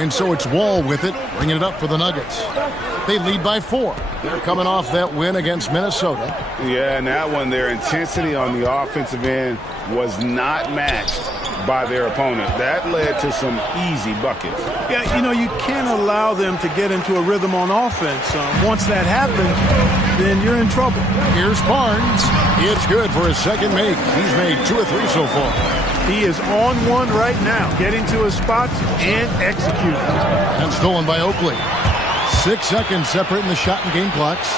And so it's Wall with it, bringing it up for the Nuggets. They lead by 4. They're coming off that win against Minnesota. Yeah, and that one, their intensity on the offensive end was not matched by their opponent. That led to some easy buckets. Yeah, you know, you can't allow them to get into a rhythm on offense. Once that happens, then you're in trouble. Here's Barnes. It's good for his second make. He's made 2 of 3 so far. He is on one right now, getting to his spots and executing. And stolen by Oakley. 6 seconds separating the shot and game clocks.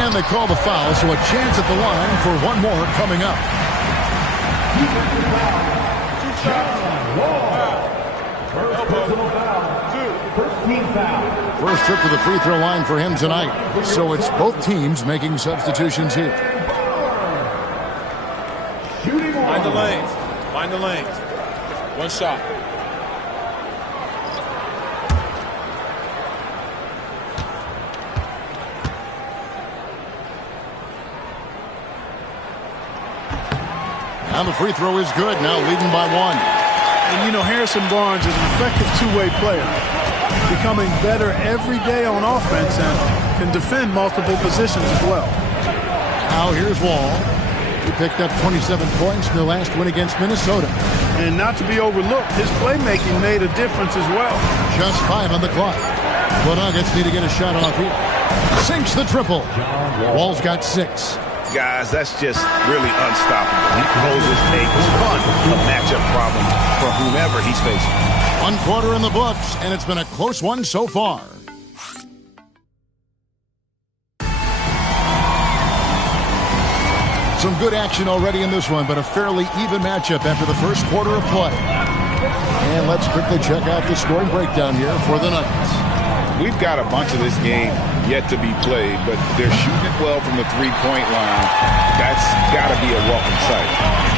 And they call the foul, so a chance at the line for one more coming up. First trip to the free throw line for him tonight. So it's both teams making substitutions here. Find the lanes. Find the lanes. One shot. Now the free throw is good. Now leading by 1. And, you know, Harrison Barnes is an effective two-way player, becoming better every day on offense and can defend multiple positions as well. Now here's Wall. He picked up 27 points in their last win against Minnesota. And not to be overlooked, his playmaking made a difference as well. Just 5 on the clock. The Nuggets need to get a shot off here. Sinks the triple. Wall's got 6. Guys, that's just really unstoppable. He poses a ton of matchup problems for whomever he's facing. 1 quarter in the books, and it's been a close one so far. Some good action already in this one, but a fairly even matchup after the first quarter of play. And let's quickly check out the scoring breakdown here for the Nuggets. We've got a bunch of this game yet to be played, but they're shooting it well from the three-point line. That's got to be a welcome sight.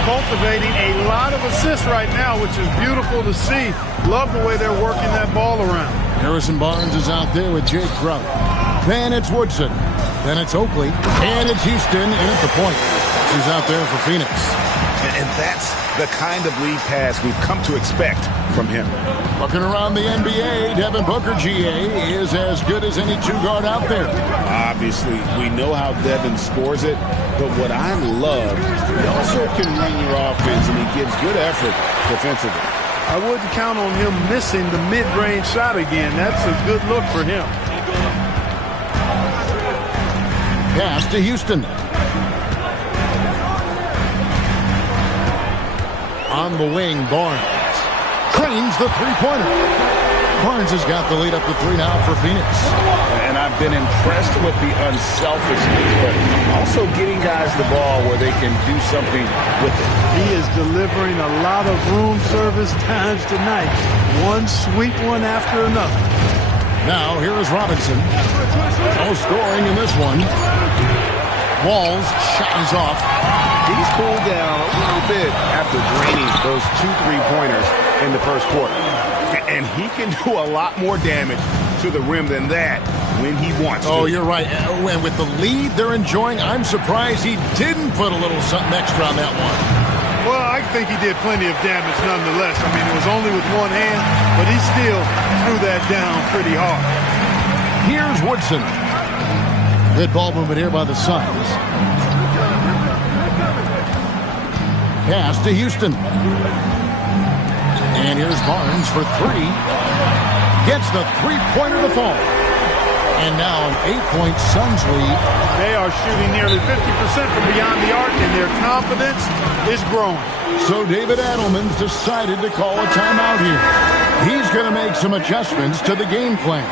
Cultivating a lot of assists right now, which is beautiful to see. Love the way they're working that ball around. Harrison Barnes is out there with Jay Crowder. Then it's Woodson. Then it's Oakley. And it's Houston in at the point. He's out there for Phoenix. And that's the kind of lead pass we've come to expect from him. Looking around the NBA, Devin Booker, GA, is as good as any two-guard out there. Obviously, we know how Devin scores it, but what I love, he also can run your offense, and he gives good effort defensively. I wouldn't count on him missing the mid-range shot again. That's a good look for him. Pass to Houston. On the wing, Barnes cranes the three-pointer. Barnes has got the lead up to 3 now for Phoenix. And I've been impressed with the unselfishness, but also getting guys the ball where they can do something with it. He is delivering a lot of room service times tonight. One sweet one after another. Now here is Robinson. No scoring in this one. Wall's shot is off. He's cooled down a little bit after draining those 2 3-pointers in the first quarter. And he can do a lot more damage to the rim than that when he wants to. Oh, you're right. And with the lead they're enjoying, I'm surprised he didn't put a little something extra on that one. Well, I think he did plenty of damage nonetheless. I mean, it was only with one hand, but he still threw that down pretty hard. Here's Woodson. Good ball movement here by the Suns. Pass to Houston. And here's Barnes for 3. Gets the three-pointer to fall. And now an 8-point Suns lead. They are shooting nearly 50% from beyond the arc, and their confidence is growing. So David Adelman's decided to call a timeout here. He's going to make some adjustments to the game plan.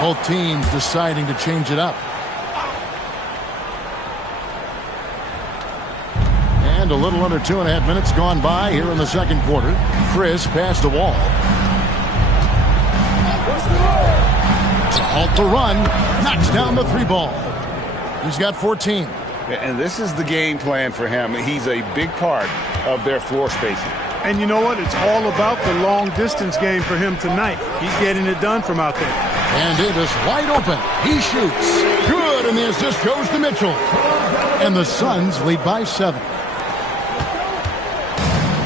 Both teams deciding to change it up. And a little under 2.5 minutes gone by here in the second quarter. Chris passed the Wall. To halt the run, knocks down the 3 ball. He's got 14. And this is the game plan for him. He's a big part of their floor spacing. And you know what? It's all about the long-distance game for him tonight. He's getting it done from out there. And Davis wide open. He shoots. Good, and the assist goes to Mitchell. And the Suns lead by 7.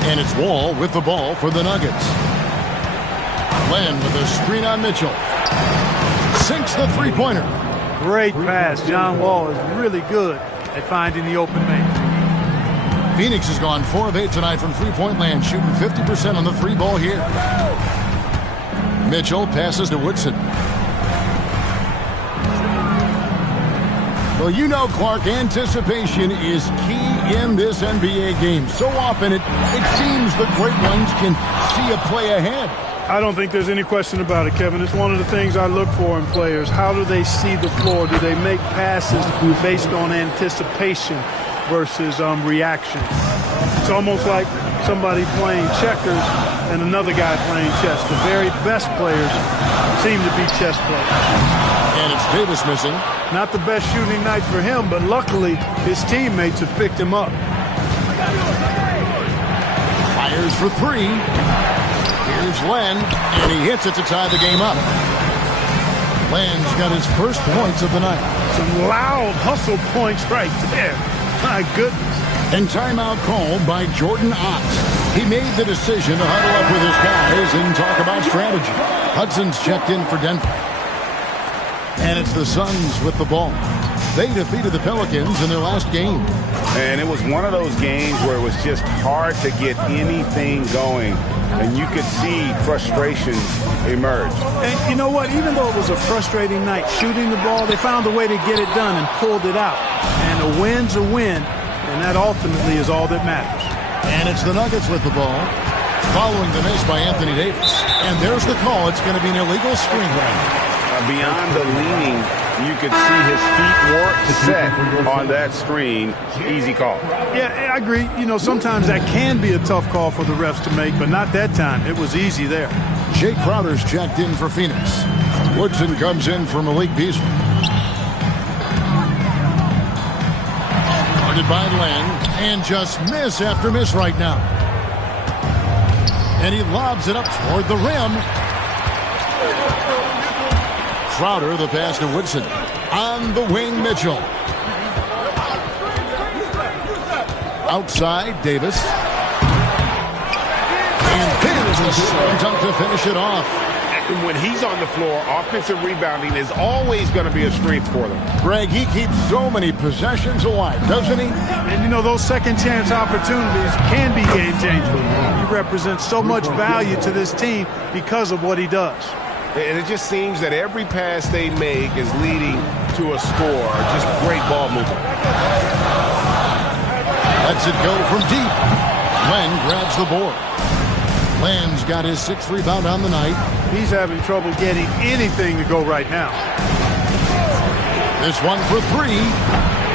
And it's Wall with the ball for the Nuggets. Len with a screen on Mitchell. Sinks the three-pointer. Great pass. John Wall is really good at finding the open man. Phoenix has gone 4 of 8 tonight from three-point land, shooting 50% on the three ball here. Mitchell passes to Woodson. Well, you know, Clark, anticipation is key in this NBA game. So often it seems the great ones can see a play ahead. I don't think there's any question about it, Kevin. It's one of the things I look for in players. How do they see the floor? Do they make passes based on anticipation versus reaction? It's almost like somebody playing checkers and another guy playing chess. The very best players seem to be chess players. And it's Davis missing. Not the best shooting night for him, but luckily his teammates have picked him up. Fires for three. Here's Len, and he hits it to tie the game up. Len's got his first points of the night. Some loud hustle points right there. My goodness. And timeout called by Jordan Otts. He made the decision to huddle up with his guys and talk about strategy. Hudson's checked in for Denver. And it's the Suns with the ball. They defeated the Pelicans in their last game. And it was one of those games where it was just hard to get anything going. And you could see frustrations emerge. And you know what? Even though it was a frustrating night shooting the ball, they found a way to get it done and pulled it out. And a win's a win, and that ultimately is all that matters. And it's the Nuggets with the ball, following the miss by Anthony Davis. And there's the call. It's going to be an illegal screen. Beyond the leaning, you could see his feet weren't set on that screen. Easy call. Yeah, I agree. You know, sometimes that can be a tough call for the refs to make, but not that time. It was easy there. Jay Crowder's checked in for Phoenix. Woodson comes in for Malik Beasley. Guarded by Len, and just miss after miss right now. And he lobs it up toward the rim. Crowder, the pass to Woodson. On the wing, Mitchell. Outside, Davis. And there's the slam dunk to finish it off. And when he's on the floor, offensive rebounding is always going to be a strength for them. Greg, he keeps so many possessions alive, doesn't he? And, you know, those second chance opportunities can be game changers. He represents so much value to this team because of what he does. And it just seems that every pass they make is leading to a score. Just great ball movement. Lets it go from deep. Len grabs the board. Len's got his 6th rebound on the night. He's having trouble getting anything to go right now. This one for three.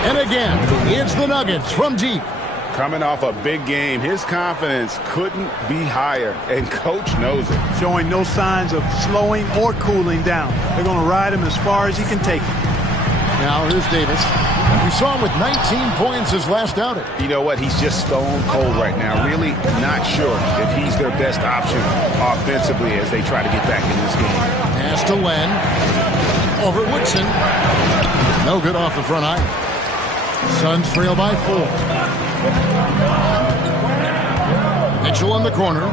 And again, it's the Nuggets from deep. Coming off a big game, his confidence couldn't be higher, and Coach knows it. Showing no signs of slowing or cooling down. They're going to ride him as far as he can take him. Now here's Davis. We saw him with 19 points his last outing. You know what? He's just stone cold right now. Really not sure if he's their best option offensively as they try to get back in this game. Pass to Len. Over Woodson. No good off the front iron. Suns trail by 4. Mitchell in the corner.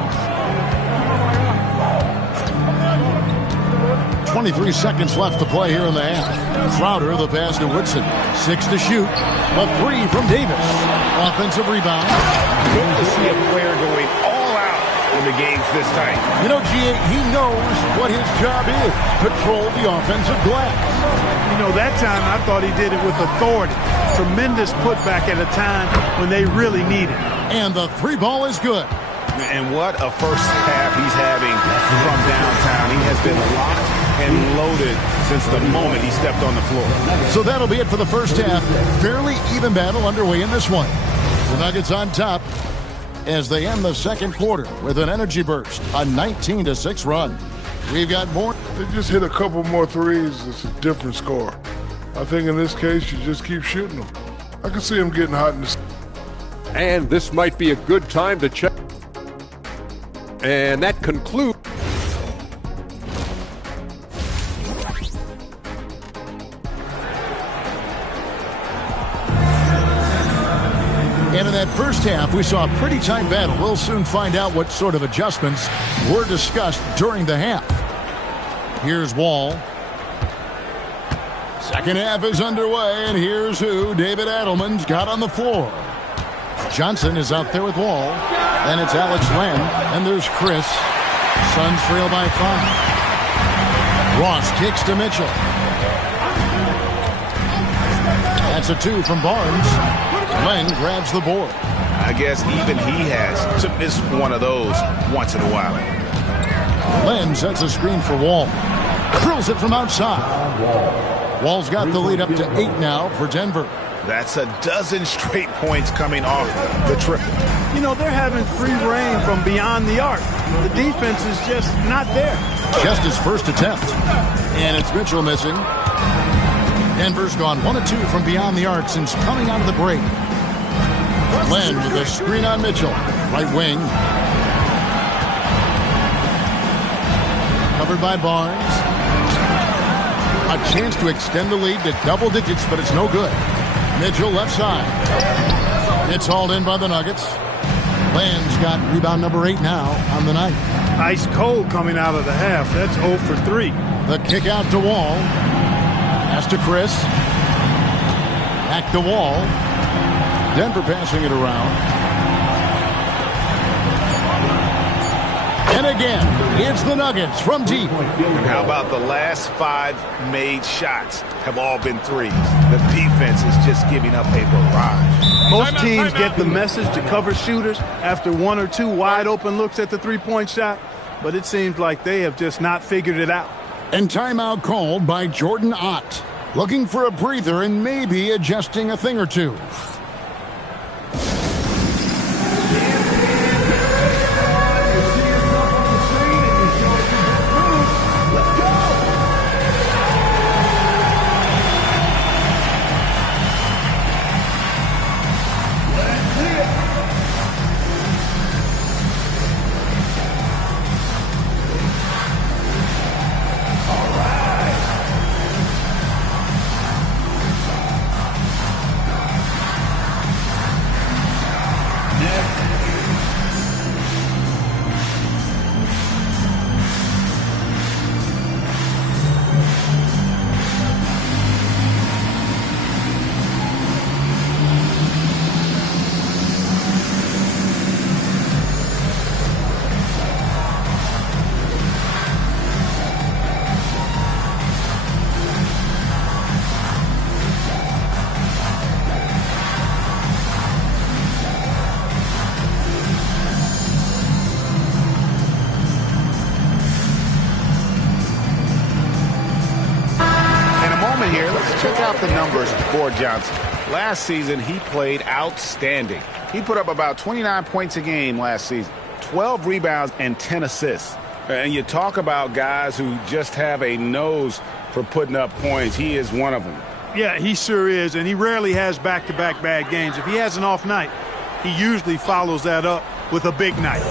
23 seconds left to play here in the half. Crowder, the pass to Woodson. 6 to shoot. A 3 from Davis. Offensive rebound. Good to see a player going all out when the game's this tight. You know, G.A., he knows what his job is. Control the offensive glass. You know, that time I thought he did it with authority. Tremendous putback at a time when they really need it. And the 3 ball is good. And what a first half he's having from downtown. He has been locked and loaded since the moment he stepped on the floor. So that'll be it for the first half. Fairly even battle underway in this one. The Nuggets on top as they end the second quarter with an energy burst, a 19-6 run. We've got more. They just hit a couple more threes. It's a different score. I think in this case, you just keep shooting them. I can see them getting hot in this. And this might be a good time to check. And that concludes. And in that first half, we saw a pretty tight battle. We'll soon find out what sort of adjustments were discussed during the half. Here's Wall. Second half is underway, and here's who David Adelman's got on the floor. Johnson is out there with Wall. Then it's Alex Len, and there's Chris. Suns trail by 5. Ross kicks to Mitchell. That's a 2 from Barnes. Len grabs the board. I guess even he has to miss one of those once in a while. Len sets a screen for Wall. Drills it from outside. Wall's got the lead up to 8 now for Denver. That's a dozen straight points coming off the triple. You know, they're having free reign from beyond the arc. The defense is just not there. Just his first attempt. And it's Mitchell missing. Denver's gone 1 of 2 from beyond the arc since coming out of the break. Len with a screen on Mitchell. Right wing. Covered by Barnes. A chance to extend the lead to double digits, but it's no good. Mitchell left side. It's hauled in by the Nuggets. Len's got rebound number 8 now on the night. Ice cold coming out of the half. That's 0 for 3. The kick out to Wall. Pass to Chris. Back to Wall. Denver passing it around. And again, it's the Nuggets from deep. And how about the last 5 made shots have all been threes? The defense is just giving up a barrage. Most teams get the message to cover shooters after 1 or 2 wide open looks at the three-point shot, but it seems like they have just not figured it out. And timeout called by Jordan Ott. Looking for a breather and maybe adjusting a thing or two. Check out the numbers for Johnson. Last season, he played outstanding. He put up about 29 points a game last season, 12 rebounds and 10 assists. And you talk about guys who just have a nose for putting up points. He is one of them. Yeah, he sure is, and he rarely has back-to-back bad games. If he has an off night, he usually follows that up with a big night.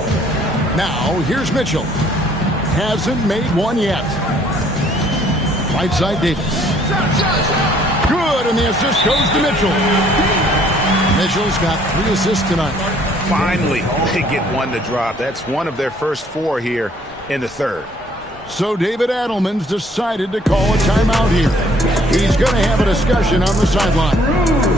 Now, here's Mitchell. Hasn't made one yet. Right side Davis. Good, and the assist goes to Mitchell. Mitchell's got 3 assists tonight. Finally, they get one to drop. That's one of their first 4 here in the third. So David Adelman's decided to call a timeout here. He's going to have a discussion on the sideline.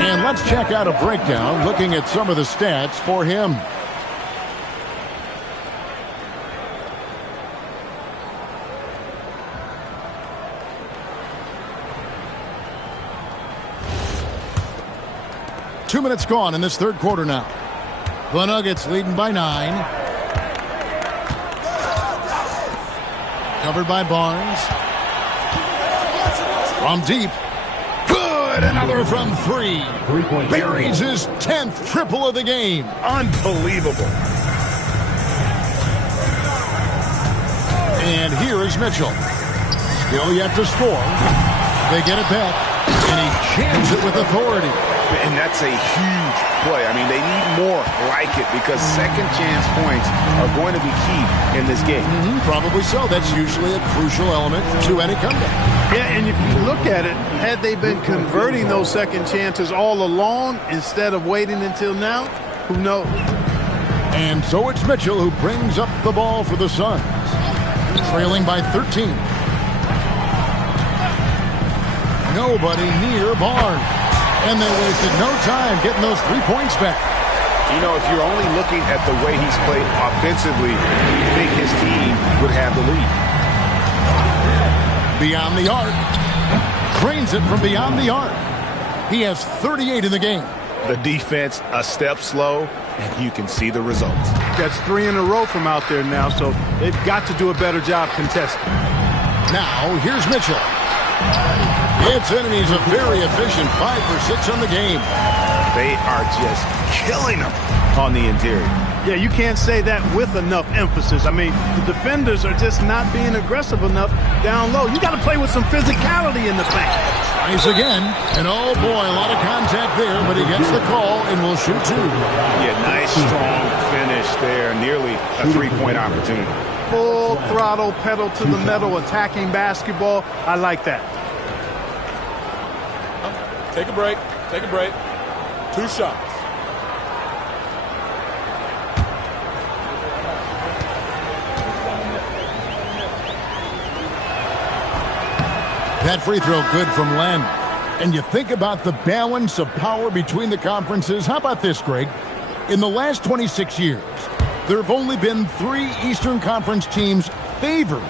And let's check out a breakdown looking at some of the stats for him. Two minutes gone in this third quarter now. The Nuggets leading by 9. Covered by Barnes. From deep. Good! Another from 3. Buries his 10th triple of the game. Unbelievable. And here is Mitchell. Still yet to score. They get it back. And he jams it with authority. And that's a huge play. I mean, they need more like it because second chance points are going to be key in this game. Probably so. That's usually a crucial element to any comeback. Yeah, and if you look at it, had they been converting those second chances all along instead of waiting until now, who knows? And so it's Mitchell who brings up the ball for the Suns. Trailing by 13. Nobody near Barnes. And they wasted no time getting those 3 points back. You know, if you're only looking at the way he's played offensively, you think his team would have the lead. Beyond the arc. Drains it from beyond the arc. He has 38 in the game. The defense a step slow, and you can see the results. That's 3 in a row from out there now, so they've got to do a better job contesting. Now, here's Mitchell. It's in, and he's a very efficient 5 for 6 on the game. They are just killing them on the interior. Yeah, you can't say that with enough emphasis. I mean, the defenders are just not being aggressive enough down low. You got to play with some physicality in the paint. Tries again, and oh boy, a lot of contact there, but he gets the call and will shoot 2. Yeah, nice strong finish there, nearly a 3-point opportunity. Full throttle, pedal to the metal, attacking basketball. I like that. Take a break. Take a break. 2 shots. That free throw good from Len. And you think about the balance of power between the conferences. How about this, Greg? In the last 26 years, there have only been 3 Eastern Conference teams favored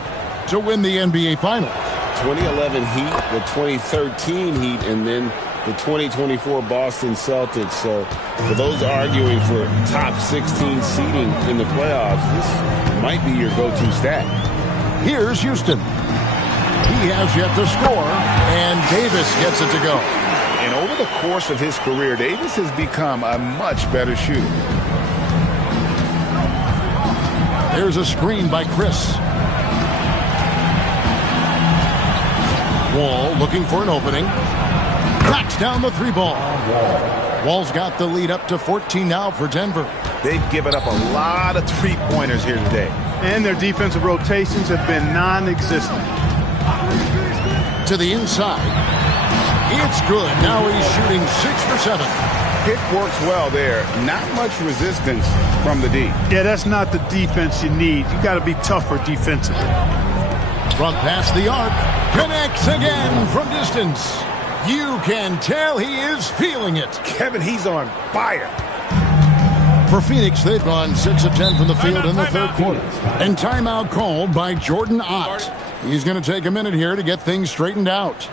to win the NBA Finals. 2011 Heat, the 2013 Heat, and then the 2024 Boston Celtics. So for those arguing for top 16 seeding in the playoffs, this might be your go-to stat. Here's Houston. He has yet to score, and Davis gets it to go. And over the course of his career, Davis has become a much better shooter. There's a screen by Chris. Wall looking for an opening. Knocks down the 3-ball. Wall's got the lead up to 14 now for Denver. They've given up a lot of 3-pointers here today. And their defensive rotations have been non-existent. To the inside. It's good. Now he's shooting 6 for 7. Pick works well there. Not much resistance from the D. Yeah, that's not the defense you need. You got to be tougher defensively. From past the arc. Connects again from distance. You can tell he is feeling it. Kevin, he's on fire. For Phoenix, they've gone 6 of 10 from the field in the third quarter. And timeout called by Jordan Ott. He's going to take a minute here to get things straightened out.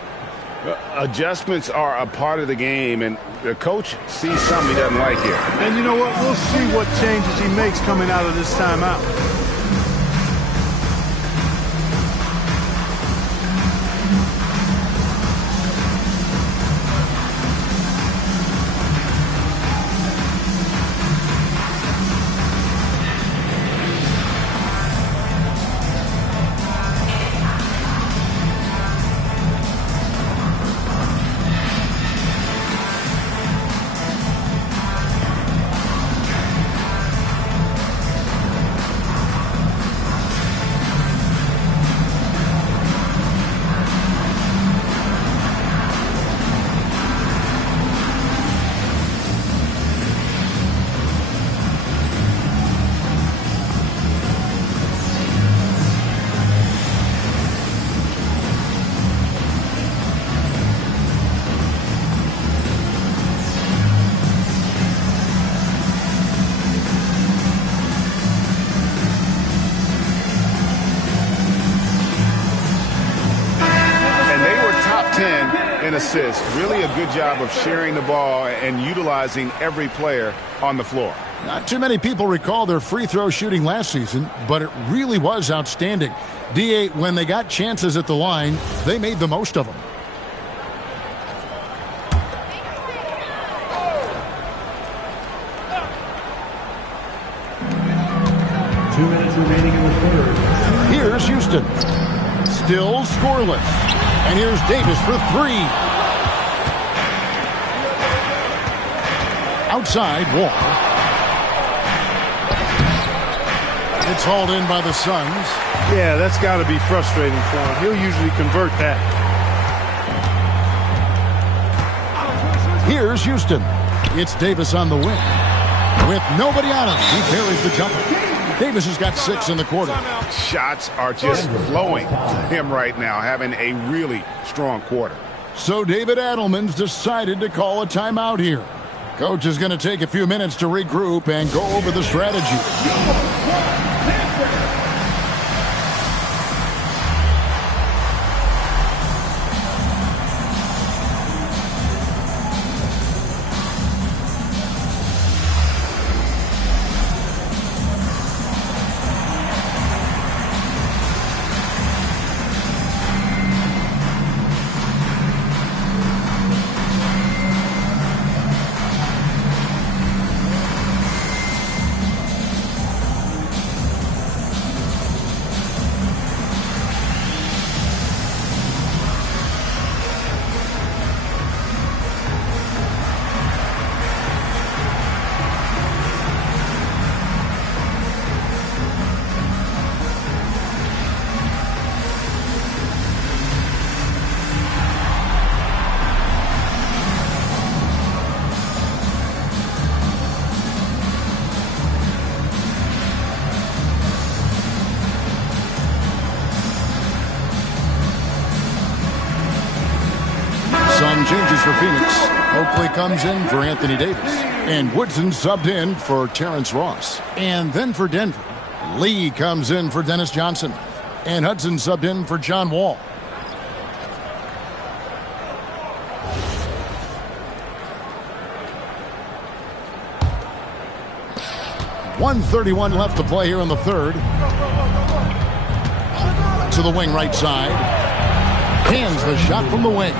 Adjustments are a part of the game, and the coach sees something he doesn't like here. And you know what? We'll see what changes he makes coming out of this timeout. assists. Really a good job of sharing the ball and utilizing every player on the floor. Not too many people recall their free throw shooting last season, but it really was outstanding. D8, when they got chances at the line, they made the most of them. Remaining in the third. Here's Houston. Still scoreless. And here's Davis for three. Outside, Wall. It's hauled in by the Suns. Yeah, that's got to be frustrating for him. He'll usually convert that. Here's Houston. It's Davis on the wing. With nobody on him, he buries the jumper. Davis has got 6 in the quarter. Shots are just flowing for him right now, having a really strong quarter. So David Adelman's decided to call a timeout here. Coach is going to take a few minutes to regroup and go over the strategy. Changes for Phoenix. Oakley comes in for Anthony Davis. And Woodson subbed in for Terrence Ross. And then for Denver, Lee comes in for Dennis Johnson. And Hudson subbed in for John Wall. .131 left to play here in the third. To the wing right side. Hands the shot from the wing.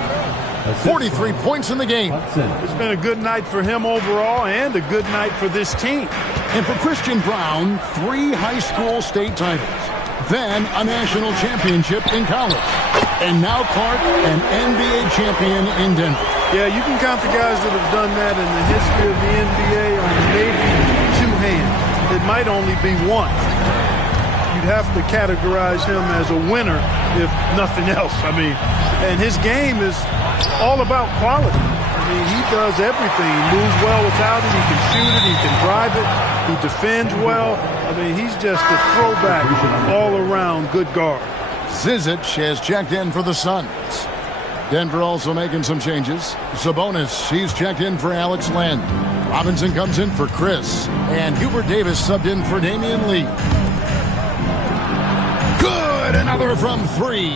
43 points in the game. It's been a good night for him overall and a good night for this team. And for Christian Braun, 3 high school state titles. Then a national championship in college. And now Clark, an NBA champion in Denver. Yeah, you can count the guys that have done that in the history of the NBA on maybe 2 hands. It might only be 1. You'd have to categorize him as a winner, if nothing else. And his game is all about quality. He does everything. He moves well without it. He can shoot it. He can drive it. He defends well. He's just a throwback, all-around good guard. Zizic has checked in for the Suns. Denver also making some changes. Sabonis, he's checked in for Alex Len. Robinson comes in for Chris. And Hubert Davis subbed in for Damian Lee. Another from 3.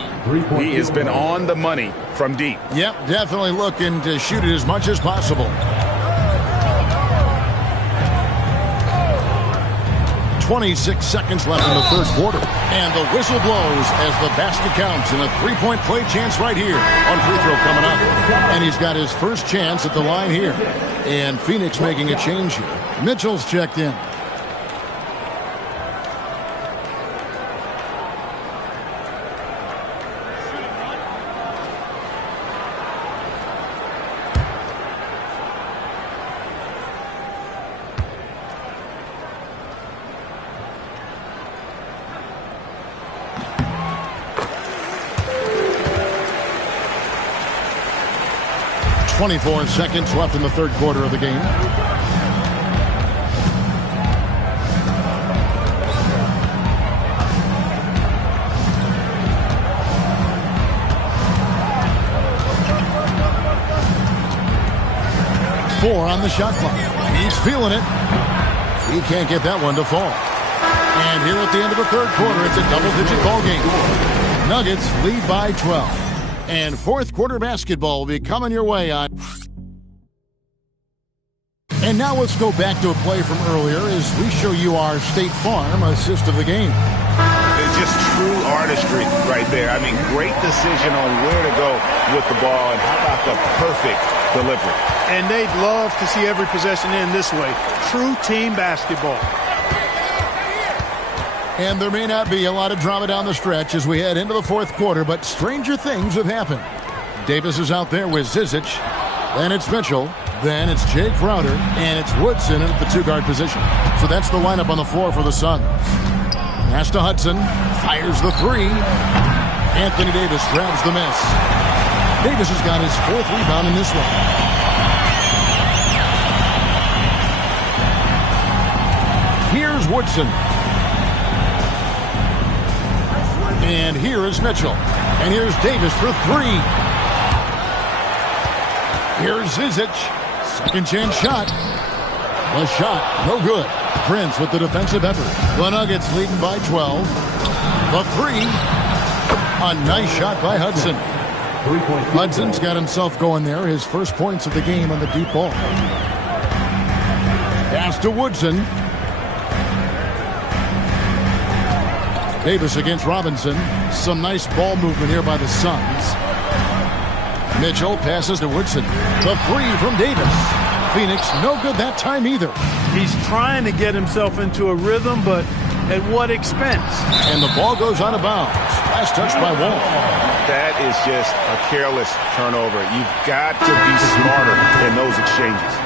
He has been on the money from deep. Yep, definitely looking to shoot it as much as possible. 26 seconds left in the third quarter. And the whistle blows as the basket counts. And a 3-point play chance right here on free throw coming up. And he's got his first chance at the line here. And Phoenix making a change here. Mitchell's checked in. .24 seconds left in the third quarter of the game. .4 on the shot clock. He's feeling it. He can't get that one to fall. And here at the end of the third quarter, it's a double-digit ball game. Nuggets lead by 12. And fourth quarter basketball will be coming your way on. And now let's go back to a play from earlier as we show you our State Farm assist of the game. It's just true artistry right there. I mean, great decision on where to go with the ball, and how about the perfect delivery. And they'd love to see every possession end this way. True team basketball. And there may not be a lot of drama down the stretch as we head into the fourth quarter, but stranger things have happened. Davis is out there with Zizic. Then it's Mitchell. Then it's Jay Crowder. And it's Woodson at the two-guard position. So that's the lineup on the floor for the Suns. Pass to Hudson. Fires the three. Anthony Davis grabs the miss. Davis has got his fourth rebound in this one. Here's Woodson. And here is Mitchell. And here's Davis for three. Here's Zizic. Second chance shot. The shot, no good. Prince with the defensive effort. The Nuggets leading by 12. The three. A nice shot by Hudson. Hudson's got himself going there. His first points of the game on the deep ball. Pass to Woodson. Davis against Robinson. Some nice ball movement here by the Suns. Mitchell passes to Woodson. The three from Davis. Phoenix, no good that time either. He's trying to get himself into a rhythm, but at what expense? And the ball goes out of bounds. Last touch by Wall. That is just a careless turnover. You've got to be smarter in those exchanges.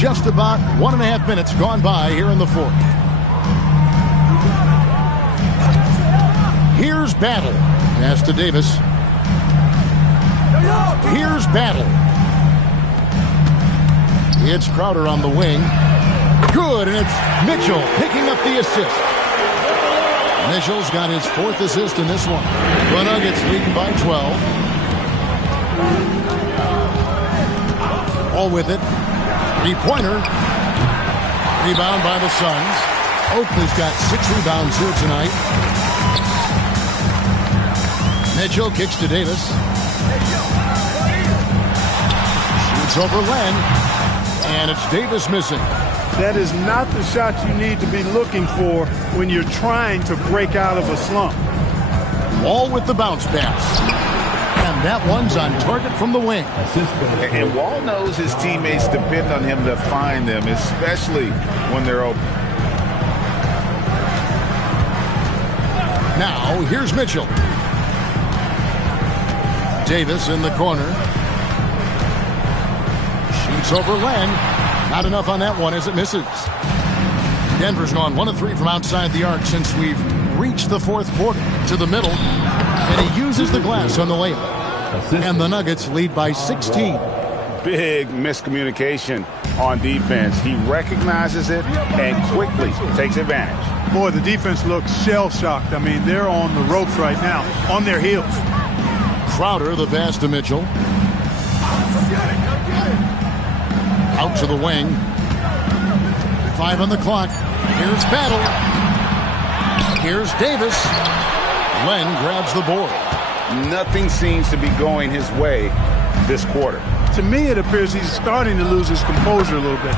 Just about 1.5 minutes gone by here in the fourth. Here's Battle. Pass to Davis. Here's Battle. It's Crowder on the wing. Good, and it's Mitchell picking up the assist. Mitchell's got his fourth assist in this one. The Nuggets leading by 12. All with it. Three-pointer. Rebound by the Suns. Oakley's got 6 rebounds here tonight. Mitchell kicks to Davis. Shoots over Len. And it's Davis missing. That is not the shot you need to be looking for when you're trying to break out of a slump. Wall with the bounce pass. And that one's on target from the wing. And Wall knows his teammates depend on him to find them, especially when they're open. Now, here's Mitchell. Davis in the corner. Shoots over Len. Not enough on that one as it misses. Denver's gone 1 of 3 from outside the arc since we've reached the fourth quarter. To the middle. And he uses the glass on the layup. And the Nuggets lead by 16. Big miscommunication on defense. He recognizes it and quickly takes advantage. Boy, the defense looks shell-shocked. I mean, they're on the ropes right now, on their heels. Crowder, the pass to Mitchell. Out to the wing. 5 on the clock. Here's Battle. Here's Davis. Len grabs the board. Nothing seems to be going his way this quarter. To me, it appears he's starting to lose his composure a little bit.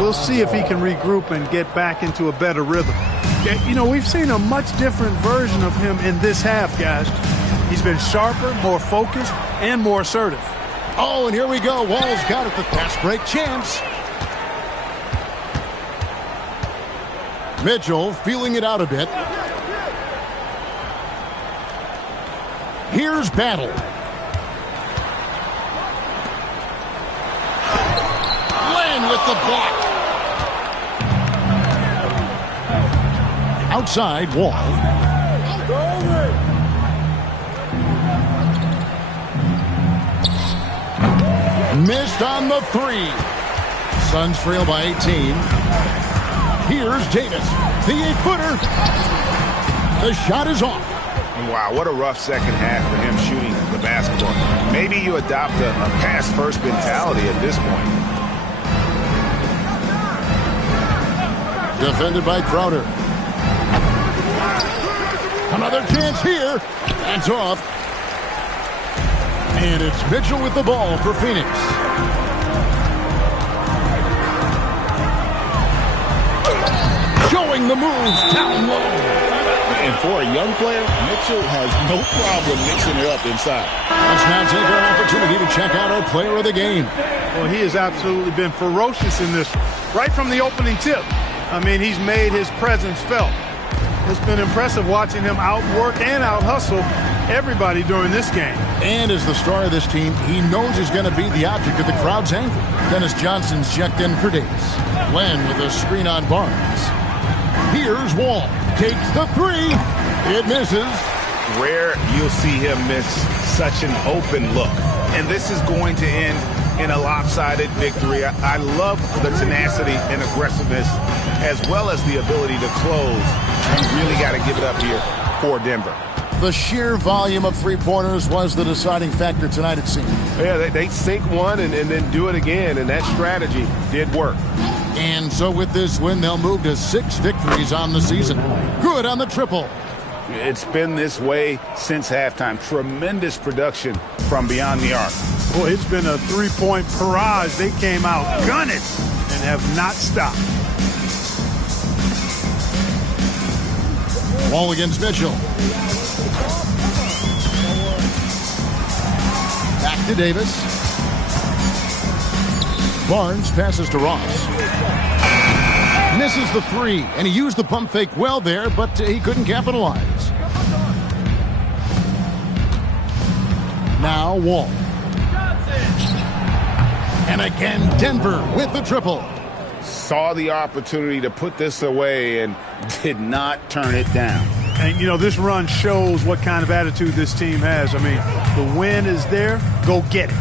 We'll see if he can regroup and get back into a better rhythm. You know, we've seen a much different version of him in this half, guys. He's been sharper, more focused, and more assertive. Oh, and here we go. Wall's got it. The fast break chance. Mitchell feeling it out a bit. Here's Battle. Len with the block. Outside, Wall. Missed on the 3. Suns trail by 18. Here's Davis. The 8-footer. The shot is off. Wow, what a rough second half for him shooting the basketball. Maybe you adopt a pass-first mentality at this point. Defended by Crowder. Another chance here. That's off. And it's Mitchell with the ball for Phoenix. Showing the moves down low. And for a young player, Mitchell has no problem mixing it up inside. Let's now take our opportunity to check out our player of the game. Well, he has absolutely been ferocious in this, right from the opening tip. I mean, he's made his presence felt. It's been impressive watching him outwork and out-hustle everybody during this game. And as the star of this team, he knows he's going to be the object of the crowd's anger. Dennis Johnson's checked in for Davis. Len with a screen on Barnes. Here's Wall. Takes the three. It misses. Rare you'll see him miss such an open look. And this is going to end in a lopsided victory. I love the tenacity and aggressiveness as well as the ability to close. You really got to give it up here for Denver. The sheer volume of three-pointers was the deciding factor tonight, it seemed. Yeah, they sink one and then do it again, and that strategy did work. And so with this win, they'll move to 6 victories on the season. Good on the triple. It's been this way since halftime. Tremendous production from beyond the arc. Boy, it's been a three-point barrage. They came out gunning and have not stopped. Wall against Mitchell. Back to Davis. Barnes passes to Ross. Misses the three, and he used the pump fake well there, but he couldn't capitalize. Now Wall. And again, Denver with the triple. Saw the opportunity to put this away and did not turn it down. And, you know, this run shows what kind of attitude this team has. I mean, the win is there. Go get it.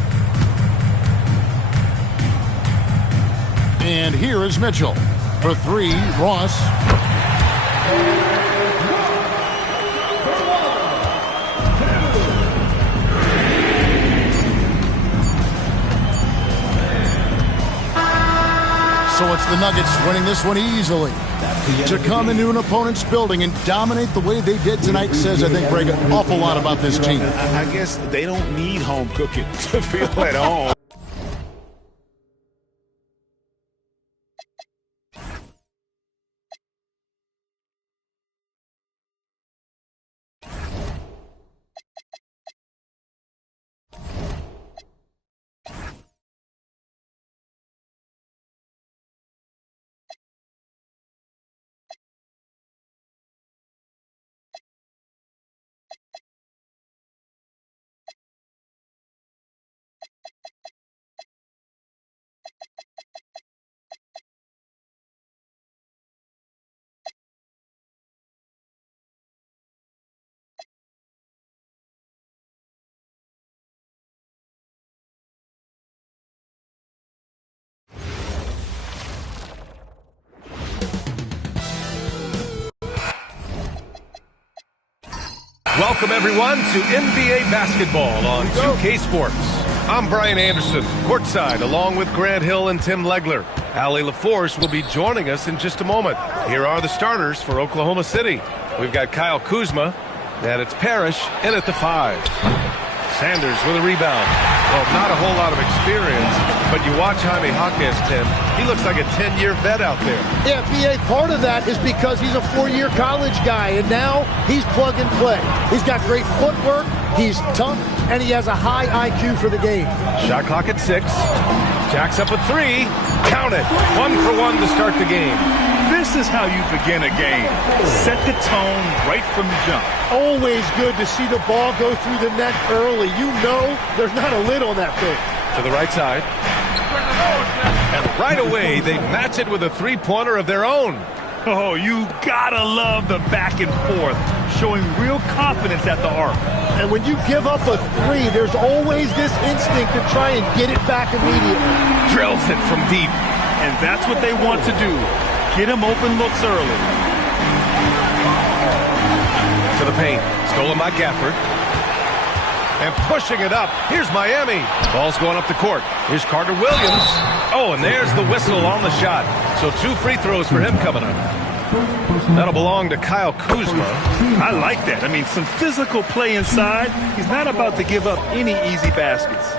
And here is Mitchell. For three, Ross. So it's the Nuggets winning this one easily. To come into an opponent's building and dominate the way they did tonight says, I think, Greg, an awful lot about this team. I guess they don't need home cooking to feel at home. Welcome, everyone, to NBA basketball on 2K Sports. I'm Brian Anderson, courtside, along with Grant Hill and Tim Legler. Allie LaForce will be joining us in just a moment. Here are the starters for Oklahoma City. We've got Kyle Kuzma, and it's Parrish in at the 5. Sanders with a rebound. Well, not a whole lot of experience, but you watch Jaime Jaquez, Tim. He looks like a 10-year vet out there. Yeah, BA, part of that is because he's a 4-year college guy, and now he's plug and play. He's got great footwork, he's tough, and he has a high IQ for the game. Shot clock at 6. Jacks up a 3. Count it. 1 for 1 to start the game. This is how you begin a game. Set the tone right from the jump. Always good to see the ball go through the net early. You know there's not a lid on that thing. To the right side. And right away, they match it with a three-pointer of their own. Oh, you gotta love the back and forth, showing real confidence at the arc. And when you give up a 3, there's always this instinct to try and get it back immediately. Drills it from deep. And that's what they want to do. Get him open looks early. To the paint. Stolen by Gafford. And pushing it up. Here's Miami. Ball's going up the court. Here's Carter Williams. Oh, and there's the whistle on the shot. So 2 free throws for him coming up. That'll belong to Kyle Kuzma. I like that. I mean, some physical play inside. He's not about to give up any easy baskets.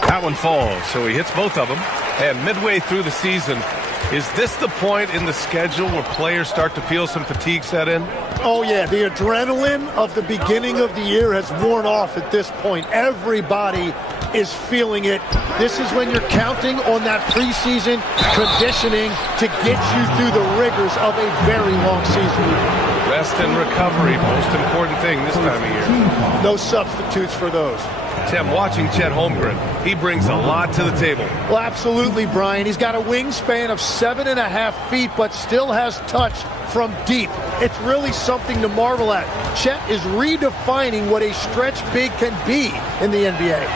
That one falls, so he hits both of them. And midway through the season, is this the point in the schedule where players start to feel some fatigue set in? Oh, yeah. The adrenaline of the beginning of the year has worn off at this point. Everybody is feeling it. This is when you're counting on that preseason conditioning to get you through the rigors of a very long season. Rest and recovery, most important thing this time of year. No substitutes for those. Tim, watching Chet Holmgren, he brings a lot to the table. Well, absolutely, Brian. He's got a wingspan of 7.5 feet, but still has touch from deep. It's really something to marvel at. Chet is redefining what a stretch big can be in the NBA.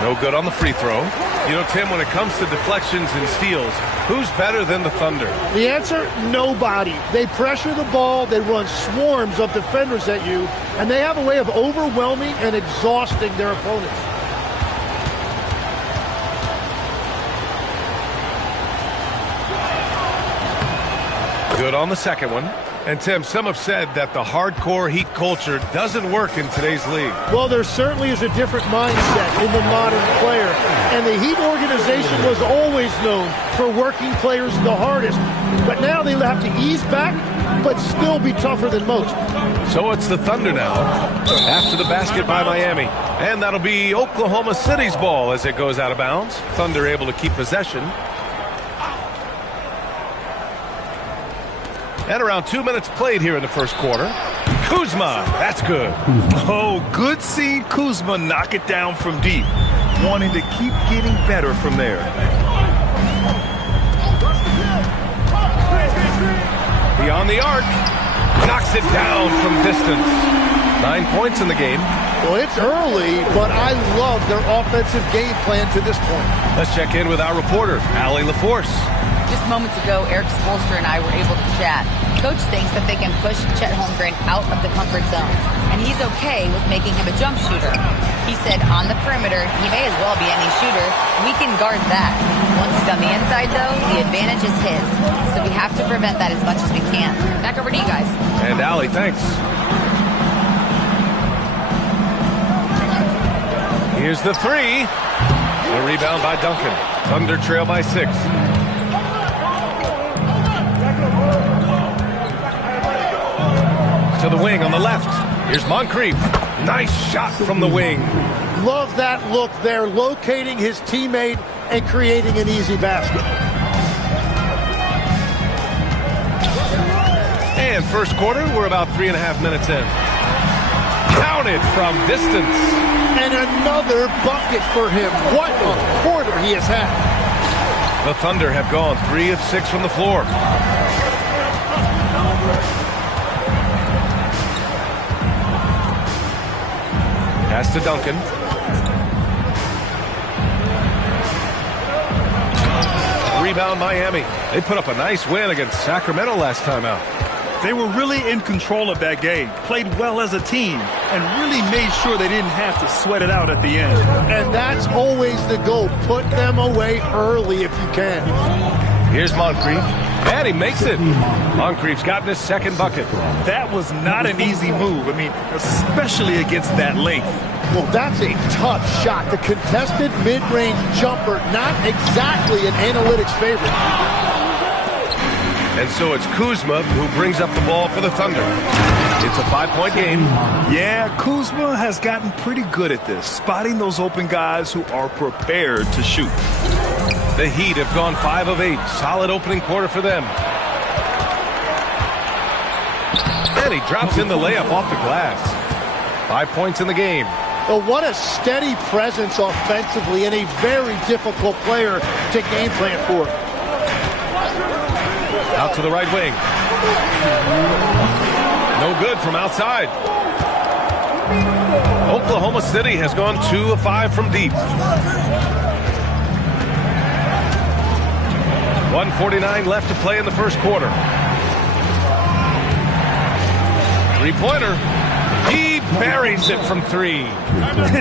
No good on the free throw. You know, Tim, when it comes to deflections and steals, who's better than the Thunder? The answer, nobody. They pressure the ball, they run swarms of defenders at you, and they have a way of overwhelming and exhausting their opponents. Good on the second one. And, Tim, some have said that the hardcore Heat culture doesn't work in today's league. Well, there certainly is a different mindset in the modern player. And the Heat organization was always known for working players the hardest. But now they have to ease back, but still be tougher than most. So it's the Thunder now, after the basket by Miami. And that'll be Oklahoma City's ball as it goes out of bounds. Thunder able to keep possession. And around 2 minutes played here in the first quarter. Kuzma, that's good. Oh, good seeing Kuzma knock it down from deep. Wanting to keep getting better from there. Beyond the arc. Knocks it down from distance. 9 points in the game. Well, it's early, but I love their offensive game plan to this point. Let's check in with our reporter, Allie LaForce. Just moments ago, Eric Spoelstra and I were able to chat. Coach thinks that they can push Chet Holmgren out of the comfort zones, and he's okay with making him a jump shooter. He said on the perimeter, he may as well be any shooter. We can guard that. Once he's on the inside, though, the advantage is his. So we have to prevent that as much as we can. Back over to you guys. And Allie, thanks. Here's the three. The rebound by Duncan. Thunder trail by 6. To the wing on the left. Here's Moncrief. Nice shot from the wing. Love that look there, locating his teammate and creating an easy basket. And first quarter, we're about 3.5 minutes in. Counted from distance. And another bucket for him. What a quarter he has had. The Thunder have gone 3 of 6 from the floor. Pass to Duncan. Rebound Miami. They put up a nice win against Sacramento last time out. They were really in control of that game, played well as a team, and really made sure they didn't have to sweat it out at the end. And that's always the goal. Put them away early if you can. Here's Moncrief, and he makes it. Moncrief's gotten his second bucket. That was not an easy move. I mean, especially against that length. Well, that's a tough shot. The contested mid-range jumper, not exactly an analytics favorite. And so it's Kuzma who brings up the ball for the Thunder. It's a 5-point game. Yeah, Kuzma has gotten pretty good at this, spotting those open guys who are prepared to shoot. The Heat have gone 5 of 8. Solid opening quarter for them. And he drops in the layup off the glass. 5 points in the game. Well, what a steady presence offensively and a very difficult player to game plan for. Out to the right wing. No good from outside. Oklahoma City has gone 2 of 5 from deep. 1:49 left to play in the first quarter. Three-pointer. He buries it from 3.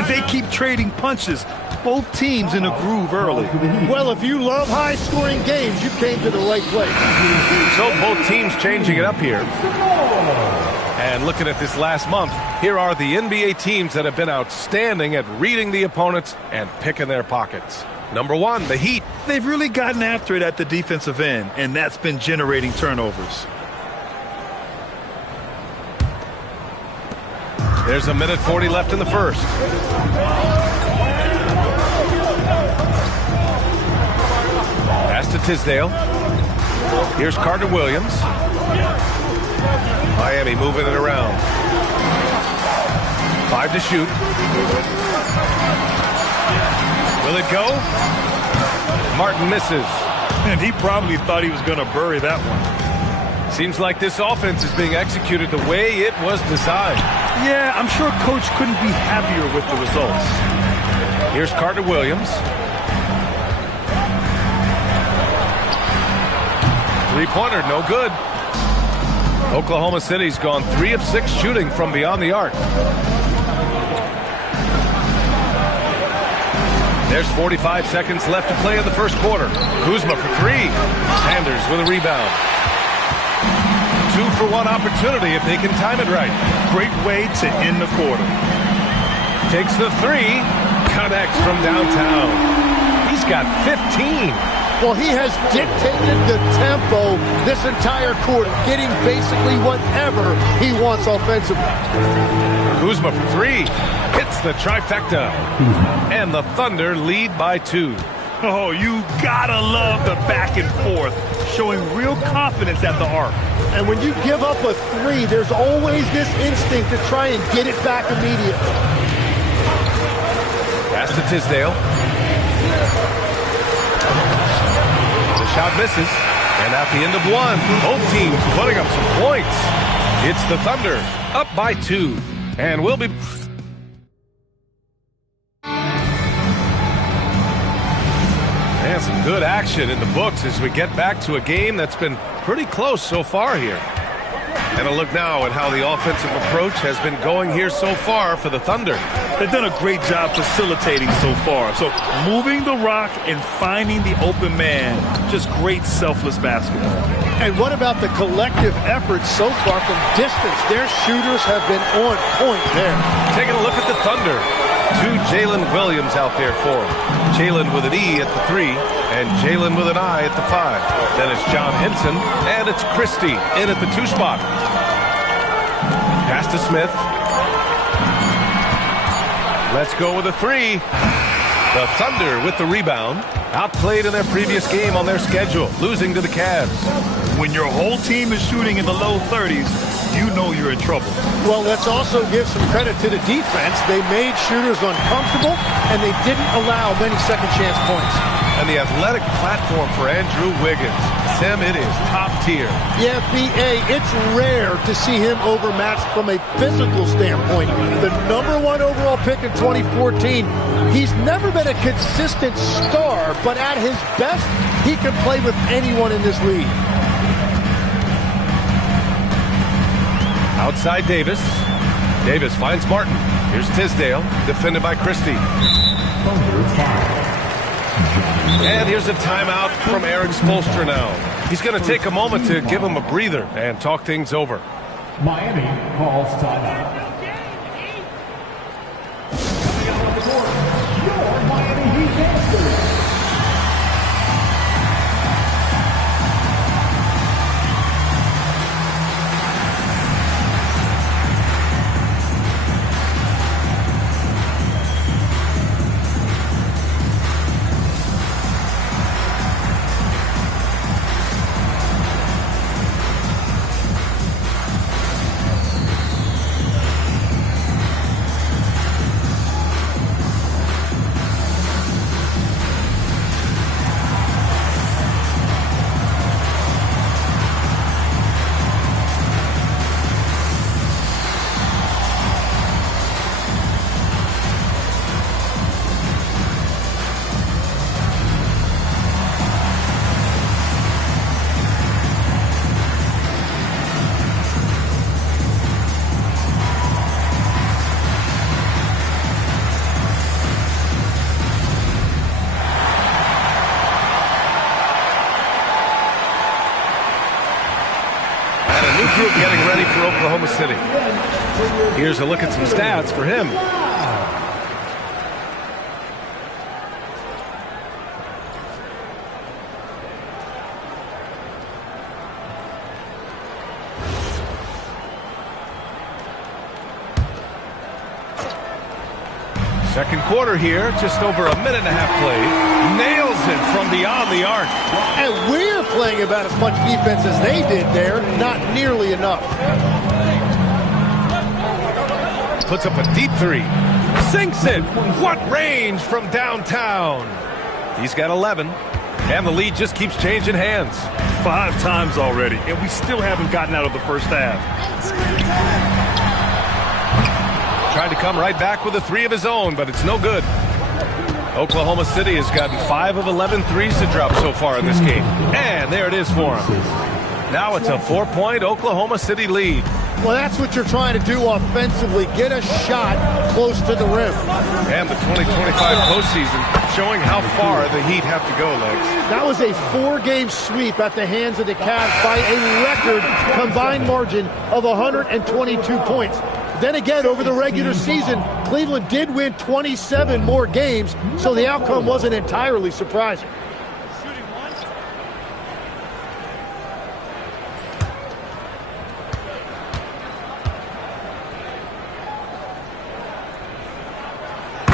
They keep trading punches. Both teams in a groove early. Well, if you love high-scoring games, you came to the right place. So both teams changing it up here. And looking at this last month, here are the NBA teams that have been outstanding at reading the opponents and picking their pockets. Number 1, the Heat. They've really gotten after it at the defensive end, and that's been generating turnovers. There's a minute 40 left in the first. Pass to Tisdale. Here's Carter Williams. Miami moving it around. 5 to shoot. Will it go? Martin misses. And he probably thought he was going to bury that one. Seems like this offense is being executed the way it was designed. Yeah, I'm sure Coach couldn't be happier with the results. Here's Carter Williams. 3-pointer, no good. Oklahoma City's gone 3 of 6 shooting from beyond the arc. There's 45 seconds left to play in the first quarter. Kuzma for 3. Sanders with a rebound. 2-for-1 opportunity if they can time it right. Great way to end the quarter. Takes the 3. Connects from downtown. He's got 15. Well, he has dictated the tempo this entire quarter, getting basically whatever he wants offensively. Kuzma for 3. Hits the trifecta. And the Thunder lead by 2. Oh, you gotta love the back and forth, showing real confidence at the arc. And when you give up a 3, there's always this instinct to try and get it back immediately. Pass to Tisdale. The shot misses. And at the end of 1, both teams putting up some points. It's the Thunder up by 2. And we'll be... And some good action in the books as we get back to a game that's been pretty close so far here. And a look now at how the offensive approach has been going here so far for the Thunder. They've done a great job facilitating so far. So moving the rock and finding the open man, just great selfless basketball. And what about the collective effort so far from distance? Their shooters have been on point there. Taking a look at the Thunder. 2 Jalen Williams out there for him. Jalen with an E at the 3, and Jalen with an I at the 5. Then it's John Henson, and it's Christie in at the 2 spot. Pass to Smith. Let's go with a 3. The Thunder with the rebound. Outplayed in their previous game on their schedule, losing to the Cavs. When your whole team is shooting in the low 30s, you know you're in trouble. Well, let's also give some credit to the defense. They made shooters uncomfortable, and they didn't allow many second chance points. And the athletic platform for Andrew Wiggins. Tim, it is top tier. Yeah, B.A., it's rare to see him overmatched from a physical standpoint. The #1 overall pick in 2014, he's never been a consistent star, but at his best, he can play with anyone in this league. Outside Davis. Davis finds Martin. Here's Tisdale, defended by Christie. And here's a timeout from Eric Spoelstra now. He's going to take a moment to give him a breather and talk things over. Miami calls timeout. Your Miami Heat Jskr. group getting ready for Oklahoma City. Here's a look at some stats for him. Second quarter here, just over a minute and a half played. Nails it from beyond the arc. And we're playing about as much defense as they did there. Not nearly enough. Puts up a deep three. Sinks it. What range from downtown. He's got 11. And the lead just keeps changing hands. 5 times already, and we still haven't gotten out of the first half. Trying to come right back with a 3 of his own, but it's no good. Oklahoma City has gotten 5 of 11 threes to drop so far in this game. And there it is for him. Now it's a 4-point Oklahoma City lead. Well, that's what you're trying to do offensively. Get a shot close to the rim. And the 2025 postseason showing how far the Heat have to go, Legs. That was a 4-game sweep at the hands of the Cavs by a record combined margin of 122 points. Then again, over the regular season, Cleveland did win 27 more games, so the outcome wasn't entirely surprising.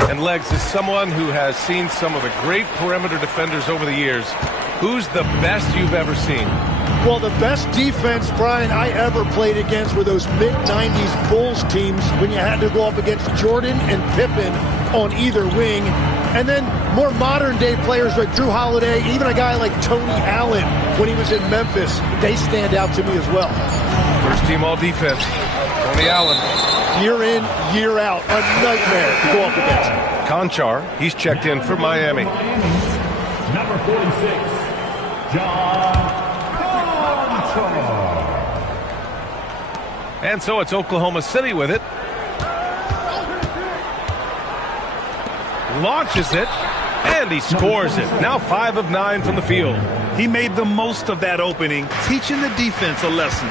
And Legs, is someone who has seen some of the great perimeter defenders over the years. Who's the best you've ever seen? Well, the best defense, Brian, I ever played against were those mid-90s Bulls teams when you had to go up against Jordan and Pippen on either wing. And then more modern-day players like Drew Holiday, even a guy like Tony Allen when he was in Memphis, they stand out to me as well. First team all-defense, Tony Allen. Year in, year out, a nightmare to go up against. Conchar, he's checked in for Miami. Number 46, John. And so it's Oklahoma City with it. Launches it, and he scores it. Now 5 of 9 from the field. He made the most of that opening, teaching the defense a lesson.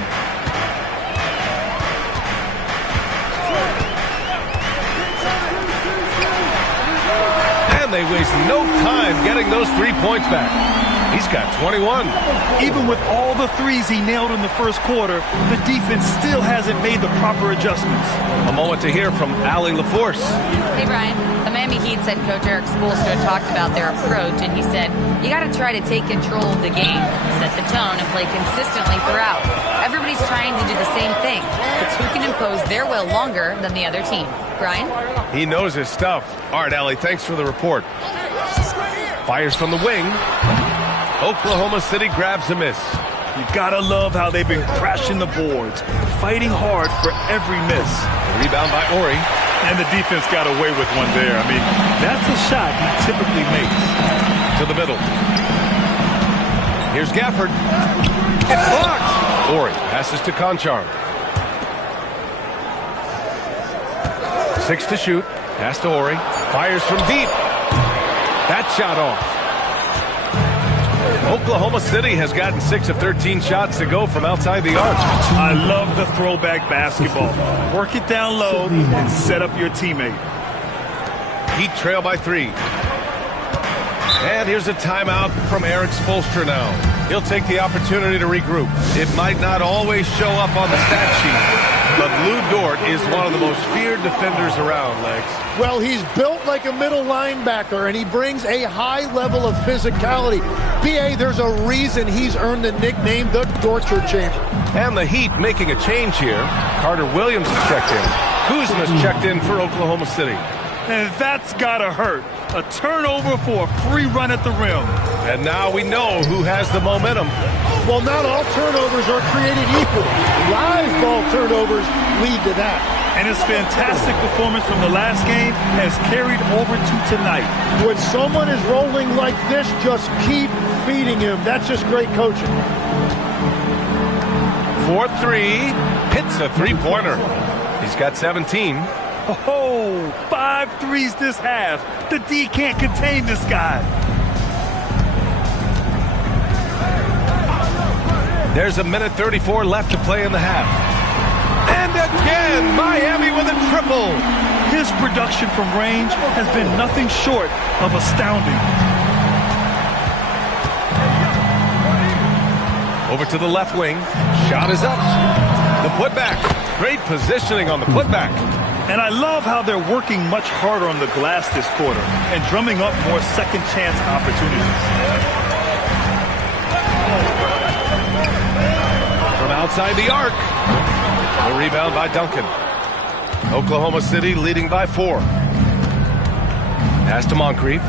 And they waste no time getting those 3 points back. He's got 21. Even with all the threes he nailed in the first quarter, the defense still hasn't made the proper adjustments. A moment to hear from Allie LaForce. Hey, Brian. The Miami Heat said Coach Eric Spoelstra talked about their approach, and he said, you got to try to take control of the game, set the tone, and play consistently throughout. Everybody's trying to do the same thing. It's who can impose their will longer than the other team. Brian? He knows his stuff. All right, Allie, thanks for the report. Fires from the wing. Oklahoma City grabs a miss. You gotta love how they've been crashing the boards, fighting hard for every miss. Rebound by Ori. And the defense got away with one there. I mean, that's a shot he typically makes. To the middle. Here's Gafford. It's blocked. Ori passes to Conchar. 6 to shoot. Pass to Ori. Fires from deep. That shot off. Oklahoma City has gotten 6 of 13 shots to go from outside the arc. I love the throwback basketball. Work it down low and set up your teammate. Heat trail by 3. And here's a timeout from Eric Spoelstra now. He'll take the opportunity to regroup. It might not always show up on the stat sheet, but Lou Dort is one of the most feared defenders around, Legs. Well, he's built like a middle linebacker, and he brings a high level of physicality. B.A., there's a reason he's earned the nickname the Torture Chamber. And the Heat making a change here. Carter Williams has checked in. Kuzma's checked in for Oklahoma City. And that's gotta hurt. A turnover for a free run at the rim. And now we know who has the momentum. Well, not all turnovers are created equal. Live ball turnovers lead to that. And his fantastic performance from the last game has carried over to tonight. When someone is rolling like this, just keep feeding him. That's just great coaching. 4-3, hits a three-pointer. He's got 17. Oh, 5 threes this half. The D can't contain this guy. There's 1:34 left to play in the half. And again, Miami with a triple. His production from range has been nothing short of astounding. Over to the left wing. Shot is up. The putback. Great positioning on the putback. And I love how they're working much harder on the glass this quarter and drumming up more second chance opportunities. From outside the arc. The rebound by Duncan. Oklahoma City leading by 4. Pass to Moncrief.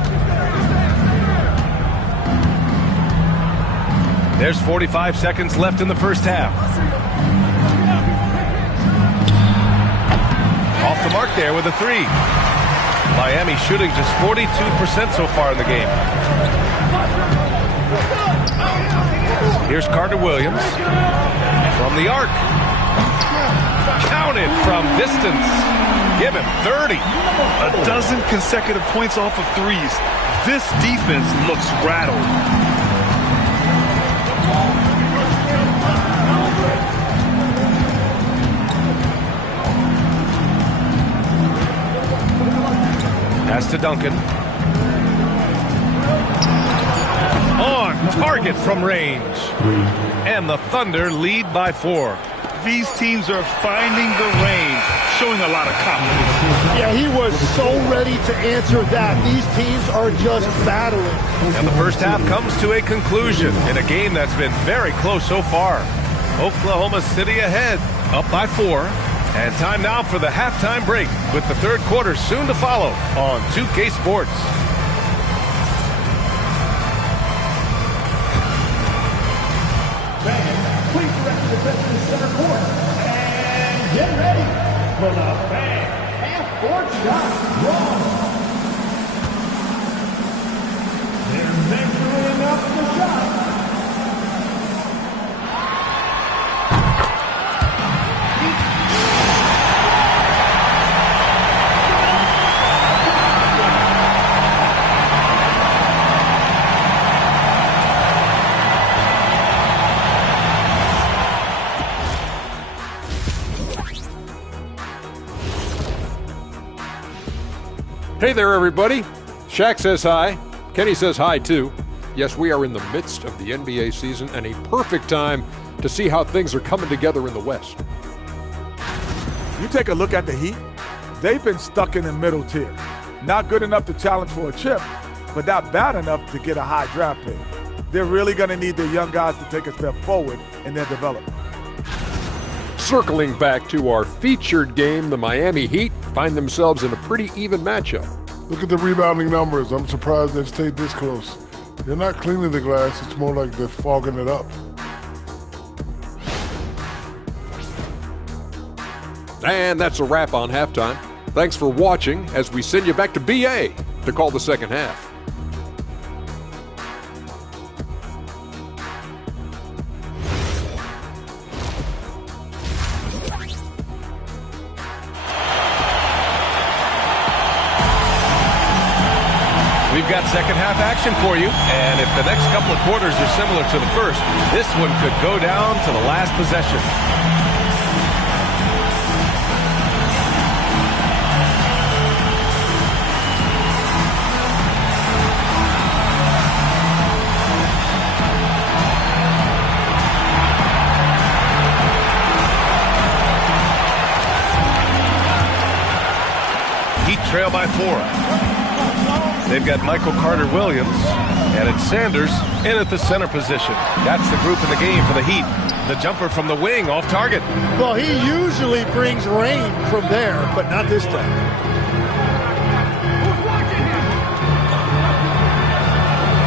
There's 45 seconds left in the first half. Off the mark there with a 3. Miami shooting just 42% so far in the game. Here's Carter Williams. From the arc. Counted from distance. Give him 30. A dozen consecutive points off of threes. This defense looks rattled. Pass to Duncan. On target from range. And the Thunder lead by 4. These teams are finding the range, showing a lot of confidence. Yeah, he was so ready to answer that. These teams are just battling. And the first half comes to a conclusion in a game that's been very close so far. Oklahoma City ahead, up by 4. And time now for the halftime break with the third quarter soon to follow on 2K Sports. Please direct your attention to center court and get ready for the fan half-court shot draw. They're measuring up the shot. Hey there, everybody. Shaq says hi. Kenny says hi, too. Yes, we are in the midst of the NBA season and a perfect time to see how things are coming together in the West. You take a look at the Heat, they've been stuck in the middle tier. Not good enough to challenge for a chip, but not bad enough to get a high draft pick. They're really going to need their young guys to take a step forward in their development. Circling back to our featured game, the Miami Heat find themselves in a pretty even matchup. Look at the rebounding numbers. I'm surprised they've stayed this close. They're not cleaning the glass. It's more like they're fogging it up. And that's a wrap on halftime. Thanks for watching as we send you back to BA to call the second half. We've got second half action for you, and if the next couple of quarters are similar to the first, this one could go down to the last possession. Heat trail by 4. They've got Michael Carter-Williams, and it's Sanders in at the center position. That's the group in the game for the Heat. The jumper from the wing off target. Well, he usually brings rain from there, but not this time.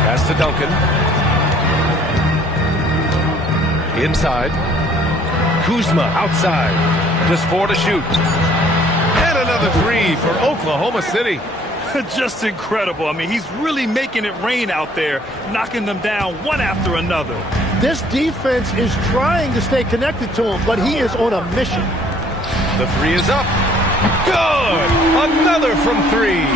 Pass to Duncan. Inside. Kuzma outside. Just 4 to shoot. And another 3 for Oklahoma City. Just incredible. I mean, he's really making it rain out there, knocking them down one after another. This defense is trying to stay connected to him, but he is on a mission. The 3 is up. Good! Another from 3.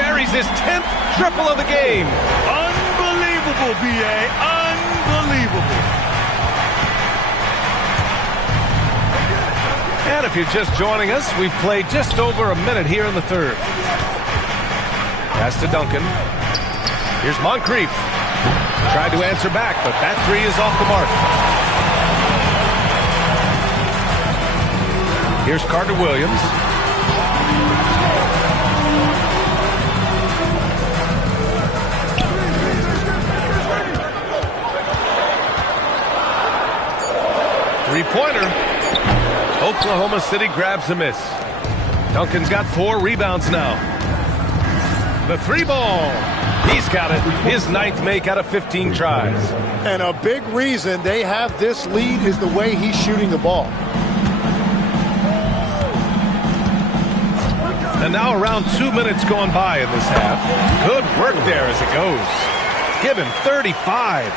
Buries his 10th triple of the game. Unbelievable, B.A. Unbelievable. And if you're just joining us, we've played just over a minute here in the third. Pass to Duncan. Here's Moncrief. Tried to answer back, but that three is off the mark. Here's Carter Williams. Three-pointer. Oklahoma City grabs a miss. Duncan's got 4 rebounds now. The three ball. He's got it. His 9th make out of 15 tries. And a big reason they have this lead is the way he's shooting the ball. And now around 2 minutes going by in this half. Good work there as it goes. Give him 35.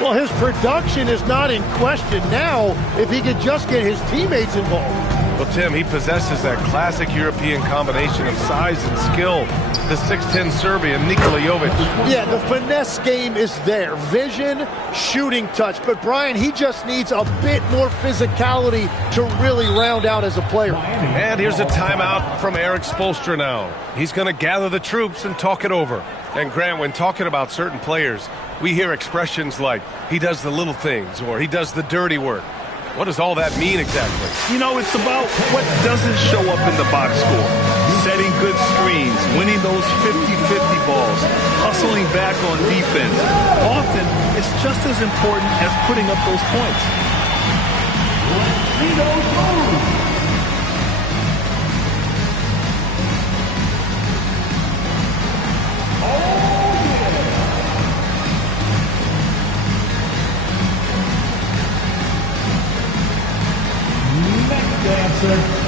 Well, his production is not in question now if he could just get his teammates involved. Well, Tim, he possesses that classic European combination of size and skill. The 6'10 Serbian, Nikola Jovic. Yeah, the finesse game is there. Vision, shooting touch. But, Brian, he just needs a bit more physicality to really round out as a player. And here's a timeout from Eric Spoelstra now. He's going to gather the troops and talk it over. And, Grant, when talking about certain players, we hear expressions like, he does the little things, or he does the dirty work. What does all that mean exactly? You know, it's about what doesn't show up in the box score. Setting good screens, winning those 50-50 balls, hustling back on defense. Often, it's just as important as putting up those points. Dancer.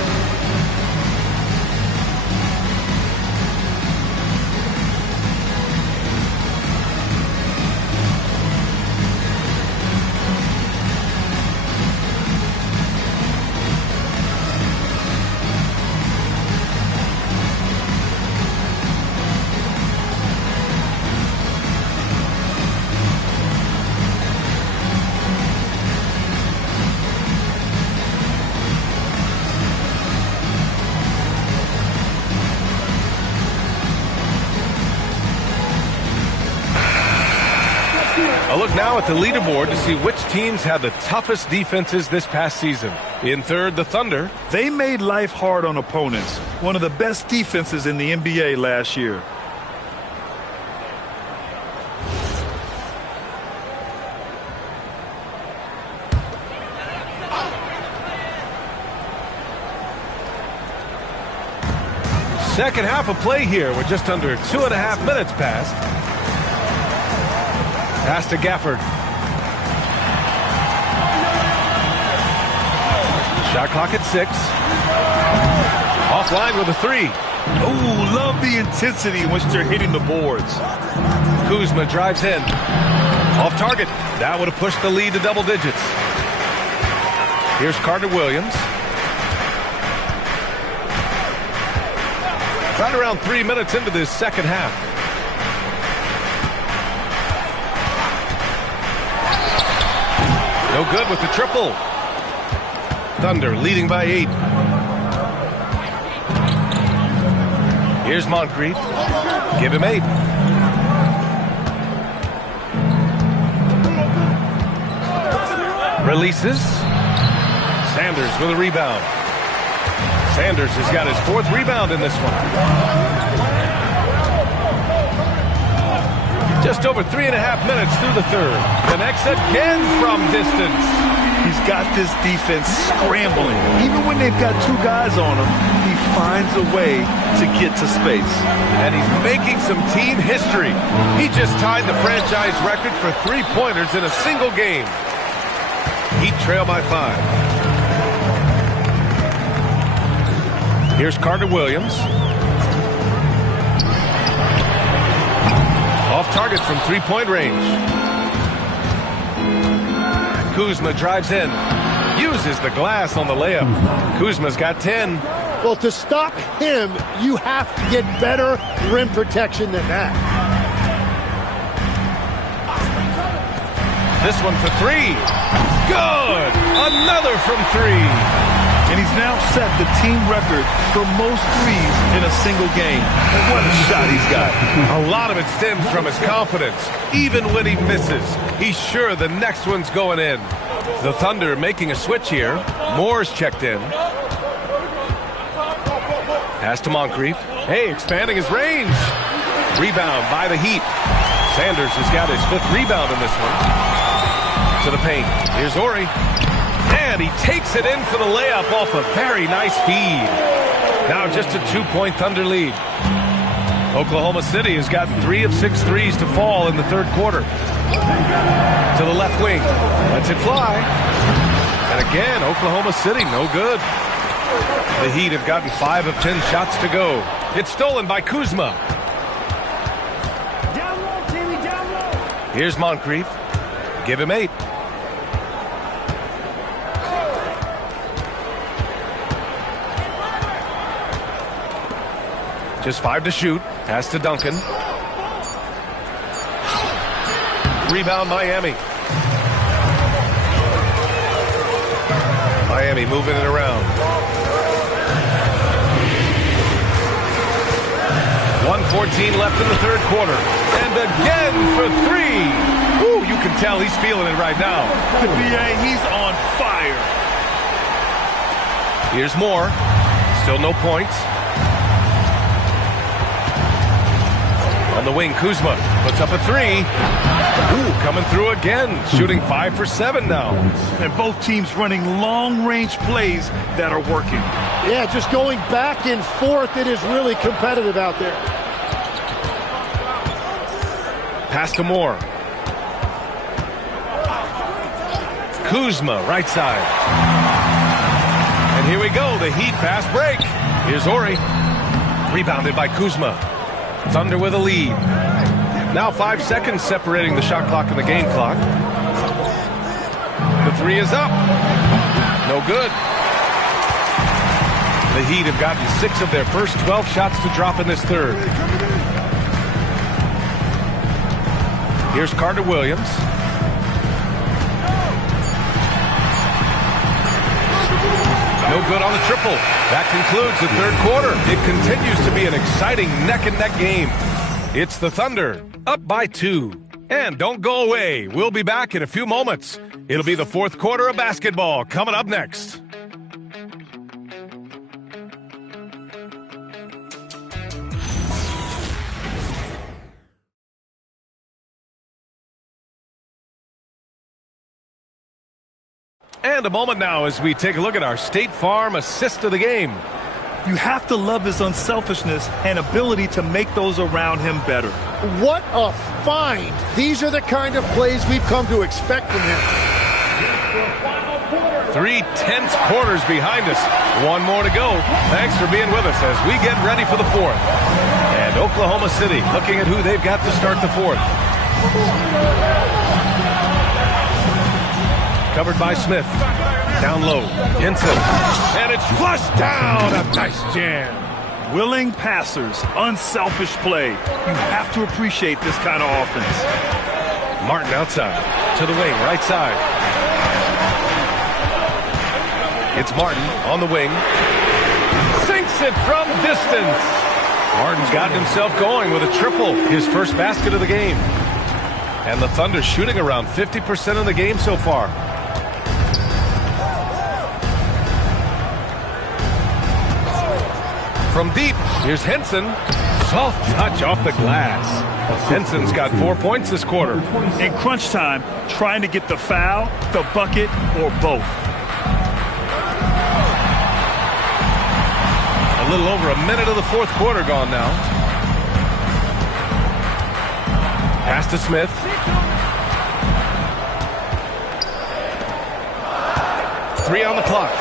A look now at the leaderboard to see which teams had the toughest defenses this past season. In third, the Thunder. They made life hard on opponents. One of the best defenses in the NBA last year. Second half of play here with just under 2.5 minutes passed. Pass to Gafford. Shot clock at 6. Offline with a 3. Oh, love the intensity in which they're hitting the boards. Kuzma drives in. Off target. That would have pushed the lead to double digits. Here's Carter Williams. Right around 3 minutes into this second half. No good with the triple. Thunder leading by 8. Here's Moncrief. Give him 8. Releases. Sanders with a rebound. Sanders has got his 4th rebound in this one. Just over 3.5 minutes through the third. Connects again from distance. He's got this defense scrambling. Even when they've got 2 guys on him, he finds a way to get to space. And he's making some team history. He just tied the franchise record for 3-pointers in a single game. Heat trail by 5. Here's Carter Williams. Off target from 3-point range. Kuzma drives in. Uses the glass on the layup. Kuzma's got 10. Well, to stop him, you have to get better rim protection than that. This one for 3. Good! Another from 3. And he's now set the team record for most threes in a single game. And what a shot he's got. A lot of it stems from his confidence. Even when he misses, he's sure the next one's going in. The Thunder making a switch here. Moore's checked in. Pass to Moncrief. Hey, expanding his range. Rebound by the Heat. Sanders has got his 5th rebound in this one. To the paint. Here's Ori. And he takes it in for the layup off a very nice feed. Now just a 2-point Thunder lead. Oklahoma City has gotten 3 of 6 threes to fall in the 3rd quarter. To the left wing. Lets it fly. And again, Oklahoma City, no good. The Heat have gotten 5 of 10 shots to go. It's stolen by Kuzma. Down low, Timmy, down low. Here's Moncrief. Give him 8. Just 5 to shoot. Pass to Duncan. Rebound Miami. Miami moving it around. 1:14 left in the 3rd quarter. And again for 3. Ooh, you can tell he's feeling it right now. The BA, he's on fire. Here's Moore. Still no points. On the wing, Kuzma puts up a 3. Ooh, coming through again. Shooting 5 for 7 now. And both teams running long-range plays that are working. Yeah, just going back and forth. It is really competitive out there. Pass to Moore. Kuzma, right side. And here we go, the Heat fast break. Here's Ori. Rebounded by Kuzma. Thunder with a lead. Now 5 seconds separating the shot clock and the game clock. The 3 is up. No good. The Heat have gotten 6 of their first 12 shots to drop in this 3rd. Here's Carter Williams. No good on the triple. That concludes the 3rd quarter. It continues to be an exciting neck-and-neck game. It's the Thunder, up by 2. And don't go away. We'll be back in a few moments. It'll be the 4th quarter of basketball coming up next. And a moment now as we take a look at our State Farm assist of the game. You have to love his unselfishness and ability to make those around him better. What a find. These are the kind of plays we've come to expect from him. 3 tense quarters behind us. 1 more to go. Thanks for being with us as we get ready for the 4th. And Oklahoma City looking at who they've got to start the 4th. Covered by Smith. Down low. Henson. And it's flushed down. A nice jam. Willing passers. Unselfish play. You have to appreciate this kind of offense. Martin outside. To the wing. Right side. It's Martin on the wing. Sinks it from distance. Martin's gotten himself going with a triple. His first basket of the game. And the Thunder shooting around 50% of the game so far. From deep, here's Henson. Soft touch off the glass. Henson's got 4 points this quarter. In crunch time, trying to get the foul, the bucket, or both. A little over a minute of the 4th quarter gone now. Pass to Smith. Three on the clock.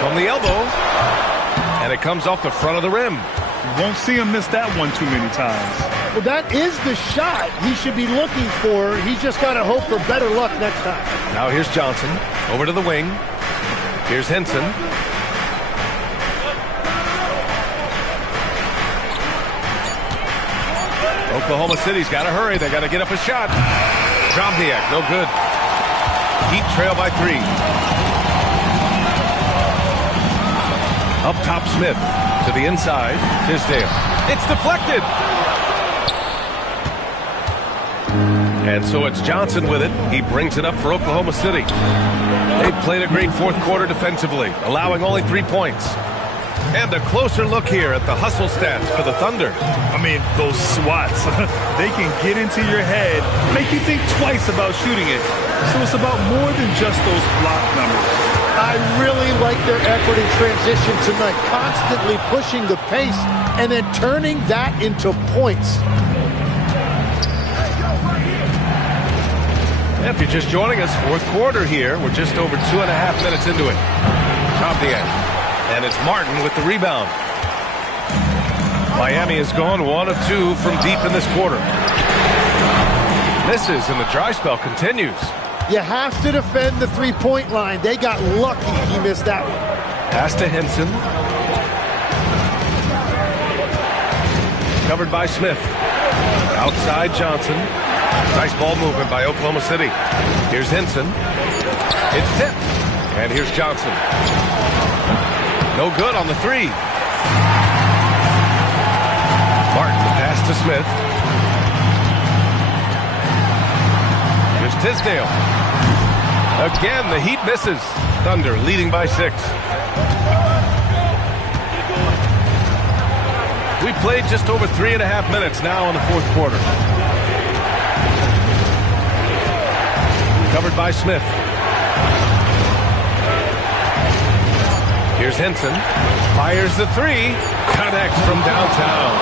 From the elbow. And it comes off the front of the rim. You won't see him miss that one too many times. Well, that is the shot he should be looking for. He's just got to hope for better luck next time. Now here's Johnson. Over to the wing. Here's Henson. Oklahoma City's got to hurry. They got to get up a shot. Drobniak, no good. Heat trail by 3. Up top, Smith. To the inside, Tisdale. It's deflected. And so it's Johnson with it. He brings it up for Oklahoma City. They played a great fourth quarter defensively, allowing only 3 points. And a closer look here at the hustle stats for the Thunder. I mean, those swats, they can get into your head, make you think twice about shooting it. So it's about more than just those block numbers. I really like their effort in transition tonight, constantly pushing the pace and then turning that into points. If you're just joining us, fourth quarter here. We're just over 2.5 minutes into it. Top the end. And it's Martin with the rebound. Miami has gone 1 of 2 from deep in this quarter. Misses, and the dry spell continues. You have to defend the three-point line. They got lucky he missed that one. Pass to Henson. Covered by Smith. Outside Johnson. Nice ball movement by Oklahoma City. Here's Henson. It's tipped. And here's Johnson. No good on the three. Martin, the pass to Smith. Here's Tisdale. Again, the Heat misses. Thunder leading by 6. We played just over 3.5 minutes now in the fourth quarter. Covered by Smith. Here's Henson. Fires the three. Connects from downtown.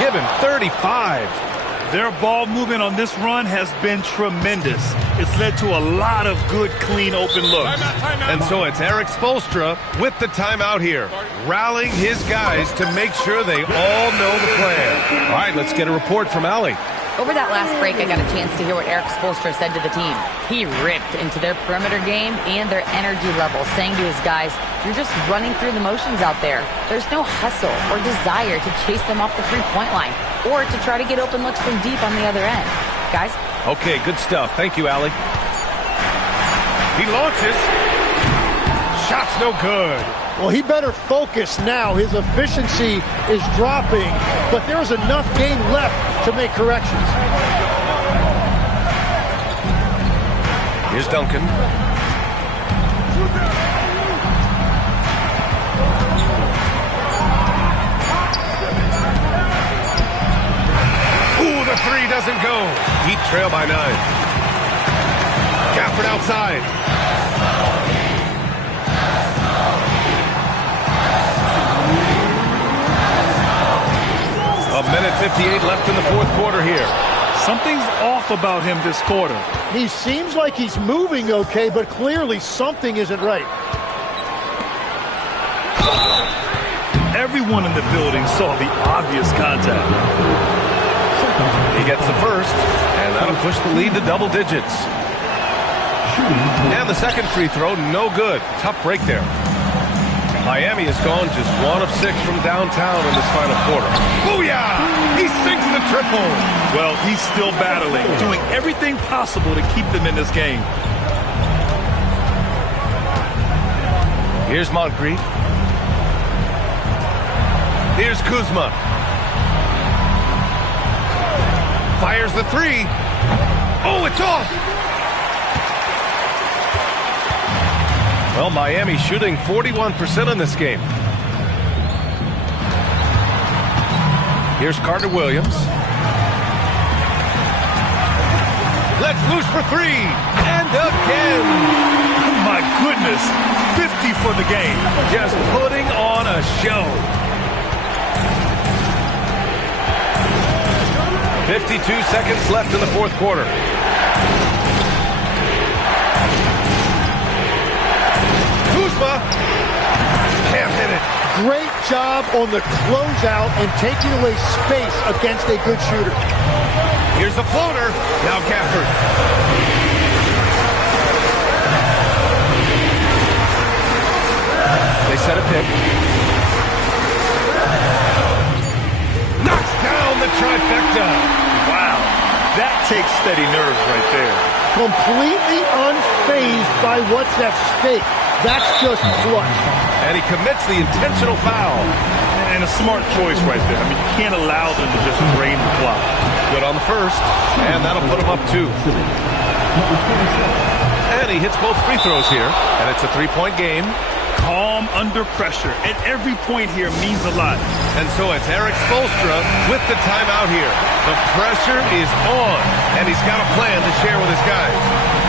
Give him 35. Their ball movement on this run has been tremendous. It's led to a lot of good, clean, open looks. Timeout. And so it's Eric Spoelstra with the timeout here, rallying his guys to make sure they all know the plan. All right, let's get a report from Allie. Over that last break, I got a chance to hear what Eric Spoelstra said to the team. He ripped into their perimeter game and their energy level, saying to his guys, you're just running through the motions out there. There's no hustle or desire to chase them off the three-point line or to try to get open looks from deep on the other end. Guys? Okay, good stuff. Thank you, Allie. He launches. Shot's no good. Well, he better focus now. His efficiency is dropping, but there's enough game left to make corrections. Here's Duncan. Ooh, the three doesn't go. Heat trail by 9. Gafford outside. A minute 58 left in the fourth quarter here. Something's off about him this quarter. He seems like he's moving okay, but clearly something isn't right. Everyone in the building saw the obvious contact. He gets the first, and that'll push the lead to double digits. And the second free throw, no good. Tough break there. Miami has gone just 1 of 6 from downtown in this final quarter. Booyah! He sinks the triple. Well, he's still battling, doing everything possible to keep them in this game. Here's Moncrief. Here's Kuzma. Fires the three. Oh, it's off! Well, Miami shooting 41% in this game. Here's Carter Williams. Let's loose for 3. And again. Oh, my goodness. 50 for the game. Just putting on a show. 52 seconds left in the fourth quarter. Kuzma can't hit it. Great job on the closeout and taking away space against a good shooter. Here's the floater. Now Gafford. They set a pick. Knocks down the trifecta. Wow. That takes steady nerves right there. Completely unfazed by what's at stake. That's just clutch. And he commits the intentional foul. And a smart choice right there. I mean, you can't allow them to just drain the clock. Good on the first, and that'll put him up 2. And he hits both free throws here, and it's a 3-point game. Calm under pressure, and every point here means a lot. And so it's Eric Spoelstra with the timeout here. The pressure is on, and he's got a plan to share with his guys.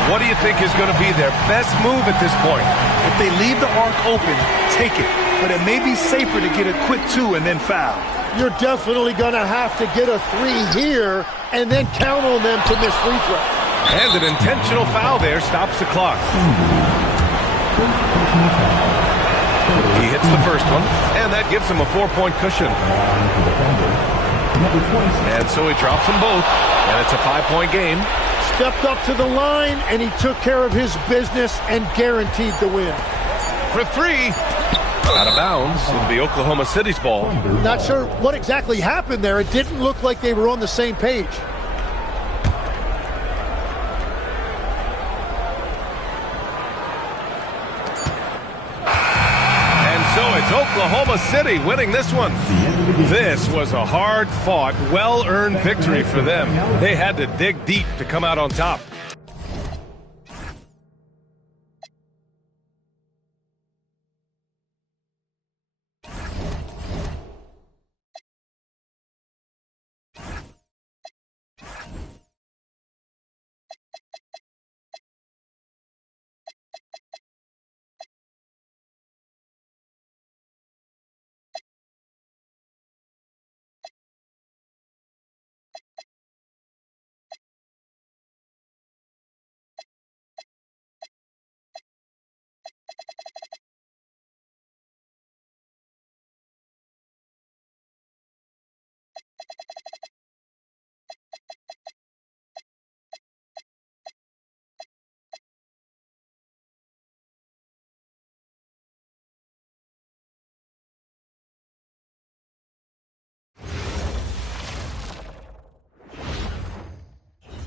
What do you think is going to be their best move at this point? If they leave the arc open, take it. But it may be safer to get a quick 2 and then foul. You're definitely going to have to get a 3 here and then count on them to miss free throw. And an intentional foul there stops the clock. He hits the first one, and that gives him a 4-point cushion. And so he drops them both, and it's a 5-point game. Stepped up to the line, and he took care of his business and guaranteed the win. For 3, out of bounds, it'll be Oklahoma City's ball. Not sure what exactly happened there. It didn't look like they were on the same page. It's Oklahoma City winning this one. This was a hard-fought, well-earned victory for them. They had to dig deep to come out on top.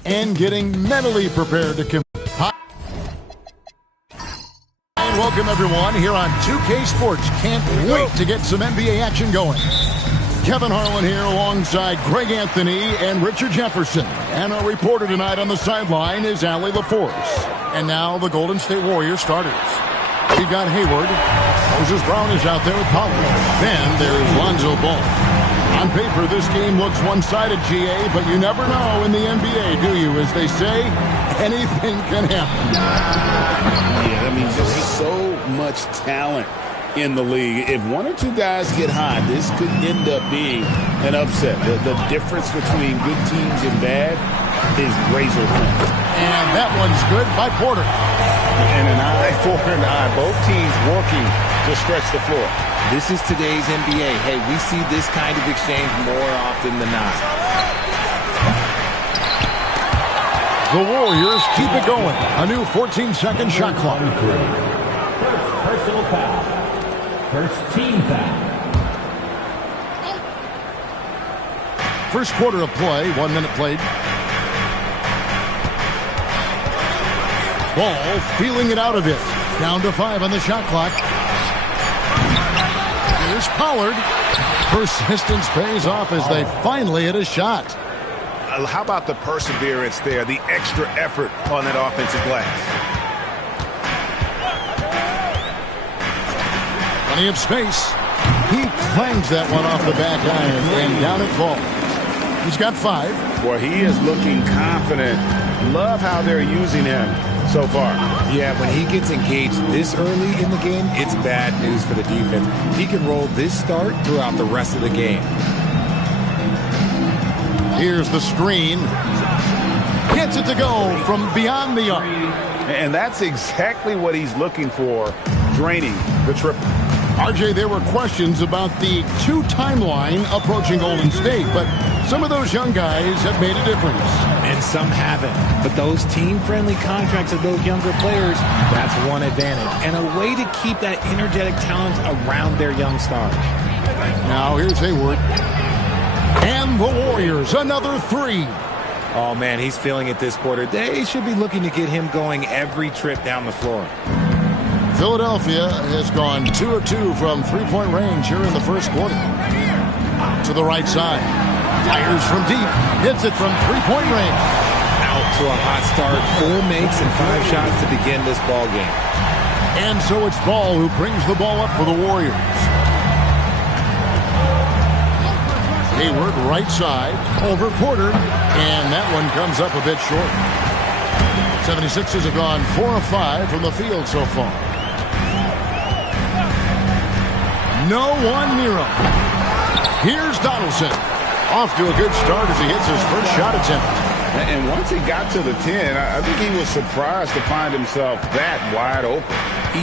And getting mentally prepared to compete. And welcome everyone here on 2K Sports. Can't wait to get some NBA action going. Kevin Harlan here alongside Greg Anthony and Richard Jefferson. And our reporter tonight on the sideline is Allie LaForce. And now the Golden State Warriors starters. We've got Hayward. Moses Brown is out there with Pollard. Then there's Lonzo Ball. On paper, this game looks one-sided, GA, but you never know in the NBA, do you? As they say, anything can happen. Yeah, I mean, there's so much talent in the league. If one or two guys get hot, this could end up being an upset. The difference between good teams and bad is razor thin. And that one's good by Porter. And an eye for an eye. Both teams working to stretch the floor. This is today's NBA. Hey, we see this kind of exchange more often than not. The Warriors keep it going. A new 14-second shot clock. First personal foul. First team foul. First quarter of play, 1 minute played. Ball feeling it out a bit. Down to 5 on the shot clock. Here's Pollard. Persistence pays off as they finally hit a shot. How about the perseverance there, the extra effort on that offensive glass? Plenty of space. He clangs that one off the back iron and down it falls. He's got 5. Boy, he is looking confident. Love how they're using him so far. Yeah, when he gets engaged this early in the game, it's bad news for the defense. He can roll this start throughout the rest of the game. Here's the screen. Gets it to go from beyond the arc. And that's exactly what he's looking for, draining the triple. RJ, there were questions about the 2 timeline approaching Golden State, but some of those young guys have made a difference. And some haven't. But those team-friendly contracts of those younger players, that's one advantage. And a way to keep that energetic talent around their young stars. Now here's Hayward. And the Warriors, another 3. Oh, man, he's feeling it this quarter. They should be looking to get him going every trip down the floor. Philadelphia has gone 2 of 2 from three-point range here in the first quarter. To the right side. Fires from deep. Hits it from three-point range. Out to a hot start. 4 makes and 5 shots to begin this ball game. And so it's Ball who brings the ball up for the Warriors. Hayward right side over Porter, and that one comes up a bit short. 76ers have gone 4 of 5 from the field so far. No one near him. Here's Donaldson. Off to a good start as he hits his first shot attempt. And once he got to the 10, I think he was surprised to find himself that wide open.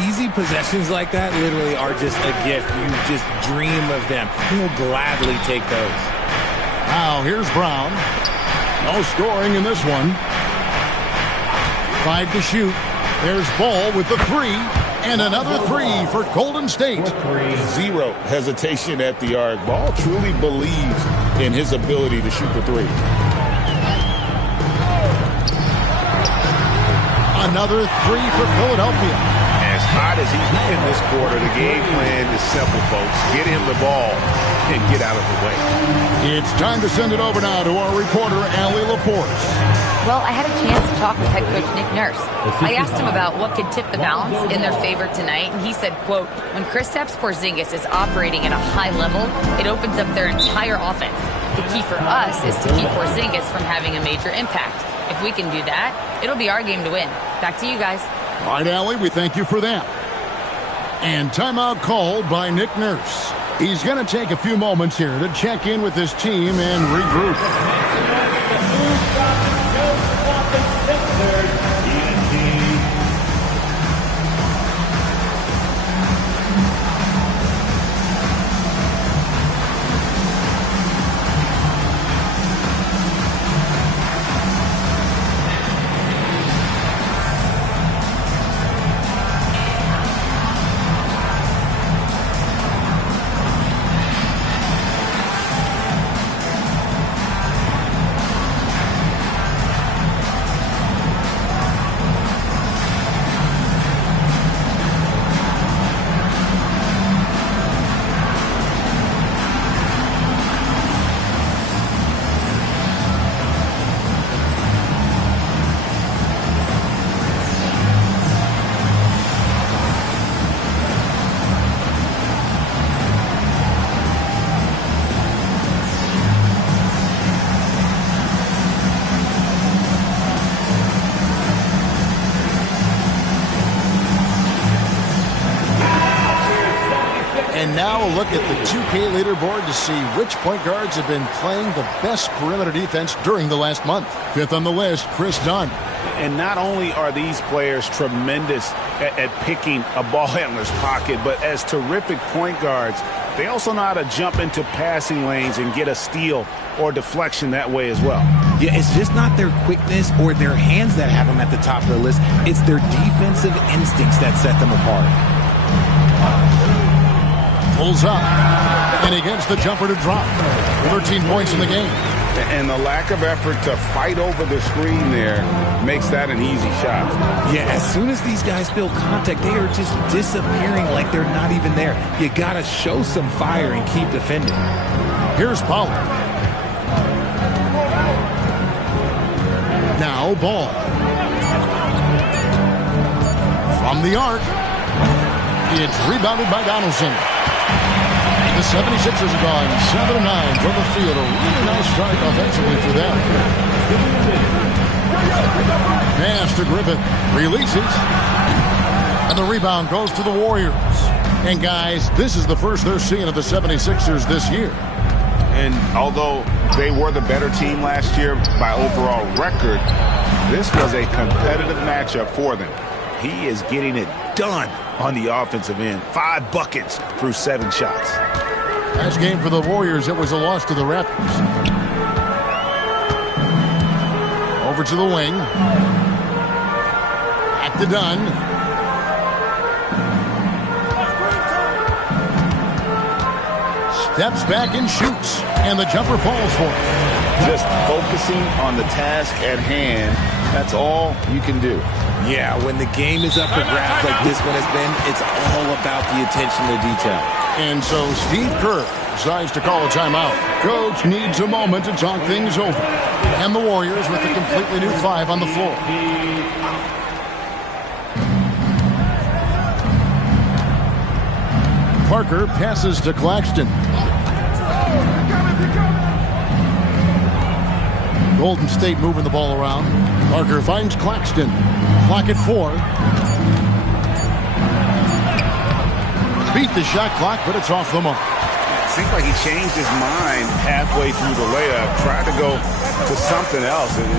Easy possessions like that literally are just a gift. You just dream of them. He'll gladly take those. Now here's Brown. No scoring in this one. 5 to shoot. There's Ball with the 3. And another 3 for Golden State. Zero hesitation at the arc. Ball truly believes in his ability to shoot the 3. Another 3 for Philadelphia. As hot as he's been this quarter, the game plan is simple, folks. Get him the ball and get out of the way. It's time to send it over now to our reporter, Allie LaForce. Well, I had a chance to talk with head coach Nick Nurse. I asked him about what could tip the balance in their favor tonight, and he said, quote, when Kristaps Porzingis is operating at a high level, it opens up their entire offense. The key for us is to keep Porzingis from having a major impact. If we can do that, it'll be our game to win. Back to you guys. All right, Allie, we thank you for that. And timeout called by Nick Nurse. He's going to take a few moments here to check in with his team and regroup. And now a look at the 2K leaderboard to see which point guards have been playing the best perimeter defense during the last month. 5th on the list, Chris Dunn. And not only are these players tremendous at picking a ball handler's pocket, but as terrific point guards, they also know how to jump into passing lanes and get a steal or deflection that way as well. Yeah, it's just not their quickness or their hands that have them at the top of the list. It's their defensive instincts that set them apart. Pulls up, and he gets the jumper to drop. 13 points in the game. And the lack of effort to fight over the screen there makes that an easy shot. Yeah, as soon as these guys feel contact, they are just disappearing like they're not even there. You got to show some fire and keep defending. Here's Pollard. Now Ball. From the arc. It's rebounded by Donaldson. The 76ers have gone 7-9 from the field. A really nice start offensively for them. Pass to Griffin. Releases. And the rebound goes to the Warriors. And guys, this is the first they're seeing of the 76ers this year. And although they were the better team last year by overall record, this was a competitive matchup for them. He is getting it done on the offensive end. 5 buckets through 7 shots. Last game for the Warriors, it was a loss to the Raptors. Over to the wing. Back to Dunn. Steps back and shoots. And the jumper falls for it. Just focusing on the task at hand That's all you can do. Yeah, when the game is up for grabs like this one has been, it's all about the attention to detail. And so Steve Kerr decides to call a timeout. Coach needs a moment to talk things over. And the Warriors with a completely new 5 on the floor. Parker passes to Claxton. Golden State moving the ball around. Parker finds Claxton. Clock at 4. Beat the shot clock, but it's off the mark. Seems like he changed his mind halfway through the layup, tried to go to something else, and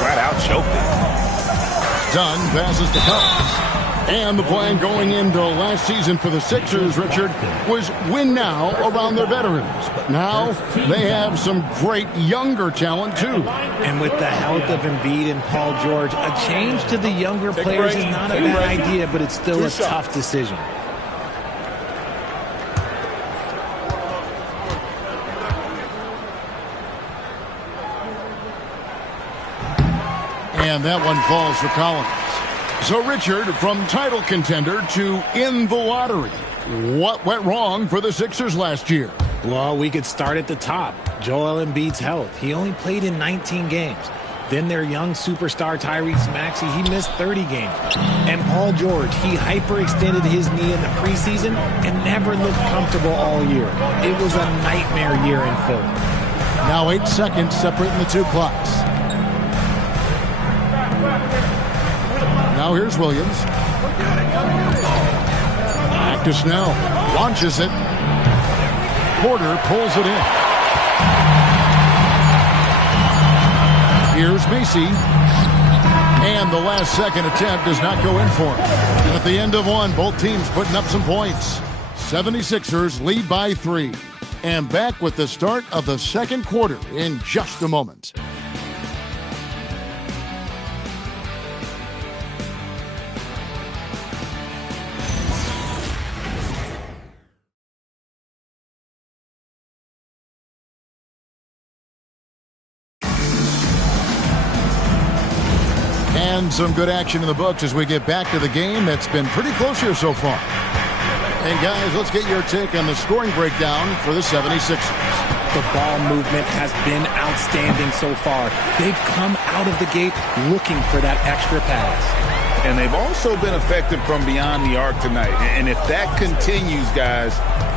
flat out choked it. Dunn passes to Cousins. And the plan going into last season for the Sixers, Richard, was win now around their veterans. But now they have some great younger talent, too. And with the health of Embiid and Paul George, a change to the younger players is not a bad idea, but it's still a tough decision. And that one falls for Collins. So, Richard, from title contender to in the lottery, what went wrong for the Sixers last year? Well, we could start at the top. Joel Embiid's health. He only played in 19 games. Then their young superstar Tyrese Maxey, he missed 30 games. And Paul George, he hyperextended his knee in the preseason and never looked comfortable all year. It was a nightmare year in Philly. Now 8 seconds separating the two clocks. Now here's Williams. Back to Snell. Launches it. Porter pulls it in. Here's Macy. And the last second attempt does not go in for him. And at the end of one, both teams putting up some points. 76ers lead by 3. And back with the start of the second quarter in just a moment. And some good action in the books as we get back to the game that's been pretty close here so far. And guys, let's get your take on the scoring breakdown for the 76ers. The ball movement has been outstanding so far. They've come out of the gate looking for that extra pass. And they've also been effective from beyond the arc tonight. And if that continues, guys,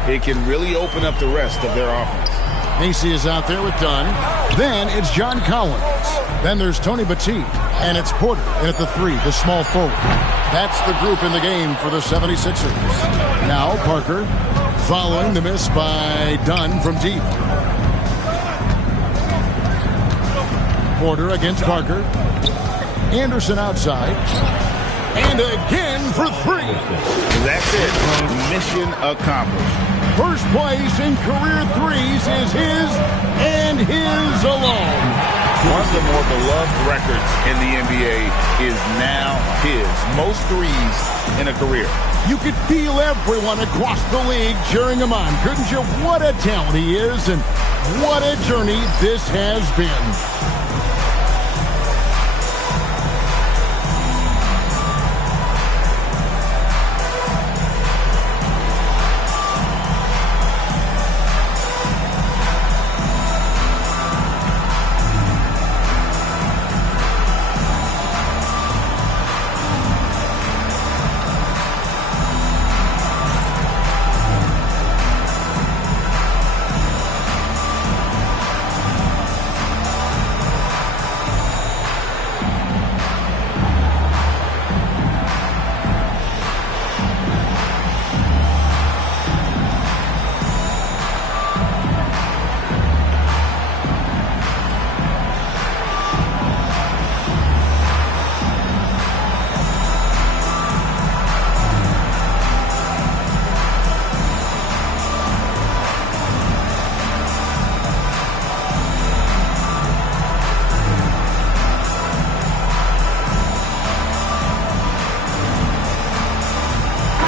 it can really open up the rest of their offense. Macy is out there with Dunn. Then it's John Collins. Then there's Tony Batiste. And it's Porter. And at the 3, the small forward. That's the group in the game for the 76ers. Now Parker following the miss by Dunn from deep. Porter against Parker. Anderson outside. And again for 3. That's it. Mission accomplished. First place in career threes is his and his alone. One of the more beloved records in the NBA is now his. Most threes in a career. You could feel everyone across the league cheering him on, couldn't you? What a talent he is, and what a journey this has been.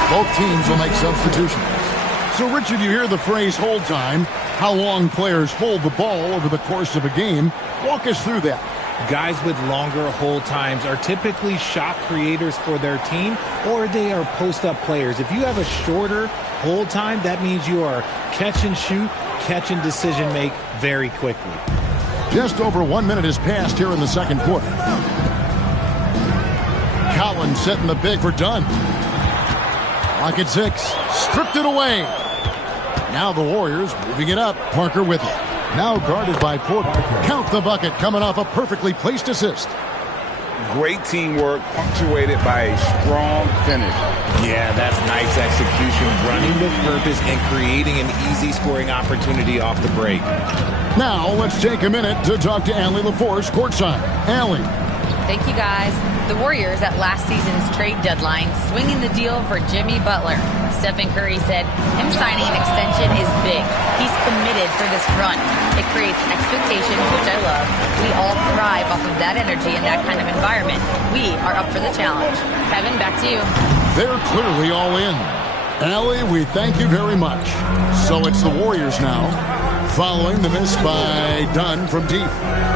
Both teams will make substitutions. So, Richard, you hear the phrase hold time, how long players hold the ball over the course of a game. Walk us through that. Guys with longer hold times are typically shot creators for their team, or they are post-up players. If you have a shorter hold time, that means you are catch and shoot, catch and decision make very quickly. Just over 1 minute has passed here in the second quarter. Collins setting the big for Dunn. Lock at 6. Stripped it away. Now the Warriors moving it up. Parker with it. Now guarded by Porter. Count the bucket coming off a perfectly placed assist. Great teamwork punctuated by a strong finish. Yeah, that's nice execution. Running with purpose and creating an easy scoring opportunity off the break. Now let's take a minute to talk to Allie LaForce courtside. Allie. Thank you, guys. The Warriors at last season's trade deadline swinging the deal for Jimmy Butler. Stephen Curry said him signing an extension is big. He's committed for this run. It creates expectations, which I love. We all thrive off of that energy and that kind of environment. We are up for the challenge. Kevin, back to you. They're clearly all in. Allie, we thank you very much. So it's the Warriors now, following the miss by Dunn from deep.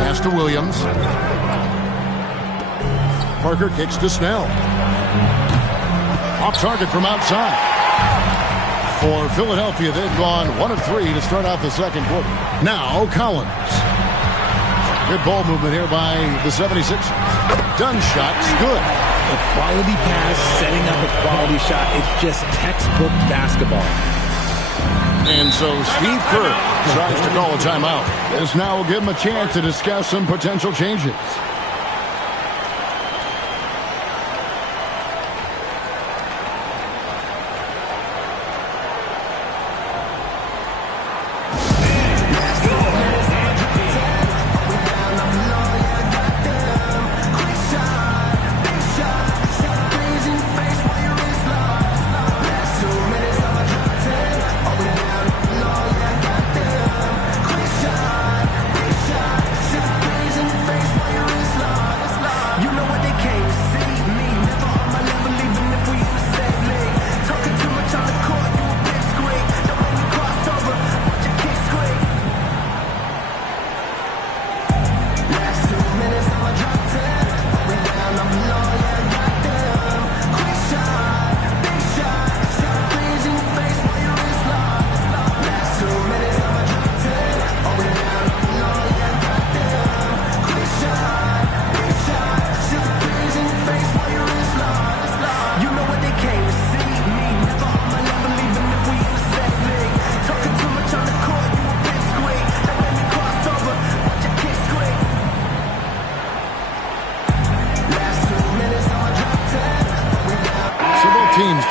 Pass to Williams. Parker kicks to Snell. Off target from outside. For Philadelphia, they've gone 1 of 3 to start out the second quarter. Now Collins. Good ball movement here by the 76ers. Dunn shot's good. A quality pass, setting up a quality shot. It's just textbook basketball. And so Steve Kerr tries to call a timeout. This now will give him a chance to discuss some potential changes.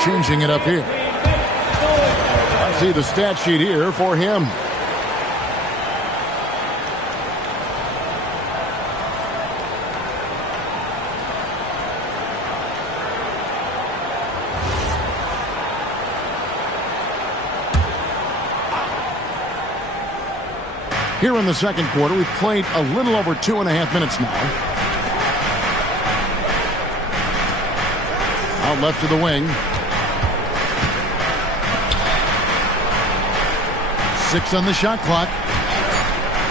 Changing it up here. I see the stat sheet here for him. Here in the second quarter, we've played a little over 2.5 minutes now. Out left to the wing. 6 on the shot clock.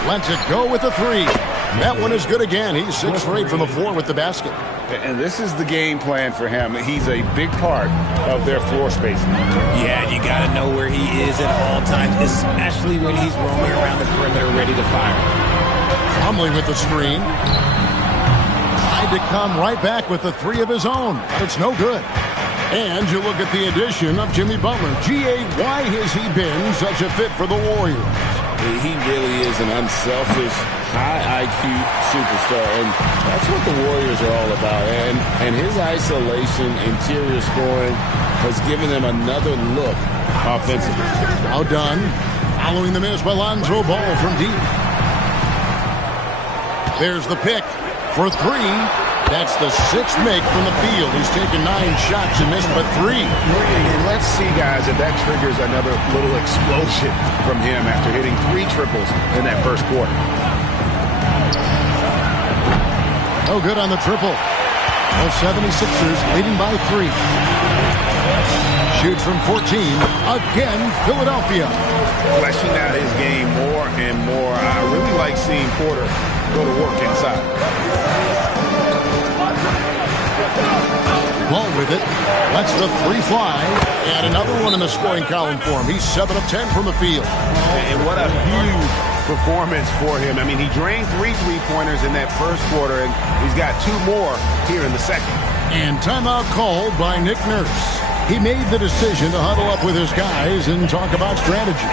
Lets it go with a 3. That one is good again. He's 6 for 8 from the floor with the basket. And this is the game plan for him. He's a big part of their floor spacing. Yeah, you got to know where he is at all times, especially when he's roaming around the perimeter ready to fire. Plumlee with the screen. Tried to come right back with the 3 of his own, but it's no good. And you look at the addition of Jimmy Butler. G.A., why has he been such a fit for the Warriors? He really is an unselfish, high IQ superstar, and that's what the Warriors are all about. And his isolation, interior scoring has given them another look offensively. Now done. Following the miss by Lonzo Ball from deep. There's the pick for 3. That's the 6th make from the field. He's taken 9 shots and missed but 3. And let's see, guys, if that triggers another little explosion from him after hitting 3 triples in that first quarter. No good on the triple. The 76ers leading by 3. Shoots from 14. Again, Philadelphia. Fleshing out his game more and more. I really like seeing Porter go to work inside. Ball with it. Lets the three fly. And another one in the scoring column for him. He's 7 of 10 from the field. And what a huge performance for him. I mean, he drained 3 3-pointers in that first quarter, and he's got 2 more here in the second. And timeout called by Nick Nurse. He made the decision to huddle up with his guys and talk about strategy.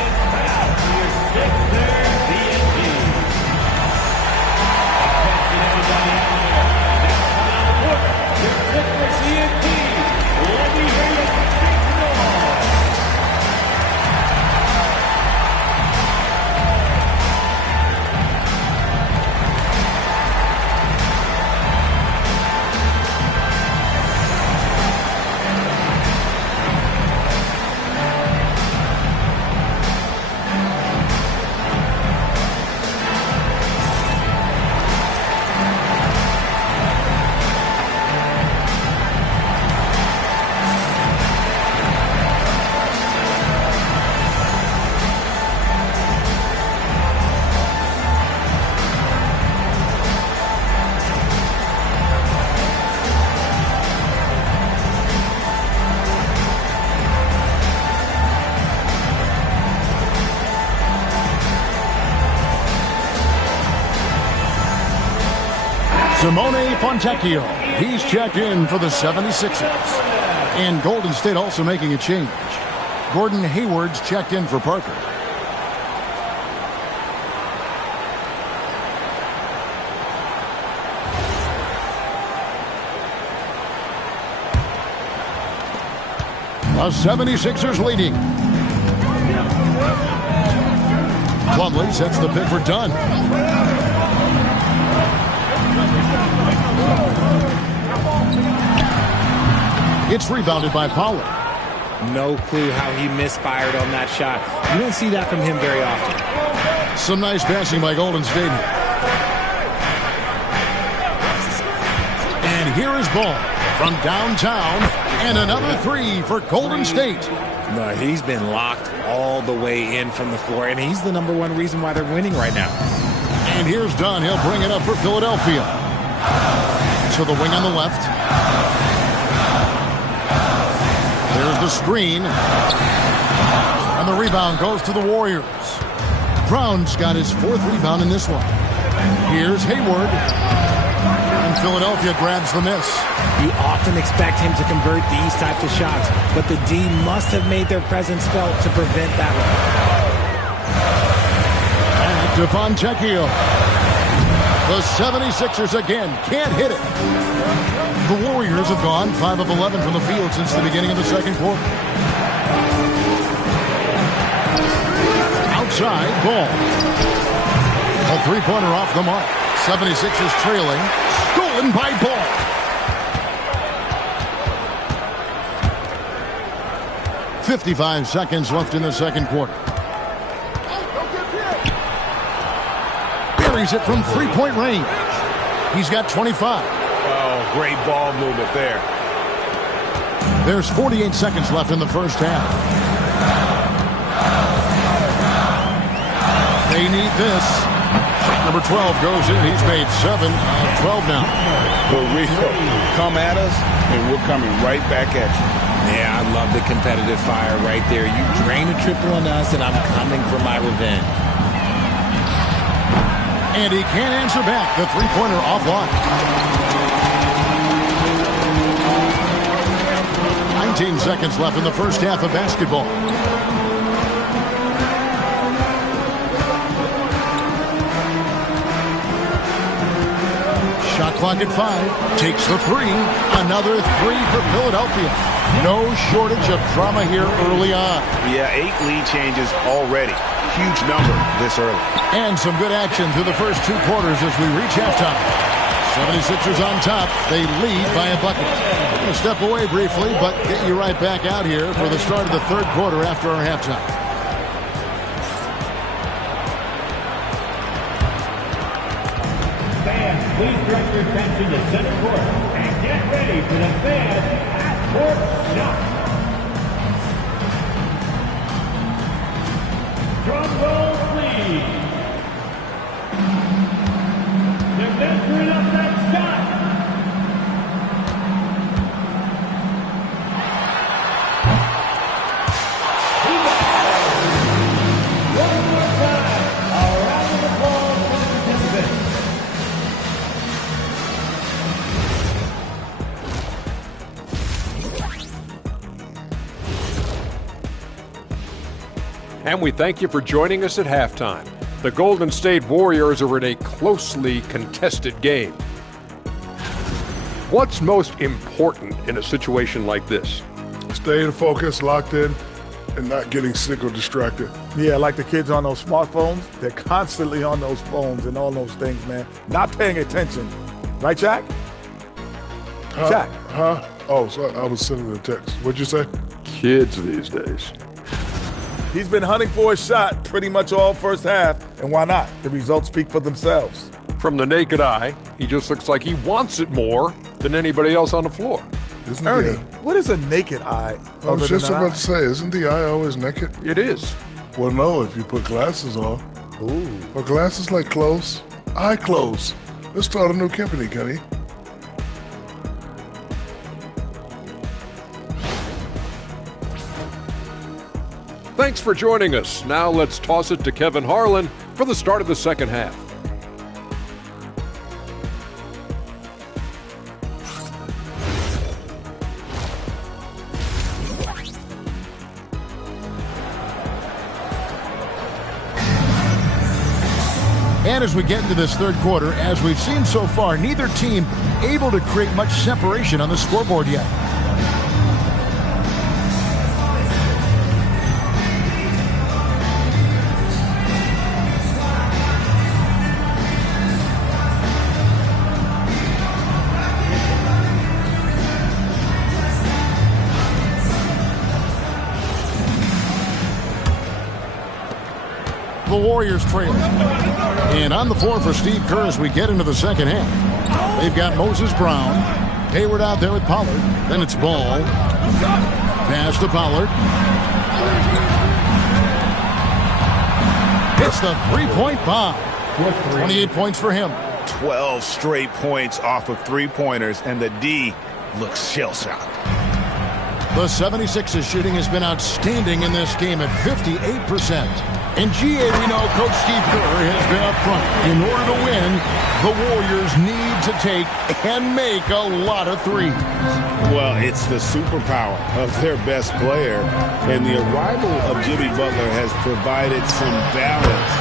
Simone Fontecchio. He's checked in for the 76ers. And Golden State also making a change. Gordon Hayward's checked in for Parker. The 76ers leading. Plumlee sets the pick for Dunn. It's rebounded by Pollard. No clue how he misfired on that shot. You don't see that from him very often. Some nice passing by Golden State. And here is Ball from downtown. And another 3 for Golden State. No, he's been locked all the way in from the floor, and he's the #1 reason why they're winning right now. And here's Dunn. He'll bring it up for Philadelphia. To the wing on the left. There's the screen. And the rebound goes to the Warriors. Brown's got his 4th rebound in this one. Here's Hayward. And Philadelphia grabs the miss. You often expect him to convert these types of shots, but the D must have made their presence felt to prevent that one. And to Fontecchio. The 76ers again can't hit it. The Warriors have gone 5 of 11 from the field since the beginning of the second quarter. Outside, Ball. A three-pointer off the mark. 76ers trailing. Stolen by Ball. .55 seconds left in the second quarter. Buries it from three-point range. He's got 25. Oh, great ball movement there. There's 48 seconds left in the first half. They need this. Number 12 goes in. He's made 7 of 12 now. For real. Come at us, and we're coming right back at you. Yeah, I love the competitive fire right there. You drain a triple on us, and I'm coming for my revenge. And he can't answer back. The three-pointer offline. 19 seconds left in the first half of basketball. Shot clock at 5. Takes the 3. Another 3 for Philadelphia. No shortage of drama here early on. Yeah, 8 lead changes already. Huge number this early. And some good action through the first 2 quarters as we reach halftime. 76ers on top. They lead by a bucket. We're going to step away briefly, but get you right back out here for the start of the third quarter after our halftime. Fans, please direct your attention to center court and get ready for the fan half-court shot. And we thank you for joining us at halftime. The Golden State Warriors are in a closely contested game. What's most important in a situation like this? Staying focused, locked in, and not getting sick or distracted. Yeah, like the kids on those smartphones, they're constantly on those phones and all those things, man. Not paying attention. Right, Jack? Jack? Huh? Oh, sorry, I was sending a text. What'd you say? Kids these days. He's been hunting for a shot pretty much all first half, and why not? The results speak for themselves. From the naked eye, he just looks like he wants it more than anybody else on the floor. Ernie, what is a naked eye? I was just about to say, isn't the eye always naked? It is. Well, no, if you put glasses on. Ooh. Are glasses like clothes? Eye clothes. Let's start a new company, Kenny. Thanks for joining us. Now let's toss it to Kevin Harlan for the start of the second half. And as we get into this third quarter, as we've seen so far, neither team able to create much separation on the scoreboard yet. The Warriors trail. And on the floor for Steve Kerr as we get into the second half. They've got Moses Brown. Hayward out there with Pollard. Then it's Ball. Pass to Pollard. It's the three-point bomb. 28 points for him. 12 straight points off of three-pointers, and the D looks shell-shocked. The 76ers shooting has been outstanding in this game at 58%. And GA, we know Coach Steve Kerr has been up front. In order to win, the Warriors need to take and make a lot of threes. Well, it's the superpower of their best player, and the arrival of Jimmy Butler has provided some balance,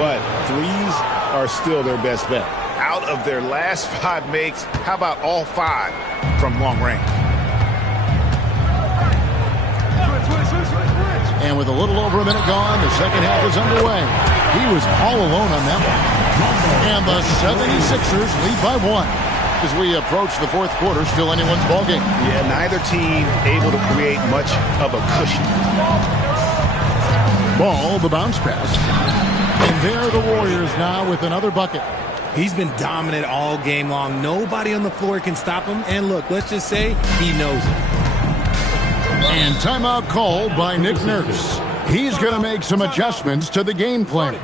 but threes are still their best bet. Out of their last 5 makes, how about all 5 from long range? And with a little over a minute gone, the second half is underway. He was all alone on that one. And the 76ers lead by 1. As we approach the fourth quarter, still anyone's ballgame. Yeah, neither team able to create much of a cushion. Ball, the bounce pass. And there the Warriors now with another bucket. He's been dominant all game long. Nobody on the floor can stop him. And look, let's just say he knows it. And timeout called by Nick Nurse. He's going to make some adjustments to the game plan.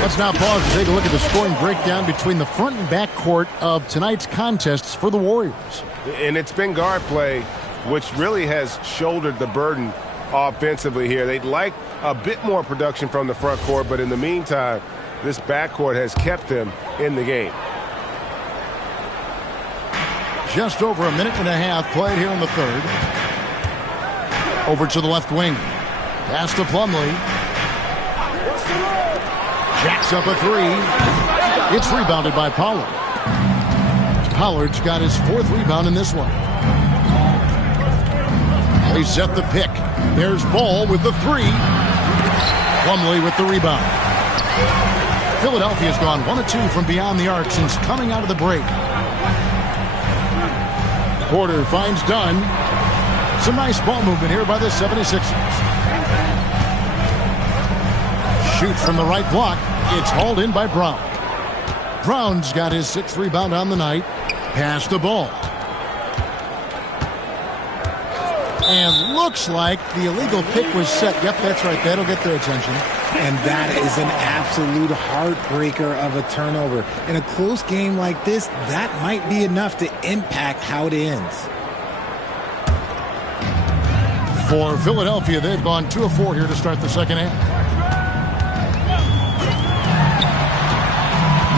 Let's now pause and take a look at the scoring breakdown between the front and back court of tonight's contests for the Warriors. And it's been guard play, which really has shouldered the burden offensively here. They'd like a bit more production from the front court, but in the meantime, this backcourt has kept them in the game. Just over a minute and a half played here in the third. Over to the left wing. Pass to Plumlee. Jacks up a three. It's rebounded by Pollard. Pollard's got his 4th rebound in this one. They set the pick. There's Ball with the 3. Plumlee with the rebound. Philadelphia's gone 1 of 2 from beyond the arc since coming out of the break. Porter finds Dunn. Some nice ball movement here by the 76ers. Shoots from the right block. It's hauled in by Brown. Brown's got his 6th rebound on the night. Pass the ball. And looks like the illegal pick was set. Yep, that's right. That'll get their attention. And that is an absolute heartbreaker of a turnover. In a close game like this, that might be enough to impact how it ends. For Philadelphia, they've gone 2 of 4 here to start the second half.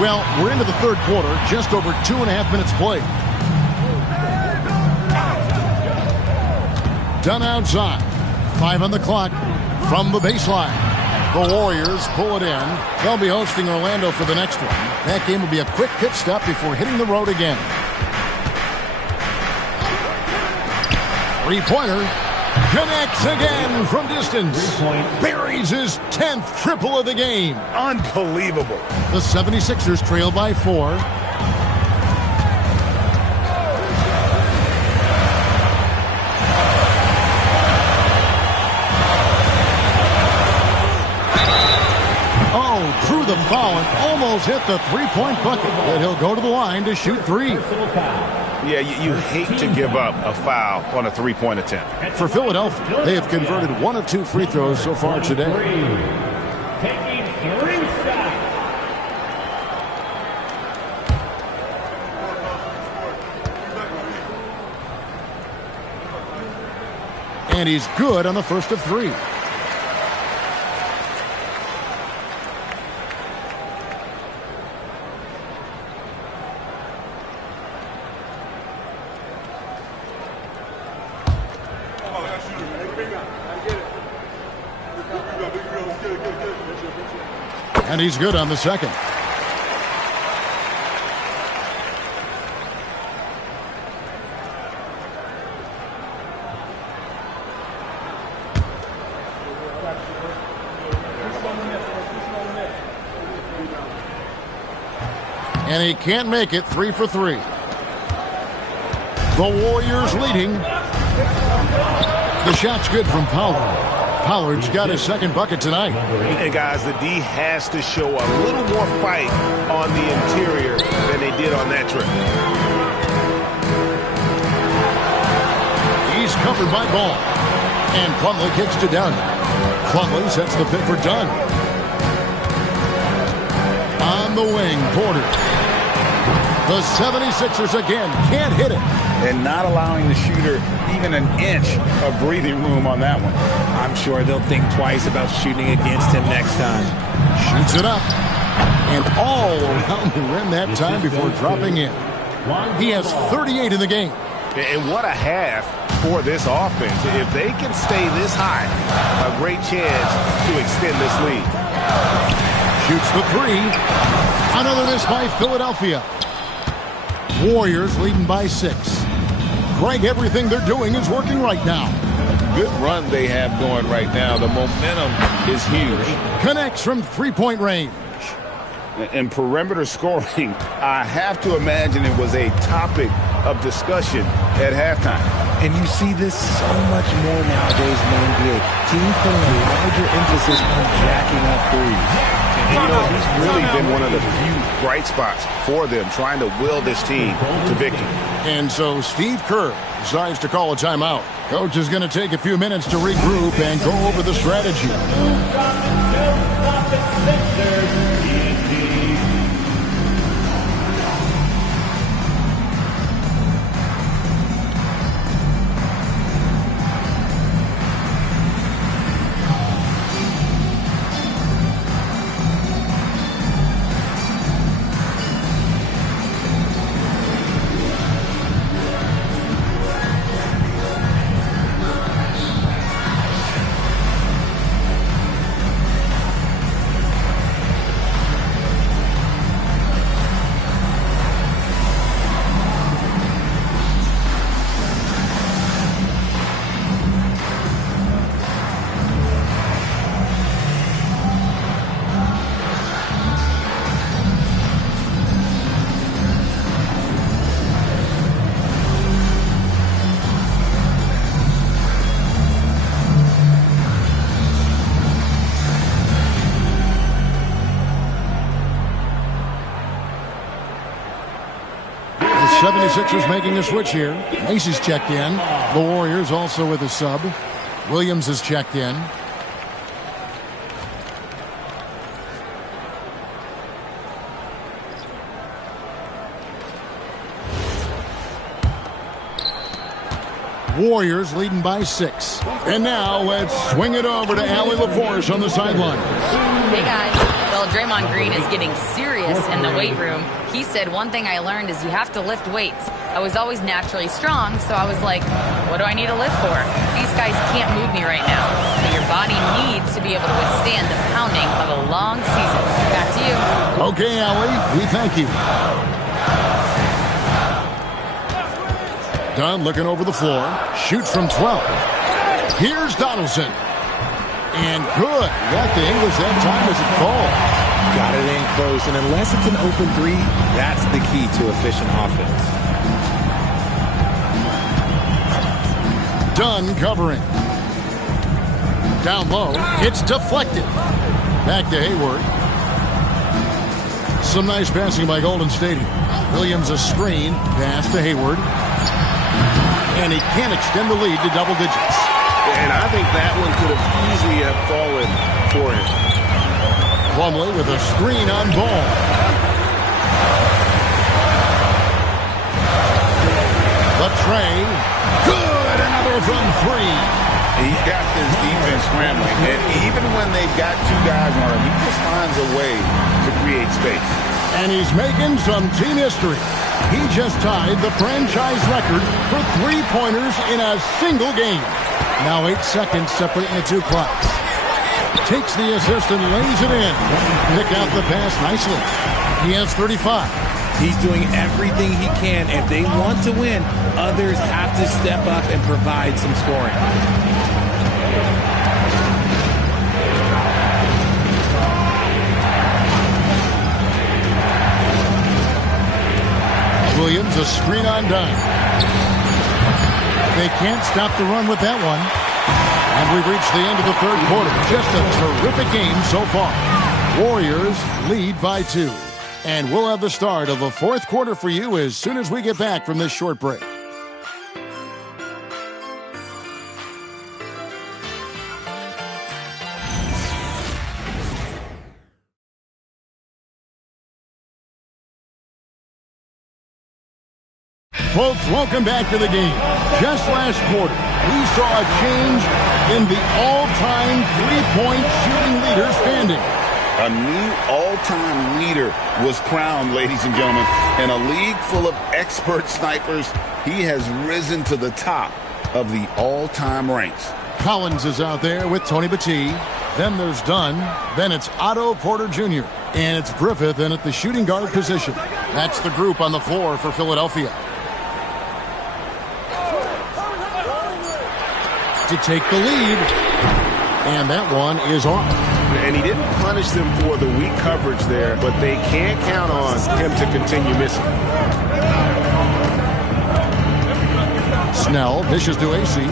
Well, we're into the 3rd quarter, just over 2.5 minutes played. Done outside. 5 on the clock from the baseline. The Warriors pull it in. They'll be hosting Orlando for the next one. That game will be a quick pit stop before hitting the road again. 3-pointer. Connects again from distance. Buries his 10th triple of the game. Unbelievable. The 76ers trail by 4. Oh, drew the foul and almost hit the 3-point bucket. But he'll go to the line to shoot 3. Yeah, you hate to give up a foul on a 3-point attempt. For Philadelphia, they have converted 1 of 2 free throws so far today. Taking 3 shots. And he's good on the first of 3. And he's good on the second. And he can't make it. 3 for 3. The Warriors leading. The shot's good from Pollard. Pollard's got his 2nd bucket tonight. And guys, the D has to show a little more fight on the interior than they did on that trip. He's covered by Ball. And Plumlee kicks to Dunn. Plumlee sets the pick for Dunn. On the wing, Porter. The 76ers again can't hit it. And not allowing the shooter even an inch of breathing room on that one. I'm sure they'll think twice about shooting against him next time. Shoots it up. And all around the rim that time before dropping in. He has 38 in the game. And what a half for this offense. If they can stay this high, a great chance to extend this lead. Shoots the 3. Another miss by Philadelphia. Warriors leading by 6. Greg, everything they're doing is working right now. Good run they have going right now. The momentum is huge. Connects from 3-point range. And perimeter scoring, I have to imagine it was a topic of discussion at halftime. And you see this so much more nowadays in the NBA. Teams putting a larger emphasis on jacking up threes. And, you know, he's really been one of the few bright spots for them, trying to will this team to victory. And so Steve Kerr decides to call a timeout. Coach is going to take a few minutes to regroup and go over the strategy. 76ers making a switch here. Macy's checked in. The Warriors also with a sub. Williams is checked in. Warriors leading by 6. And now let's swing it over to Allie LaForce on the sideline. Hey guys. Well, Draymond Green is getting serious in the weight room. He said, one thing I learned is you have to lift weights. I was always naturally strong, so I was like, what do I need to lift for? These guys can't move me right now. But your body needs to be able to withstand the pounding of a long season. Back to you. Okay, Allie, we thank you. Dunn looking over the floor. Shoots from 12. Here's Donaldson. And good. Got the English that time as it falls. Got it in close. And unless it's an open three, that's the key to efficient offense. Dunn covering. Down low. It's deflected. Back to Hayward. Some nice passing by Golden State. Williams a screen. Pass to Hayward. And he can't extend the lead to double digits. And I think that one could have easily have fallen for him. Plumlee with a screen on ball. The tray. Good. Another from 3. He's got this defense scrambling. And even when they've got 2 guys on him, he just finds a way to create space. And he's making some team history. He just tied the franchise record for 3-pointers in a single game. Now 8 seconds separating the 2 clocks. Takes the assist and lays it in. Pick out the pass nicely. He has 35. He's doing everything he can. If they want to win, others have to step up and provide some scoring. Williams, a screen on Dunn. They can't stop the run with that one. And we've reached the end of the 3rd quarter. Just a terrific game so far. Warriors lead by 2. And we'll have the start of the 4th quarter for you as soon as we get back from this short break. Folks, welcome back to the game. Just last quarter, we saw a change in the all-time three-point shooting leader standing. A new all-time leader was crowned, ladies and gentlemen. In a league full of expert snipers, he has risen to the top of the all-time ranks. Collins is out there with Tony Battie. Then there's Dunn. Then it's Otto Porter Jr. And it's Griffith in at the shooting guard position. That's the group on the floor for Philadelphia. To take the lead. And that one is off. And he didn't punish them for the weak coverage there, but they can't count on him to continue missing. Snell dishes to AC.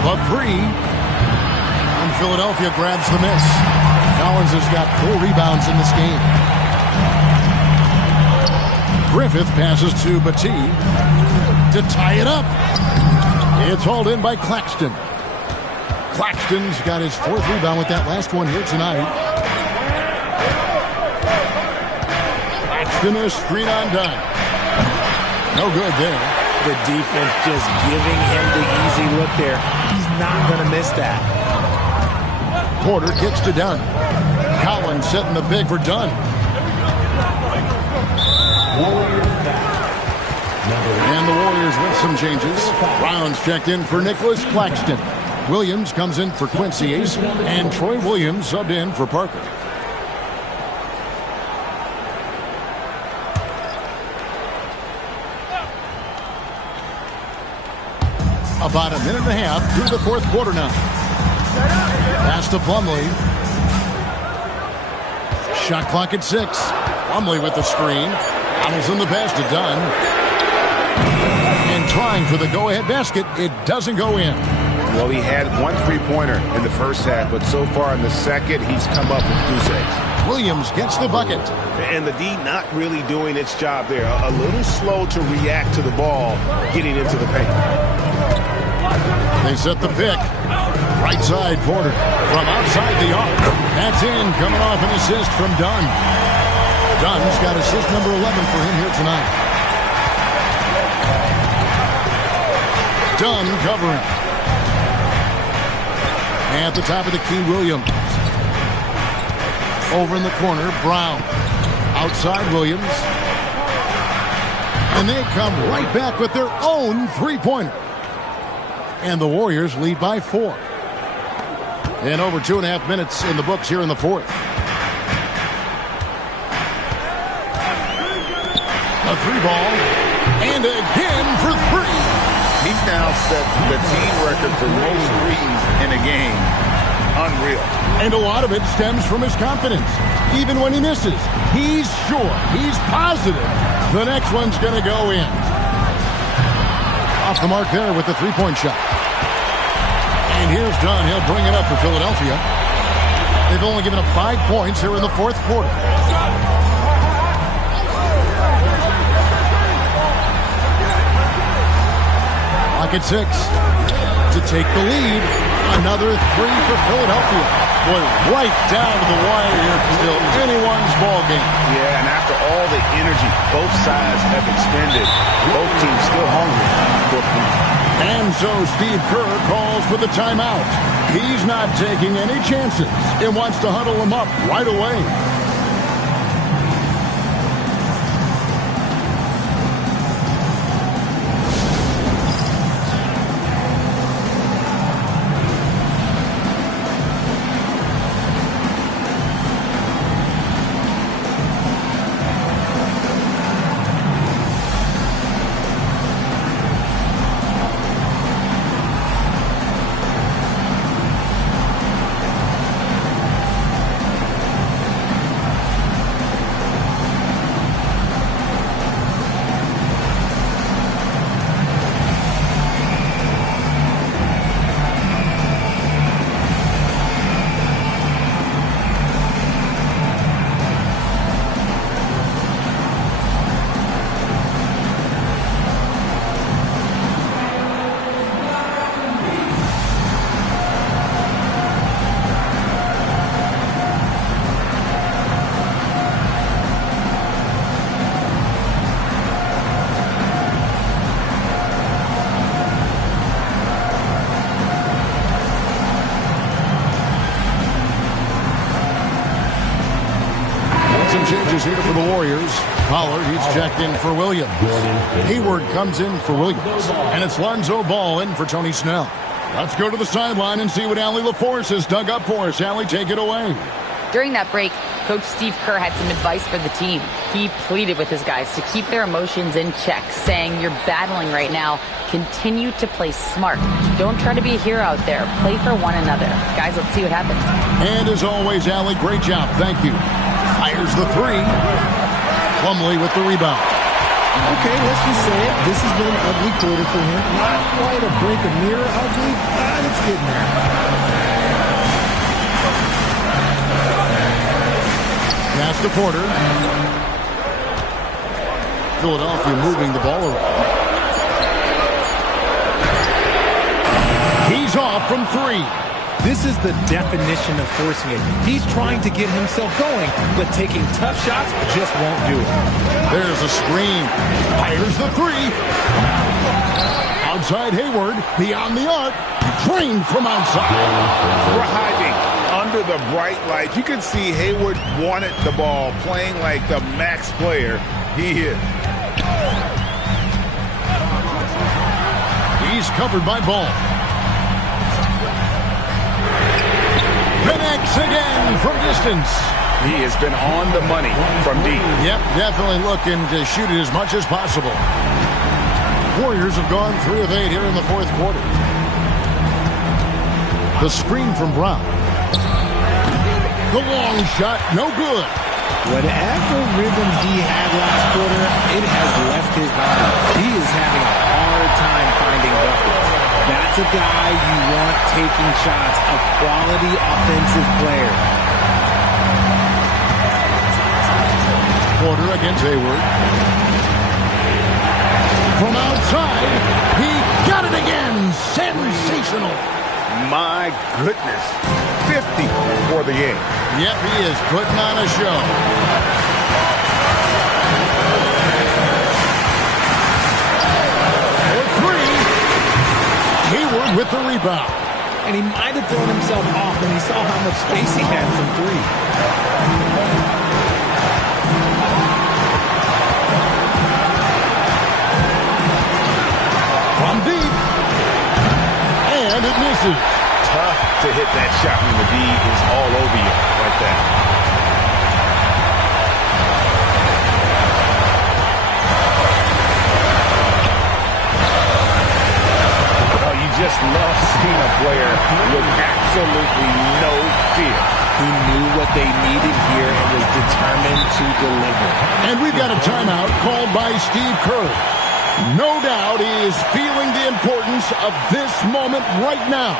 The 3. And Philadelphia grabs the miss. Collins has got 4 rebounds in this game. Griffith passes to Battie to tie it up. It's hauled in by Claxton. Claxton's got his 4th rebound with that last one here tonight. Claxton a screen on Dunn. No good there. The defense just giving him the easy look there. He's not going to miss that. Porter kicks to Dunn. Collins setting the big for Dunn. And the Warriors with some changes. Brown's checked in for Nicholas Claxton. Williams comes in for Quincy Ace. And Troy Williams subbed in for Parker. About a minute and a half through the 4th quarter now. Pass to Plumlee. Shot clock at 6. Plumlee with the screen. Donaldson the pass to Dunn. And trying for the go-ahead basket. It doesn't go in. Well, he had 1 3-pointer in the first half, but so far in the second, he's come up with goose eggs. Williams gets the bucket. And the D not really doing its job there. A little slow to react to the ball getting into the paint. They set the pick. Right side, Porter from outside the arc. That's in, coming off an assist from Dunn. Dunn's got assist number 11 for him here tonight. Dunn covering. At the top of the key, Williams. Over in the corner, Brown. Outside, Williams. And they come right back with their own three-pointer. And the Warriors lead by 4. And over 2.5 minutes in the books here in the fourth. A three ball. And again for 3. He's now set the team record for most threes in a game. Unreal. And a lot of it stems from his confidence. Even when he misses, he's sure, he's positive the next one's going to go in. Off the mark there with the three-point shot. And here's Dunn. He'll bring it up for Philadelphia. They've only given up 5 points here in the fourth quarter. Clock at 6 to take the lead. Another 3 for Philadelphia. Boy, right down to the wire here. Still anyone's ball game. Yeah, and after all the energy both sides have expended, both teams still hungry. And so Steve Kerr calls for the timeout. He's not taking any chances and wants to huddle them up right away. Changes here for the Warriors. Pollard, he's checked in for Williams. Hayward comes in for Williams. And it's Lonzo Ball in for Tony Snell. Let's go to the sideline and see what Allie LaForce has dug up for us. Allie, take it away. During that break, Coach Steve Kerr had some advice for the team. He pleaded with his guys to keep their emotions in check, saying, "You're battling right now. Continue to play smart. Don't try to be a hero out there. Play for one another." Guys, let's see what happens. And as always, Allie, great job. Thank you. Fires the 3. Plumlee with the rebound. Okay, let's just say it. This has been an ugly quarter for him. Not quite a break of mirror ugly, but it's getting there. Pass to Porter. Philadelphia moving the ball around. He's off from 3. This is the definition of forcing it. He's trying to get himself going, but taking tough shots just won't do it. There's a screen. Fires the 3. Outside Hayward, beyond the arc, drained from outside. Driving under the bright lights. You can see Hayward wanted the ball, playing like the max player he is. He's covered by Ball. Connects again from distance. He has been on the money from deep. Yep, definitely looking to shoot it as much as possible. Warriors have gone 3 of 8 here in the fourth quarter. The screen from Brown. The long shot, no good. Whatever rhythm he had last quarter, it has left his body. He is having a hard time finding buckets. That's a guy you want taking shots, a quality offensive player. quarter against Hayward. From outside, he got it again. Sensational. My goodness. 50 for the game. Yep, he is putting on a show. For three. Hayward with the rebound. And he might have thrown himself off when he saw how much space he had from three. From deep. And it misses. Tough to hit that shot when the D is all over you like that. Oh, you just love seeing a player with absolutely no fear. He knew what they needed here and was determined to deliver. And we've got a timeout called by Steve Kerr. No doubt he is feeling the importance of this moment right now.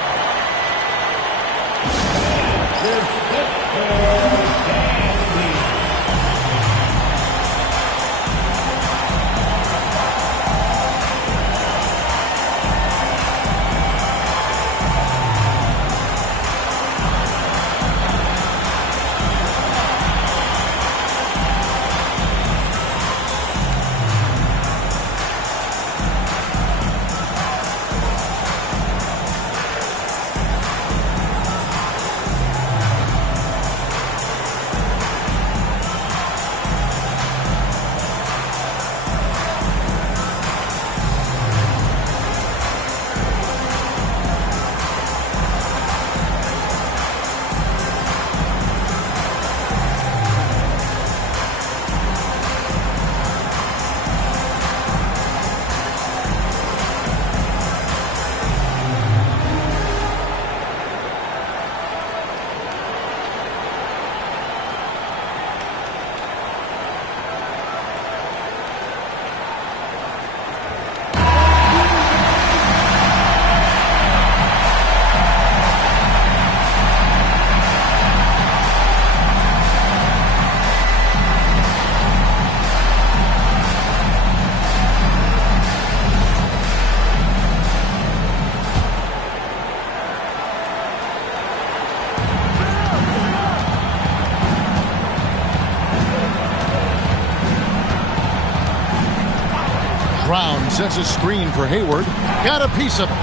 Brown sets a screen for Hayward. Got a piece of it.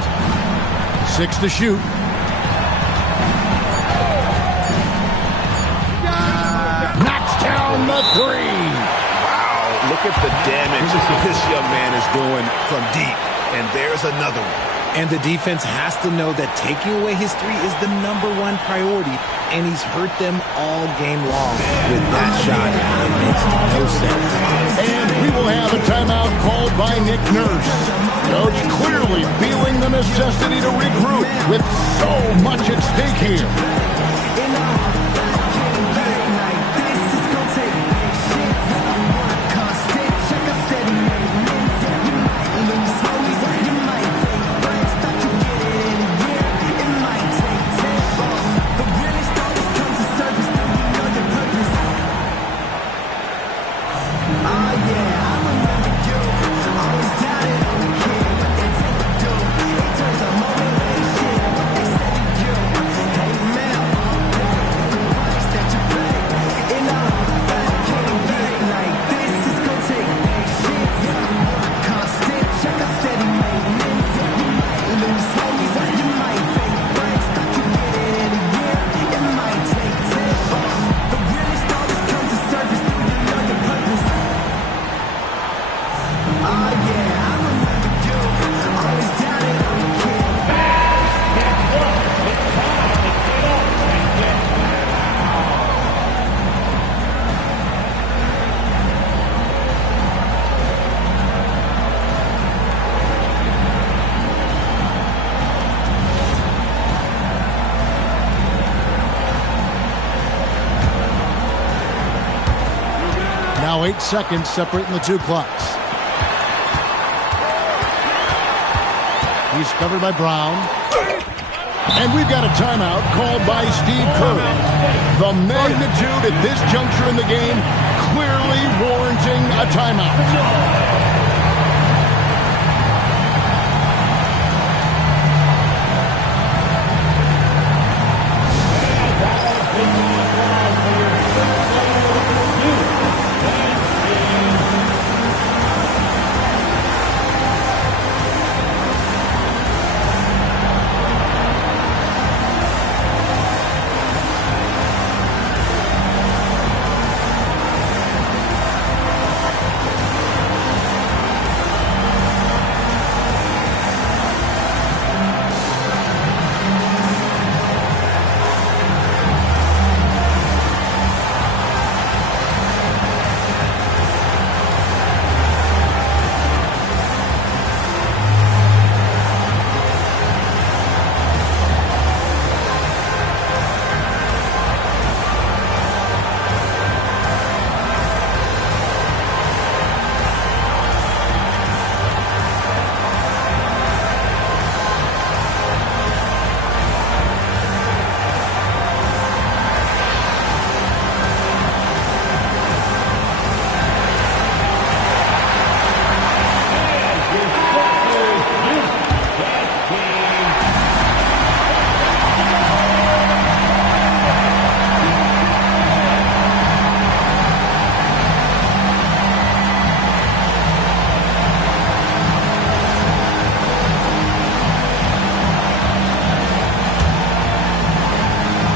6 to shoot. Knocks down the three. Wow, look at the damage this young man is doing from deep. And there's another one. And the defense has to know that taking away his three is the #1 priority, and he's hurt them all game long with that shot. It makes no sense. And we will have a timeout called by Nick Nurse. Coach clearly feeling the necessity to regroup with so much at stake here. Now 8 seconds separating the two clocks. He's covered by Brown. And we've got a timeout called by Steve Kerr. The magnitude at this juncture in the game clearly warrants a timeout.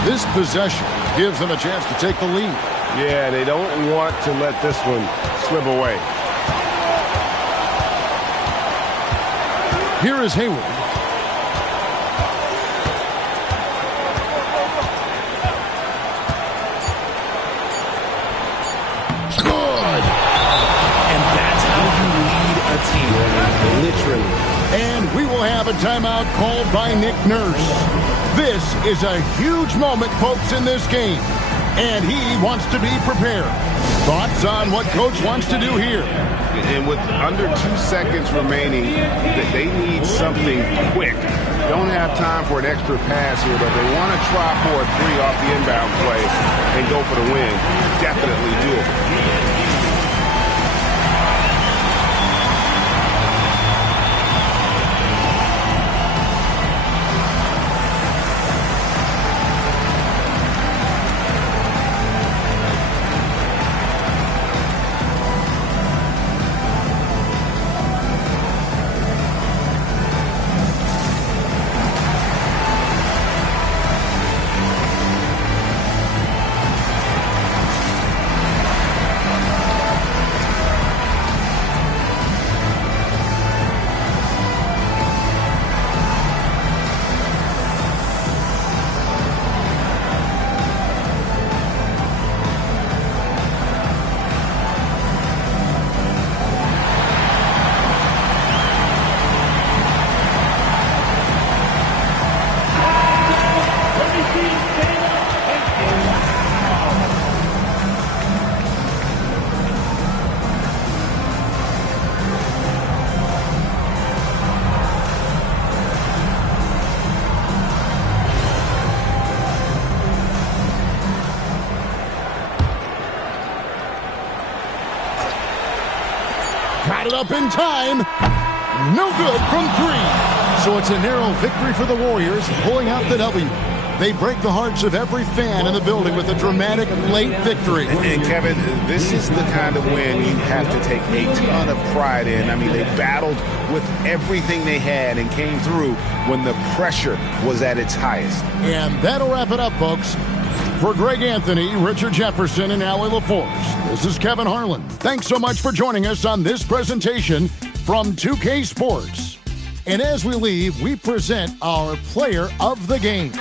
This possession gives them a chance to take the lead. Yeah, they don't want to let this one slip away. Here is Hayward. Good. And that's how you lead a team, literally. And we will have a timeout called by Nick Nurse. This is a huge moment, folks, in this game. And he wants to be prepared. Thoughts on what Coach wants to do here? And with under 2 seconds remaining, that they need something quick. Don't have time for an extra pass here, but they want to try for a 3 off the inbound play and go for the win. Definitely doable. Got it up in time. No good from 3. So it's a narrow victory for the Warriors, pulling out the W. They break the hearts of every fan in the building with a dramatic late victory. And Kevin, this is the kind of win you have to take a ton of pride in. I mean, they battled with everything they had and came through when the pressure was at its highest. And that'll wrap it up, folks. For Greg Anthony, Richard Jefferson, and Allie LaForce, this is Kevin Harlan. Thanks so much for joining us on this presentation from 2K Sports. And as we leave, we present our player of the game.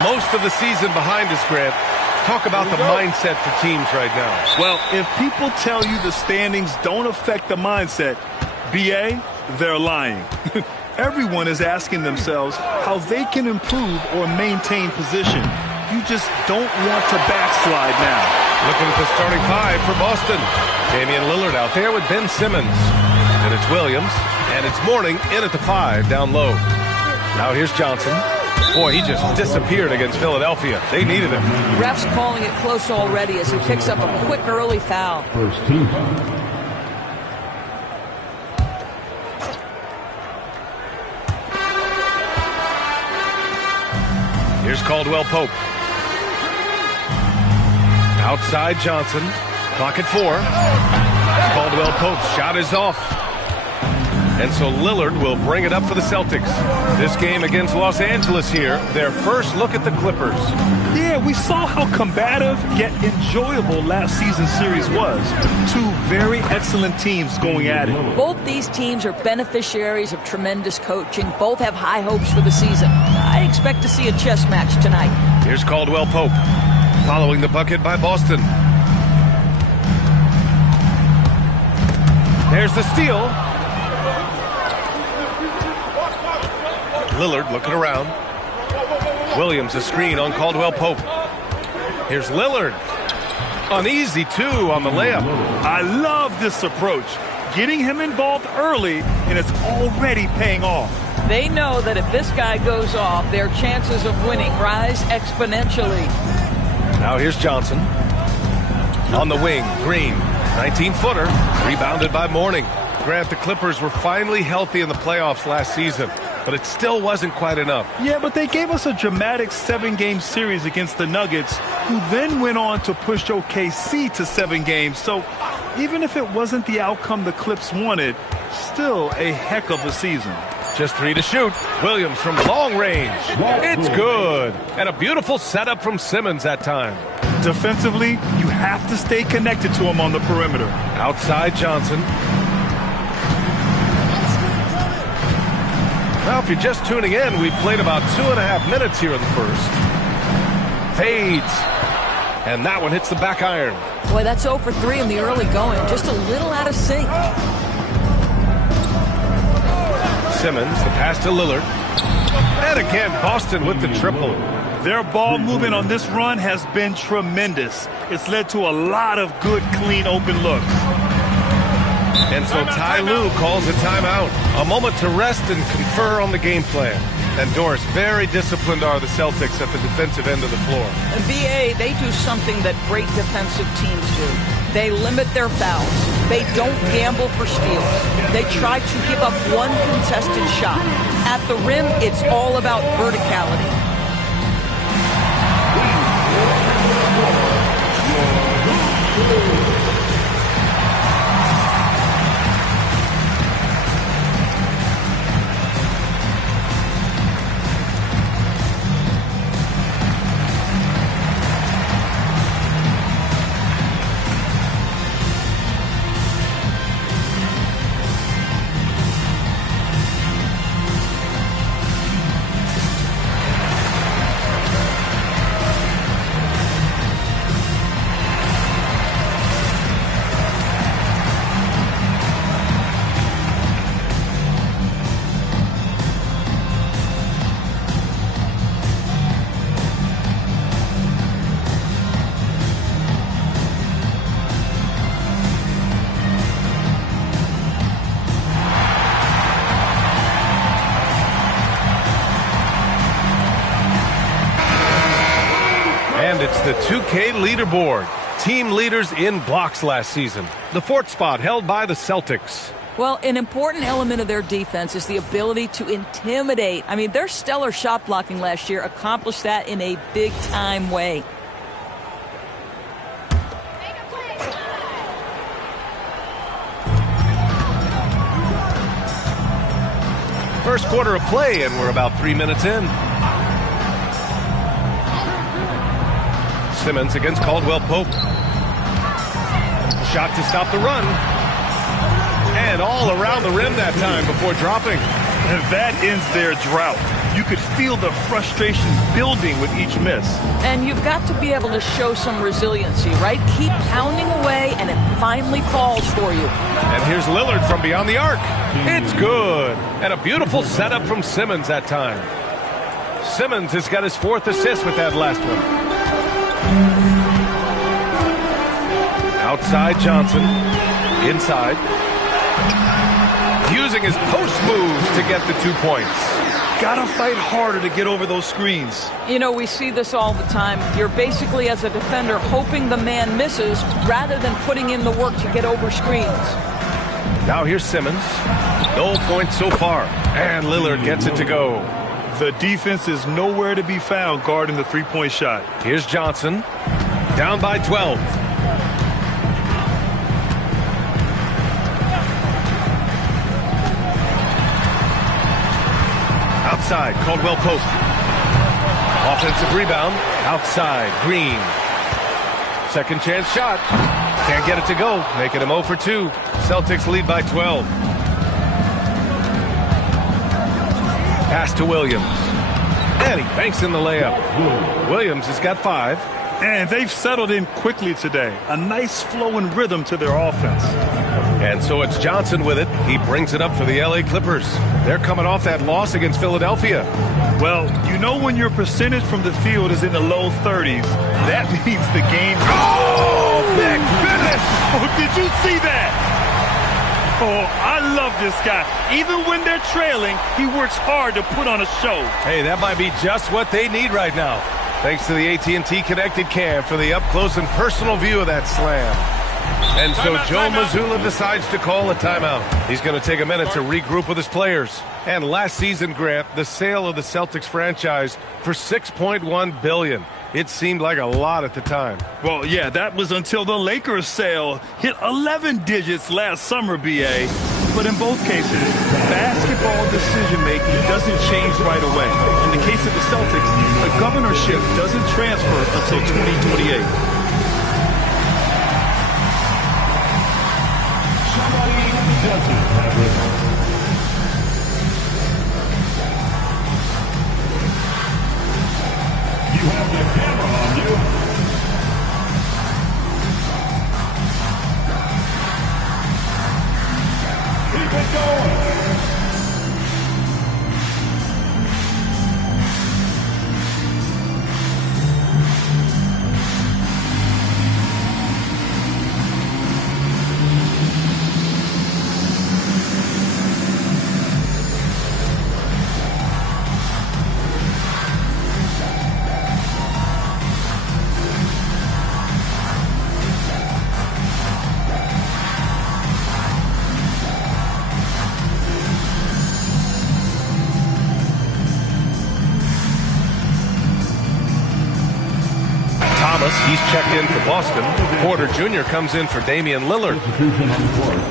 Most of the season behind us, Grant. Talk about the mindset for teams right now. Well, if people tell you the standings don't affect the mindset, BA, they're lying. Everyone is asking themselves how they can improve or maintain position. You just don't want to backslide now. Looking at the starting five for Boston. Damian Lillard out there with Ben Simmons. And it's Williams. And it's Mourning in at the 5 down low. Now here's Johnson. Boy, he just disappeared against Philadelphia. They needed him. Refs calling it close already as he picks up a quick early foul. First team. Here's Caldwell Pope. Outside Johnson. Clock at 4. Caldwell Pope's shot is off. And so Lillard will bring it up for the Celtics. This game against Los Angeles here, their first look at the Clippers. Yeah, we saw how combative yet enjoyable last season's series was. Two very excellent teams going at it. Both these teams are beneficiaries of tremendous coaching. Both have high hopes for the season. I expect to see a chess match tonight. Here's Caldwell Pope, following the bucket by Boston. There's the steal. Lillard looking around. Williams a screen on Caldwell Pope. Here's Lillard. Uneasy, too, on the layup. I love this approach. Getting him involved early, and it's already paying off. They know that if this guy goes off, their chances of winning rise exponentially. Now here's Johnson. On the wing, Green. 19-footer. Rebounded by Mourning. Grant, the Clippers were finally healthy in the playoffs last season, but it still wasn't quite enough. Yeah, but they gave us a dramatic 7-game series against the Nuggets, who then went on to push OKC to 7 games. So even if it wasn't the outcome the Clips wanted, still a heck of a season. Just 3 to shoot. Williams from long range. It's good. And a beautiful setup from Simmons that time. Defensively, you have to stay connected to him on the perimeter. Outside Johnson. Well, if you're just tuning in, we've played about 2.5 minutes here in the first. Fades. And that one hits the back iron. Boy, that's 0 for 3 in the early going. Just a little out of sync. Simmons, the pass to Lillard. And again, Boston with the triple. Their ball movement on this run has been tremendous. It's led to a lot of good, clean, open looks. And so Ty Lue calls a timeout. A moment to rest and confer on the game plan. And Doris, very disciplined are the Celtics at the defensive end of the floor. And BA, they do something that great defensive teams do. They limit their fouls. They don't gamble for steals. They try to give up one contested shot. At the rim, it's all about verticality. It's the 2K leaderboard. Team leaders in blocks last season. The 4th spot held by the Celtics. Well, an important element of their defense is the ability to intimidate. I mean, their stellar shot blocking last year accomplished that in a big-time way. First quarter of play, and we're about 3 minutes in. Simmons against Caldwell Pope. Shot to stop the run. And all around the rim that time before dropping. And that ends their drought. You could feel the frustration building with each miss. And you've got to be able to show some resiliency, right? Keep pounding away, and it finally falls for you. And here's Lillard from beyond the arc. It's good. And a beautiful setup from Simmons that time. Simmons has got his 4th assist with that last one. Outside Johnson. Inside. Using his post moves to get the 2 points. Gotta fight harder to get over those screens. You know, we see this all the time. You're basically, as a defender, hoping the man misses rather than putting in the work to get over screens. Now here's Simmons. No points so far. And Lillard gets it to go. The defense is nowhere to be found guarding the three-point shot. Here's Johnson. Down by 12. Outside, Caldwell Pope. Offensive rebound. Outside, Green. Second chance shot. Can't get it to go. Making him 0 for 2. Celtics lead by 12. Pass to Williams. And he banks in the layup. Williams has got 5. And they've settled in quickly today. A nice flow and rhythm to their offense. And so it's Johnson with it. He brings it up for the LA Clippers. They're coming off that loss against Philadelphia. Well, you know when your percentage from the field is in the low 30s, that means the game. Oh, big finish! Oh, did you see that? Oh, I love this guy. Even when they're trailing, he works hard to put on a show. Hey, that might be just what they need right now. Thanks to the AT&T Connected Cam for the up-close and personal view of that slam. And so Joe Mazzulla decides to call a timeout. He's going to take a minute to regroup with his players. And last season, Grant, the sale of the Celtics franchise for $6.1 billion. It seemed like a lot at the time. Well, yeah, that was until the Lakers sale hit 11 digits last summer, BA. But in both cases, basketball decision-making doesn't change right away. In the case of the Celtics, the governorship doesn't transfer until 2028. You have the camera on you. Keep it going. He's checked in for Boston. Porter Jr. comes in for Damian Lillard.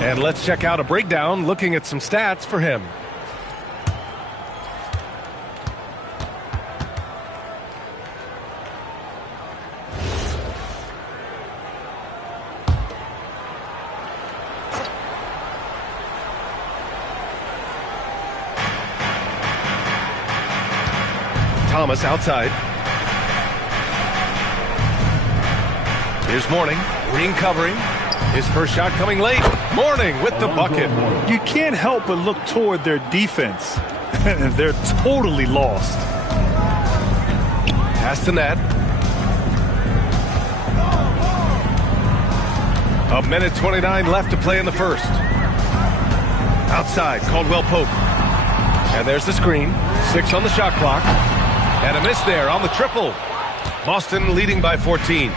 And let's check out a breakdown looking at some stats for him. Thomas outside. Here's Mourning. Green covering. His first shot coming late. Mourning with the bucket. You can't help but look toward their defense. They're totally lost. Pass to net. A minute 29 left to play in the first. Outside, Caldwell Pope. And there's the screen. 6 on the shot clock. And a miss there on the triple. Boston leading by 14.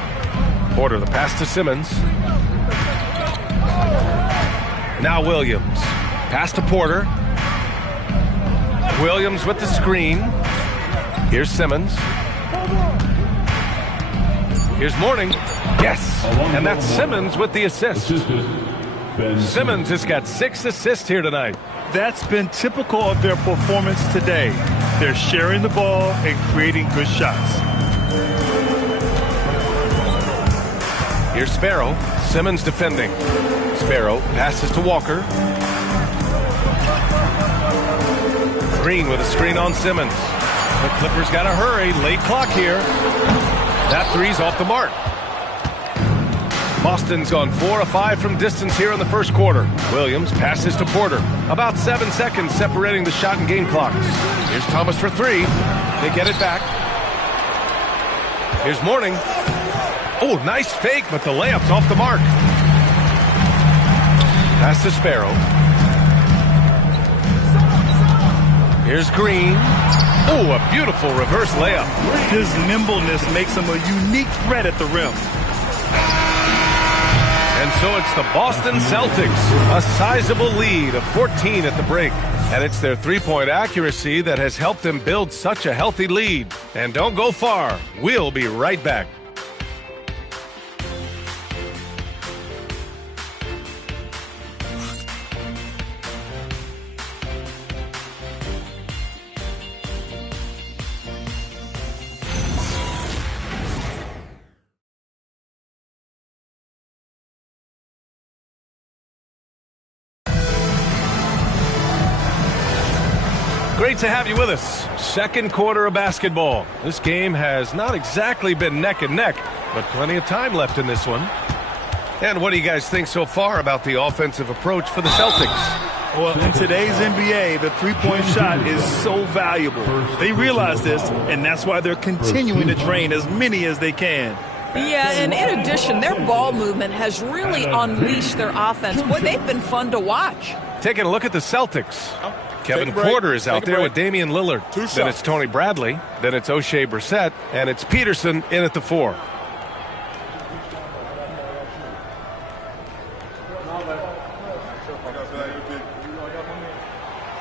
Porter, the pass to Simmons. Now Williams. Pass to Porter. Williams with the screen. Here's Simmons. Here's Mourning. Yes. And that's Simmons with the assist. Simmons has got 6 assists here tonight. That's been typical of their performance today. They're sharing the ball and creating good shots. Here's Sparrow. Simmons defending. Sparrow passes to Walker. Green with a screen on Simmons. The Clippers got to hurry. Late clock here. That three's off the mark. Boston's gone 4 of 5 from distance here in the first quarter. Williams passes to Porter. About 7 seconds separating the shot and game clocks. Here's Thomas for 3. They get it back. Here's Mourning. Oh, nice fake, but the layup's off the mark. Pass to Sparrow. Here's Green. Oh, a beautiful reverse layup. His nimbleness makes him a unique threat at the rim. And so it's the Boston Celtics, a sizable lead of 14 at the break. And it's their three-point accuracy that has helped them build such a healthy lead. And don't go far. We'll be right back. Great to have you with us. Second quarter of basketball. This game has not exactly been neck and neck, but plenty of time left in this one. And what do you guys think so far about the offensive approach for the Celtics? Well, in today's NBA, the three-point shot is so valuable. They realize this, and that's why they're continuing to drain as many as they can. Yeah, and in addition, their ball movement has really unleashed their offense. Boy, they've been fun to watch. Taking a look at the Celtics. Kevin Porter is out there with Damian Lillard. Then it's Tony Bradley. Then it's O'Shea Brissett. And it's Peterson in at the 4.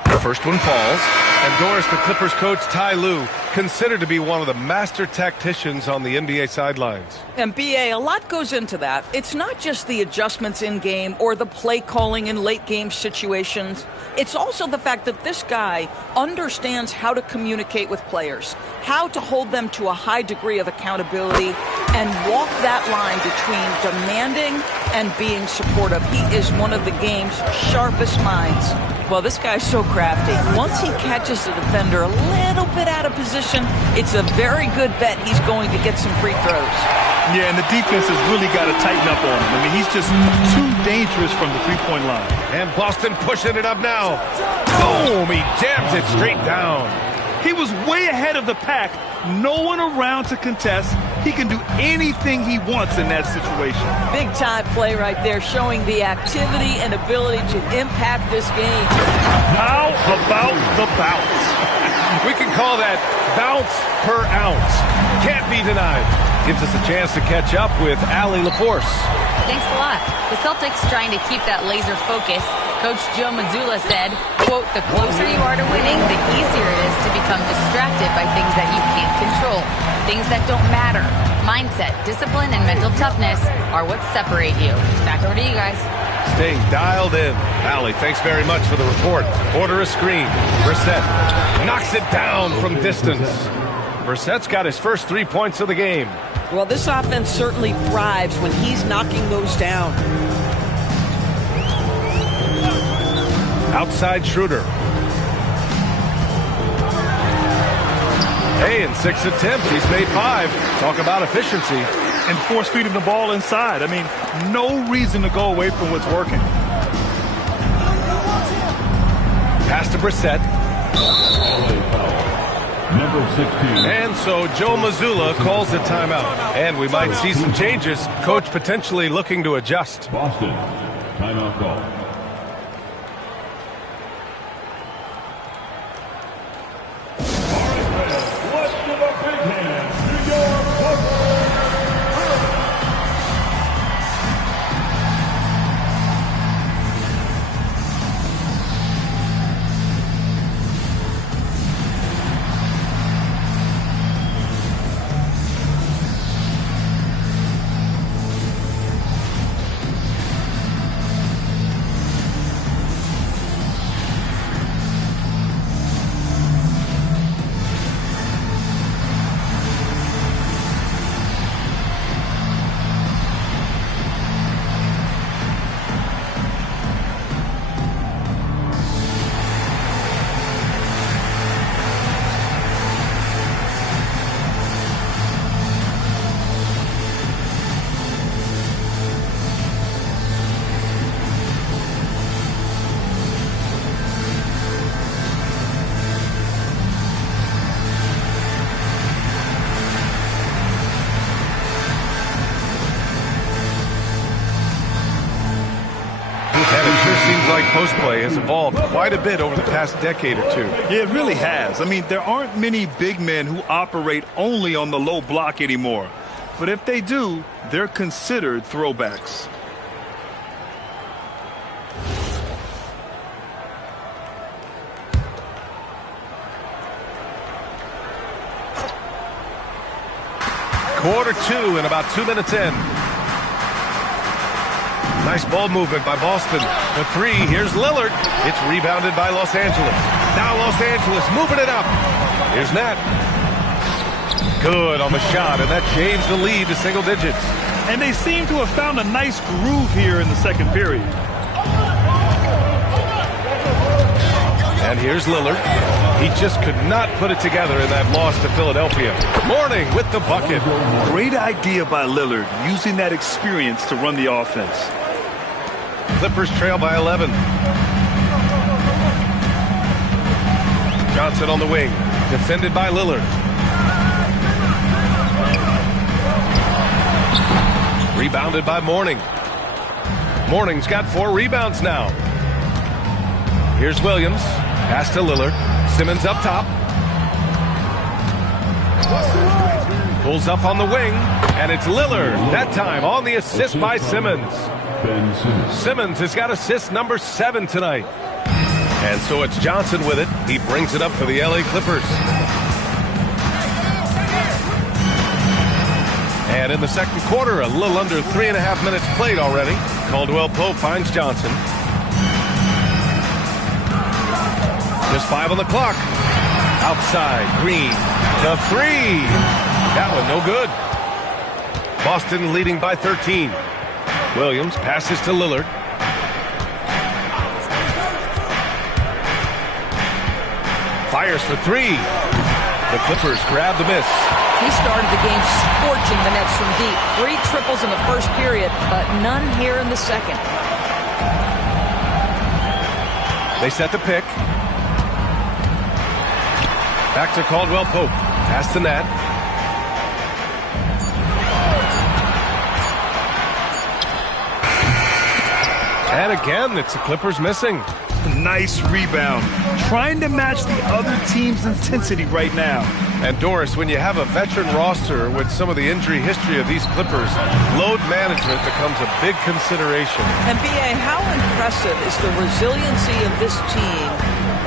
The first one falls. And Doris, the Clippers coach, Ty Lue, considered to be one of the master tacticians on the NBA sidelines. And BA, a lot goes into that. It's not just the adjustments in game or the play calling in late game situations. It's also the fact that this guy understands how to communicate with players, how to hold them to a high degree of accountability, and walk that line between demanding and being supportive. He is one of the game's sharpest minds. Well, this guy's so crafty. Once he catches the defender a little bit out of position, it's a very good bet he's going to get some free throws. Yeah, and the defense has really got to tighten up on him. I mean, he's just too dangerous from the three-point line. And Boston pushing it up now. Boom! He jams it straight down. He was way ahead of the pack. No one around to contest. He can do anything he wants in that situation. Big time play right there, showing the activity and ability to impact this game. How about the bounce? We can call that bounce per ounce. Can't be denied. Gives us a chance to catch up with Allie LaForce. Thanks a lot. The Celtics trying to keep that laser focus. Coach Joe Mazzulla said, quote, "The closer you are to winning, the easier it is to become distracted by things that you can't control, things that don't matter. Mindset, discipline, and mental toughness are what separate you." Back over to you guys. Staying dialed in. Allie, thanks very much for the report. Order a screen. Brissett knocks it down from distance. Brissett's got his first 3 points of the game. Well, this offense certainly thrives when he's knocking those down. Outside Schroeder. Hey, in 6 attempts, he's made 5. Talk about efficiency. And force feeding the ball inside. I mean, no reason to go away from what's working. Pass to Brissett. Number 16. And so Joe Mazzulla calls the timeout. And we might see some changes. Coach potentially looking to adjust. Boston, timeout call. post play has evolved quite a bit over the past decade or two. Yeah, it really has. I mean, there aren't many big men who operate only on the low block anymore. But if they do, they're considered throwbacks. Quarter two and about 2 minutes in. Nice ball movement by Boston. The three, here's Lillard. It's rebounded by Los Angeles. Now Los Angeles moving it up. Here's Nat. Good on the shot, and that changed the lead to single digits. And they seem to have found a nice groove here in the second period. And here's Lillard. He just could not put it together in that loss to Philadelphia. Mourning with the bucket. Great idea by Lillard, using that experience to run the offense. Clippers trail by 11. Johnson on the wing. Defended by Lillard. Rebounded by Mourning. Mourning's got 4 rebounds now. Here's Williams. Pass to Lillard. Simmons up top. Pulls up on the wing. And it's Lillard. That time on the assist by Simmons. Simmons has got assist number 7 tonight. And so it's Johnson with it. He brings it up for the LA Clippers. And in the second quarter, a little under 3.5 minutes played already. Caldwell Pope finds Johnson. Just 5 on the clock. Outside, Green. The 3. That one no good. Boston leading by 13. Williams passes to Lillard. Fires for 3. The Clippers grab the miss. He started the game scorching the Nets from deep. 3 triples in the first period, but none here in the second. They set the pick. Back to Caldwell Pope. Pass to Nat. And again, it's the Clippers missing. Nice rebound. Trying to match the other team's intensity right now. And Doris, when you have a veteran roster with some of the injury history of these Clippers, load management becomes a big consideration. And B.A., how impressive is the resiliency of this team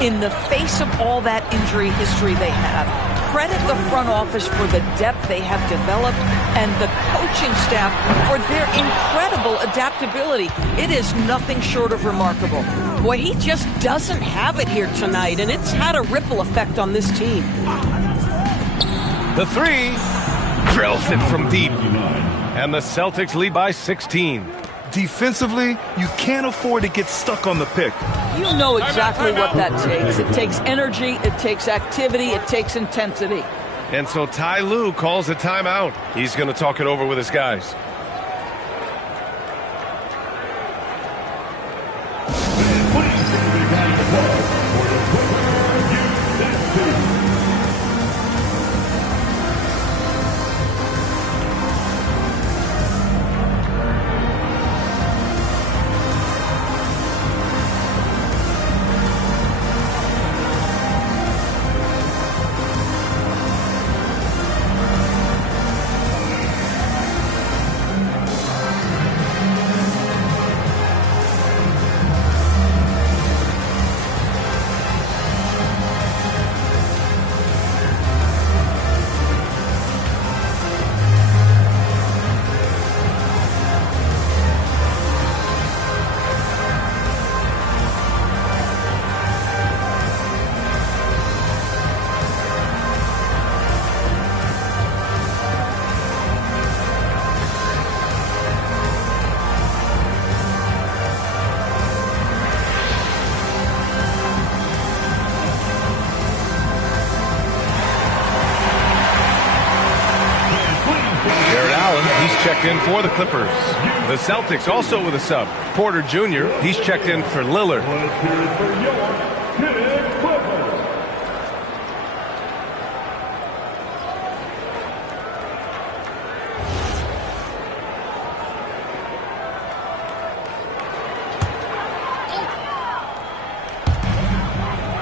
in the face of all that injury history they have? Credit the front office for the depth they have developed and the coaching staff for their incredible adaptability. It is nothing short of remarkable. Boy, he just doesn't have it here tonight, and it's had a ripple effect on this team. The 3 drills it from deep. And the Celtics lead by 16. Defensively, you can't afford to get stuck on the pick. You know exactly what that takes. It takes energy, it takes activity, it takes intensity. And so Ty Lue calls a timeout. He's going to talk it over with his guys. Checked in for the Clippers. The Celtics also with a sub. Porter Jr., he's checked in for Lillard.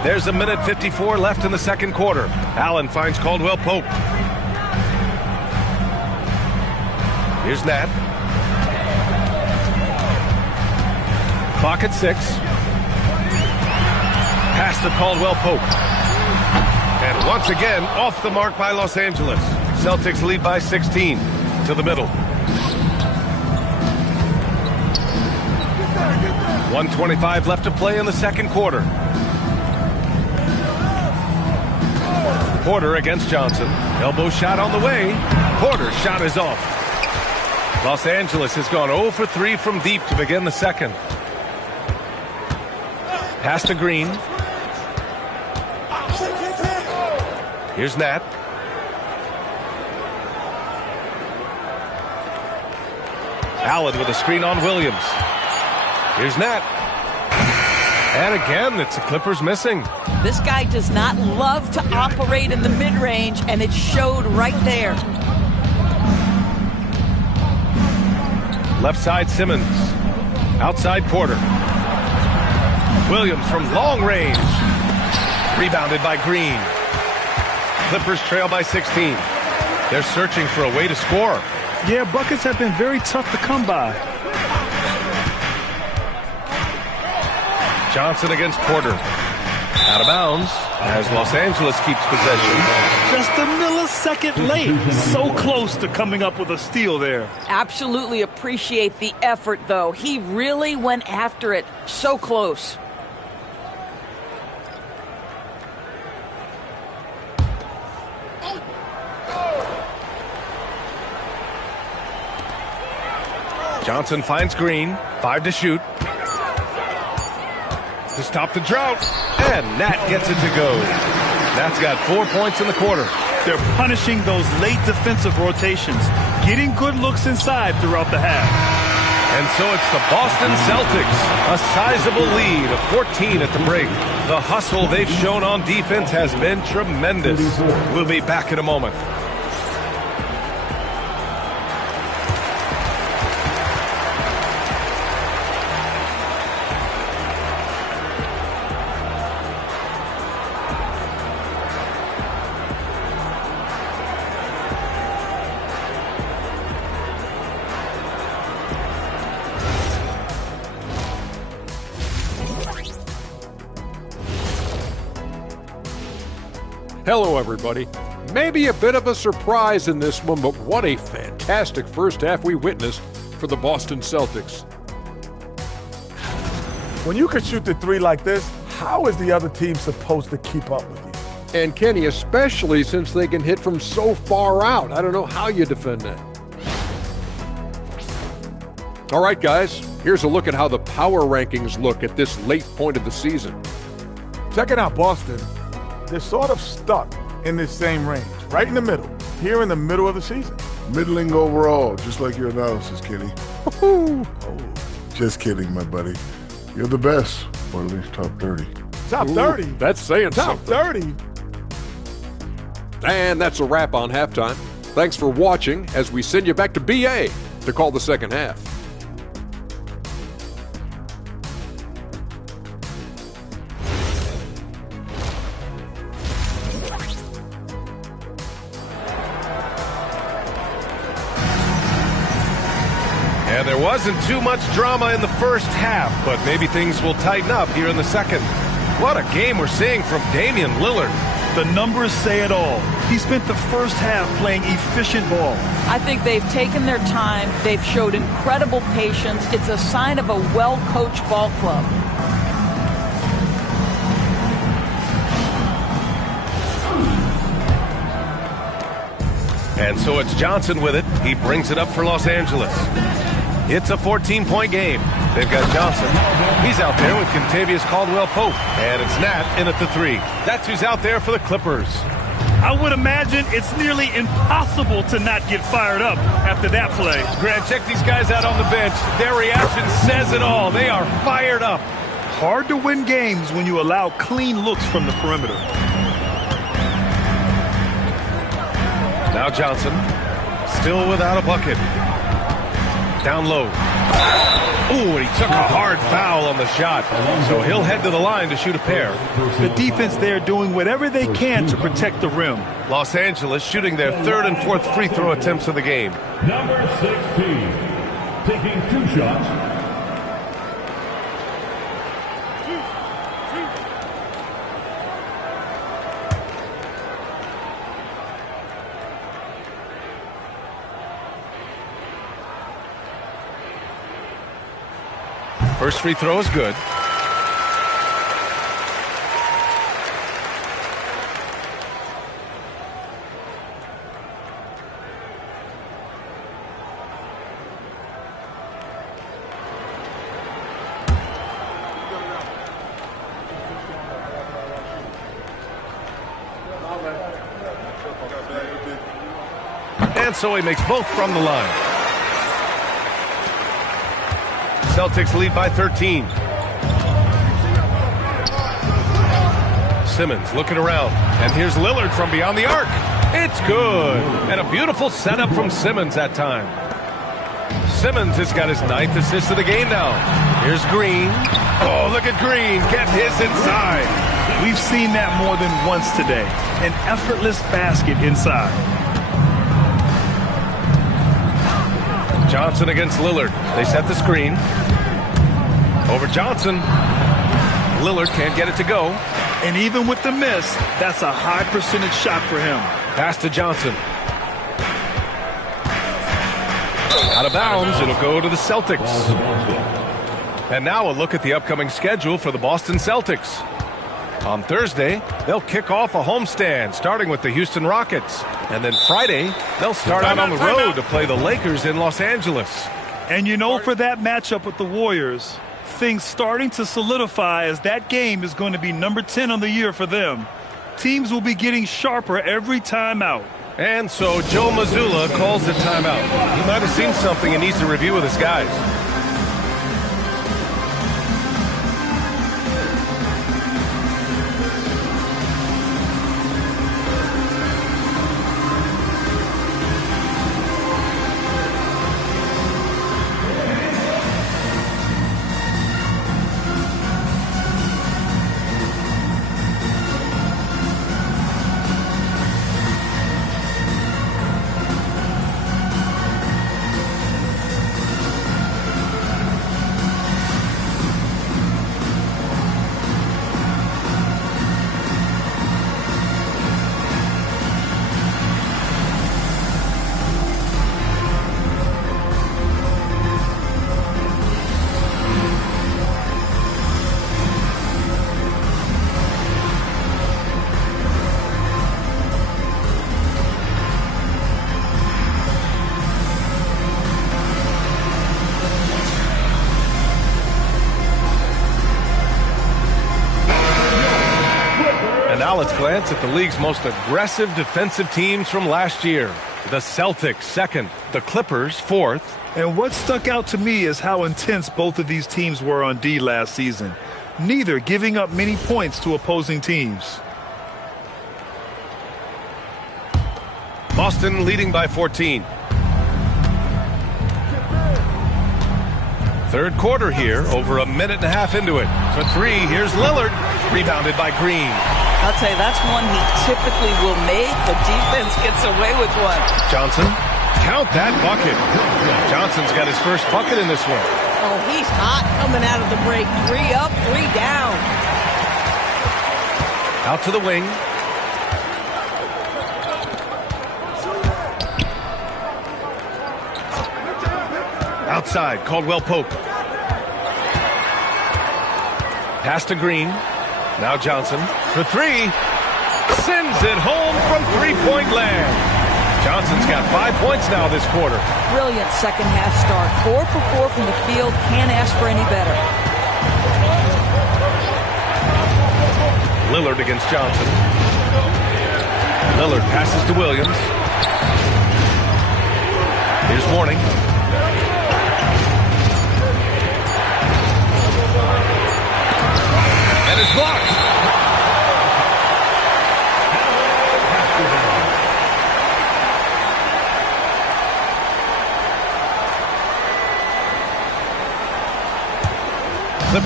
There's a minute 54 left in the second quarter. Allen finds Caldwell Pope. Here's Nat. Clock at 6. Pass to Caldwell Pope. And once again, off the mark by Los Angeles. Celtics lead by 16 to the middle. 1:25 left to play in the second quarter. Porter against Johnson. Elbow shot on the way. Porter's shot is off. Los Angeles has gone 0 for 3 from deep to begin the second. Pass to Green. Here's Nat. Allen with a screen on Williams. Here's Nat. And again, it's the Clippers missing. This guy does not love to operate in the mid-range, and it showed right there. Left side, Simmons. Outside, Porter. Williams from long range. Rebounded by Green. Clippers trail by 16. They're searching for a way to score. Yeah, buckets have been very tough to come by. Johnson against Porter. Out of bounds as Los Angeles keeps possession. Just a millisecond late. So close to coming up with a steal there. Absolutely appreciate the effort, though. He really went after it. So close. Johnson finds Green. 5 to shoot. To stop the drought. And Nat gets it to go. Nat's got 4 points in the quarter. They're punishing those late defensive rotations, getting good looks inside throughout the half. And so it's the Boston Celtics. A sizable lead of 14 at the break. The hustle they've shown on defense has been tremendous. We'll be back in a moment. Hello, everybody. Maybe a bit of a surprise in this one, but what a fantastic first half we witnessed for the Boston Celtics. When you can shoot the three like this, how is the other team supposed to keep up with you? And Kenny, especially since they can hit from so far out. I don't know how you defend that. All right, guys, here's a look at how the power rankings look at this late point of the season. Checking out Boston. They're sort of stuck in this same range, right in the middle, here in the middle of the season. Middling overall, just like your analysis, Kenny. Oh. Just kidding, my buddy. You're the best, or at least top 30. Top 30? That's saying top something. 30? And that's a wrap on halftime. Thanks for watching as we send you back to BA to call the second half. And there wasn't too much drama in the first half, but maybe things will tighten up here in the second. What a game we're seeing from Damian Lillard. The numbers say it all. He spent the first half playing efficient ball. I think they've taken their time. They've showed incredible patience. It's a sign of a well-coached ball club. And so it's Johnson with it. He brings it up for Los Angeles. It's a 14-point game. They've got Johnson. He's out there with Kentavious Caldwell-Pope. And it's Nat in at the 3. That's who's out there for the Clippers. I would imagine it's nearly impossible to not get fired up after that play. Grant, check these guys out on the bench. Their reaction says it all. They are fired up. Hard to win games when you allow clean looks from the perimeter. Now Johnson, still without a bucket. Down low. Ooh, and he took a hard foul on the shot. So he'll head to the line to shoot a pair. The defense there doing whatever they can to protect the rim. Los Angeles shooting their third and fourth free throw attempts of the game. Number 16, taking 2 shots. First free throw is good. And so he makes both from the line. Celtics lead by 13. Simmons looking around, and here's Lillard from beyond the arc. It's good, and a beautiful setup from Simmons that time. Simmons has got his 9th assist of the game now. Here's Green. Oh, look at Green, get his inside. We've seen that more than once today. An effortless basket inside. Johnson against Lillard. They set the screen. Over Johnson. Lillard can't get it to go. And even with the miss, that's a high percentage shot for him. Pass to Johnson. Out of bounds, it'll go to the Celtics. And now a look at the upcoming schedule for the Boston Celtics. On Thursday, they'll kick off a homestand, starting with the Houston Rockets. And then Friday, they'll start out on the road to play the Lakers in Los Angeles. And you know, for that matchup with the Warriors, things starting to solidify as that game is going to be number 10 on the year for them. Teams will be getting sharper every time out. And so Joe Mazzulla calls the timeout. He might have seen something and needs to review with his guys. Now let's glance at the league's most aggressive defensive teams from last year. The Celtics second, the Clippers fourth. And what stuck out to me is how intense both of these teams were on D last season, neither giving up many points to opposing teams. Boston leading by 14. Third quarter here, over a minute and a half into it. For three, here's Lillard, rebounded by Green. I'll tell you, that's one he typically will make. The defense gets away with one. Johnson, count that bucket. Johnson's got his first bucket in this one. Oh, he's hot coming out of the break. 3 up, 3 down. Out to the wing. Outside, Caldwell Pope. Pass to Green. Now Johnson for three. Sends it home from three-point land. Johnson's got 5 points now this quarter. Brilliant second half start. 4 for 4 from the field. Can't ask for any better. Lillard against Johnson. Lillard passes to Williams. Here's Warning. And it's blocked.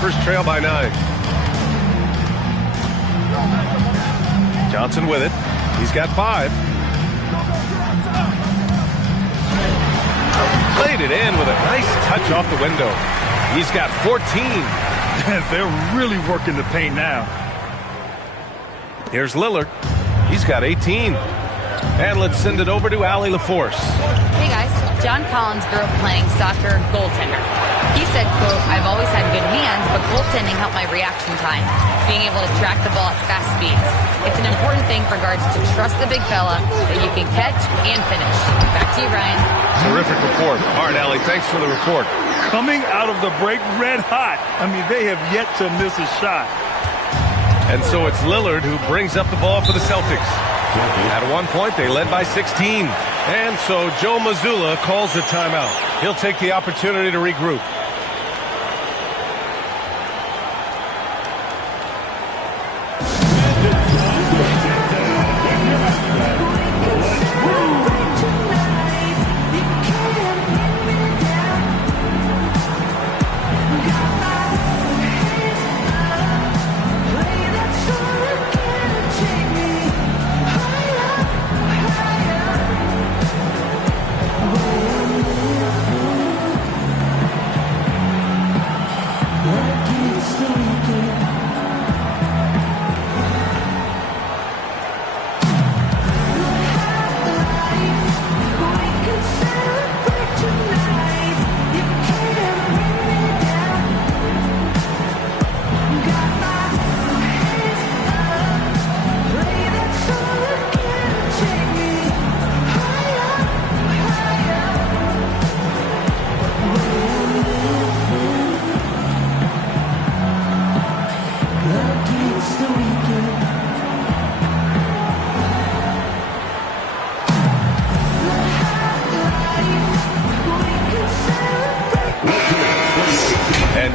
Clippers trail by 9. Johnson with it. He's got 5. Played it in with a nice touch off the window. He's got 14. They're really working the paint now. Here's Lillard. He's got 18. And let's send it over to Allie LaForce. Hey guys, John Collins grew up playing soccer goaltender. He said, quote, I've always had good hands, but goaltending helped my reaction time, being able to track the ball at fast speeds. It's an important thing for guards to trust the big fella that you can catch and finish. Back to you, Ryan. Terrific report. All right, Allie, thanks for the report. Coming out of the break red hot. I mean, they have yet to miss a shot. And so it's Lillard who brings up the ball for the Celtics. At one point, they led by 16. And so Joe Mazzulla calls the timeout. He'll take the opportunity to regroup.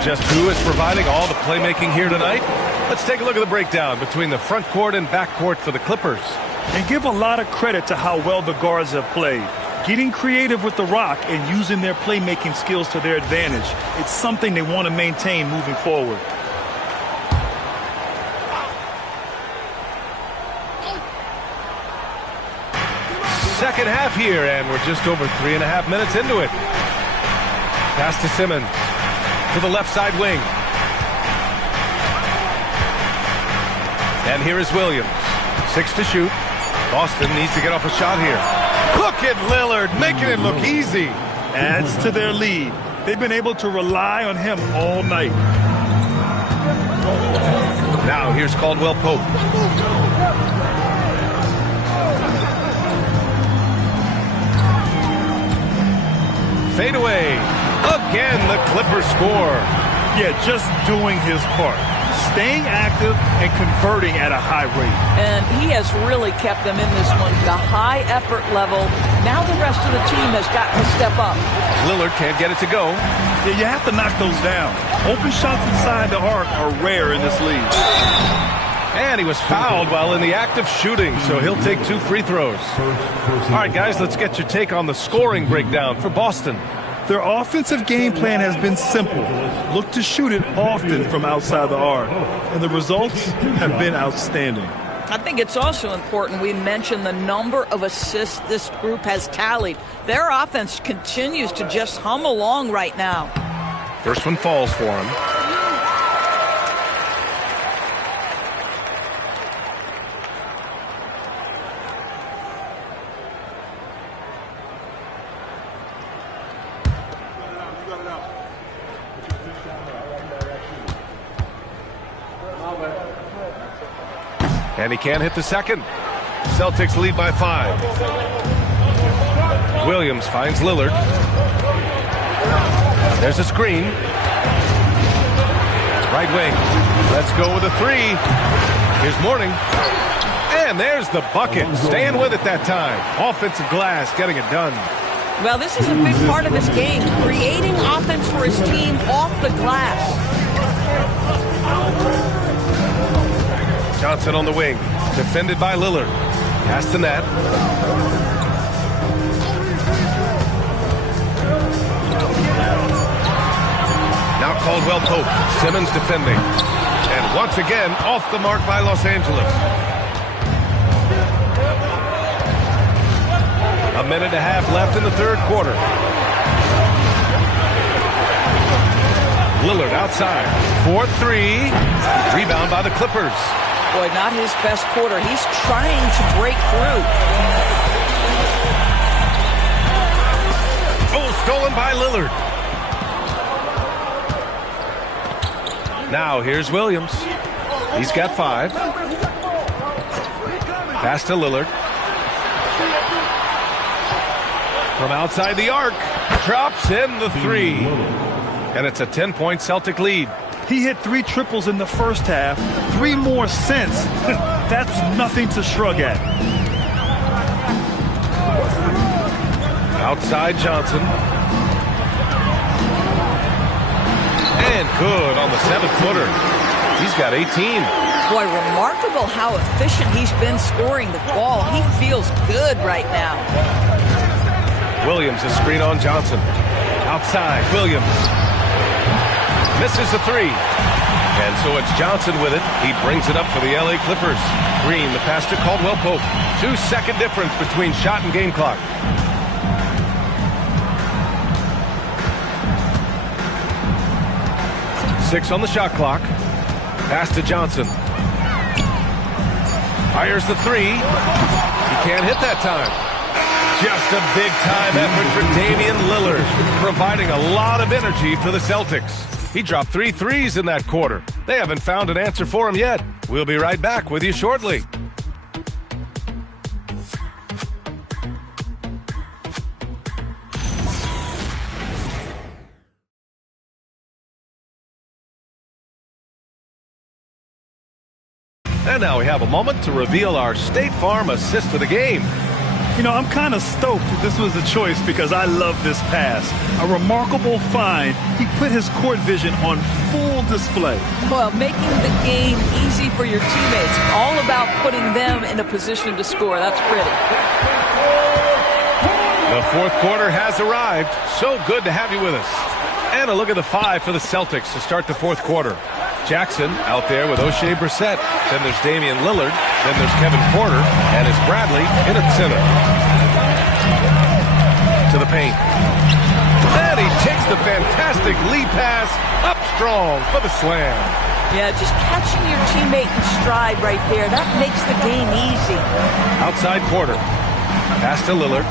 Just who is providing all the playmaking here tonight? Let's take a look at the breakdown between the front court and back court for the Clippers. And give a lot of credit to how well the guards have played. Getting creative with the rock and using their playmaking skills to their advantage. It's something they want to maintain moving forward. Second half here, and we're just over 3.5 minutes into it. Pass to Simmons. To the left side wing. And here is Williams. 6 to shoot. Boston needs to get off a shot here. Look at Lillard making it look easy. Adds to their lead. They've been able to rely on him all night. Now here's Caldwell Pope. Fade away. Again, the Clippers score. Yeah, just doing his part. Staying active and converting at a high rate. And he has really kept them in this one. The high effort level. Now the rest of the team has got to step up. Lillard can't get it to go. Yeah, you have to knock those down. Open shots inside the arc are rare in this league. And he was fouled while in the act of shooting, so he'll take 2 free throws. All right, guys, let's get your take on the scoring breakdown for Boston. Their offensive game plan has been simple. Look to shoot it often from outside the arc. And the results have been outstanding. I think it's also important we mention the number of assists this group has tallied. Their offense continues to just hum along right now. First one falls for him. And he can't hit the second. Celtics lead by 5. Williams finds Lillard. There's a screen. Right wing. Let's go with a 3. Here's Mourning. And there's the bucket. Staying with it that time. Offensive glass getting it done. Well, this is a big part of his game. Creating offense for his team off the glass. Johnson on the wing. Defended by Lillard. Pass to net. Now Caldwell Pope. Simmons defending. And once again, off the mark by Los Angeles. A minute and a half left in the third quarter. Lillard outside. 4-3. Rebound by the Clippers. Boy, not his best quarter. He's trying to break through. Oh, stolen by Lillard. Now here's Williams. He's got 5. Pass to Lillard. From outside the arc. Drops in the 3. And it's a 10-point Celtic lead. He hit 3 triples in the first half, 3 more since. That's nothing to shrug at. Outside Johnson. And good on the 7-footer. He's got 18. Boy, remarkable how efficient he's been scoring the ball. He feels good right now. Williams, a screen on Johnson. Outside, Williams. Misses the 3. And so it's Johnson with it. He brings it up for the LA Clippers. Green, the pass to Caldwell Pope. 2-second difference between shot and game clock. Six on the shot clock. Pass to Johnson. Fires the 3. He can't hit that time. Just a big-time effort for Damian Lillard, providing a lot of energy for the Celtics. He dropped 3 threes in that quarter. They haven't found an answer for him yet. We'll be right back with you shortly. And now we have a moment to reveal our State Farm assist of the game. You know, I'm kind of stoked that this was a choice because I love this pass. A remarkable find. He put his court vision on full display. Well, making the game easy for your teammates. All about putting them in a position to score. That's pretty. The fourth quarter has arrived. So good to have you with us. And a look at the 5 for the Celtics to start the fourth quarter. Jackson out there with O'Shea Brissett. Then there's Damian Lillard. Then there's Kevin Porter. And it's Bradley in at center. To the paint. And he takes the fantastic lead pass up strong for the slam. Yeah, just catching your teammate in stride right there. That makes the game easy. Outside Porter. Pass to Lillard.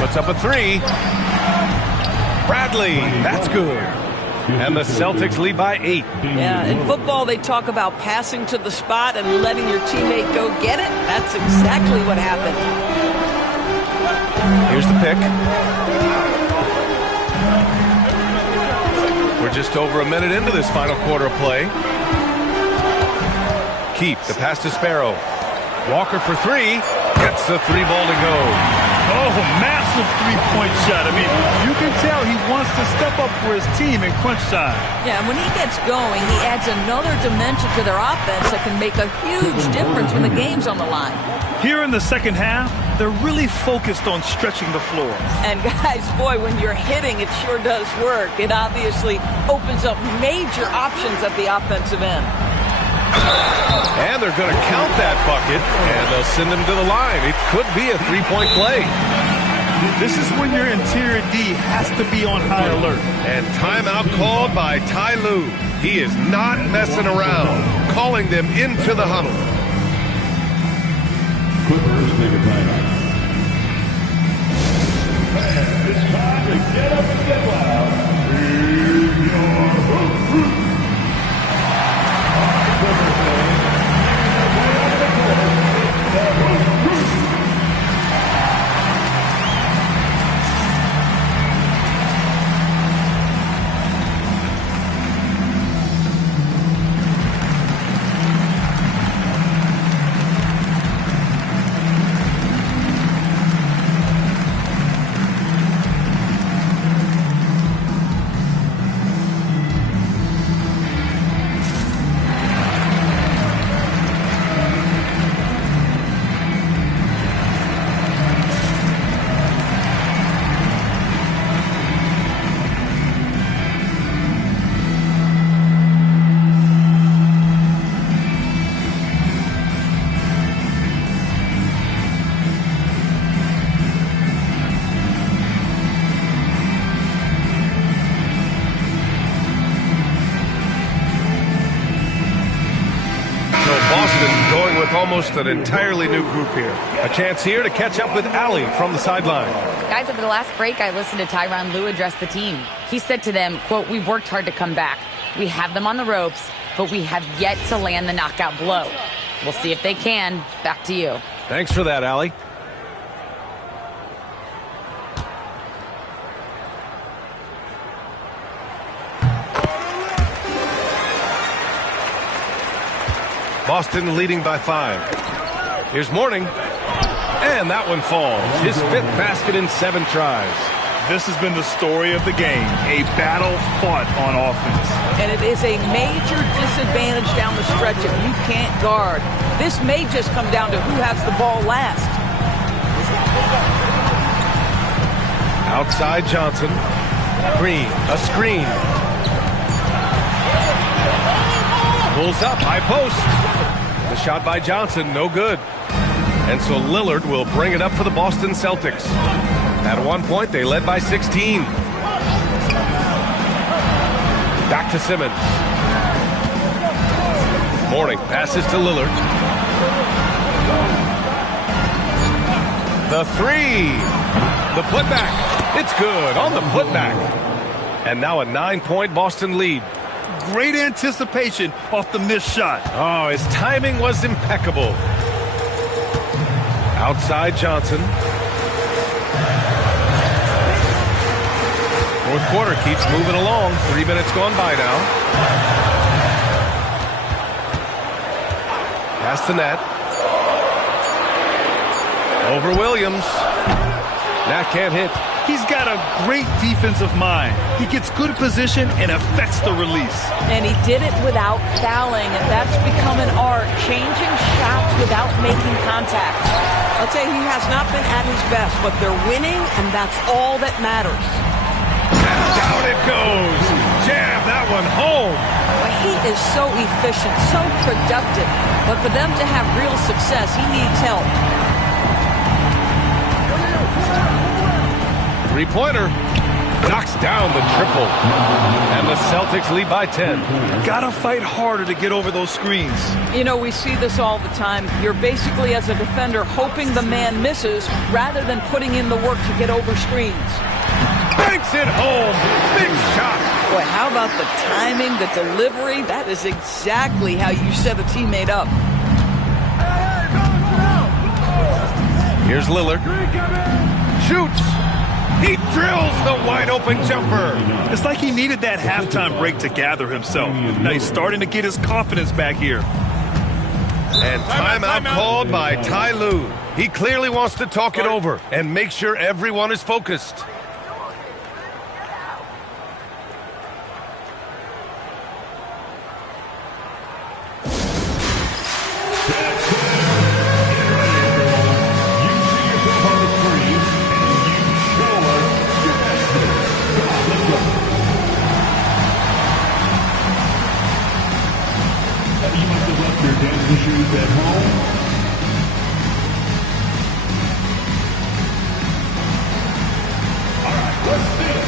Puts up a 3. Bradley, that's good. And the Celtics lead by 8. Yeah, in football they talk about passing to the spot and letting your teammate go get it. That's exactly what happened. Here's the pick. We're just over a minute into this final quarter of play. Keith, the pass to Sparrow. Walker for 3. Gets the 3-ball to go. Oh, massive three-point shot. I mean, you can tell he wants to step up for his team in crunch time. Yeah, and when he gets going, he adds another dimension to their offense that can make a huge difference when the game's on the line. Here in the second half, they're really focused on stretching the floor. And guys, boy, when you're hitting, it sure does work. It obviously opens up major options at the offensive end. And they're going to count that bucket, and they'll send him to the line. It could be a 3-point play. This is when your interior D has to be on high alert. And timeout called by Ty Lue. He is not messing around, calling them into the huddle. Clippers take a timeout. It's time to get up and get loud. In your hoop. Boston going with almost an entirely new group here. A chance here to catch up with Allie from the sideline. Guys, over the last break, I listened to Tyronn Lue address the team. He said to them, quote, "We've worked hard to come back. We have them on the ropes, but we have yet to land the knockout blow. We'll see if they can." Back to you. Thanks for that, Allie. Boston leading by 5. Here's Mourning. And that one falls. His 5th basket in 7 tries. This has been the story of the game. A battle fought on offense. And it is a major disadvantage down the stretch if you can't guard. This may just come down to who has the ball last. Outside Johnson. Green, a screen. Pulls up, high post. The shot by Johnson, no good. And so Lillard will bring it up for the Boston Celtics. At one point, they led by 16. Back to Simmons. Mourning passes to Lillard. The 3. The putback. It's good on the putback. And now a 9-point Boston lead. Great anticipation off the missed shot. Oh, his timing was impeccable. Outside Johnson. Fourth quarter keeps moving along. 3 minutes gone by now. Past the net. Over Williams. Nat can't hit. He's got a great defensive mind. He gets good position and affects the release. And he did it without fouling, and that's become an art, changing shots without making contact. I'll tell you, he has not been at his best, but they're winning, and that's all that matters. And down it goes. Jam that one home. But he is so efficient, so productive. But for them to have real success, he needs help. Three-pointer. Knocks down the triple. And the Celtics lead by 10. Gotta fight harder to get over those screens. You know, we see this all the time. You're basically, as a defender, hoping the man misses rather than putting in the work to get over screens. Banks it home. Big shot. Boy, how about the timing, the delivery? That is exactly how you set a teammate up. Here's Lillard. Shoots. He drills the wide-open jumper. It's like he needed that halftime break to gather himself. Now he's starting to get his confidence back here. And timeout called by Ty Lue. He clearly wants to talk it over and make sure everyone is focused. Shoes at home. All right, let's see it.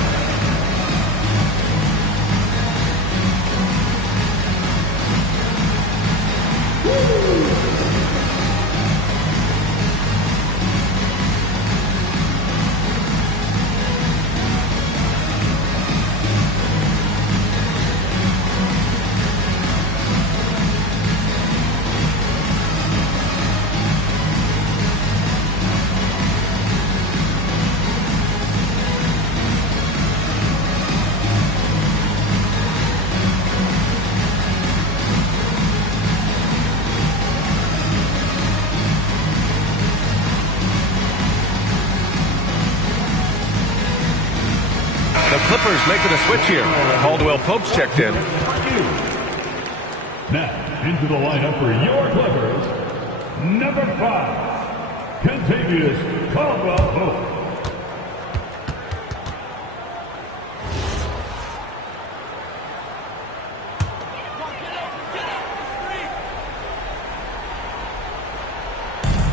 Clippers making a switch here. Caldwell Pope's checked in. Now, into the lineup for your Clippers, number 5, Kentavious Caldwell-Pope.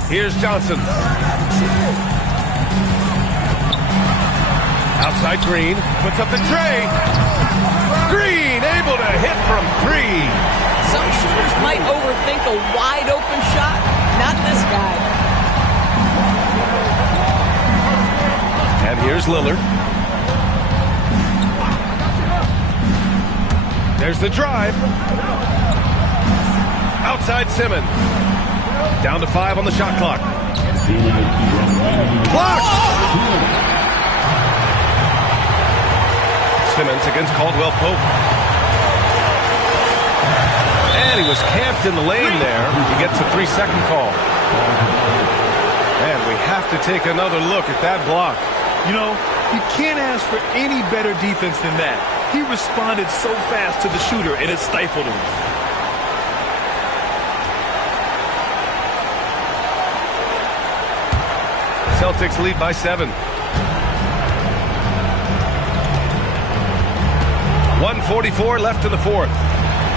Here's Johnson. Outside Green, puts up the tray. Green able to hit from 3. Some shooters might overthink a wide open shot. Not this guy. And here's Lillard. There's the drive. Outside Simmons. Down to 5 on the shot clock. Blocked! Simmons against Caldwell Pope. And he was camped in the lane there. He gets a 3-second call. And we have to take another look at that block. You know, you can't ask for any better defense than that. He responded so fast to the shooter, and it stifled him. Celtics lead by 7. 1:44 left in the fourth.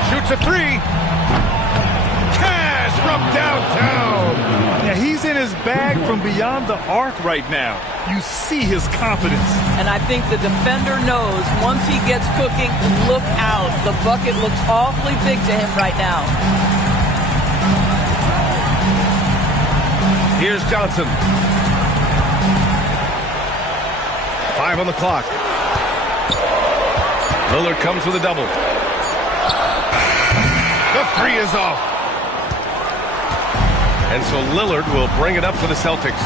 Shoots a 3. Cash from downtown. Yeah, he's in his bag from beyond the arc right now. You see his confidence. And I think the defender knows once he gets cooking, look out. The bucket looks awfully big to him right now. Here's Johnson. 5 on the clock. Lillard comes with a double. The 3 is off. And so Lillard will bring it up for the Celtics.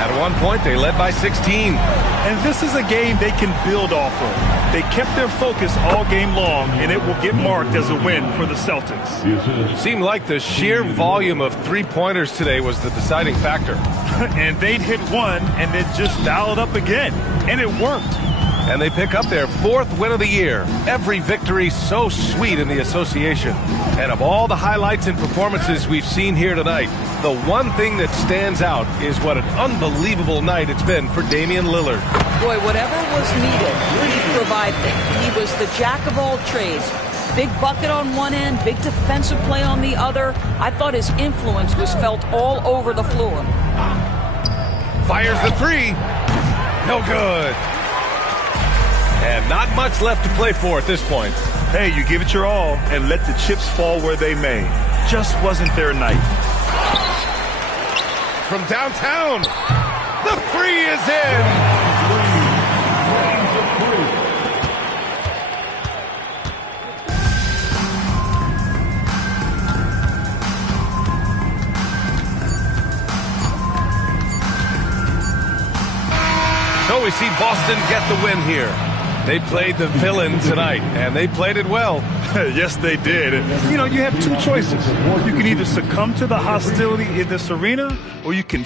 At one point, they led by 16. And this is a game they can build off of. They kept their focus all game long, and it will get marked as a win for the Celtics. It seemed like the sheer volume of three-pointers today was the deciding factor. And they'd hit one and then just dial it up again. And it worked. And they pick up their 4th win of the year. Every victory so sweet in the association. And of all the highlights and performances we've seen here tonight, the one thing that stands out is what an unbelievable night it's been for Damian Lillard. Boy, whatever was needed, he provided it. He was the jack of all trades. Big bucket on one end, big defensive play on the other. I thought his influence was felt all over the floor. Fires the 3. No good. And not much left to play for at this point. Hey, you give it your all and let the chips fall where they may. Just wasn't their night. From downtown, the 3 is in. So we see Boston get the win here. They played the villain tonight, and they played it well. Yes, they did. You know, you have two choices. You can either succumb to the hostility in this arena, or you can...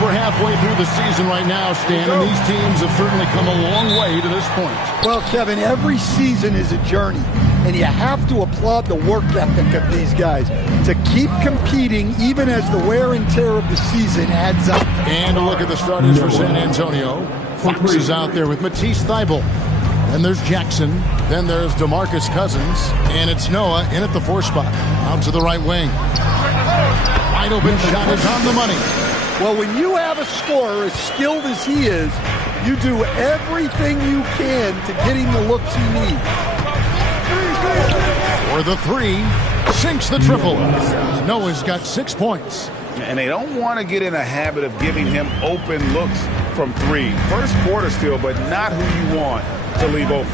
Halfway through the season right now, Stan, and these teams have certainly come a long way to this point. Well, Kevin, every season is a journey, and you have to applaud the work ethic of these guys to keep competing even as the wear and tear of the season adds up. And a look at the starters for San Antonio. Fox is out there with Matisse Thybulle. Then there's Jackson. Then there's DeMarcus Cousins. And it's Noah in at the 4 spot. Out to the right wing. Wide open shot is on the money. Well, when you have a scorer as skilled as he is, you do everything you can to get him the looks he needs. For the 3, sinks the triple. Noah's got 6 points. And they don't want to get in a habit of giving him open looks from 3. First quarter still, but not who you want to leave open.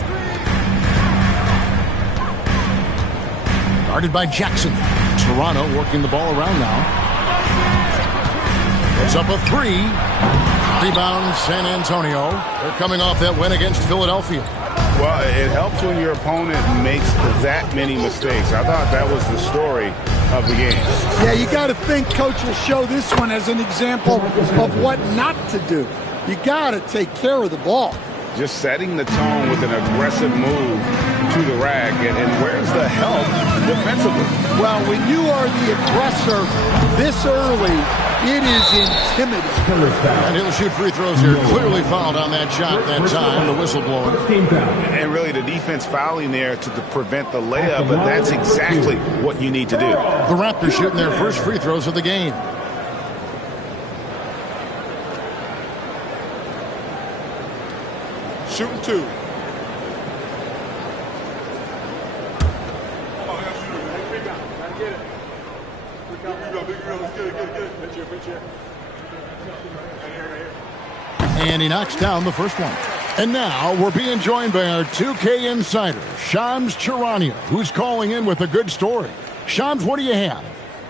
Guarded by Jackson. Toronto working the ball around now. It's up a 3. Rebound, San Antonio. They're coming off that win against Philadelphia. Well, it helps when your opponent makes that many mistakes. I thought that was the story of the game. Yeah, you got to think coach will show this one as an example of what not to do. You got to take care of the ball. Just setting the tone with an aggressive move to the rack. And where's the help defensively? Well, when you are the aggressor this early, it is intimidating. And he'll shoot free throws here. Clearly fouled on that shot that time, the whistle blowing. And really the defense fouling there to prevent the layup, but that's exactly what you need to do. The Raptors shooting their first free throws of the game. Shooting 2. And he knocks down the first one. And now we're being joined by our 2K insider, Shams Charania, who's calling in with a good story. Shams, what do you have?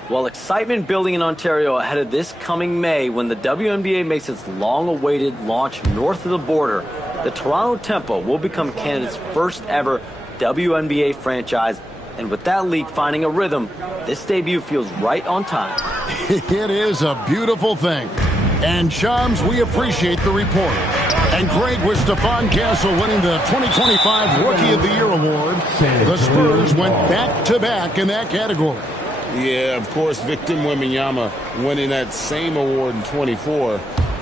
Well, excitement building in Ontario ahead of this coming May when the WNBA makes its long-awaited launch north of the border. The Toronto Tempo will become Canada's first ever WNBA franchise. And with that league finding a rhythm, this debut feels right on time. It is a beautiful thing. And Shams, we appreciate the report. And Greg, with Stephon Castle winning the 2025 Rookie of the Year award, the Spurs went back-to-back in that category. Yeah, of course, Victor Wembanyama winning that same award in 24.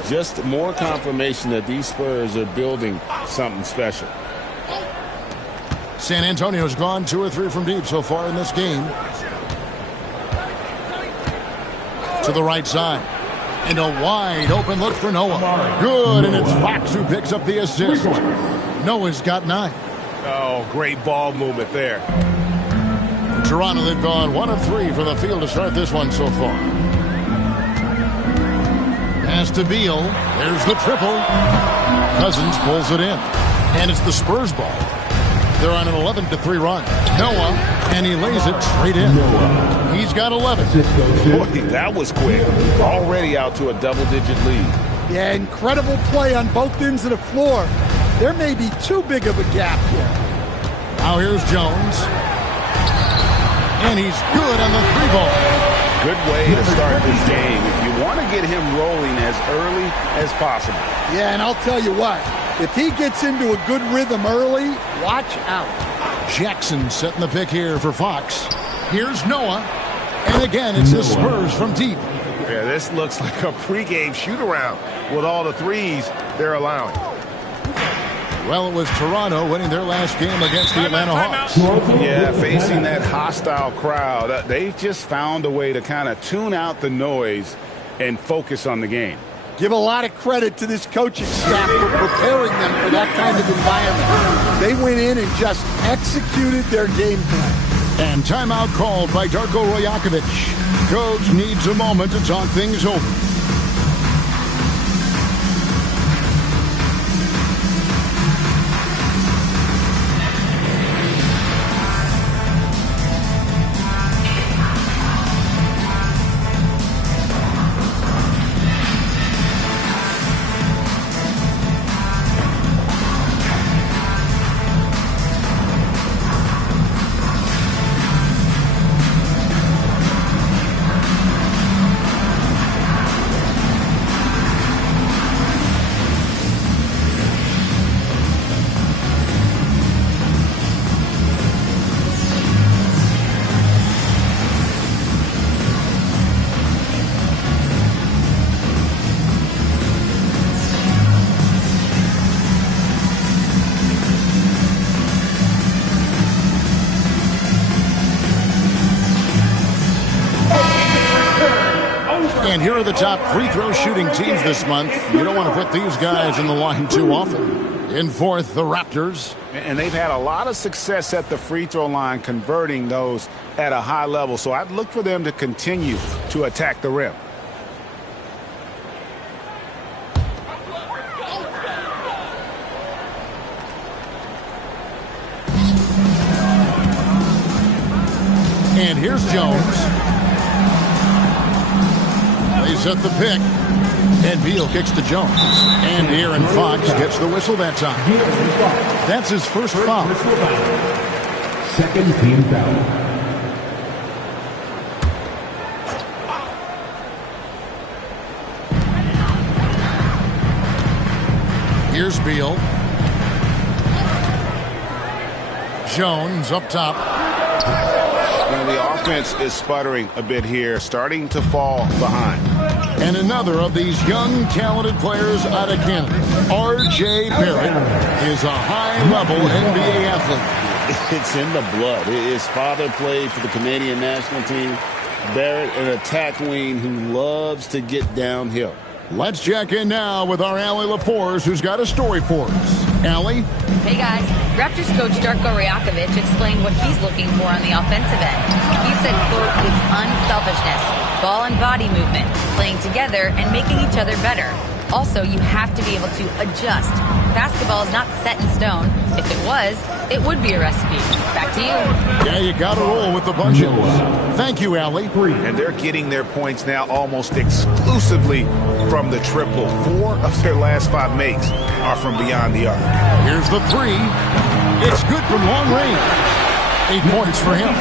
Just more confirmation that these Spurs are building something special. San Antonio's gone 2 or 3 from deep so far in this game. To the right side. And a wide open look for Noah. Good, and it's Fox who picks up the assist. Noah's got 9. Oh, great ball movement there. Toronto, they've gone 1 of 3 from the field to start this one so far. Pass to Beal. There's the triple. Cousins pulls it in. And it's the Spurs ball. They're on an 11-3 run. Noah, and he lays it straight in. He's got 11. Boy, that was quick. Already out to a double-digit lead. Yeah, incredible play on both ends of the floor. There may be too big of a gap here. Now here's Jones. And he's good on the 3-ball. Good way to start this game. If you want to get him rolling as early as possible. Yeah, and I'll tell you what. If he gets into a good rhythm early, watch out. Jackson setting the pick here for Fox. Here's Noah. And again, it's the Spurs from deep. Yeah, this looks like a pregame shoot-around with all the threes they're allowing. Well, it was Toronto winning their last game against the Atlanta Hawks. Yeah, facing that hostile crowd, they've just found a way to kind of tune out the noise and focus on the game. Give a lot of credit to this coaching staff for preparing them for that kind of environment. They went in and just executed their game plan. And timeout called by Darko Rajakovic. Coach needs a moment to talk things over. And here are the top free throw shooting teams this month. You don't want to put these guys in the line too often. In fourth, the Raptors. And they've had a lot of success at the free throw line, converting those at a high level. So I'd look for them to continue to attack the rim. And here's Jones. They set the pick. And Beal kicks to Jones. And Aaron Fox gets the whistle that time. That's his first foul. Second team foul. Here's Beal. Jones up top. Now the offense is sputtering a bit here, starting to fall behind. And another of these young, talented players out of Canada, R.J. Barrett, is a high-level NBA athlete. It's in the blood. His father played for the Canadian national team. Barrett, an attack wing who loves to get downhill. Let's check in now with our Allie LaForce, who's got a story for us. Allie? Hey, guys. Raptors coach Darko Rajakovic explained what he's looking for on the offensive end. He said, quote, it's unselfishness, ball and body movement, playing together and making each other better. Also, you have to be able to adjust. Basketball is not set in stone. If it was, it would be a recipe. Back to you. Yeah, you got to roll with the punches. Thank you, Allie. And they're getting their points now almost exclusively from the triple. 4 of their last 5 makes are from beyond the arc. Here's the 3. It's good from long range. 8 points for him.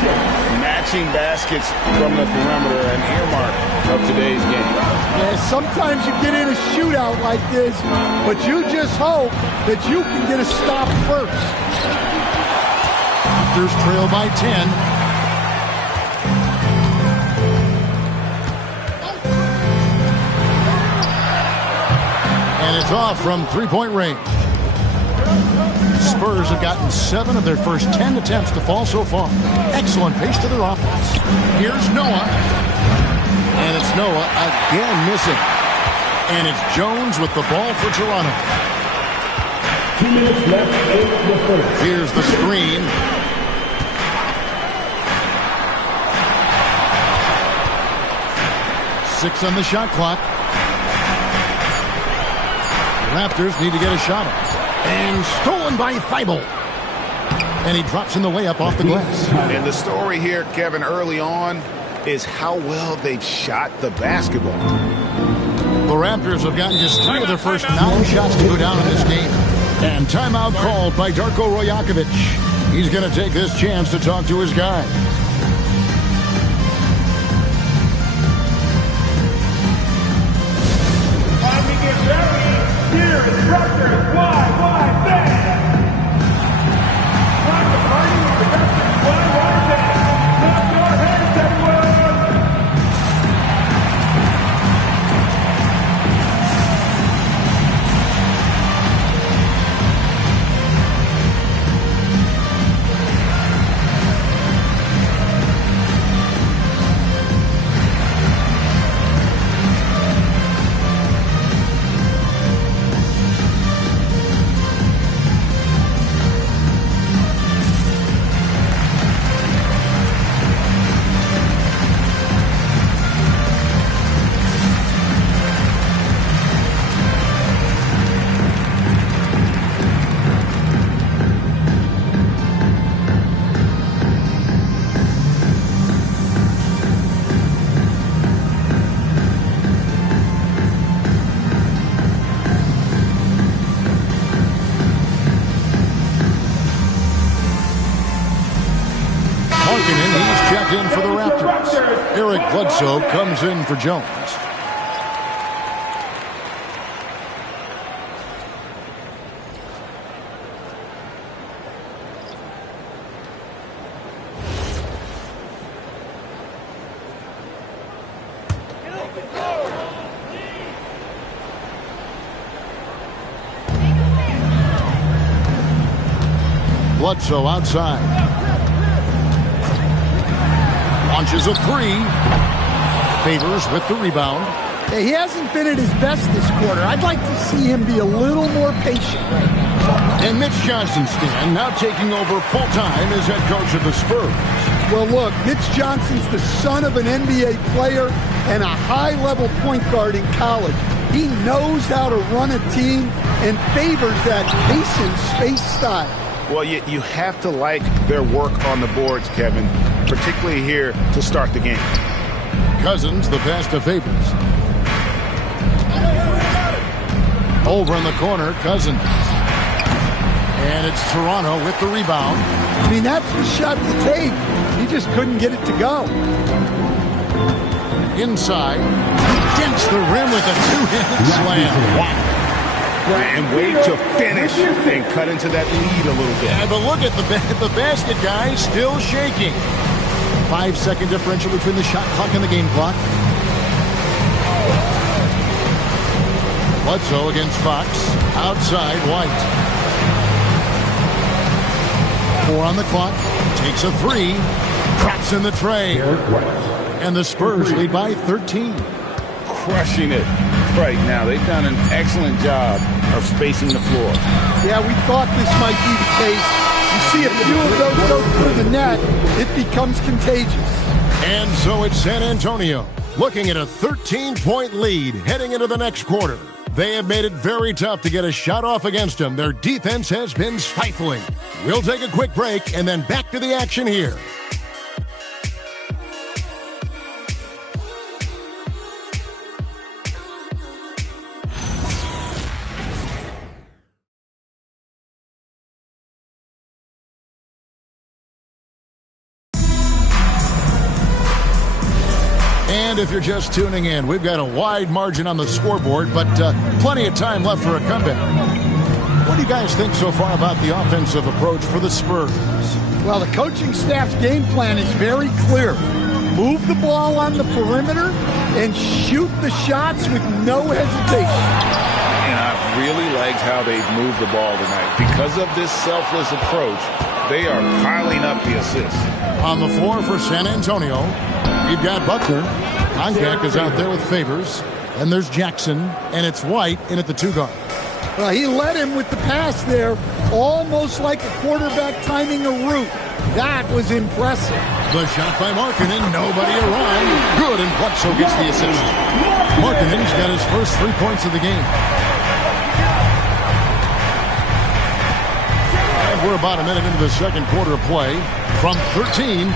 Matching baskets from the perimeter, an earmark of today's game. Yeah, sometimes you get in a shootout like this, but you just hope that you can get a stop first. Raptors trail by 10. And it's off from three-point range. Spurs have gotten 7 of their first 10 attempts to fall so far. Excellent pace to their offense. Here's Noah. And it's Noah again missing. And it's Jones with the ball for Toronto. 2 minutes left in the first. Here's the screen. Six on the shot clock. The Raptors need to get a shot up. And stolen by Thibault. And he drops in the way up off the glass. And the story here, Kevin, early on is how well they've shot the basketball. The Raptors have gotten just 3 of their first 9 shots to go down in this game. And timeout called by Darko Rajakovic. He's going to take this chance to talk to his guy. Time to get ready. Here is Raptors wide set. Time to party with the Raptors wide set. Clap your hands, everyone. In for the Raptors. Eric Bledsoe comes in for Jones. Bledsoe outside. Launches a 3. Favors with the rebound. Hey, he hasn't been at his best this quarter. I'd like to see him be a little more patient right now. And Mitch Johnson's stand now taking over full-time as head coach of the Spurs. Well, look, Mitch Johnson's the son of an NBA player and a high-level point guard in college. He knows how to run a team and favors that pace and space style. Well, you have to like their work on the boards, Kevin, particularly here to start the game. Cousins, the pass to Favors. Over in the corner, Cousins. And it's Toronto with the rebound. I mean, that's the shot to take. He just couldn't get it to go. Inside. Against the rim with a 2-handed slam. Wow. And way to finish and cut into that lead a little bit. Yeah, but look at the basket, guys, still shaking. 5-second differential between the shot clock and the game clock. Bledsoe against Fox. Outside, White. 4 on the clock. Takes a 3. Drops in the tray. And the Spurs lead by 13. Crushing it right now. They've done an excellent job of spacing the floor. Yeah, we thought this might be the case. You see a few of those go through the net, it becomes contagious. And so it's San Antonio looking at a 13-point lead heading into the next quarter. They have made it very tough to get a shot off against them. Their defense has been stifling. We'll take a quick break and then back to the action here. And if you're just tuning in, we've got a wide margin on the scoreboard, but plenty of time left for a comeback. What do you guys think so far about the offensive approach for the Spurs? Well, the coaching staff's game plan is very clear. Move the ball on the perimeter and shoot the shots with no hesitation. And I really liked how they've moved the ball tonight. Because of this selfless approach, they are piling up the assists. On the floor for San Antonio, we've got Butler. Konkak is out there with Favors. And there's Jackson, and it's White in at the 2 guard. Well, he led him with the pass there, almost like a quarterback timing a route. That was impressive. The shot by Markkanen, nobody around. Good, and Bledsoe gets the assist. Markkanen's got his first 3 points of the game. And we're about a minute into the second quarter of play. From 13,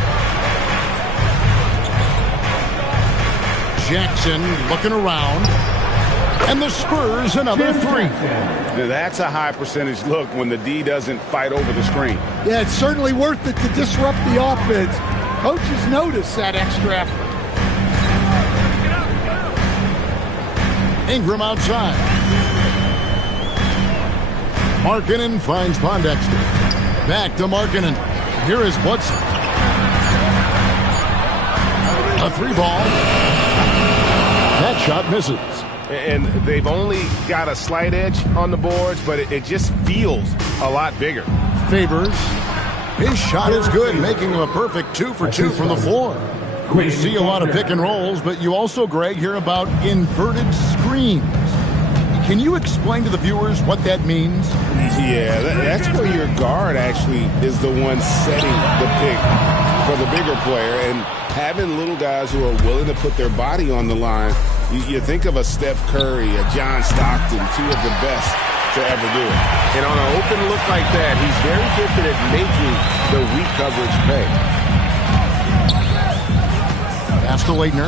Jackson looking around. And the Spurs another 3. Now that's a high percentage look when the D doesn't fight over the screen. Yeah, it's certainly worth it to disrupt the offense. Coaches notice that extra effort. Ingram outside. Markkanen finds Pondexter. Back to Markkanen. Here is Bledsoe. A 3-ball. That shot misses. And they've only got a slight edge on the boards, but it just feels a lot bigger. Favors. His shot is good, making him a perfect 2 for 2 from the floor. You see a lot of pick and rolls, but you also, Greg, hear about inverted screens. Can you explain to the viewers what that means? Yeah, that's where your guard actually is the one setting the pick for the bigger player, and having little guys who are willing to put their body on the line. You think of a Steph Curry, a John Stockton, 2 of the best to ever do it. And on an open look like that, he's very gifted at making the weak coverage pay. Pass to Leitner.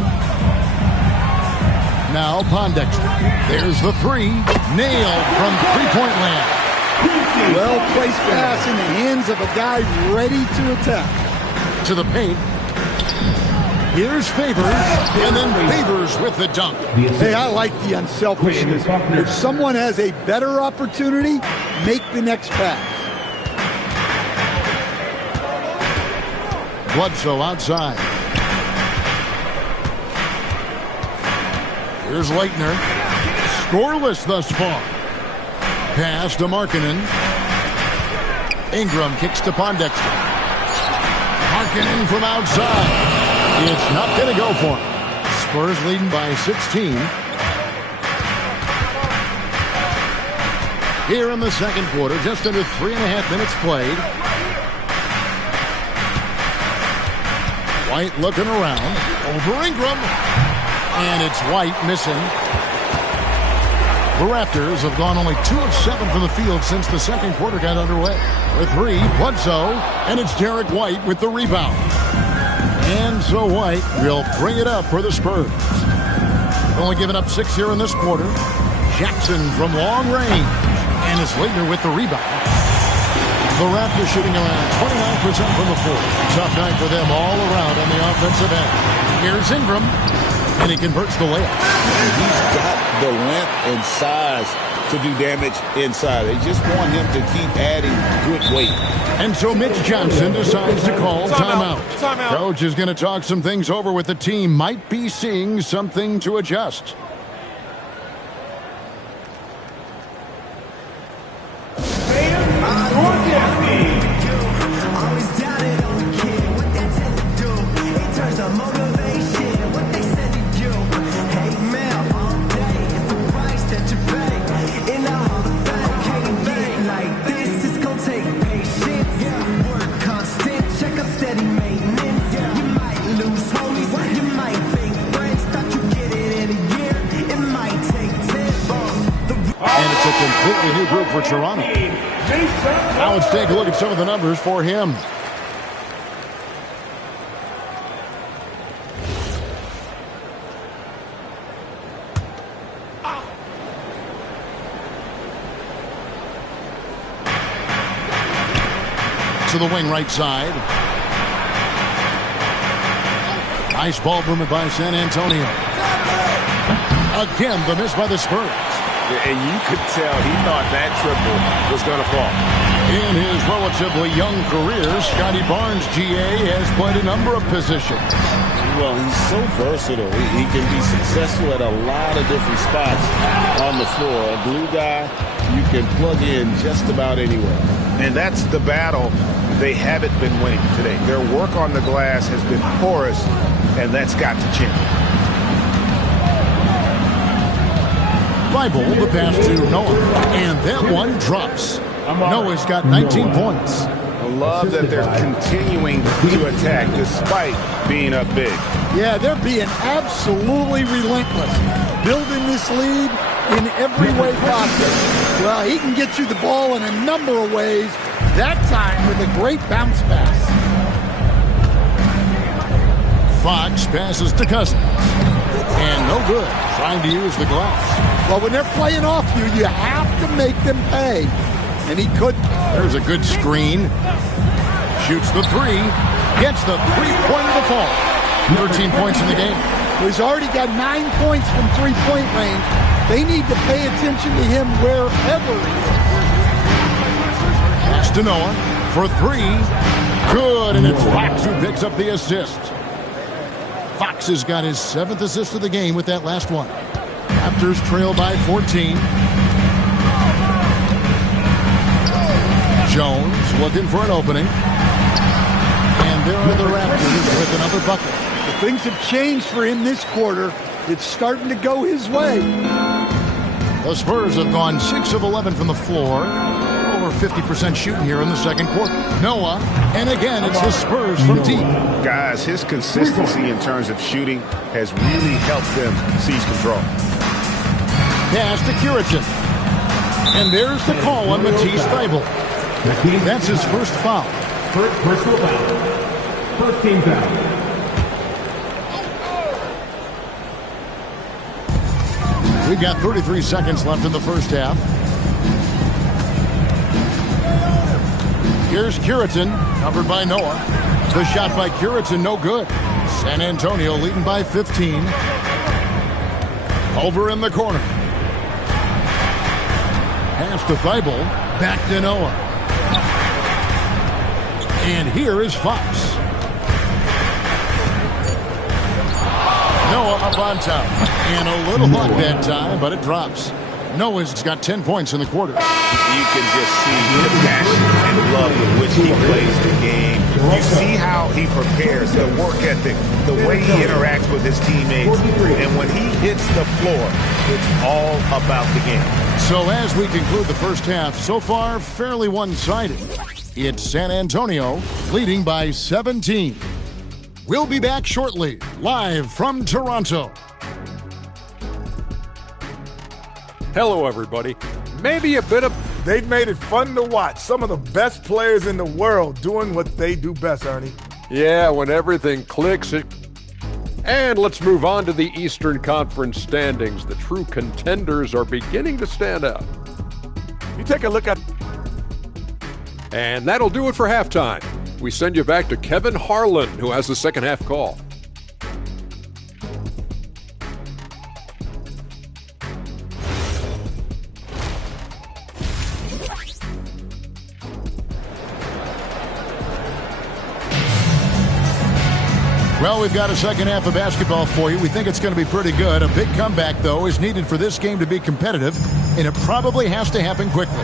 Now Pondexter. There's the 3. Nailed from 3-point land. Well-placed pass in the hands of a guy ready to attack. To the paint. Here's Favors, and then Favors with the dunk. Hey, I like the unselfishness. If someone has a better opportunity, make the next pass. Bledsoe outside. Here's Leitner. Scoreless thus far. Pass to Markkanen. Ingram kicks to Pondexter. Markkanen from outside. It's not going to go for him. Spurs leading by 16. Here in the second quarter, just under 3.5 minutes played. White looking around. Over Ingram. And it's White missing. The Raptors have gone only 2 of 7 from the field since the second quarter got underway. The 3, Bledsoe, and it's Derek White with the rebound. And so White will bring it up for the Spurs. Only giving up 6 here in this quarter. Jackson from long range. And it's Leitner with the rebound. The Raptors shooting around 29% from the floor. Tough night for them all around on the offensive end. Here's Ingram. And he converts the layup. And he's got the length and size to do damage inside. They just want him to keep adding good weight. And so Mitch Johnson decides to call timeout. Timeout. Coach is going to talk some things over with the team. Might be seeing something to adjust. And it's a completely new group for Toronto. Now let's take a look at some of the numbers for him. To the wing right side. Nice ball movement by San Antonio. Again, the miss by the Spurs. And you could tell he thought that triple was going to fall. In his relatively young career, Scotty Barnes, GA, has played a number of positions. Well, he's so versatile. He can be successful at a lot of different spots on the floor. A glue guy, you can plug in just about anywhere. And that's the battle they haven't been winning today. Their work on the glass has been porous, and that's got to change. Bible, the pass to Noah, and that one drops. Noah's got 19 points. I love that they're continuing to attack despite being up big. Yeah, they're being absolutely relentless, building this lead in every way possible. Well, he can get you the ball in a number of ways, that time with a great bounce pass. Fox passes to Cousins. And no good, trying to use the glass. Well, when they're playing off you, you have to make them pay. And he couldn't. There's a good screen. Shoots the three. Gets the three-pointer to fall. 13 points in the game. He's already got 9 points from three-point range. They need to pay attention to him wherever he is. Pass to Noah for three. Good, and it's Fox who picks up the assist. Fox has got his 7th assist of the game with that last one. Raptors trail by 14. Jones looking for an opening. And there are the Raptors with another bucket. But things have changed for him this quarter. It's starting to go his way. The Spurs have gone 6 of 11 from the floor. Over 50% shooting here in the second quarter. Noah, and again, it's the Spurs from deep. Guys, his consistency in terms of shooting has really helped them seize control. Pass to Curitin. And there's the call on Matisse Thybulle. That's his first foul. First personal foul. First team foul. We've got 33 seconds left in the first half. Here's Curitin, covered by Noah. The shot by Curitin, no good. San Antonio leading by 15. Over in the corner. Pass to Thybulle, back to Noah. And here is Fox. Noah up on top. And a little luck that time, but it drops. Noah's got 10 points in the quarter. You can just see the passion and love with which he plays the game. You see how he prepares, the work ethic, the way he interacts with his teammates. And when he hits the floor, it's all about the game. So as we conclude the first half, so far fairly one-sided. It's San Antonio leading by 17. We'll be back shortly, live from Toronto. Hello, everybody. Maybe a bit of... They've made it fun to watch. Some of the best players in the world doing what they do best, Ernie. Yeah, when everything clicks. And let's move on to the Eastern Conference standings. The true contenders are beginning to stand out. You take a look at... And that'll do it for halftime. We send you back to Kevin Harlan, who has the second half call. Well, we've got a second half of basketball for you. We think it's going to be pretty good. A big comeback, though, is needed for this game to be competitive, and it probably has to happen quickly.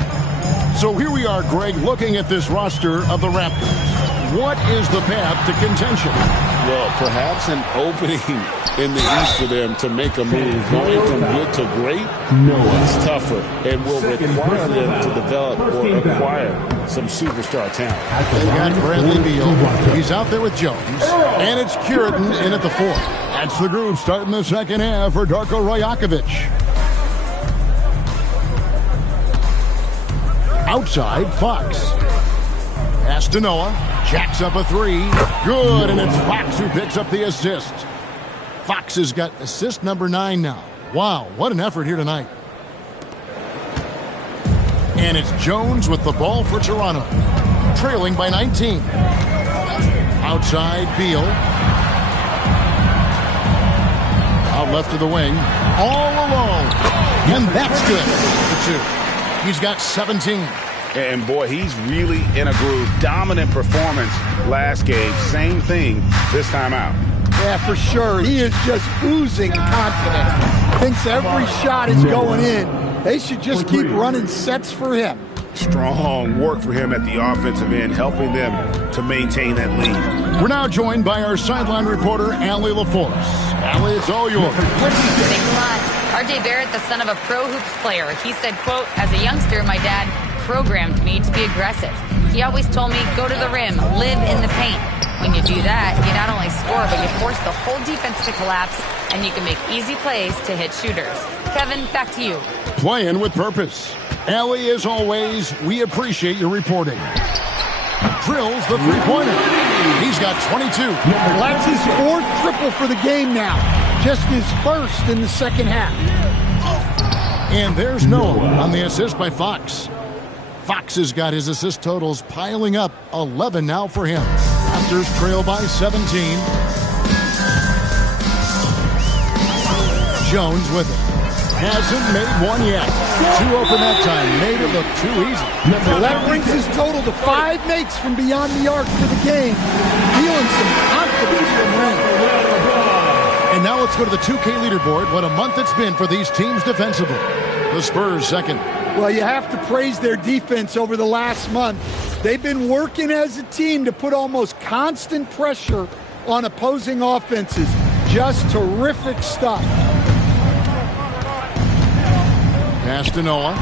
So here we are, Greg, looking at this roster of the Raptors. What is the path to contention? Well, perhaps an opening in the East for them to make a move. Going from good to great is tougher and will require them to develop or acquire some superstar talent. They've got Bradley Beal. He's out there with Jones. And it's Curitin in at the 4. That's the group starting the second half for Darko Rajakovic. Outside, Fox. Pass to Noah. Jacks up a 3. Good, and it's Fox who picks up the assist. Fox has got assist number 9 now. Wow, what an effort here tonight. And it's Jones with the ball for Toronto. Trailing by 19. Outside, Beal. Out left of the wing. All alone. And that's good. The 2. He's got 17. And, boy, he's really in a groove. Dominant performance last game. Same thing this time out. Yeah, for sure. He is just oozing confidence. Thinks every shot is going in. They should just keep running sets for him. Strong work for him at the offensive end, helping them to maintain that lead. We're now joined by our sideline reporter, Allie LaForce. Allie, it's all yours. Thanks a lot. R.J. Barrett, the son of a pro hoops player, he said, quote, as a youngster, my dad programmed me to be aggressive. He always told me, go to the rim, live in the paint. When you do that, you not only score, but you force the whole defense to collapse, and you can make easy plays to hit shooters. Kevin, back to you. Playing with purpose. Allie, as always, we appreciate your reporting. Drills the three-pointer. He's got 22. That's his 4th triple for the game now. Just his 1st in the second half. And there's Noah on the assist by Fox. Fox has got his assist totals piling up. 11 now for him. Raptors trail by 17. Jones with it. Hasn't made one yet. 2 open that time. Made it look too easy. Well, that brings his total to 5 makes from beyond the arc for the game. Feeling some confidence from him. And now let's go to the 2K leaderboard. What a month it's been for these teams defensively. The Spurs second. Well, you have to praise their defense over the last month. They've been working as a team to put almost constant pressure on opposing offenses. Just terrific stuff. Pass to Noah.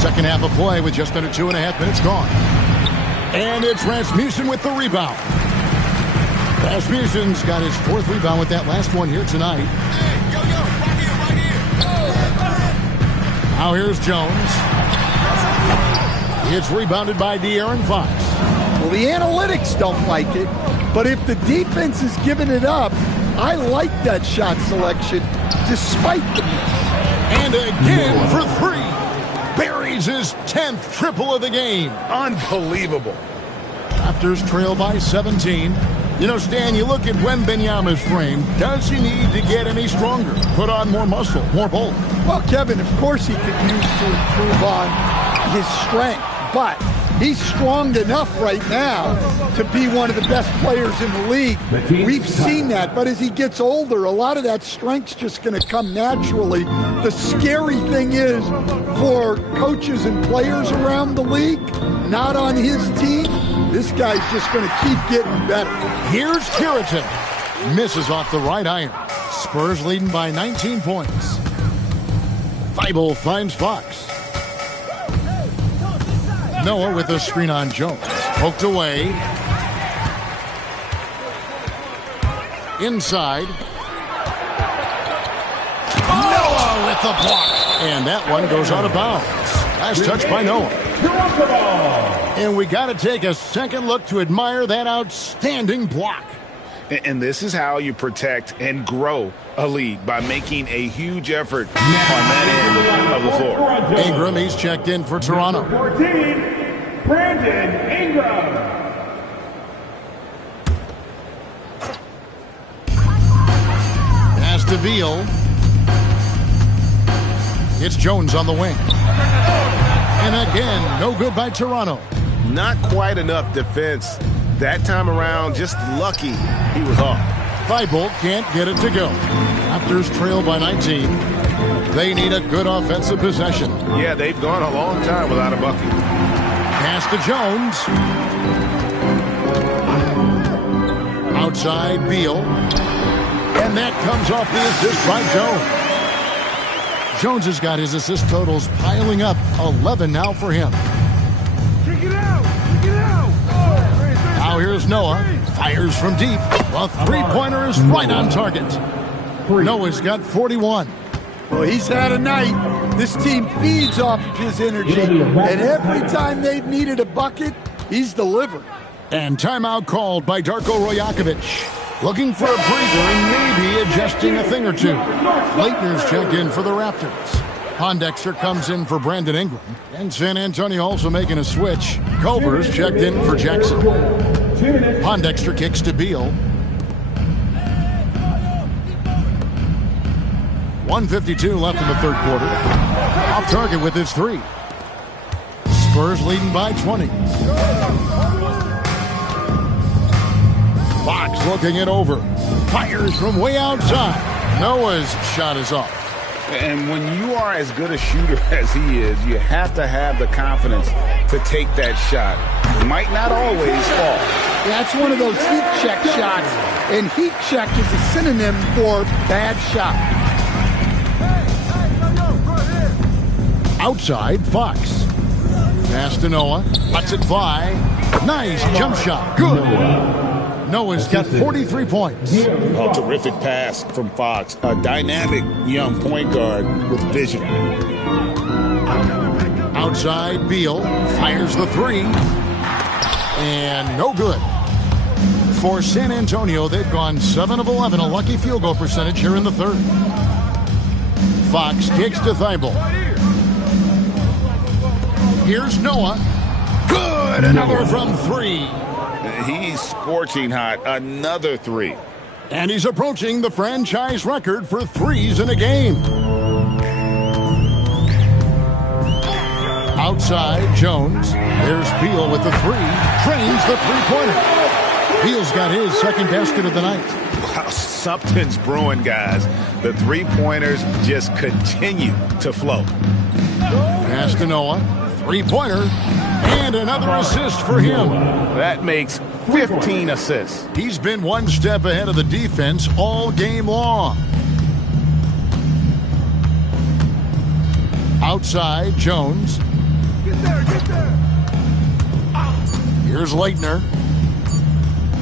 Second half of play with just under 2.5 minutes gone. And it's Rasmussen with the rebound. Rasmussen's got his 4th rebound with that last one here tonight. Now here's Jones. It's rebounded by De'Aaron Fox. Well, the analytics don't like it, but if the defense is giving it up, I like that shot selection despite the miss. And again for 3. Buries his 10th triple of the game. Unbelievable. Raptors trail by 17. You know, Stan, you look at Wembanyama's frame. Does he need to get any stronger? Put on more muscle, more bulk? Well, Kevin, of course he could use to improve on his strength, but he's strong enough right now to be one of the best players in the league. We've seen that, but as he gets older, a lot of that strength's just going to come naturally. The scary thing is for coaches and players around the league, not on his team, this guy's just going to keep getting better. Here's Curitin. Misses off the right iron. Spurs leading by 19 points. Thibault finds Fox. Noah with a screen on Jones. Poked away. Inside. Noah with the block. And that one goes out of bounds. Last touch by Noah. And we got to take a second look to admire that outstanding block. And this is how you protect and grow a lead, by making a huge effort on that end of the floor. Ingram, he's checked in for Toronto. 14, Brandon Ingram. Pass to Beal. It's Jones on the wing. And again, no good by Toronto. Not quite enough defense. That time around, just lucky he was off. Thibault can't get it to go. Raptors trail by 19. They need a good offensive possession. Yeah, they've gone a long time without a bucket. Pass to Jones. Outside, Beal. And that comes off the assist by Jones. Jones has got his assist totals piling up. 11 now for him. Kick it out! Kick it out! Now here's Noah. Fires from deep. The three-pointer is right on target. Noah's got 41. Well, he's had a night. This team feeds off of his energy. And every time they've needed a bucket, he's delivered. And timeout called by Darko Rojakovic. Looking for a breather and maybe adjusting a thing or two. Leitner's checked in for the Raptors. Pondexter comes in for Brandon Ingram. And San Antonio also making a switch. Culver's checked in for Jackson. Pondexter kicks to Beal. 1:52 left in the third quarter. Off target with his three. Spurs leading by 20. Fox looking it over. Fires from way outside. Noah's shot is off. And when you are as good a shooter as he is, you have to have the confidence to take that shot. It might not always fall. That's one of those heat check shots. And heat check is a synonym for bad shot. Outside, Fox. Pass to Noah. Lets it fly. Nice jump shot. Good. Noah's got 43 points. A terrific pass from Fox. A dynamic young point guard with vision. Outside, Beal fires the three. And no good. For San Antonio, they've gone 7 of 11, a lucky field goal percentage here in the third. Fox kicks to Thibault. Here's Noah. Good. Another from three. He's scorching hot. Another three. And he's approaching the franchise record for threes in a game. Outside, Jones. There's Beal with the three. Trains the three-pointer. Beal's got his second basket of the night. Wow, something's brewing, guys. The three-pointers just continue to flow. Pass to Noah. Three-pointer. And another assist for him. That makes 15 assists. He's been one step ahead of the defense all game long. Outside, Jones. Get there, get there. Here's Leitner.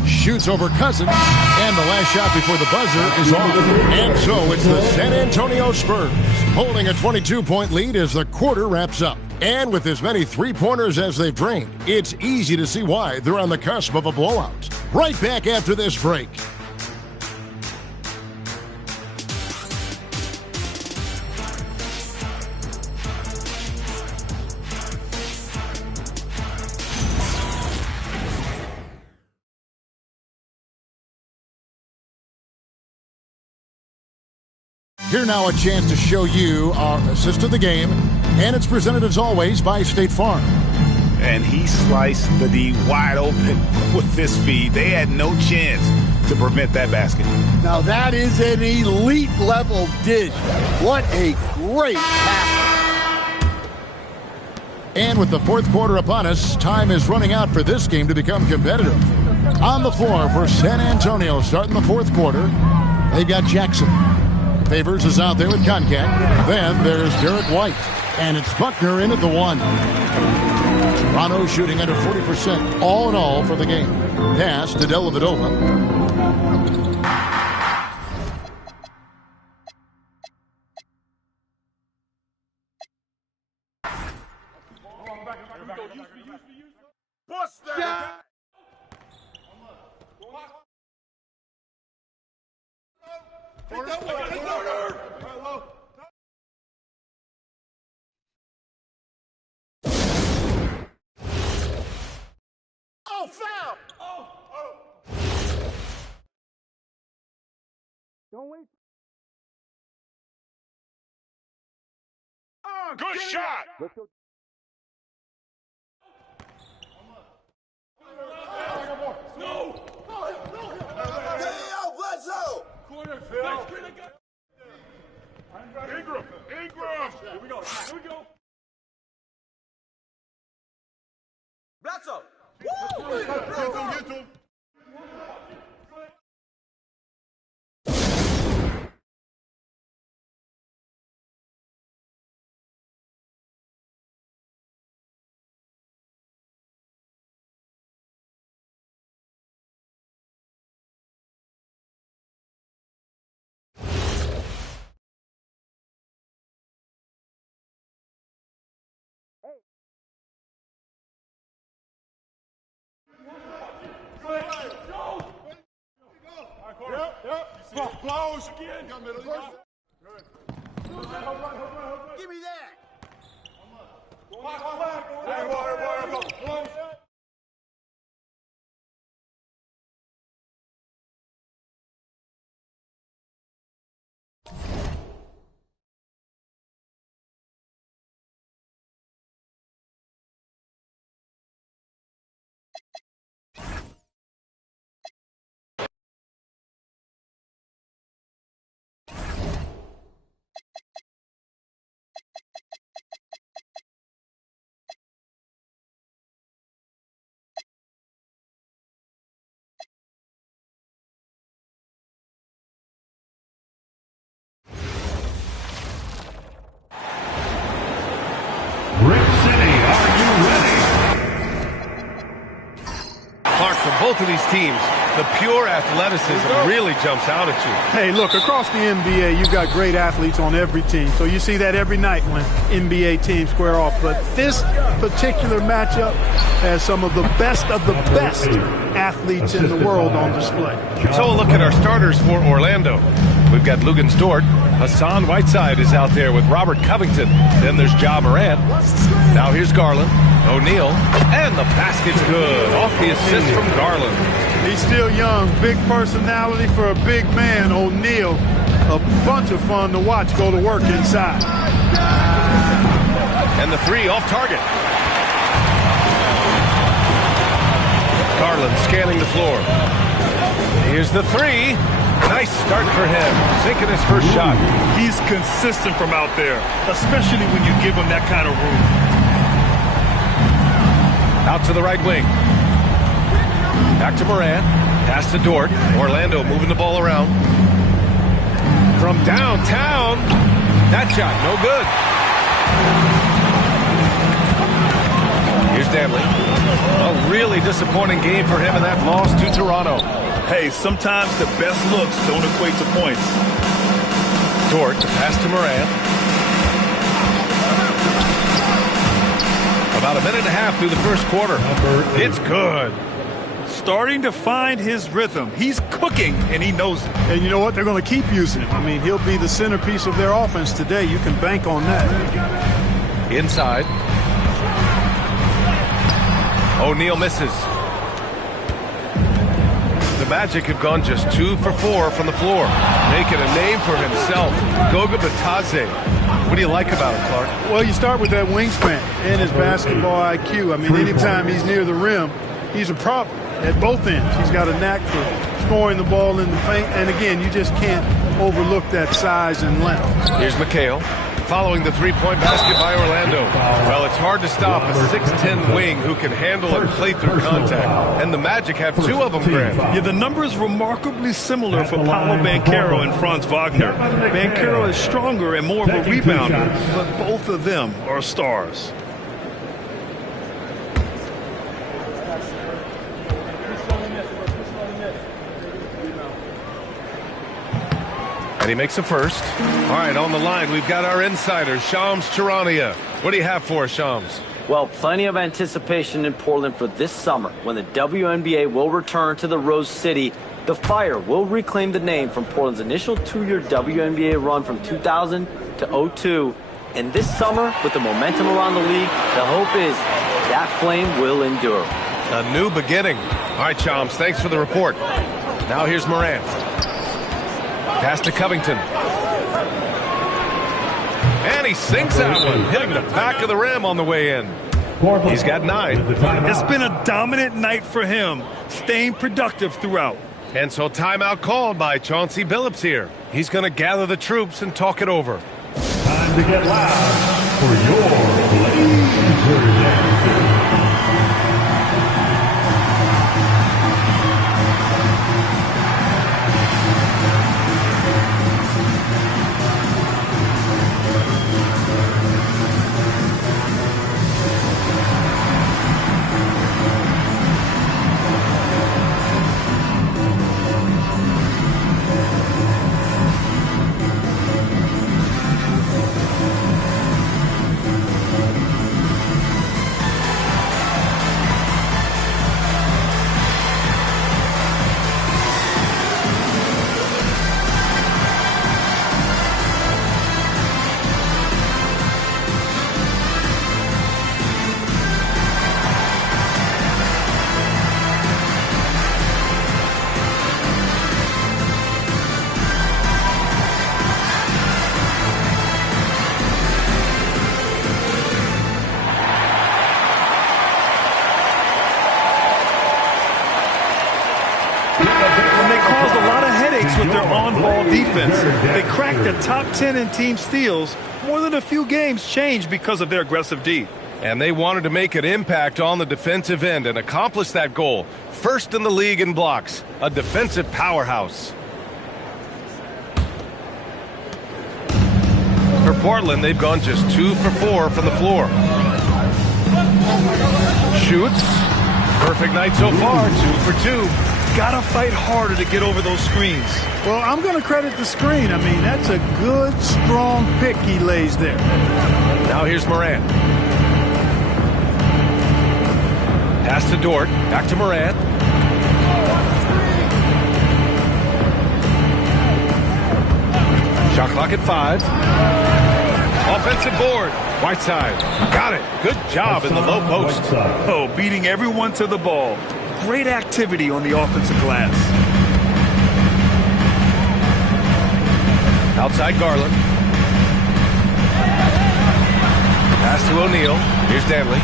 Shoots over Cousins. And the last shot before the buzzer is off. And so it's the San Antonio Spurs holding a 22-point lead as the quarter wraps up. And with as many three-pointers as they've drained, it's easy to see why they're on the cusp of a blowout. Right back after this break. Here now a chance to show you our assist of the game, and it's presented as always by State Farm. And he sliced the D wide open with this feed. They had no chance to prevent that basket. Now that is an elite level dish. What a great pass. And with the fourth quarter upon us, time is running out for this game to become competitive. On the floor for San Antonio starting the fourth quarter, they've got Jackson. Favors is out there with Koncak. Then there's Derek White. And it's Buckner in at the one. Toronto shooting under 40% all in all for the game. Pass to Dellavedova. Bust that! Oh, foul! Don't wait. Good shot! Let's go. Give me that. Clark, from both of these teams, the pure athleticism really jumps out at you. Hey, look, across the NBA, you've got great athletes on every team. So you see that every night when NBA teams square off. But this particular matchup has some of the best athletes in the world on display. So a look at our starters for Orlando. We've got Lugan Stort. Hassan Whiteside is out there with Robert Covington. Then there's Ja Morant. Now here's Garland, O'Neal, and the basket's good. Off the assist from Garland. He's still young, big personality for a big man, O'Neal. A bunch of fun to watch go to work inside. And the three off target. Garland scanning the floor. Here's the three. Nice start for him, sinking his first shot. He's consistent from out there, especially when you give him that kind of room. Out to the right wing. Back to Morant. Pass to Dort. Orlando moving the ball around. From downtown. That shot, no good. Here's Damley. A really disappointing game for him in that loss to Toronto. Hey, sometimes the best looks don't equate to points. Dort to pass to Morant. About a minute and a half through the first quarter. It's good. Starting to find his rhythm. He's cooking, and he knows it. And you know what? They're going to keep using him. I mean, he'll be the centerpiece of their offense today. You can bank on that. Inside. O'Neal misses. The Magic have gone just 2 for 4 from the floor, making a name for himself. Goga Bitadze. What do you like about him, Clark? Well, you start with that wingspan and his basketball IQ. I mean, anytime he's near the rim, he's a problem at both ends. He's got a knack for scoring the ball in the paint, and again, you just can't overlook that size and length. Here's McHale. Following the three-point basket by Orlando. Well, it's hard to stop a 6'10 wing who can handle and play through contact. And the Magic have 2 of them, Grant. Yeah, the number is remarkably similar for Paolo Banchero and Franz Wagner. Banchero is stronger and more of a rebounder, but both of them are stars. And he makes a first. All right, on the line, we've got our insider, Shams Charania. What do you have for us, Shams? Well, plenty of anticipation in Portland for this summer when the WNBA will return to the Rose City. The Fire will reclaim the name from Portland's initial 2-year WNBA run from 2000 to 2002. And this summer, with the momentum around the league, the hope is that flame will endure. A new beginning. All right, Shams, thanks for the report. Now here's Morant. Pass to Covington. And he sinks that one, hitting the back of the rim on the way in. He's got 9. It's been a dominant night for him, staying productive throughout. And so timeout called by Chauncey Billups here. He's going to gather the troops and talk it over. Time to get loud for your Blazers. on-ball defense. They cracked the top 10 in team steals. More than a few games changed because of their aggressive D. And they wanted to make an impact on the defensive end and accomplish that goal. First in the league in blocks, a defensive powerhouse. For Portland, they've gone just 2 for 4 from the floor. Shoots. Perfect night so far, 2 for 2. Gotta fight harder to get over those screens. Well, I'm going to credit the screen. I mean, that's a good, strong pick he lays there. Now here's Morant. Pass to Dort. Back to Morant. Shot clock at 5. Offensive board. Whiteside. Got it. Good job in the low post. Oh, beating everyone to the ball. Great activity on the offensive glass. Outside Garland. Pass to O'Neal. Here's Danley.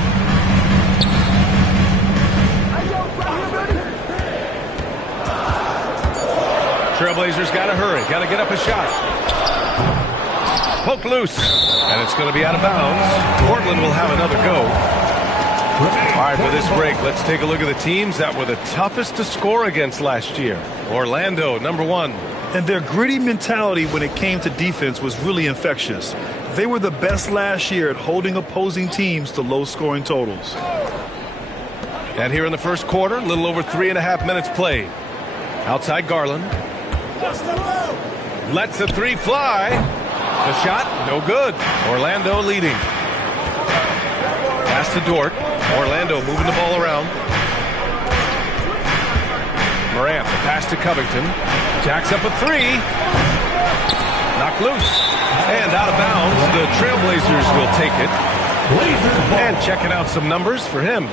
Trailblazers got to hurry. Got to get up a shot. Poked loose. And it's going to be out of bounds. Portland will have another go. All right, for this break, let's take a look at the teams that were the toughest to score against last year. Orlando, number 1. And their gritty mentality when it came to defense was really infectious. They were the best last year at holding opposing teams to low-scoring totals. And here in the first quarter, a little over 3.5 minutes played. Outside Garland. Lets the 3 fly. The shot, no good. Orlando leading. Pass to Dort. Orlando moving the ball around. Morant, the pass to Covington. Jacks up a 3. Knocked loose. And out of bounds. The Trailblazers will take it. And checking out some numbers for him.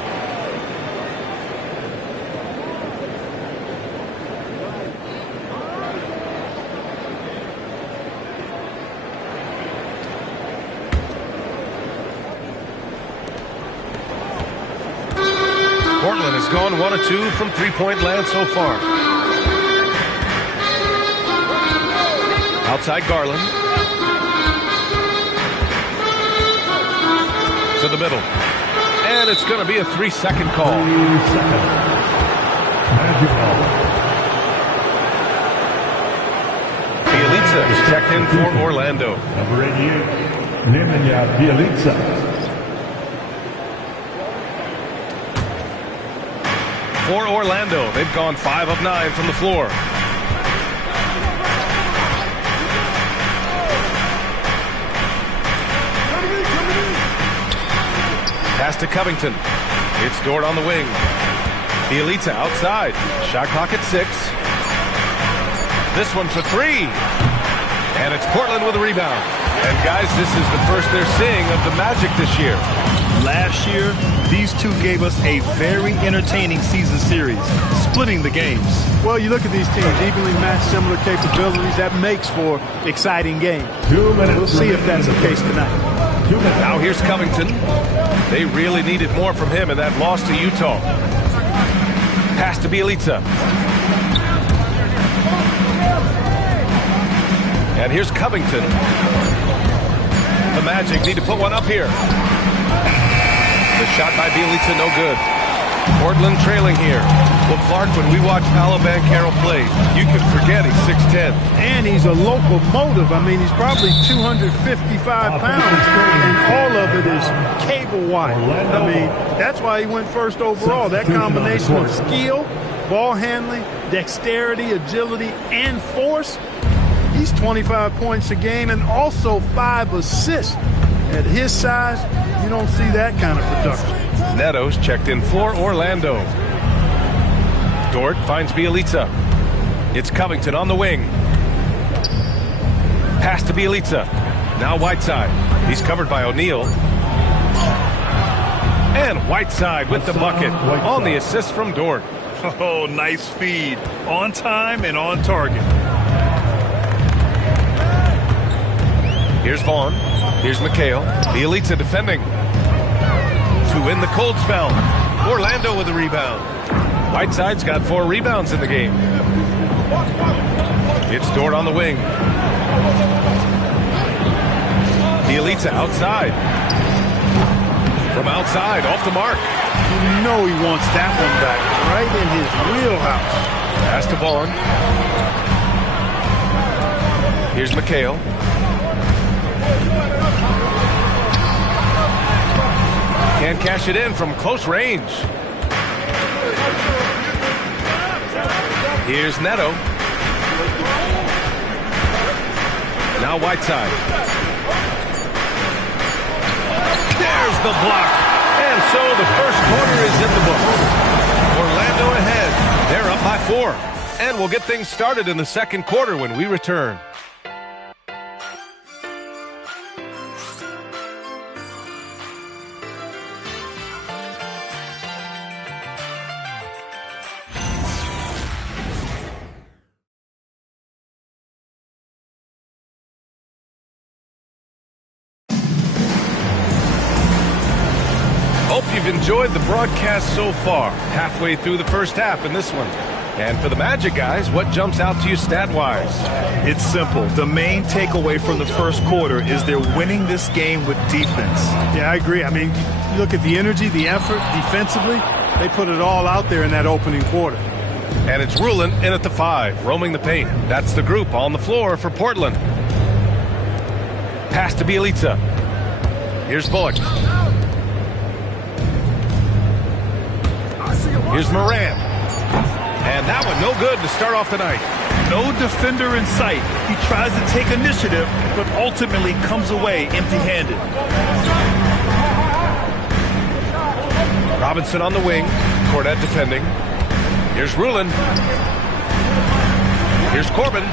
Portland has gone 1 of 2 from three-point land so far. Outside Garland. To the middle. And it's going to be a 3-second call. Bielitsa is checked in for Orlando. Number 88, Nemanja Bielitsa. For Orlando, they've gone 5 of 9 from the floor. Pass to Covington. It's Dort on the wing. Bielitsa outside. Shot clock at 6. This one for 3. And it's Portland with a rebound. And guys, this is the first they're seeing of the Magic this year. Last year, these two gave us a very entertaining season series, splitting the games. Well, you look at these teams, evenly matched, similar capabilities. That makes for exciting games. 2 minutes. We'll see if that's the case tonight. 2 minutes. Now here's Covington. They really needed more from him in that loss to Utah. Pass to Bielitsa. And here's Covington. The Magic need to put one up here. The shot by Bielitsa, no good. Portland trailing here. Well, Clark, when we watch Paolo Banchero play, you can forget he's 6'10". And he's a locomotive. I mean, he's probably 255 pounds, and all of it is cable wire. I mean, that's why he went first overall. That combination of skill, ball handling, dexterity, agility, and force. He's 25 points a game and also 5 assists. At his size, you don't see that kind of production. Neto's checked in for Orlando. Dort finds Bielitsa. It's Covington on the wing. Pass to Bielitsa. Now Whiteside. He's covered by O'Neal. And Whiteside with the bucket on the assist from Dort. Oh, nice feed. On time and on target. Here's Vaughn. Here's McHale. Bielitsa defending. To win the cold spell. Orlando with a rebound. Whiteside's got 4 rebounds in the game. It's Dort on the wing. Bielitsa outside. From outside, off the mark. You know he wants that one back, right in his wheelhouse. Pass to Vaughn. Here's McHale. Can't cash it in from close range. Here's Neto. Now Whiteside. There's the block. And so the first quarter is in the books. Orlando ahead. They're up by 4. And we'll get things started in the second quarter when we return. Hope you've enjoyed the broadcast so far. Halfway through the first half in this one. And for the Magic guys, what jumps out to you stat-wise? It's simple. The main takeaway from the first quarter is they're winning this game with defense. Yeah, I agree. I mean, you look at the energy, the effort defensively, they put it all out there in that opening quarter. And it's Rulin in at the 5, roaming the paint. That's the group on the floor for Portland. Pass to Bielitsa. Here's Bullock. Here's Moran. And that one no good to start off the night. No defender in sight. He tries to take initiative, but ultimately comes away empty-handed. Robinson on the wing. Cornette defending. Here's Rulin. Here's Corbin.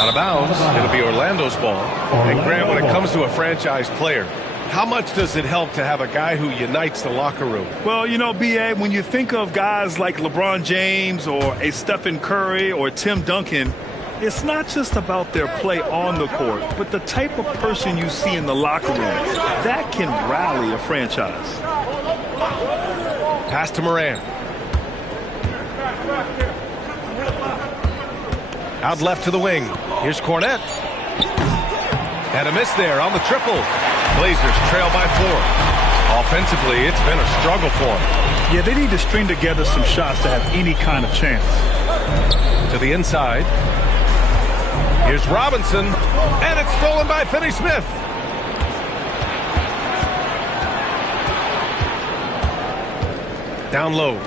Out of bounds. It'll be Orlando's ball. And Grant, when it comes to a franchise player, how much does it help to have a guy who unites the locker room? Well, you know, B.A., when you think of guys like LeBron James or a Stephen Curry or Tim Duncan, it's not just about their play on the court, but the type of person you see in the locker room. That can rally a franchise. Pass to Moran. Out left to the wing. Here's Cornette. And a miss there on the triple. Blazers trail by 4. Offensively, it's been a struggle for them. Yeah, they need to string together some shots to have any kind of chance. To the inside. Here's Robinson. And it's stolen by Finney-Smith. Down low.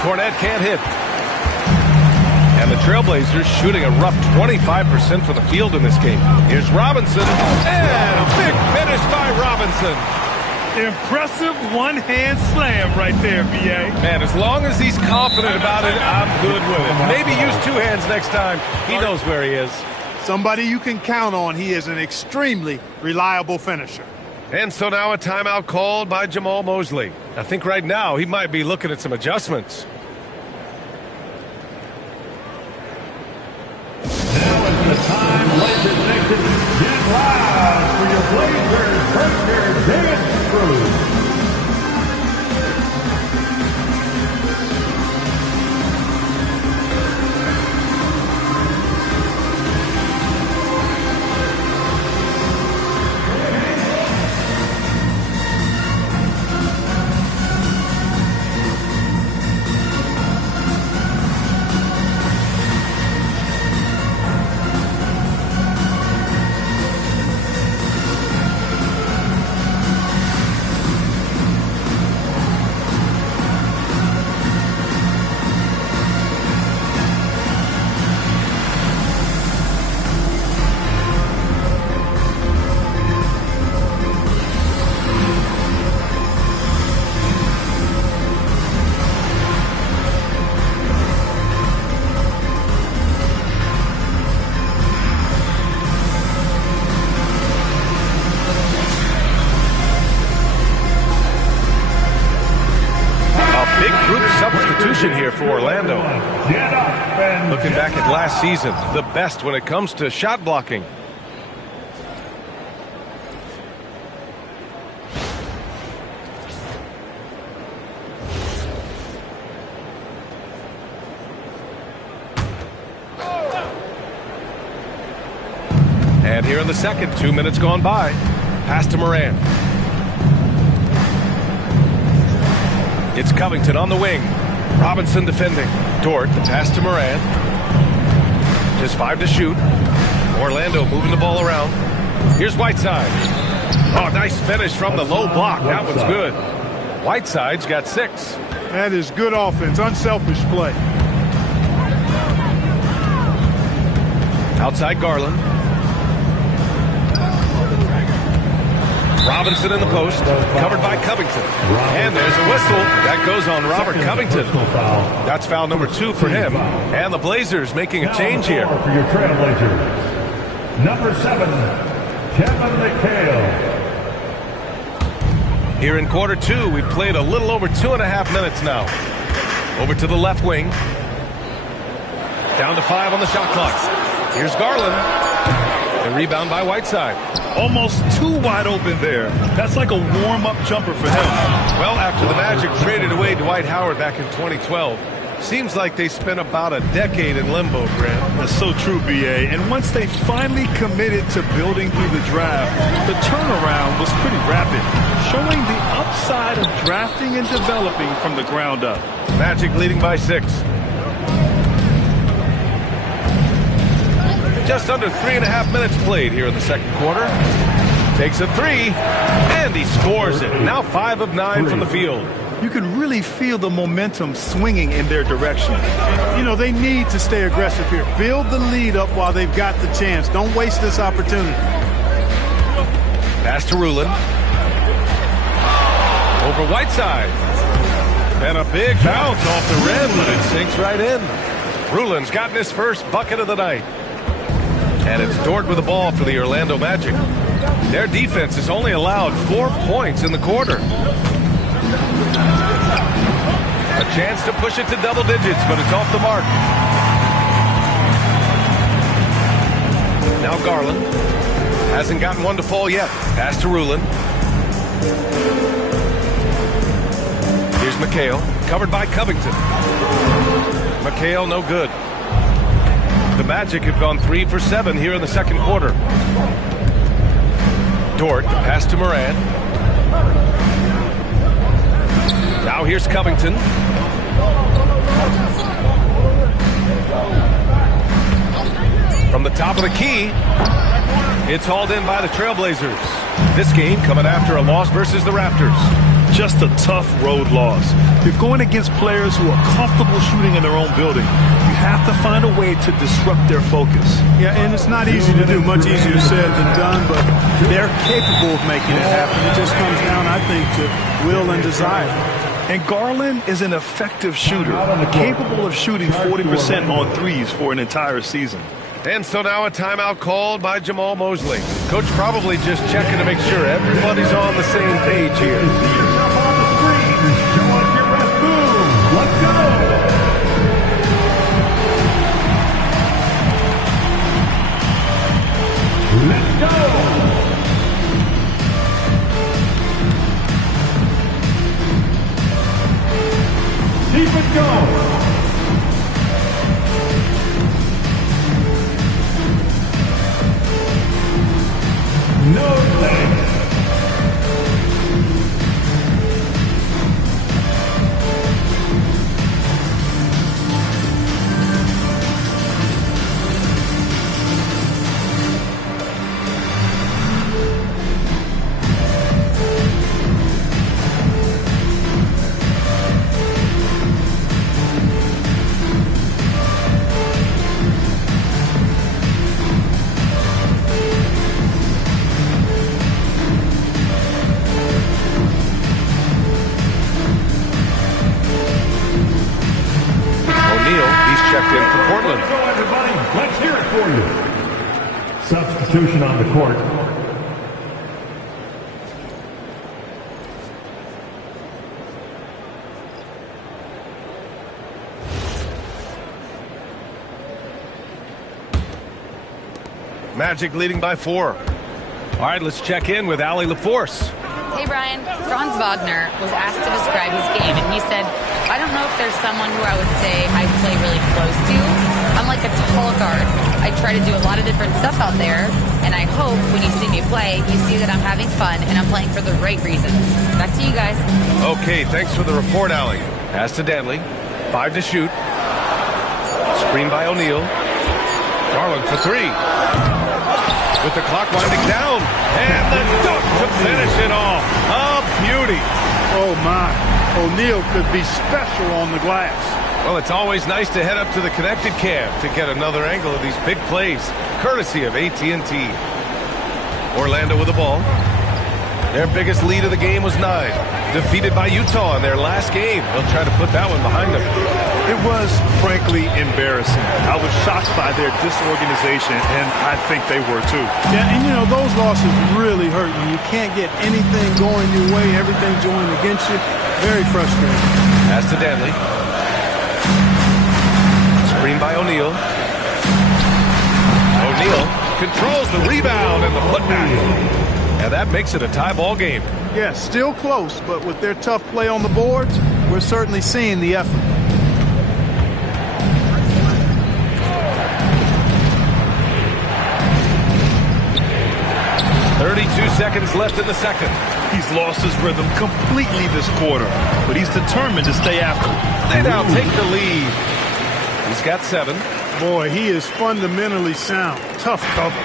Cornette can't hit. And the Trailblazers shooting a rough 25% from the field in this game. Here's Robinson. And a big finish by Robinson. Impressive one-hand slam right there, B.A. Man, as long as he's confident about it, I'm good with it. Maybe use 2 hands next time. He knows where he is. Somebody you can count on. He is an extremely reliable finisher. And so now a timeout called by Jamal Mosley. I think right now he might be looking at some adjustments. The time Blazers Nation, get loud for your Blazers Breaker Dance Crew. Here for Orlando. Looking back at last season, the best when it comes to shot blocking. And here in the second, 2 minutes gone by. Pass to Moran. It's Covington on the wing. Robinson defending. Dort, the pass to Moran. Just 5 to shoot. Orlando moving the ball around. Here's Whiteside. Oh, nice finish from the low block. That one's good. Whiteside's got 6. That is good offense, unselfish play. Outside Garland. Robinson in the post, covered by Covington. And there's a whistle. That goes on Robert Covington. That's foul number 2 for him. And the Blazers making a change here. For your Trailblazers, number 7, Kevin McHale. Here in quarter 2, we've played a little over 2.5 minutes now. Over to the left wing. Down to 5 on the shot clock. Here's Garland. The rebound by Whiteside. Almost too wide open there. That's like a warm-up jumper for him. Well, after the Magic traded away Dwight Howard back in 2012, seems like they spent about a decade in limbo, Grant. That's so true, B.A. And once they finally committed to building through the draft, the turnaround was pretty rapid, showing the upside of drafting and developing from the ground up. Magic leading by 6. Just under 3.5 minutes played here in the second quarter. Takes a 3, and he scores it. Now 5 of 9 from the field. You can really feel the momentum swinging in their direction. You know, they need to stay aggressive here. Build the lead up while they've got the chance. Don't waste this opportunity. Pass to Rulin. Over Whiteside. And a big bounce off the rim, but it sinks right in. Rulin's gotten his first bucket of the night. And it's Dort with the ball for the Orlando Magic. Their defense has only allowed 4 points in the quarter. A chance to push it to double digits, but it's off the mark. Now Garland. Hasn't gotten one to fall yet. Pass to Rulin. Here's McHale. Covered by Covington. McHale no good. The Magic have gone 3 for 7 here in the second quarter. Dort, the pass to Moran. Now here's Covington. From the top of the key, it's hauled in by the Trailblazers. This game coming after a loss versus the Raptors. Just a tough road loss. You're going against players who are comfortable shooting in their own building. You have to find a way to disrupt their focus. Yeah, and it's not easy to do, much easier said than done, but they're capable of making it happen. It just comes down, I think, to will and desire. And Garland is an effective shooter, capable of shooting 40% on threes for an entire season. And so now a timeout called by Jamal Mosley. Coach probably just checking to make sure everybody's on the same page here. Let's go! Let's go! Keep it going! No thanks! Substitution on the court. Magic leading by 4. All right, let's check in with Allie LaForce. Hey, Brian. Franz Wagner was asked to describe his game, and he said, I don't know if there's someone who I would say I play really close to. I'm I'm like a tall guard. I try to do a lot of different stuff out there, and I hope when you see me play, you see that I'm having fun and I'm playing for the right reasons. Back to you guys. Okay, thanks for the report, Allie. Pass to Danley. 5 to shoot. Screen by O'Neal. Garland for 3. With the clock winding down. And the dunk to finish it off. A beauty. Oh, my. O'Neal could be special on the glass. Well, it's always nice to head up to the connected cam to get another angle of these big plays, courtesy of AT&T. Orlando with the ball. Their biggest lead of the game was 9. Defeated by Utah in their last game. They'll try to put that one behind them. It was, frankly, embarrassing. I was shocked by their disorganization, and I think they were too. Yeah, and you know, those losses really hurt you. You can't get anything going your way. Everything's going against you. Very frustrating. Pass to Danley. Screen by O'Neal. O'Neal controls the rebound and the putback. And that makes it a tie ball game. Yeah, still close, but with their tough play on the boards, we're certainly seeing the effort. Seconds left in the second. He's lost his rhythm completely this quarter, but he's determined to stay after it. They now take the lead. He's got 7. Boy, he is fundamentally sound. Tough cover.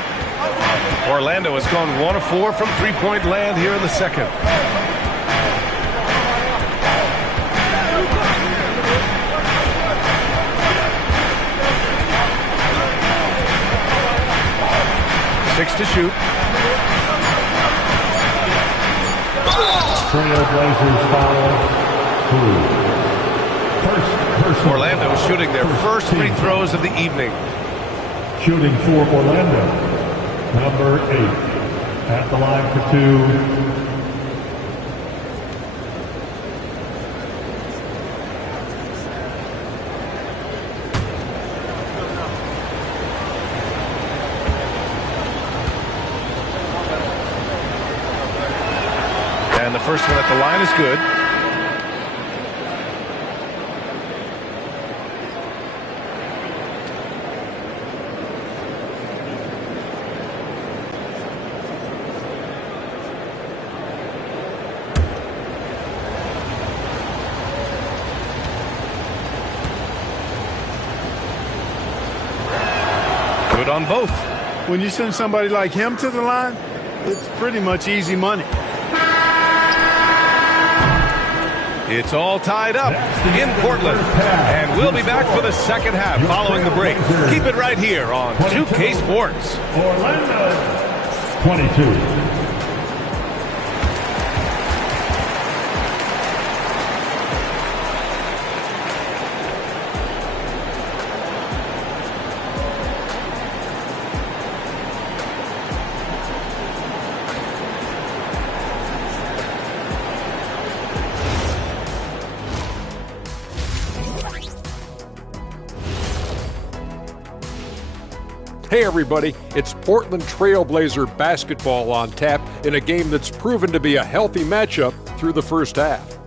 Orlando has gone 1 of 4 from three-point land here in the second. Six to shoot. Trailblazers foul 2. Orlando shooting their first free throws of the evening. Shooting for Orlando, number 8. At the line for 2. And the first one at the line is good. Good on both. When you send somebody like him to the line, it's pretty much easy money. It's all tied up in Portland. And we'll be back for the second half following the break. Keep it right here on 2K Sports. Orlando 22. Hey everybody, it's Portland Trailblazer basketball on tap in a game that's proven to be a healthy matchup through the first half.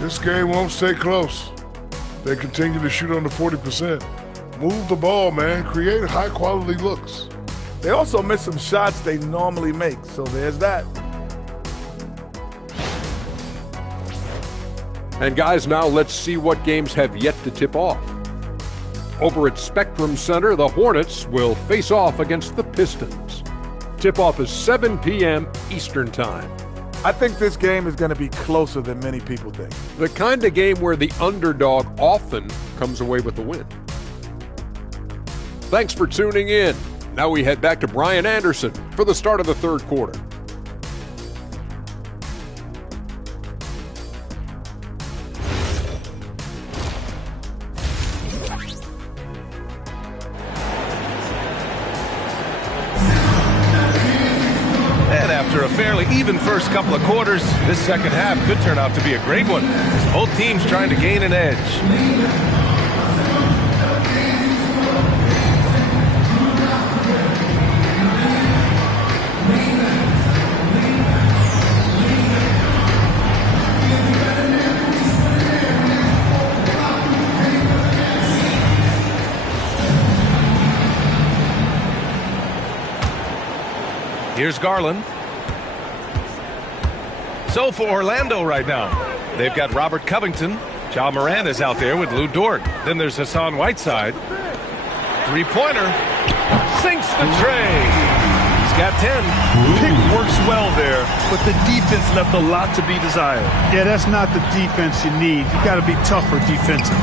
This game won't stay close. They continue to shoot under 40%. Move the ball, man. Create high-quality looks. They also miss some shots they normally make, so there's that. And guys, now let's see what games have yet to tip off. Over at Spectrum Center, the Hornets will face off against the Pistons. Tip-off is 7 p.m. Eastern Time. I think this game is going to be closer than many people think. The kind of game where the underdog often comes away with the win. Thanks for tuning in. Now we head back to Brian Anderson for the start of the third quarter. After a fairly even first couple of quarters, this second half could turn out to be a great one, as both teams trying to gain an edge. Here's Garland. So for Orlando right now, they've got Robert Covington. Ja Morant is out there with Lou Dort. Then there's Hassan Whiteside. Three-pointer. Sinks the tray. He's got 10. Pick works well there, but the defense left a lot to be desired. Yeah, that's not the defense you need. You got to be tougher defensively.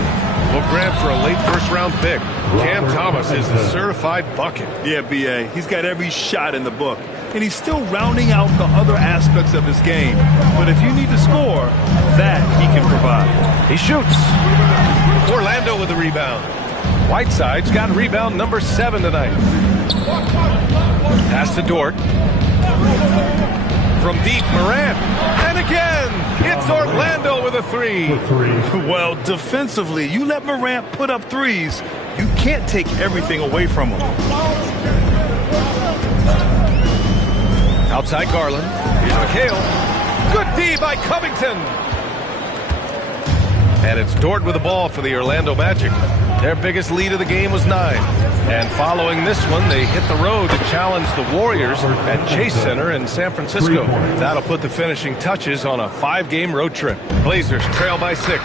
Well, Grant, for a late first-round pick, Cam Thomas is the certified bucket. Yeah, B.A., he's got every shot in the book. And he's still rounding out the other aspects of his game. But if you need to score, that he can provide. He shoots. Orlando with the rebound. Whiteside's got rebound number 7 tonight. Pass to Dort. From deep, Morant. And again, it's Orlando with a 3. Well, defensively, you let Morant put up threes, you can't take everything away from him. Outside Garland. Here's McHale. Good D by Covington. And it's Dort with the ball for the Orlando Magic. Their biggest lead of the game was 9. And following this one, they hit the road to challenge the Warriors at Chase Center in San Francisco. That'll put the finishing touches on a 5-game road trip. Blazers trail by 6.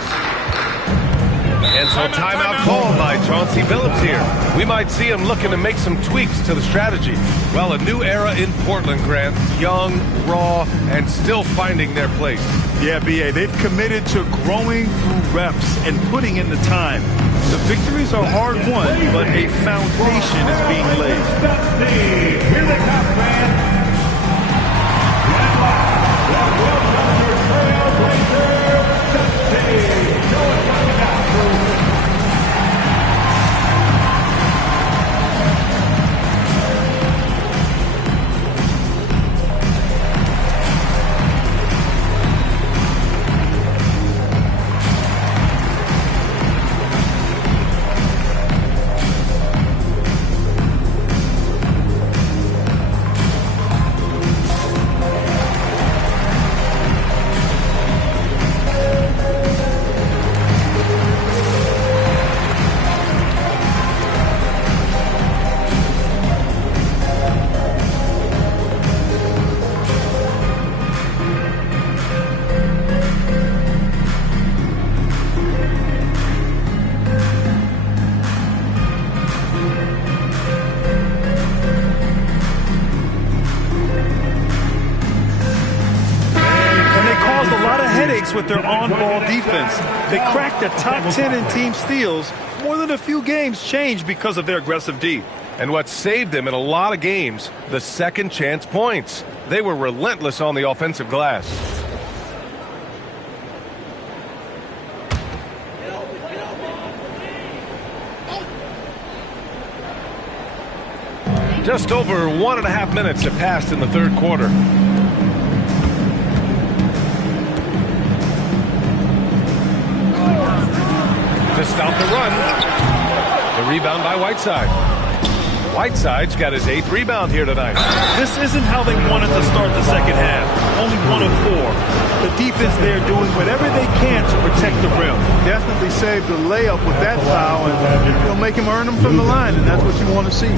And so timeout called by Chauncey Billups here. We might see him looking to make some tweaks to the strategy. Well, a new era in Portland, Grant. Young, raw, and still finding their place. Yeah, B.A., they've committed to growing through reps and putting in the time. The victories are hard won, but a foundation is being laid. Here they come, man. With their on-ball defense. They cracked the top 10 in team steals. More than a few games changed because of their aggressive D. And what saved them in a lot of games, the second chance points. They were relentless on the offensive glass. Just over 1.5 minutes have passed in the third quarter. To stop the run. The rebound by Whiteside. Whiteside's got his 8th rebound here tonight. This isn't how they wanted to start the second half. Only 1 of 4. The defense there doing whatever they can to protect the rim. Definitely saved the layup with that foul, and it'll make him earn them from the line, and that's what you want to see.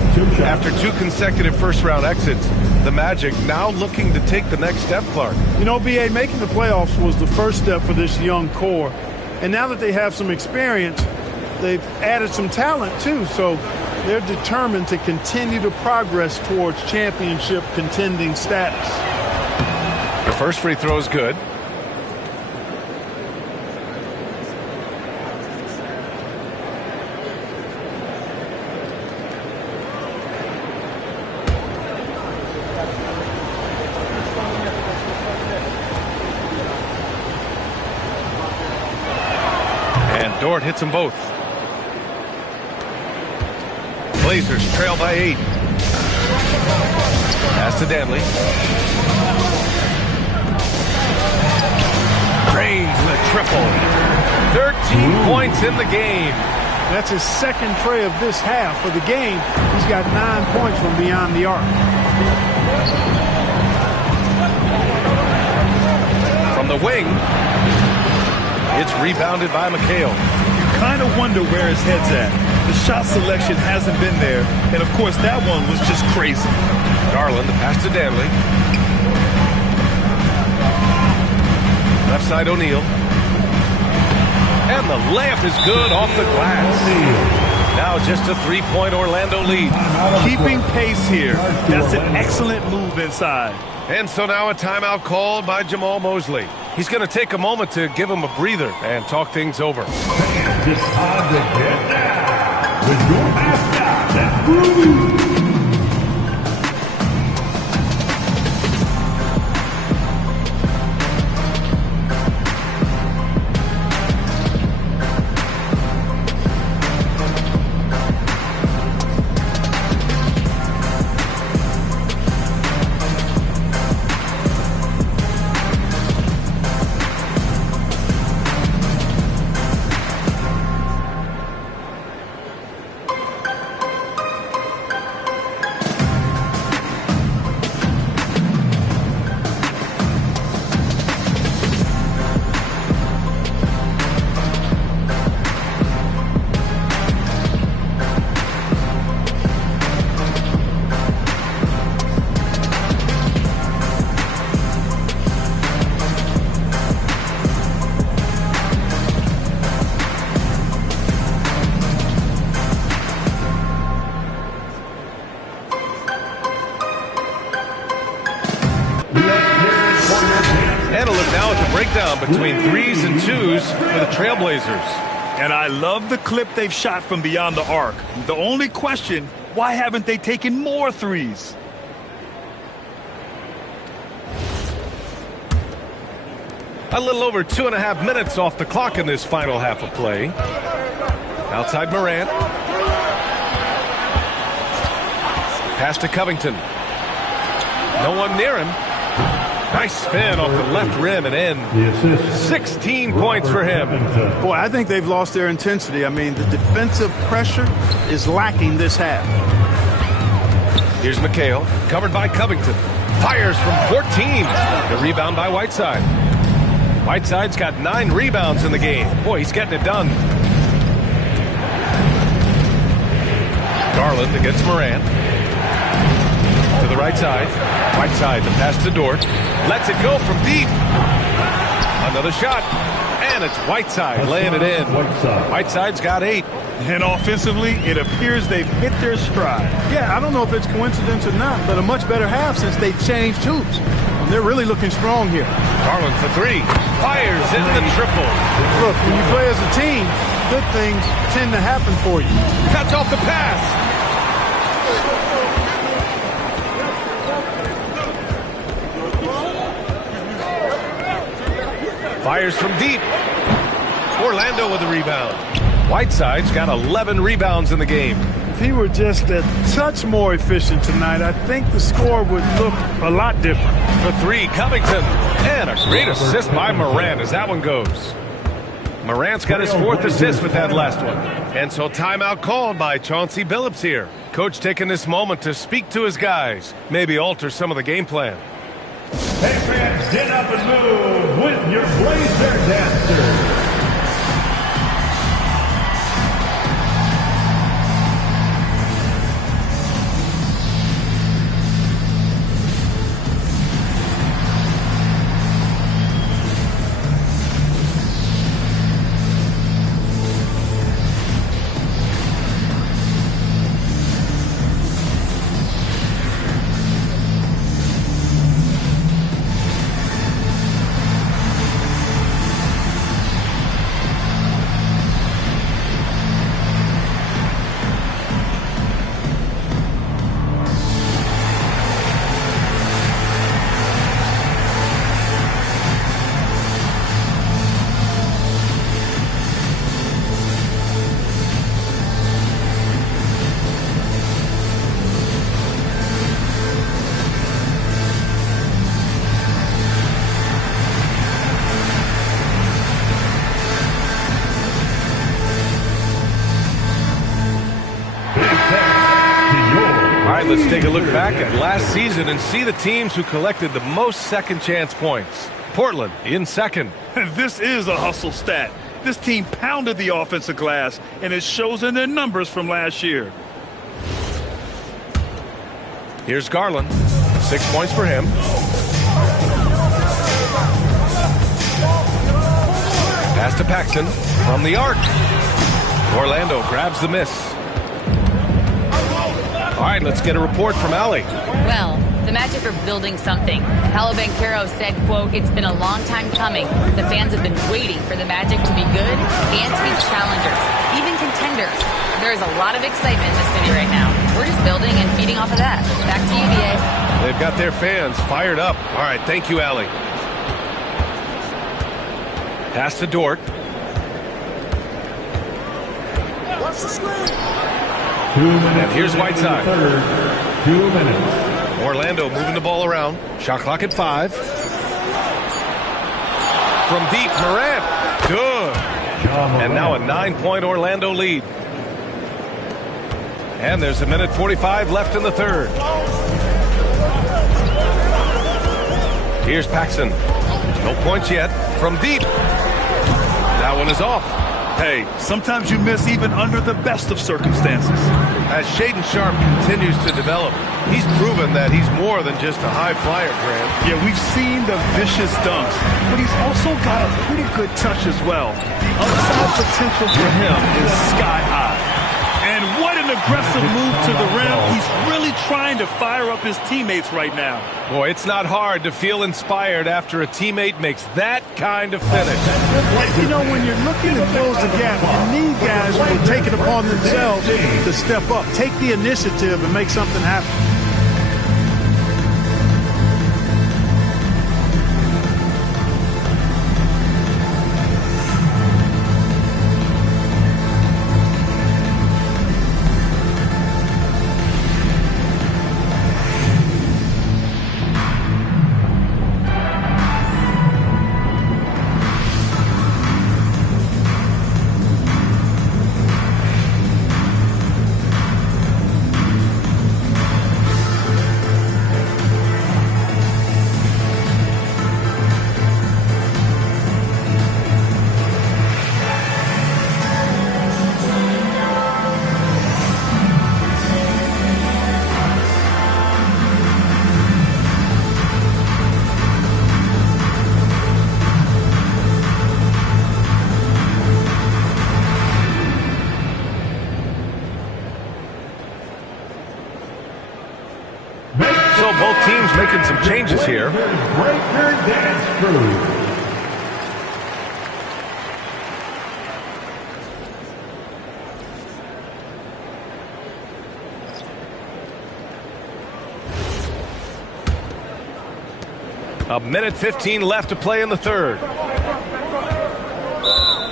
After 2 consecutive first-round exits, the Magic now looking to take the next step, Clark. You know, B.A., making the playoffs was the first step for this young core. And now that they have some experience, they've added some talent, too. So they're determined to continue to progress towards championship contending status. The first free throw is good. Dort hits them both. Blazers trail by 8. Pass to Danley. Cranes the triple. 13 points in the game. That's his second tray of this half of the game. He's got 9 points from beyond the arc. From the wing. It's rebounded by McHale. You kind of wonder where his head's at. The shot selection hasn't been there, and of course that one was just crazy. Garland, the pass to Danley. Left side O'Neal. And the layup is good off the glass. Now just a 3-point Orlando lead. Keeping pace here. That's an excellent move inside. And so now a timeout called by Jamal Mosley. He's going to take a moment to give him a breather and talk things over. It's time to get down with your mascot. That's Groove. And a look now at the breakdown between threes and twos for the Trailblazers. And I love the clip they've shot from beyond the arc. The only question, why haven't they taken more threes? A little over 2.5 minutes off the clock in this final half of play. Outside Morant. Pass to Covington. No one near him. Nice spin off the left rim and in. 16 points for him. Boy, I think they've lost their intensity. I mean, the defensive pressure is lacking this half. Here's McHale, covered by Covington. Fires from 14. The rebound by Whiteside. Whiteside's got 9 rebounds in the game. Boy, he's getting it done. Garland against Morant. To the right side. Whiteside, the pass to Dort. Lets it go from deep. Another shot. And it's Whiteside laying it in. Whiteside's got 8. And offensively, it appears they've hit their stride. Yeah, I don't know if it's coincidence or not, but a much better half since they changed hoops. And they're really looking strong here. Garland for 3. Fires in the triple. Look, when you play as a team, good things tend to happen for you. Cuts off the pass. Fires from deep. Orlando with the rebound. Whiteside's got 11 rebounds in the game. If he were just a touch more efficient tonight, I think the score would look a lot different. For 3, Covington. And a great assist by Morant as that one goes. Morant's got his 4th assist with that last one. And so timeout called by Chauncey Billups here. Coach taking this moment to speak to his guys. Maybe alter some of the game plan. Hey fans, get up and move with your Blazer dancers. Let's take a look back at last season and see the teams who collected the most second chance points. Portland in second. This is a hustle stat. This team pounded the offensive glass, and it shows in their numbers from last year. Here's Garland. 6 points for him. Pass to Paxson from the arc. Orlando grabs the miss. All right, let's get a report from Allie. Well, the Magic are building something. Paolo Banchero said, quote, "It's been a long time coming. The fans have been waiting for the Magic to be good and to be challengers, even contenders. There is a lot of excitement in the city right now. We're just building and feeding off of that." Back to you, BA. They've got their fans fired up. All right, thank you, Allie. Pass to Dort. Watch the screen. 2 minutes. And here's Whiteside. 2 minutes. Orlando moving the ball around. Shot clock at 5. From deep, Morant. Good. And now a 9-point Orlando lead. And there's a minute 45 left in the third. Here's Paxson. No points yet. From deep. That one is off. Hey, sometimes you miss even under the best of circumstances. As Shaedon Sharpe continues to develop, he's proven that he's more than just a high flyer, Grant. Yeah, we've seen the vicious dunks, but he's also got a pretty good touch as well. The upside potential for him is sky high. And what an aggressive move to the rim. He's really trying to fire up his teammates right now. Boy, it's not hard to feel inspired after a teammate makes that kind of finish. You know, when you're looking to close the gap, you need guys who will take it upon themselves to step up, take the initiative, and make something happen. So both teams making some changes here. A minute 15 left to play in the third.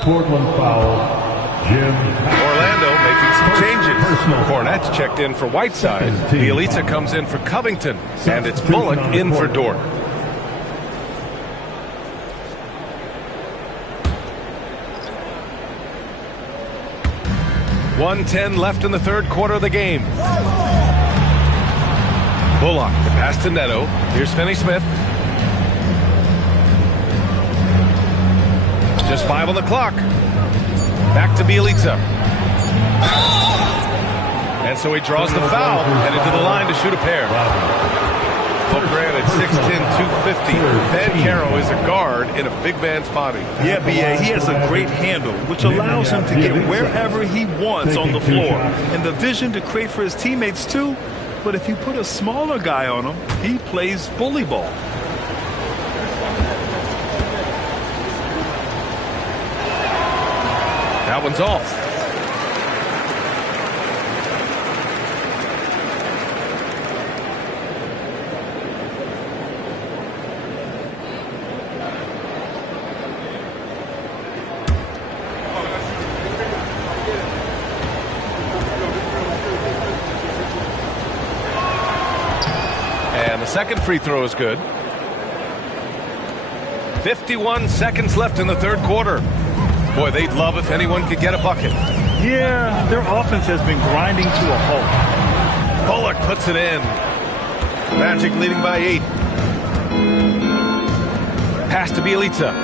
Portland foul. Jim. Orlando making some changes. Cornette's checked in for Whiteside. Bielitsa comes in for Covington. And it's Bullock in for Dort. .110 left in the third quarter of the game. Bullock, the pass to Neto. Here's Finney-Smith. Just 5 on the clock. Back to Bielitsa. And so he draws the foul, headed to the line to shoot a pair. Well, granted, 6'10", 250. Banchero is a guard in a big man's body. Yeah, B.A., he has a great handle, which allows him to get wherever he wants on the floor. And the vision to create for his teammates, too. But if you put a smaller guy on him, he plays bully ball. That one's off. And the second free throw is good. 51 seconds left in the third quarter. Boy, they'd love if anyone could get a bucket. Yeah, their offense has been grinding to a halt. Bullock puts it in. Magic leading by 8. Pass to Bielitsa.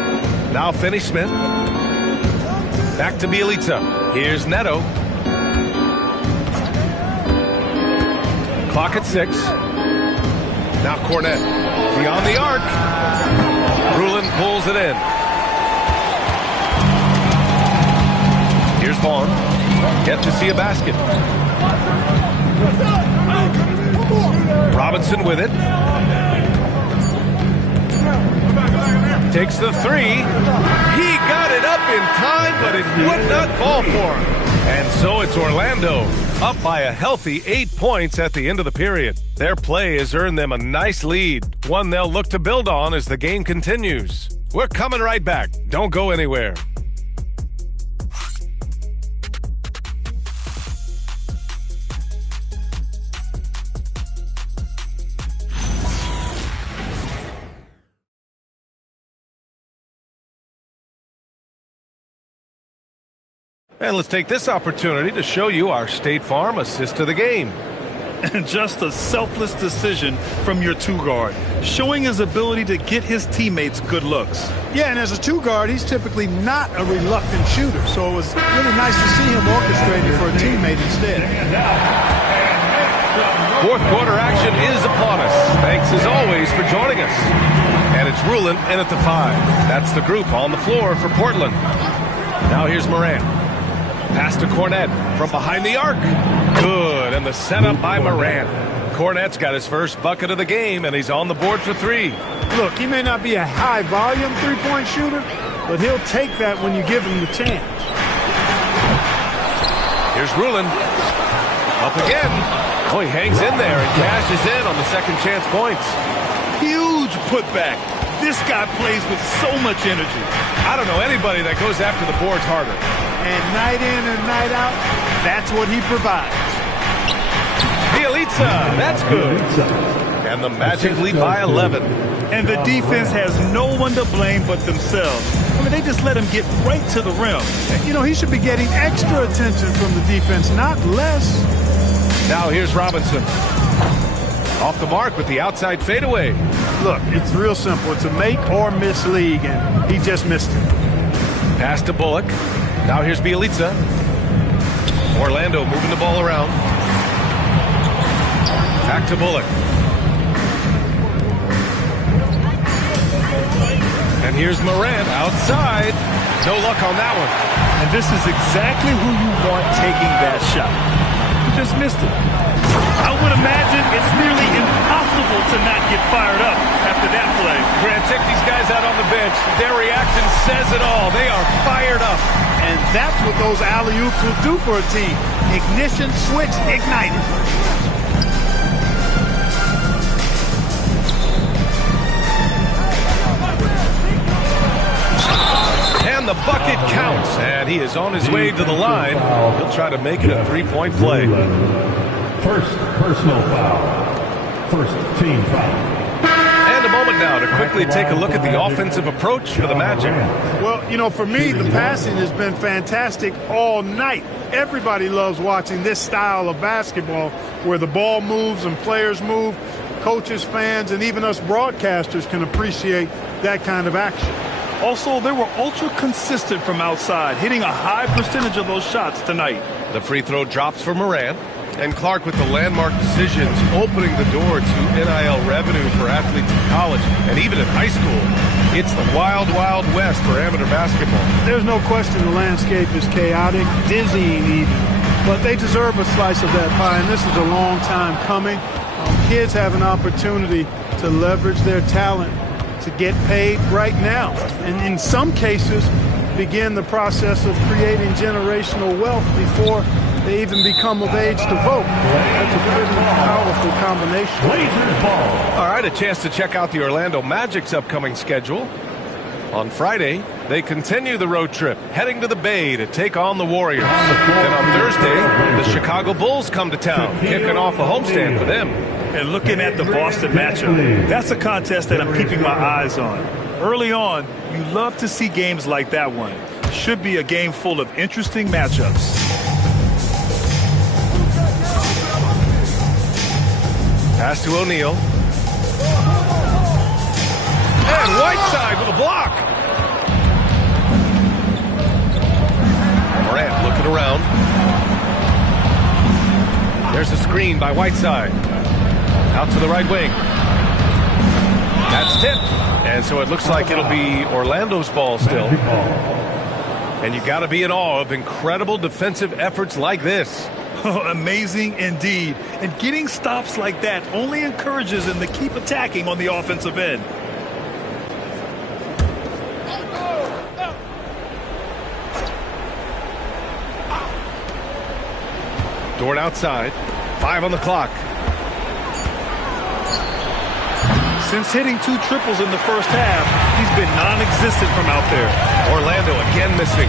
Now Finney-Smith. Back to Bielitsa. Here's Neto. Clock at 6. Now Cornette beyond the arc. Rulin pulls it in. Here's Vaughn. Yet to see a basket. Robinson with it. Takes the 3. He got it up in time, but it would not fall for him. And so it's Orlando, up by a healthy 8 points at the end of the period. Their play has earned them a nice lead, one they'll look to build on as the game continues. We're coming right back. Don't go anywhere. And let's take this opportunity to show you our State Farm assist to the game. And just a selfless decision from your two-guard, showing his ability to get his teammates good looks. Yeah, and as a two-guard, he's typically not a reluctant shooter, so it was really nice to see him orchestrating for a teammate instead. Fourth quarter action is upon us. Thanks as always for joining us. And it's Rulin in at the 5. That's the group on the floor for Portland. Now here's Moran. Pass to Cornette from behind the arc. Good, and the setup by Moran. Cornette's got his first bucket of the game, and he's on the board for 3. Look, he may not be a high-volume three-point shooter, but he'll take that when you give him the chance. Here's Rulin. Up again. Oh, he hangs in there and cashes in on the second chance points. Huge putback. This guy plays with so much energy. I don't know anybody that goes after the boards harder. And night in and night out, that's what he provides. Bielitsa, that's good. And the Magic lead by 11. And the defense has no one to blame but themselves. I mean, they just let him get right to the rim. You know, he should be getting extra attention from the defense, not less. Now here's Robinson. Off the mark with the outside fadeaway. Look, it's real simple. It's a make or miss league, and he just missed it. Pass to Bullock. Now here's Bielitsa. Orlando moving the ball around. Back to Bullock. And here's Morant outside. No luck on that one. And this is exactly who you want taking that shot. You just missed it. I would imagine it's nearly impossible to not get fired up after that play. Grant, check these guys out on the bench. Their reaction says it all. They are fired up. And that's what those alley-oops will do for a team. Ignition switch ignited. And the bucket counts. And he is on his way to the line. He'll try to make it a three-point play. First personal foul. First team foul. And a moment now to quickly take a look at the offensive approach for the Magic. Well, you know, for me, the passing has been fantastic all night. Everybody loves watching this style of basketball where the ball moves and players move. Coaches, fans, and even us broadcasters can appreciate that kind of action. Also, they were ultra consistent from outside, hitting a high percentage of those shots tonight. The free throw drops for Moran. And Clark with the landmark decisions opening the door to NIL revenue for athletes in college and even in high school. It's the wild, wild west for amateur basketball. There's no question the landscape is chaotic, dizzying even. But they deserve a slice of that pie, and this is a long time coming. Kids have an opportunity to leverage their talent to get paid right now. And in some cases, begin the process of creating generational wealth before they even become of age to vote. That's a pretty powerful combination. Blazers ball. All right, a chance to check out the Orlando Magic's upcoming schedule. On Friday, they continue the road trip, heading to the Bay to take on the Warriors. Then on Thursday, the Chicago Bulls come to town, kicking off a homestand for them. And looking at the Boston matchup, that's a contest that I'm keeping my eyes on. Early on, you love to see games like that one. Should be a game full of interesting matchups. Pass to O'Neal. And Whiteside with a block. Morant looking around. There's a screen by Whiteside. Out to the right wing. That's tipped. And so it looks like it'll be Orlando's ball still. And you got to be in awe of incredible defensive efforts like this. Amazing indeed. And getting stops like that only encourages them to keep attacking on the offensive end. Dort outside. 5 on the clock. Since hitting 2 triples in the first half, he's been non-existent from out there. Orlando again missing.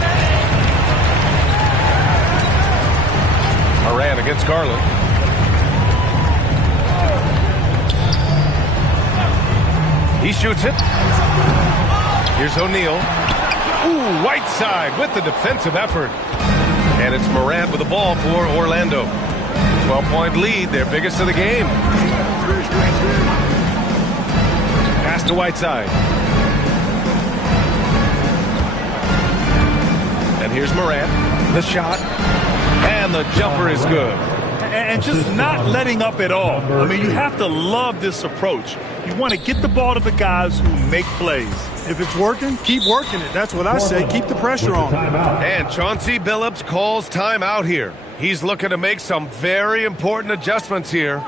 Moran against Garland. He shoots it. Here's O'Neal. Ooh, Whiteside with the defensive effort. And it's Morant with the ball for Orlando. 12-point lead, their biggest of the game. Pass to Whiteside. And here's Morant. The shot. And the jumper is good. And just not letting up at all. I mean, you have to love this approach. You want to get the ball to the guys who make plays. If it's working, keep working it. That's what I say. Keep the pressure on. And Chauncey Billups calls timeout here. He's looking to make some very important adjustments here.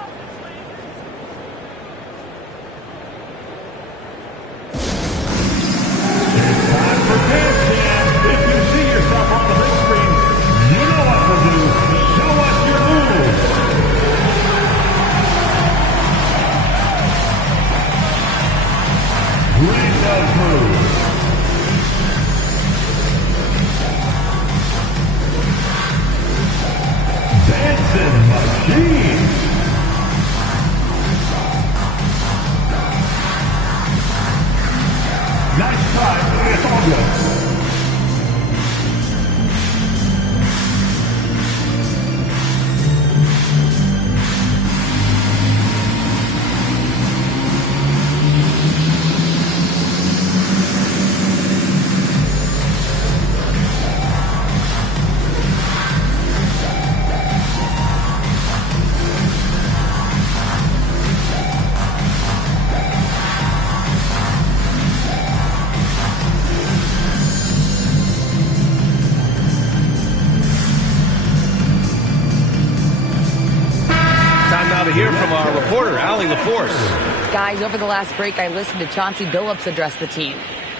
Guys, over the last break, I listened to Chauncey Billups address the team.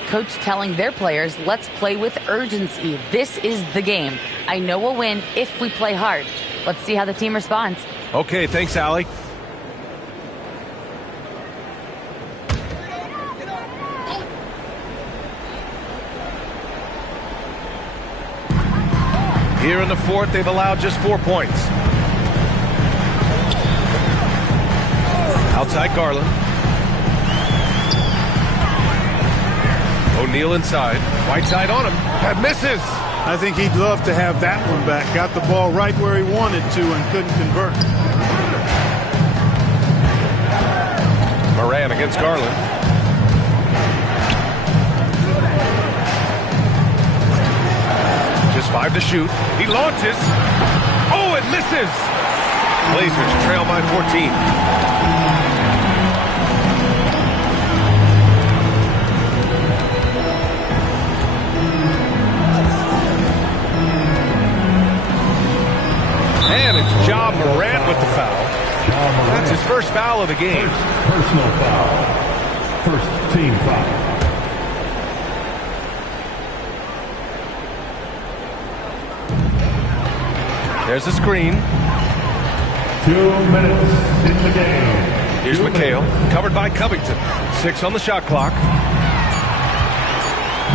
Coach telling their players, let's play with urgency. This is the game. I know we'll win if we play hard. Let's see how the team responds. Okay, thanks, Allie. Here in the fourth, they've allowed just 4 points. Outside Garland. O'Neal inside. Whiteside on him. That misses. I think he'd love to have that one back. Got the ball right where he wanted to and couldn't convert. Moran against Garland. Just 5 to shoot. He launches. Oh, it misses. Blazers trail by 14. And it's Ja Morant with the foul. That's his first foul of the game. Personal foul. First team foul. There's the screen. 2 minutes in the game. Here's McHale, covered by Covington. 6 on the shot clock.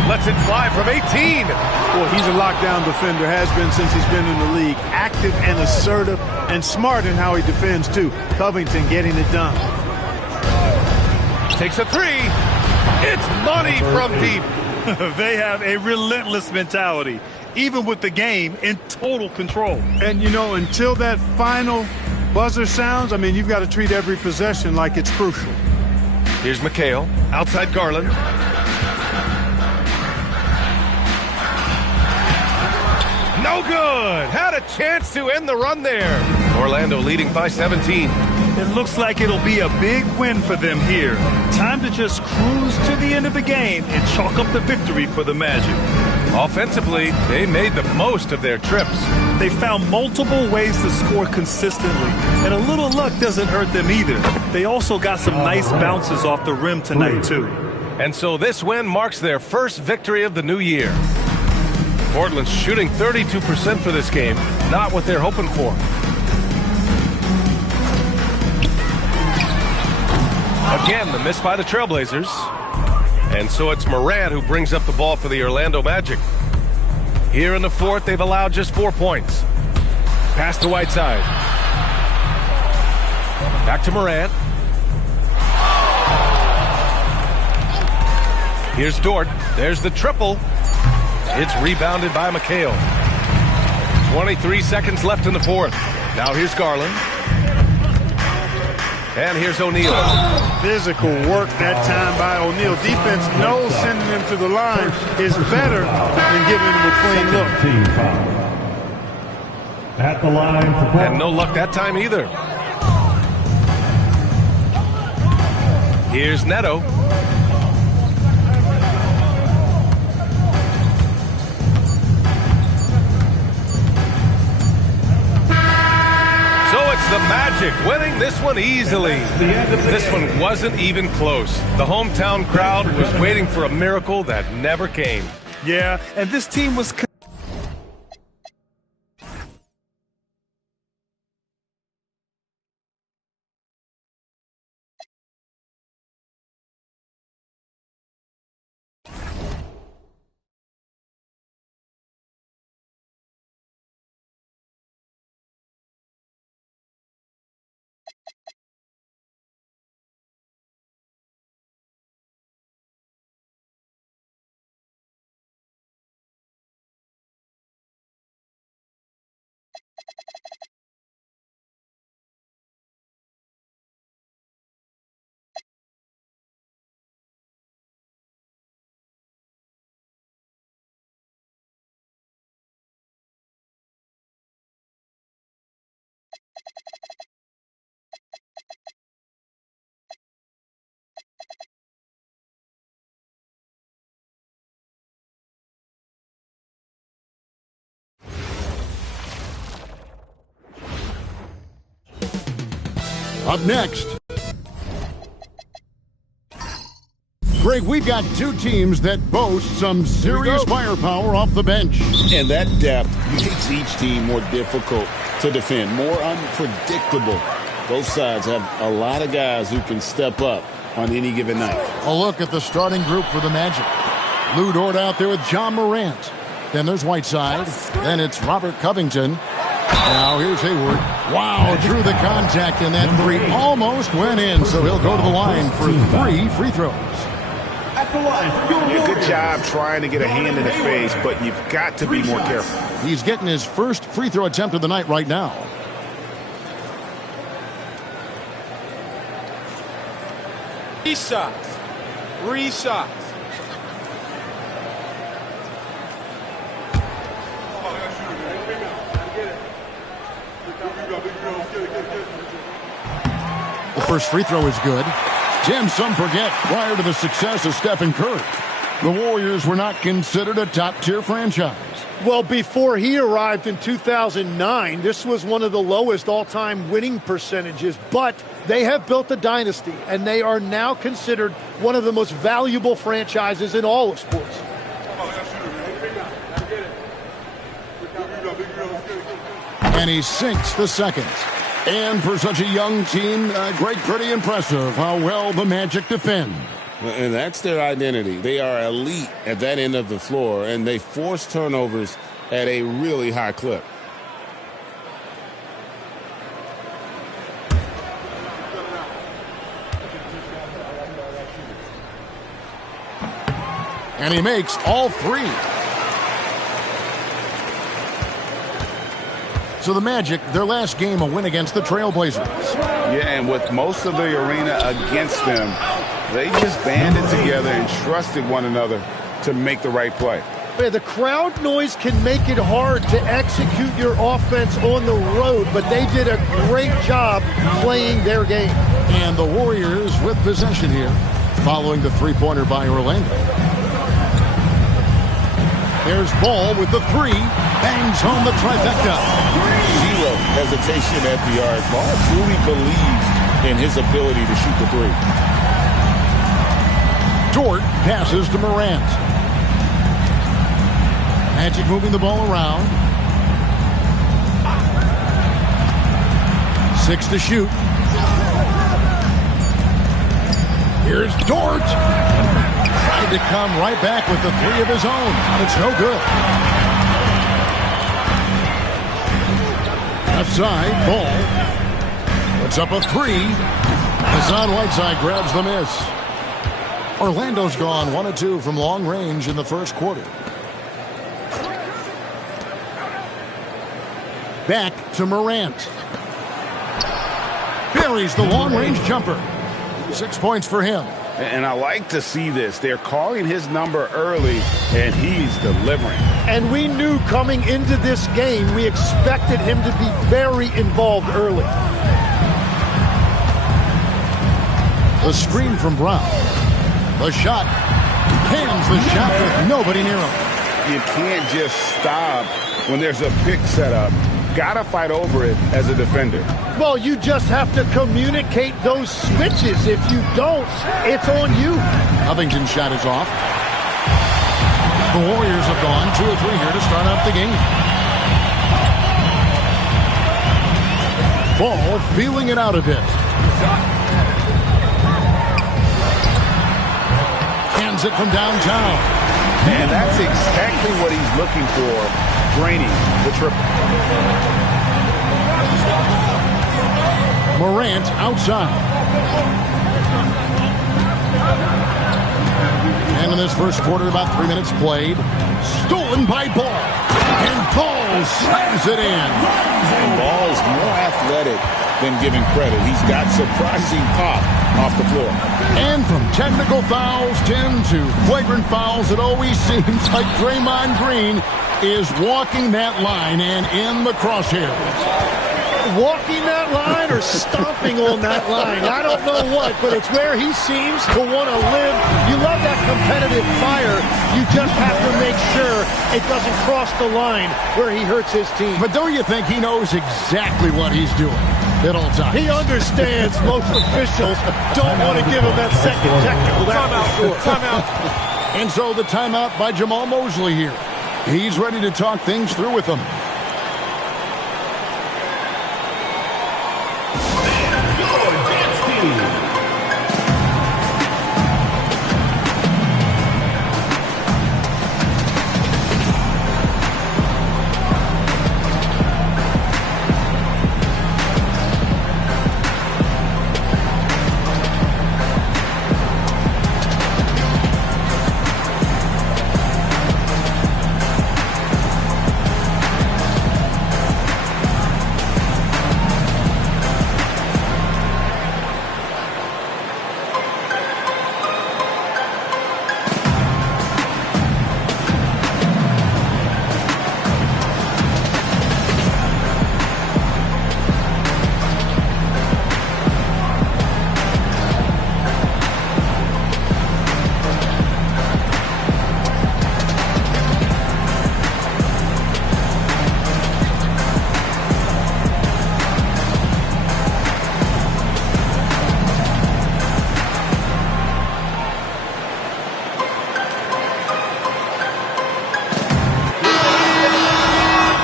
Lets it fly from 18. Well, he's a lockdown defender, has been since he's been in the league. Active and assertive and smart in how he defends, too. Covington getting it done. Takes a 3. It's money from deep. They have a relentless mentality, even with the game in total control. And, you know, until that final buzzer sounds, I mean, you've got to treat every possession like it's crucial. Here's McHale, outside Garland. No good. Had a chance to end the run there. Orlando leading by 17. It looks like it'll be a big win for them here. Time to just cruise to the end of the game and chalk up the victory for the Magic. Offensively, they made the most of their trips. They found multiple ways to score consistently, and a little luck doesn't hurt them either. They also got some nice bounces off the rim tonight, too. And so this win marks their first victory of the new year. Portland's shooting 32% for this game, not what they're hoping for. Again, the miss by the Trailblazers. And so it's Morant who brings up the ball for the Orlando Magic. Here in the fourth, they've allowed just 4 points. Pass to Whiteside. Back to Morant. Here's Dort. There's the triple. It's rebounded by McHale. 23 seconds left in the fourth. Now here's Garland. And here's O'Neal. Physical work that time by O'Neal. Defense knows sending him to the line is better than giving him a clean look. At the line for and no luck that time either. Here's Neto. The Magic winning this one easily. This one wasn't even close. The hometown crowd was waiting for a miracle that never came. Yeah, and this team was... Up next. Greg, we've got two teams that boast some serious firepower off the bench. And that depth makes each team more difficult to defend, more unpredictable. Both sides have a lot of guys who can step up on any given night. A look at the starting group for the Magic. Lou Dort out there with John Morant. Then there's Whiteside. Then it's Robert Covington. Now here's Hayward. Wow, drew the contact, and that three almost went in, so he'll go to the line for 3 free throws. Yeah, good job trying to get a hand in the face, but you've got to be more careful. He's getting his first free throw attempt of the night right now. Three shots. 3 shots. The first free throw is good. Tim, some forget, prior to the success of Stephen Curry, the Warriors were not considered a top-tier franchise. Well, before he arrived in 2009, this was one of the lowest all-time winning percentages, but they have built a dynasty, and they are now considered one of the most valuable franchises in all of sports. And he sinks the second. And for such a young team, Greg, pretty impressive how well the Magic defend. And that's their identity. They are elite at that end of the floor, and they force turnovers at a really high clip. And he makes all 3. So the Magic, their last game, a win against the Trailblazers. Yeah, and with most of the arena against them, they just banded together and trusted one another to make the right play. Yeah, the crowd noise can make it hard to execute your offense on the road, but they did a great job playing their game. And the Warriors with possession here, following the three-pointer by Orlando. There's Ball with the three, bangs home the trifecta. Zero hesitation at the arc. Ball truly believes in his ability to shoot the three. Dort passes to Morant. Magic moving the ball around. 6 to shoot. Here's Dort. Tried to come right back with the three of his own. It's no good. Left side, Ball. Puts up a three. Hassan Whiteside grabs the miss. Orlando's gone 1 of 2 from long range in the first quarter. Back to Morant. Buries the long-range jumper. 6 points for him. And I like to see this. They're calling his number early, and he's delivering. And we knew coming into this game, we expected him to be very involved early. The screen from Brown. The shot. Cans the shot with nobody near him. You can't just stop when there's a pick set up. Gotta fight over it as a defender. Well, you just have to communicate those switches. If you don't, it's on you. Covington's shot is off. The Warriors have gone 2 of 3 here to start out the game. Ball feeling it out a bit. Hands it from downtown. And that's exactly what he's looking for. Draining the triple. Morant outside. And in this first quarter, about 3 minutes played. Stolen by Ball. And Ball slams it in. And Ball's more athletic than giving credit. He's got surprising pop off the floor. And from technical fouls, Tim, to flagrant fouls, it always seems like Draymond Green is walking that line and in the crosshairs. Walking that line or stomping on that line. I don't know what, but it's where he seems to want to live. You love that competitive fire. You just have to make sure it doesn't cross the line where he hurts his team. But don't you think he knows exactly what he's doing at all times? He understands most officials don't want to give him that second technical. Timeout. And so the timeout by Jamal Mosley here. He's ready to talk things through with them.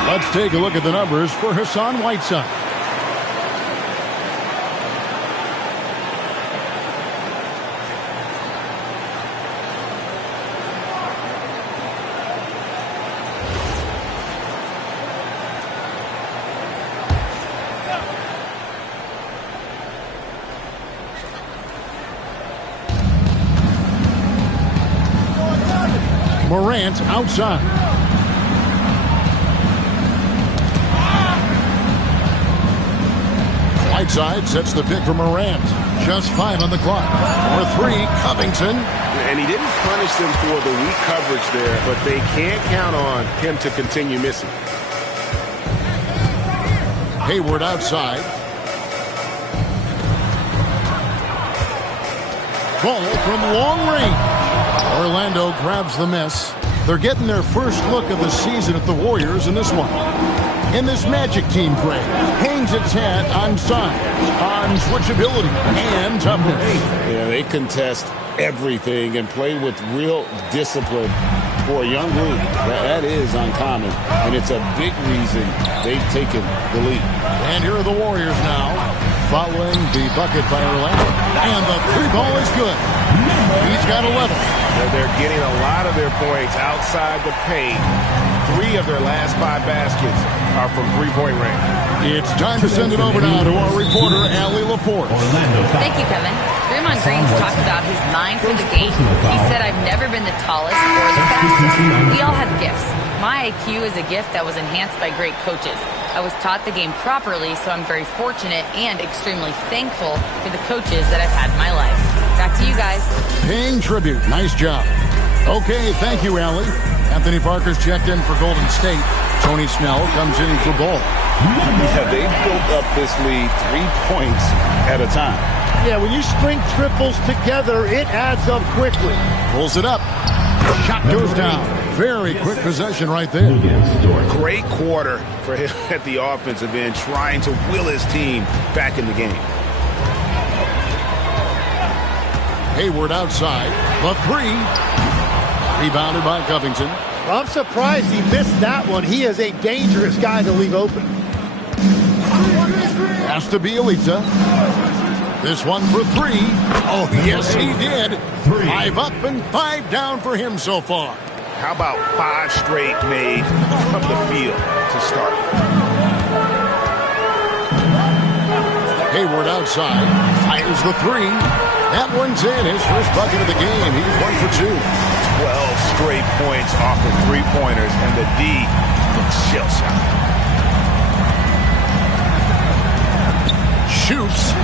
Let's take a look at the numbers for Hassan Whiteside. Morant outside. Right side sets the pick for Morant. Just 5 on the clock. For 3, Covington. And he didn't punish them for the weak coverage there, but they can't count on him to continue missing. Hayward outside. Ball from long range. Orlando grabs the miss. They're getting their first look of the season at the Warriors in this one. In this Magic team play, hangs its hat on size, on switchability, and toughness. Yeah, they contest everything and play with real discipline for a young group. That is uncommon, and it's a big reason they've taken the lead. And here are the Warriors now, following the bucket by Orlando. And the 3 ball is good. He's got 11. They're getting a lot of their points outside the paint. 3 of their last 5 baskets are from three-point range. It's time to send it over now to our reporter, Allie LaForce. Thank you, Kevin. Draymond Green's talked about his mind for the game. He said, I've never been the tallest or the fastest. We all have gifts. My IQ is a gift that was enhanced by great coaches. I was taught the game properly, so I'm very fortunate and extremely thankful for the coaches that I've had in my life. Back to you guys. Paying tribute. Nice job. Okay, thank you, Allie. Anthony Parker's checked in for Golden State. Tony Snell comes in for Ball. Yeah, they built up this lead 3 points at a time. Yeah, when you string triples together, it adds up quickly. Pulls it up. Shot goes down. Very quick possession right there. Great quarter for him at the offensive end, trying to will his team back in the game. Hayward outside. The 3. Rebounded by Covington. I'm surprised he missed that one. He is a dangerous guy to leave open. Pass to Bielitsa. This one for 3. Oh, yes, he did. 5 up and 5 down for him so far. How about 5 straight made from the field to start? Hayward outside. Fires the 3. That one's in. His first bucket of the game. He's 1 for 2. 12 straight points off of 3-pointers, and the D looks shell-shocked. Shoots.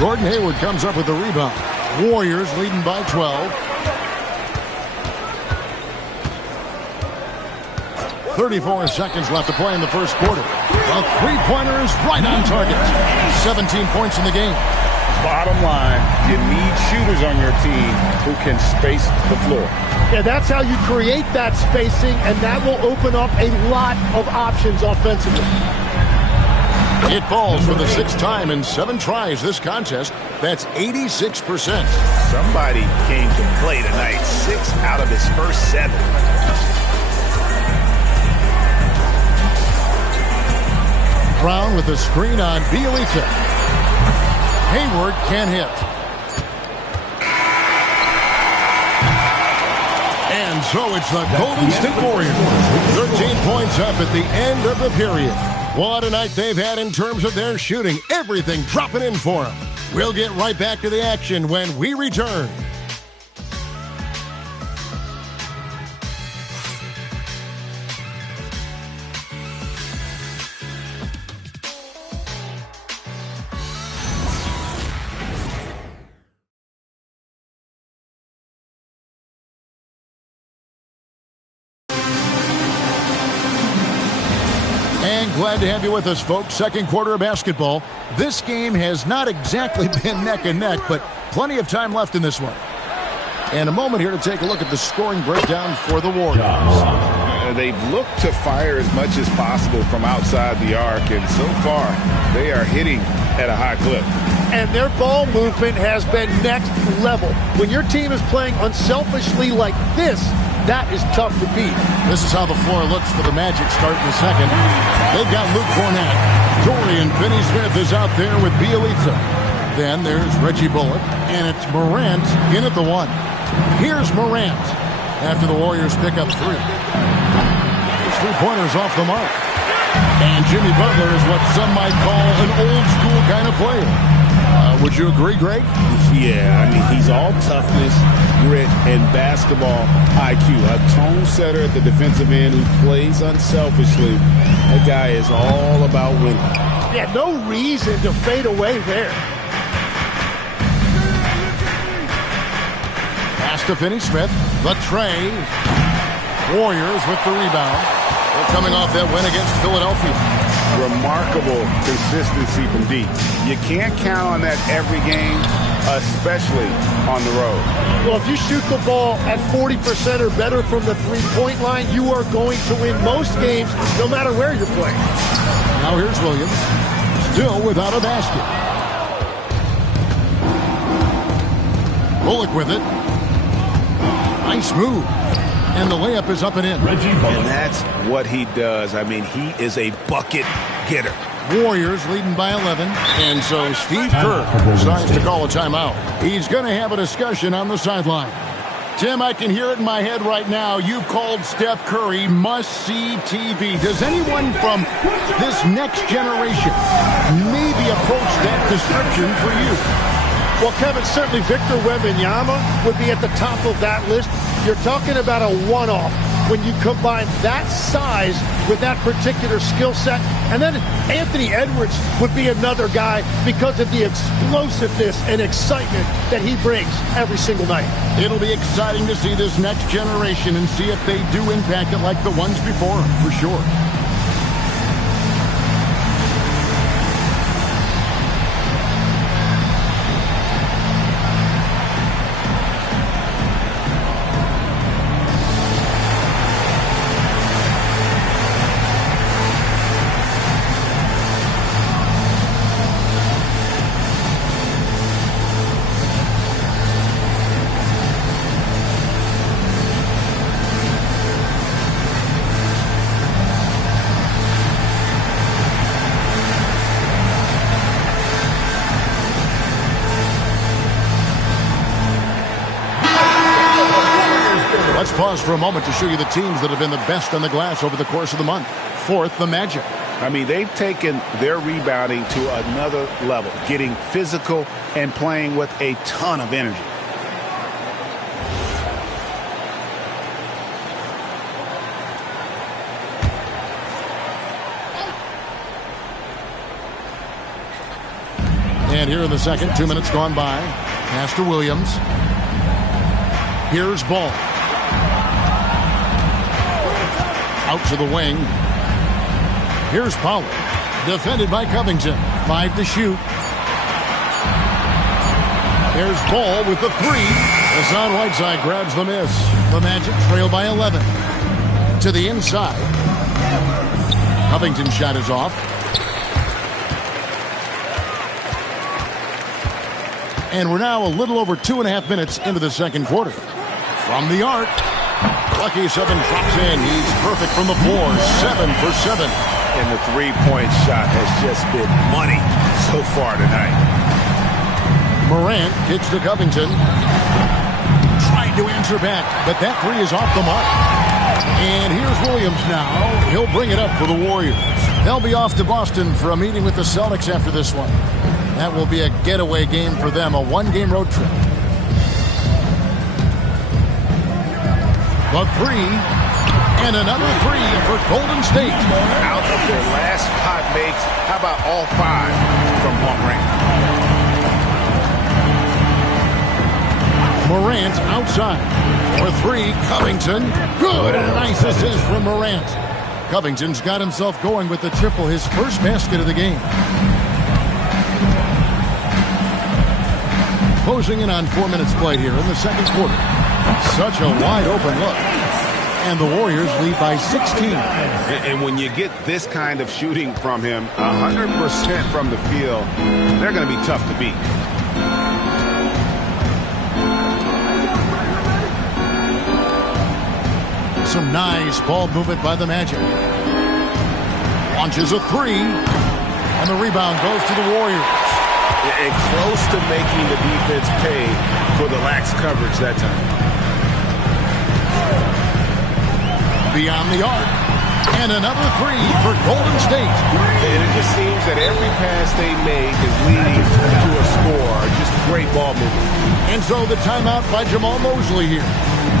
Gordon Hayward comes up with the rebound. Warriors leading by 12. 34 seconds left to play in the first quarter. A 3-pointer is right on target. 17 points in the game. Bottom line, you need shooters on your team who can space the floor. Yeah, that's how you create that spacing, and that will open up a lot of options offensively. It falls for the 6th time in 7 tries this contest. That's 86%. Somebody came to play tonight. 6 out of his first 7. Brown with the screen on Bielitsa. Hayward can't hit. And so it's the Golden State Warriors. 13 points up at the end of the period. What a night they've had in terms of their shooting. Everything dropping in for them. We'll get right back to the action when we return. Glad to have you with us, folks. Second quarter of basketball. This game has not exactly been neck and neck, but plenty of time left in this one. And a moment here to take a look at the scoring breakdown for the Warriors. They've looked to fire as much as possible from outside the arc, and so far they are hitting at a high clip. And their ball movement has been next level. When your team is playing unselfishly like this, that is tough to beat. This is how the floor looks for the Magic start in the second. They've got Luke Cornett. Dorian Finney-Smith is out there with Bielitsa. Then there's Reggie Bullock, and it's Morant in at the 1. Here's Morant after the Warriors pick up 3. His 3-pointers off the mark. And Jimmy Butler is what some might call an old-school kind of player. Would you agree, Greg? Yeah, I mean, he's all toughness, grit, and basketball IQ. A tone setter at the defensive end who plays unselfishly. That guy is all about winning. Yeah, no reason to fade away there. Pass to Finney-Smith. The tray. Warriors with the rebound. They're coming off that win against Philadelphia. Remarkable consistency from deep. You can't count on that every game, especially on the road. Well, if you shoot the ball at 40% or better from the three-point line, you are going to win most games, no matter where you're playing. Now here's Williams, still without a basket. Bullock with it. Nice move. And the layup is up and in. And that's what he does. I mean, he is a bucket getter. Warriors leading by 11. And so Steve Kerr decides to call a timeout. He's going to have a discussion on the sideline. Tim, I can hear it in my head right now. You called Steph Curry must-see TV. Does anyone from this next generation maybe approach that description for you? Well, Kevin, certainly Victor Wembanyama would be at the top of that list. You're talking about a one-off when you combine that size with that particular skill set. And then Anthony Edwards would be another guy because of the explosiveness and excitement that he brings every single night. It'll be exciting to see this next generation and see if they do impact it like the ones before, for sure. Let's pause for a moment to show you the teams that have been the best on the glass over the course of the month. Fourth, the Magic. I mean, they've taken their rebounding to another level, getting physical and playing with a ton of energy. And here in the second, 2 minutes gone by. Pass to Williams. Here's Ball. Out to the wing. Here's Pollard. Defended by Covington. 5 to shoot. There's Ball with the three. Hassan Whiteside grabs the miss. The Magic trail by 11. To the inside. Covington's shot is off. And we're now a little over 2.5 minutes into the second quarter. From the arc. Lucky 7 drops in. He's perfect from the floor. 7 for 7. And the three-point shot has just been money so far tonight. Morant kicks to Covington. Tried to answer back, but that three is off the mark. And here's Williams now. He'll bring it up for the Warriors. They'll be off to Boston for a meeting with the Celtics after this one. That will be a getaway game for them, a one-game road trip. The three, and another three for Golden State. Out of their last 5 makes, how about all 5 from long range? Morant outside. For 3, Covington. Good, and a nice assist from Morant. Covington's got himself going with the triple, his first basket of the game. Closing in on 4 minutes played here in the second quarter. Such a wide open look. And the Warriors lead by 16. And when you get this kind of shooting from him, 100% from the field, they're going to be tough to beat. Some nice ball movement by the Magic. Launches a three. And the rebound goes to the Warriors. And close to making the defense pay for the lax coverage that time. Beyond the arc. And another three for Golden State. And it just seems that every pass they make is leading to a score. Just great ball movement. And so the timeout by Jamal Mosley here.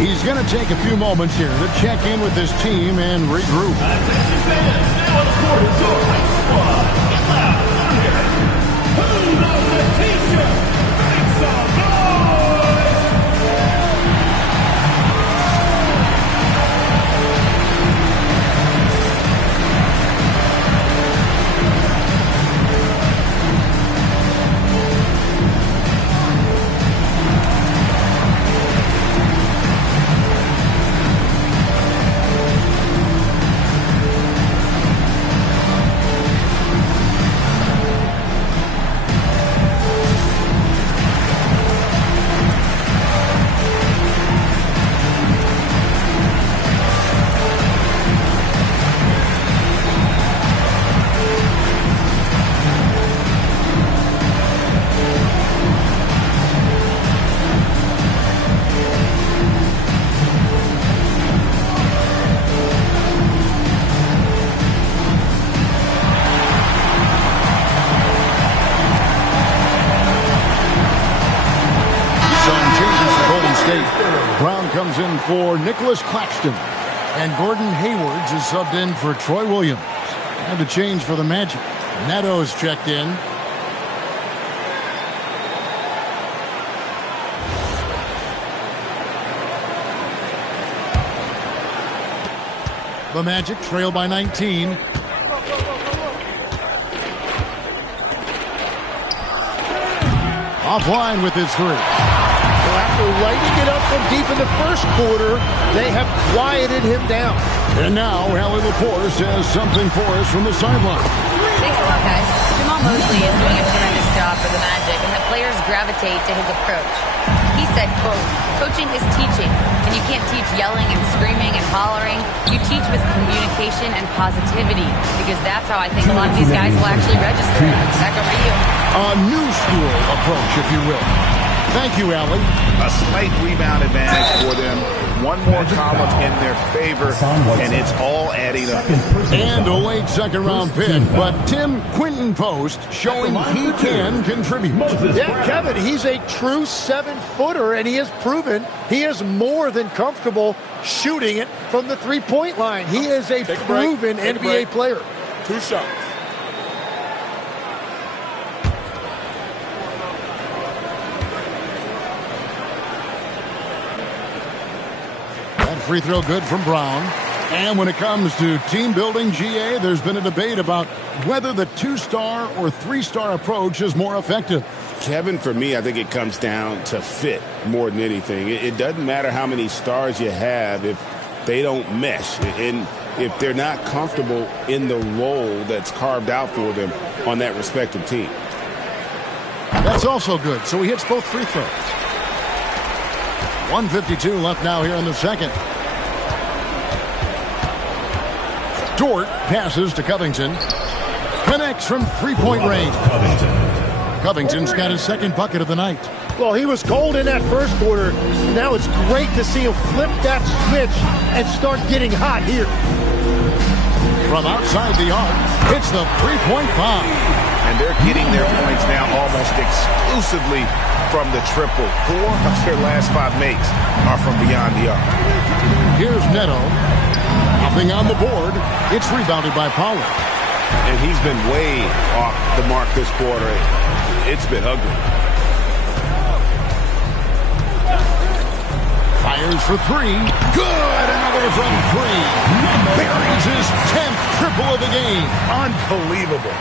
He's going to take a few moments here to check in with his team and regroup. Attention fans, now on the court is your high squad. Get loud. comes in for Nicholas Claxton. And Gordon Haywards is subbed in for Troy Williams. And a change for the Magic. Neto's checked in. The Magic trail by 19. Offline with his three. Well, after lighting it up from deep in the first quarter, they have quieted him down. And now, Allie LaForce has something for us from the sideline. Thanks a lot, guys. Jamal Mosley is doing a tremendous job for the Magic, and the players gravitate to his approach. He said, quote, "Coaching is teaching, and you can't teach yelling and screaming and hollering. You teach with communication and positivity, because that's how I think a lot of these guys will actually register. Back over to you." A new school approach, if you will. Thank you, Allie. A slight rebound advantage for them. One more column in their favor, and it's all adding up. And a late second-round pick, but Tim Quinton Post showing he can contribute. Yeah, Kevin, he's a true 7-footer, and he has proven he is more than comfortable shooting it from the three-point line. He is a proven NBA player. 2 shots. Free throw good from Brown. And when it comes to team building, GA, there's been a debate about whether the 2-star or 3-star approach is more effective. Kevin, for me, I think it comes down to fit more than anything. It doesn't matter how many stars you have if they don't mesh. And if they're not comfortable in the role that's carved out for them on that respective team. That's also good. So he hits both free throws. 1:52 left now here in the second. Dort passes to Covington. Connects from three-point range. Covington's got his second bucket of the night. Well, he was cold in that first quarter. Now it's great to see him flip that switch and start getting hot here. From outside the arc, it's the three-point bomb. And they're getting their points now almost exclusively from the triple. 4 of their last 5 makes are from beyond the arc. Here's Neto. Nothing on the board. It's rebounded by Pollard. And he's been way off the mark this quarter. It's been ugly. Fires for 3. Good! Another from 3. Buries his 10th triple of the game. Unbelievable.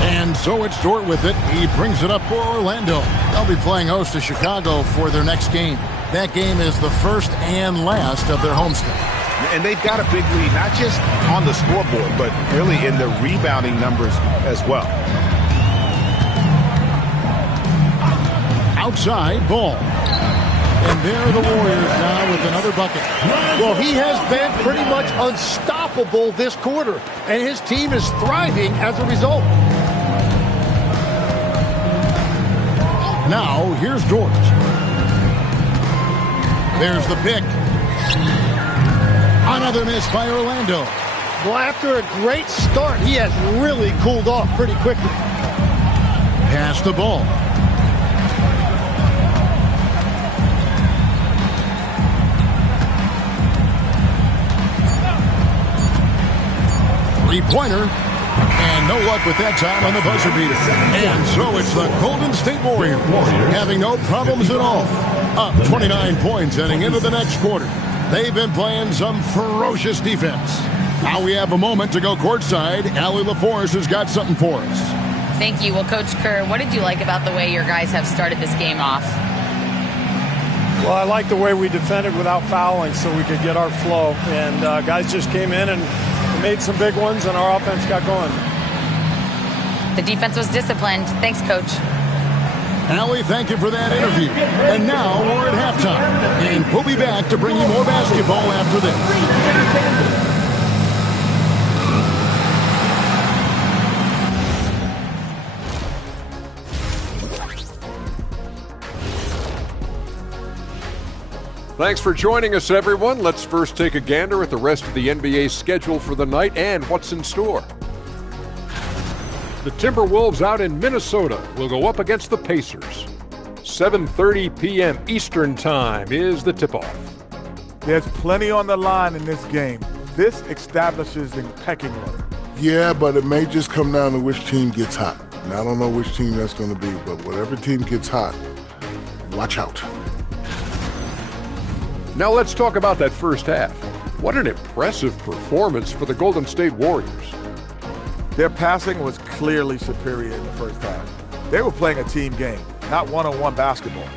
And so it's Dort with it. He brings it up for Orlando. They'll be playing host to Chicago for their next game. That game is the first and last of their homestand. And they've got a big lead, not just on the scoreboard, but really in the rebounding numbers as well. Outside ball. And there are the Warriors now with another bucket. Well, he has been pretty much unstoppable this quarter, and his team is thriving as a result. Now, here's Dort. There's the pick. Another miss by Orlando. Well, after a great start, he has really cooled off pretty quickly. Pass the ball. Three-pointer. And no luck with that time on the buzzer beater. And so it's the Golden State Warriors having no problems at all. Up 29 points heading into the next quarter. They've been playing some ferocious defense. Now we have a moment to go courtside. Allie LaForce has got something for us. Thank you. Well, Coach Kerr, what did you like about the way your guys have started this game off? Well, I like the way we defended without fouling so we could get our flow. And guys just came in and made some big ones, and our offense got going. The defense was disciplined. Thanks, Coach. Allie, thank you for that interview. And now we're at halftime. And we'll be back to bring you more basketball after this. Thanks for joining us, everyone. Let's first take a gander at the rest of the NBA schedule for the night and what's in store. The Timberwolves out in Minnesota will go up against the Pacers. 7:30 p.m. Eastern Time is the tip-off. There's plenty on the line in this game. This establishes the pecking order. Yeah, but it may just come down to which team gets hot. And I don't know which team that's going to be, but whatever team gets hot, watch out. Now let's talk about that first half. What an impressive performance for the Golden State Warriors. Their passing was clearly superior in the first half. They were playing a team game, not one-on-one basketball.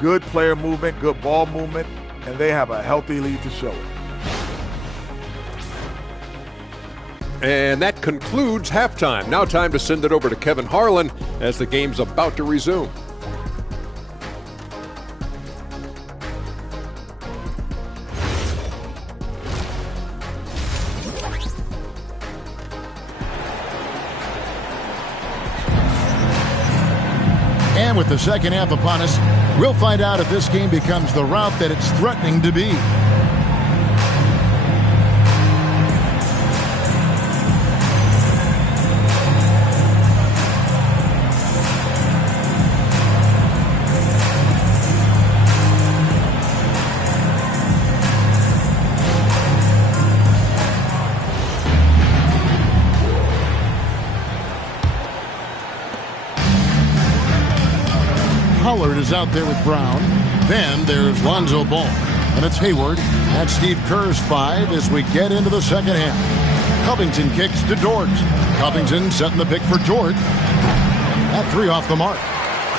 Good player movement, good ball movement, and they have a healthy lead to show it. And that concludes halftime. Now time to send it over to Kevin Harlan as the game's about to resume. And with the second half upon us, we'll find out if this game becomes the route that it's threatening to be. Pollard is out there with Brown. Then there's Lonzo Ball. And it's Hayward. That's Steve Kerr's 5 as we get into the second half. Covington kicks to Dort. Covington setting the pick for Dort. That 3 off the mark.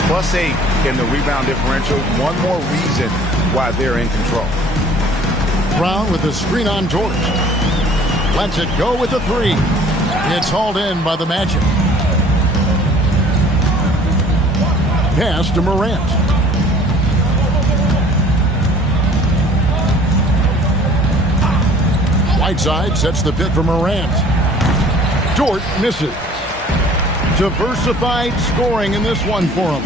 +8 in the rebound differential. One more reason why they're in control. Brown with the screen on Dort. Lets it go with the 3. It's hauled in by the Magic. Pass to Morant. Whiteside sets the pick for Morant. Dort misses. Diversified scoring in this one for him.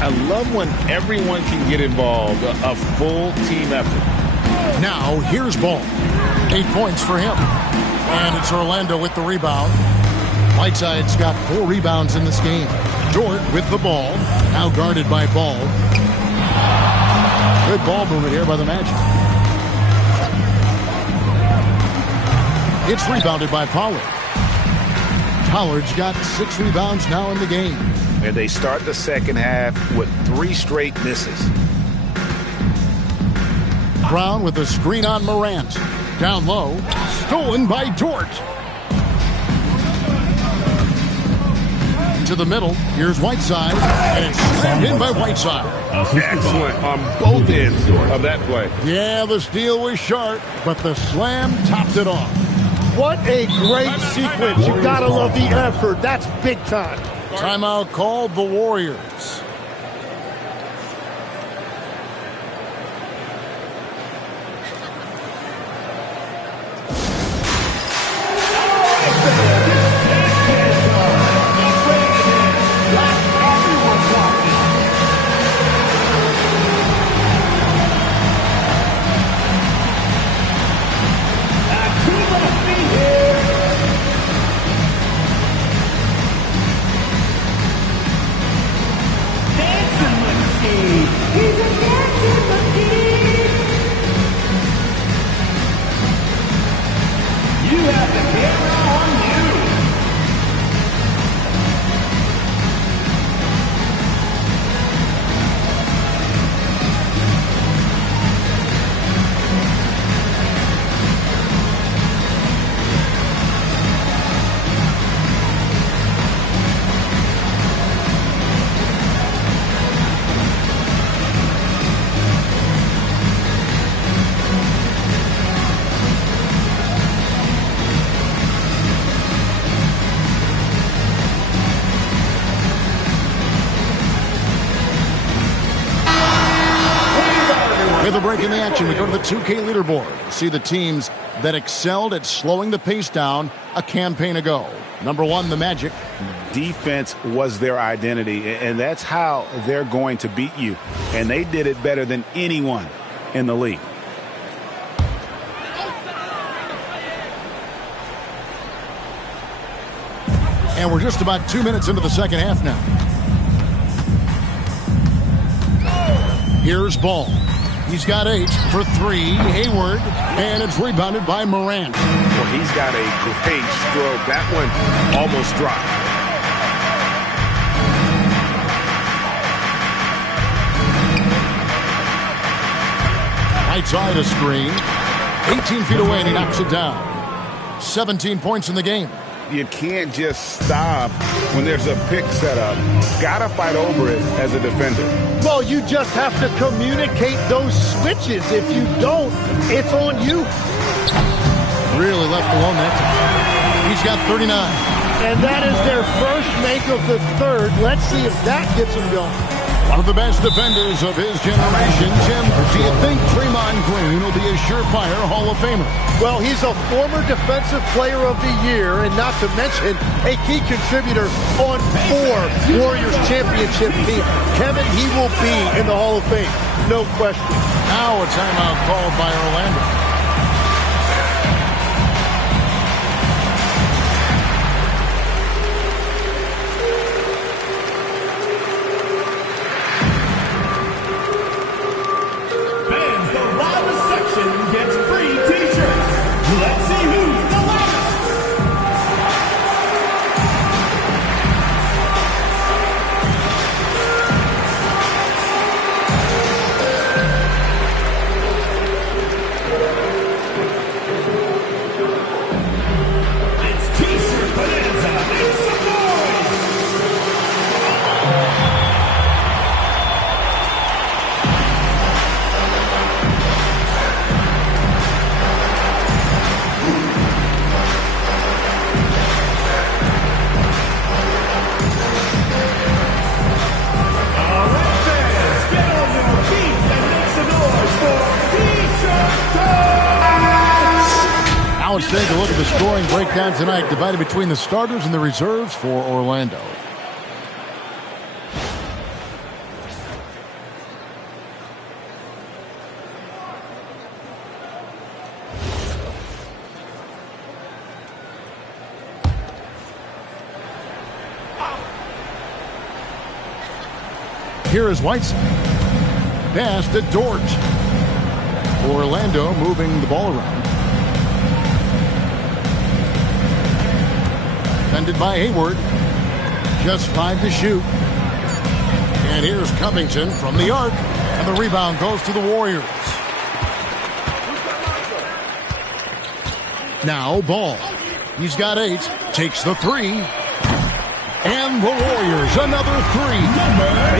I love when everyone can get involved, a full team effort. Now here's Ball. 8 points for him. And it's Orlando with the rebound. Whiteside's got 4 rebounds in this game. Dort with the ball. Now guarded by Ball. Good ball movement here by the Magic. It's rebounded by Pollard. Pollard's got 6 rebounds now in the game. And they start the second half with 3 straight misses. Brown with a screen on Morant. Down low. Stolen by Dort. To the middle. Here's Whiteside. And it's slammed in by Whiteside. Excellent on both ends of that play. Yeah, the steal was sharp, but the slam topped it off. What a great sequence. You gotta love the effort. That's big time. Timeout called the Warriors. With a break in the action, we go to the 2K leaderboard to see the teams that excelled at slowing the pace down a campaign ago. Number 1, the Magic. Defense was their identity, and that's how they're going to beat you. And they did it better than anyone in the league. And we're just about 2 minutes into the second half now. Here's Ball. He's got 8 for 3. Hayward, and it's rebounded by Morant. Well, he's got a great stroke. That one almost dropped. Right side a screen. 18 feet away, and he knocks it down. 17 points in the game. You can't just stop when there's a pick set up. Gotta fight over it as a defender. Well, you just have to communicate those switches. If you don't, it's on you. Really left alone that time. He's got 39. And that is their first make of the third. Let's see if that gets them going. One of the best defenders of his generation. Tim, do you think Draymond Green will be a surefire Hall of Famer? Well, he's a former Defensive Player of the Year, and not to mention a key contributor on 4 Warriors championship teams. Kevin, he will be in the Hall of Fame, no question. Now a timeout called by Orlando. Gets free t-shirts. Let's see who's the loudest. It's t-shirt bonanza. Make some noise. Now let's take a look at the scoring breakdown tonight, divided between the starters and the reserves for Orlando. Here is Whiteside. Pass to Dort. Orlando moving the ball around. Defended by Hayward. Just 5 to shoot. And here's Covington from the arc. And the rebound goes to the Warriors. Now Ball. He's got 8. Takes the 3. And the Warriors, another 3.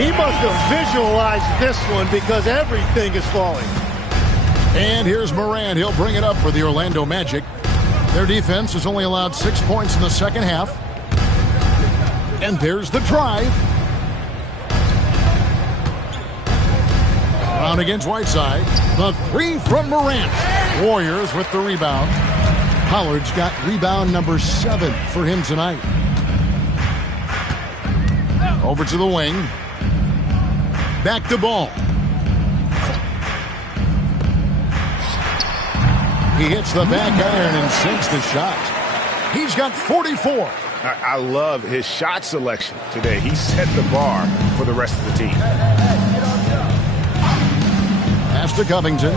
He must have visualized this one because everything is falling. And here's Morant. He'll bring it up for the Orlando Magic. Their defense has only allowed 6 points in the second half. And there's the drive. Brown against Whiteside. The 3 from Morant. Warriors with the rebound. Pollard's got rebound number 7 for him tonight. Over to the wing. Back to Ball. He hits the back iron and sinks the shot. He's got 44. I love his shot selection today. He set the bar for the rest of the team. Pass to Covington.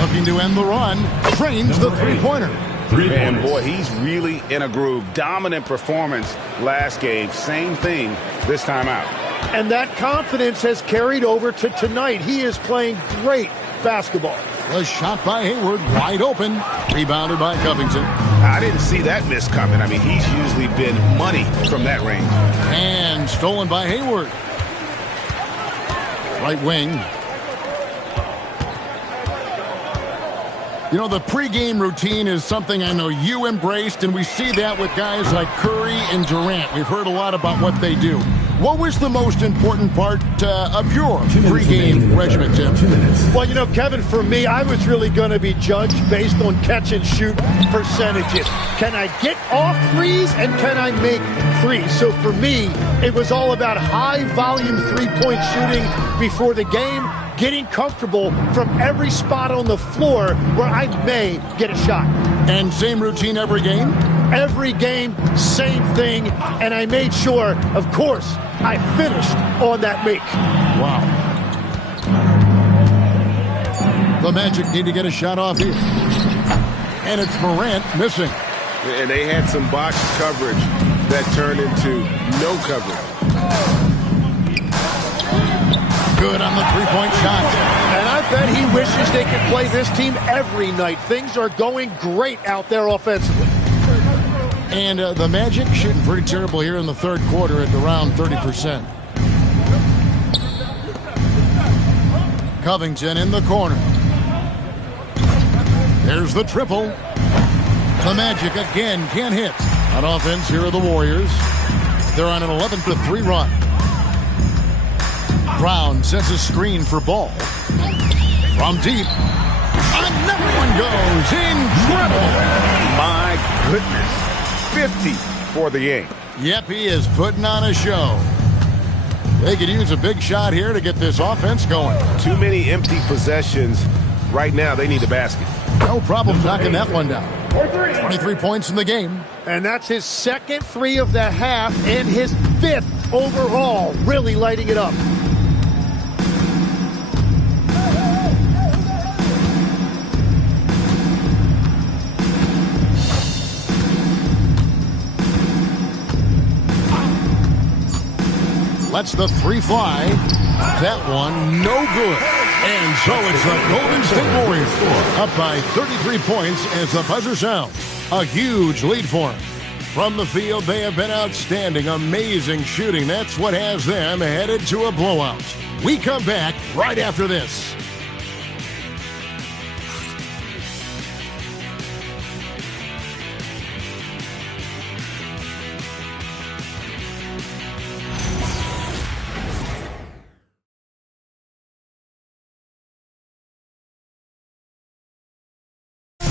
Looking to end the run. Trains the three-pointer. And boy, he's really in a groove. Dominant performance last game. Same thing this time out. And that confidence has carried over to tonight. He is playing great basketball. A shot by Hayward, wide open. Rebounded by Covington. I didn't see that miss coming. I mean, he's usually been money from that range. And stolen by Hayward. Right wing. You know, the pregame routine is something I know you embraced, and we see that with guys like Curry and Durant. We've heard a lot about what they do. What was the most important part of your pregame regimen, Tim? Well, you know, Kevin, for me, I was really going to be judged based on catch-and-shoot percentages. Can I get off threes, and can I make threes? So for me, it was all about high-volume three-point shooting before the game, getting comfortable from every spot on the floor where I may get a shot. And same routine every game? Every game, same thing. And I made sure, of course, I finished on that make. Wow. The Magic need to get a shot off here. And it's Morant missing. And they had some box coverage that turned into no coverage. Good on the three-point shot. And I bet he wishes they could play this team every night. Things are going great out there offensively. And the Magic shooting pretty terrible here in the third quarter at around 30%. Covington in the corner. There's the triple. The Magic again can't hit. On offense, here are the Warriors. They're on an 11-3 run. Brown sets a screen for Ball. From deep. Another one goes. Incredible. My goodness. 50 for the game. Yep, he is putting on a show. They could use a big shot here to get this offense going. Too many empty possessions. Right now, they need a basket. No problem knocking that one down. 23 points in the game. And that's his second three of the half and his fifth overall. Really lighting it up. Lets the three fly. That one no good. And so it's the Golden State Warriors up by 33 points as the buzzer sounds. A huge lead for them. From the field, they have been outstanding. Amazing shooting. That's what has them headed to a blowout. We come back right after this.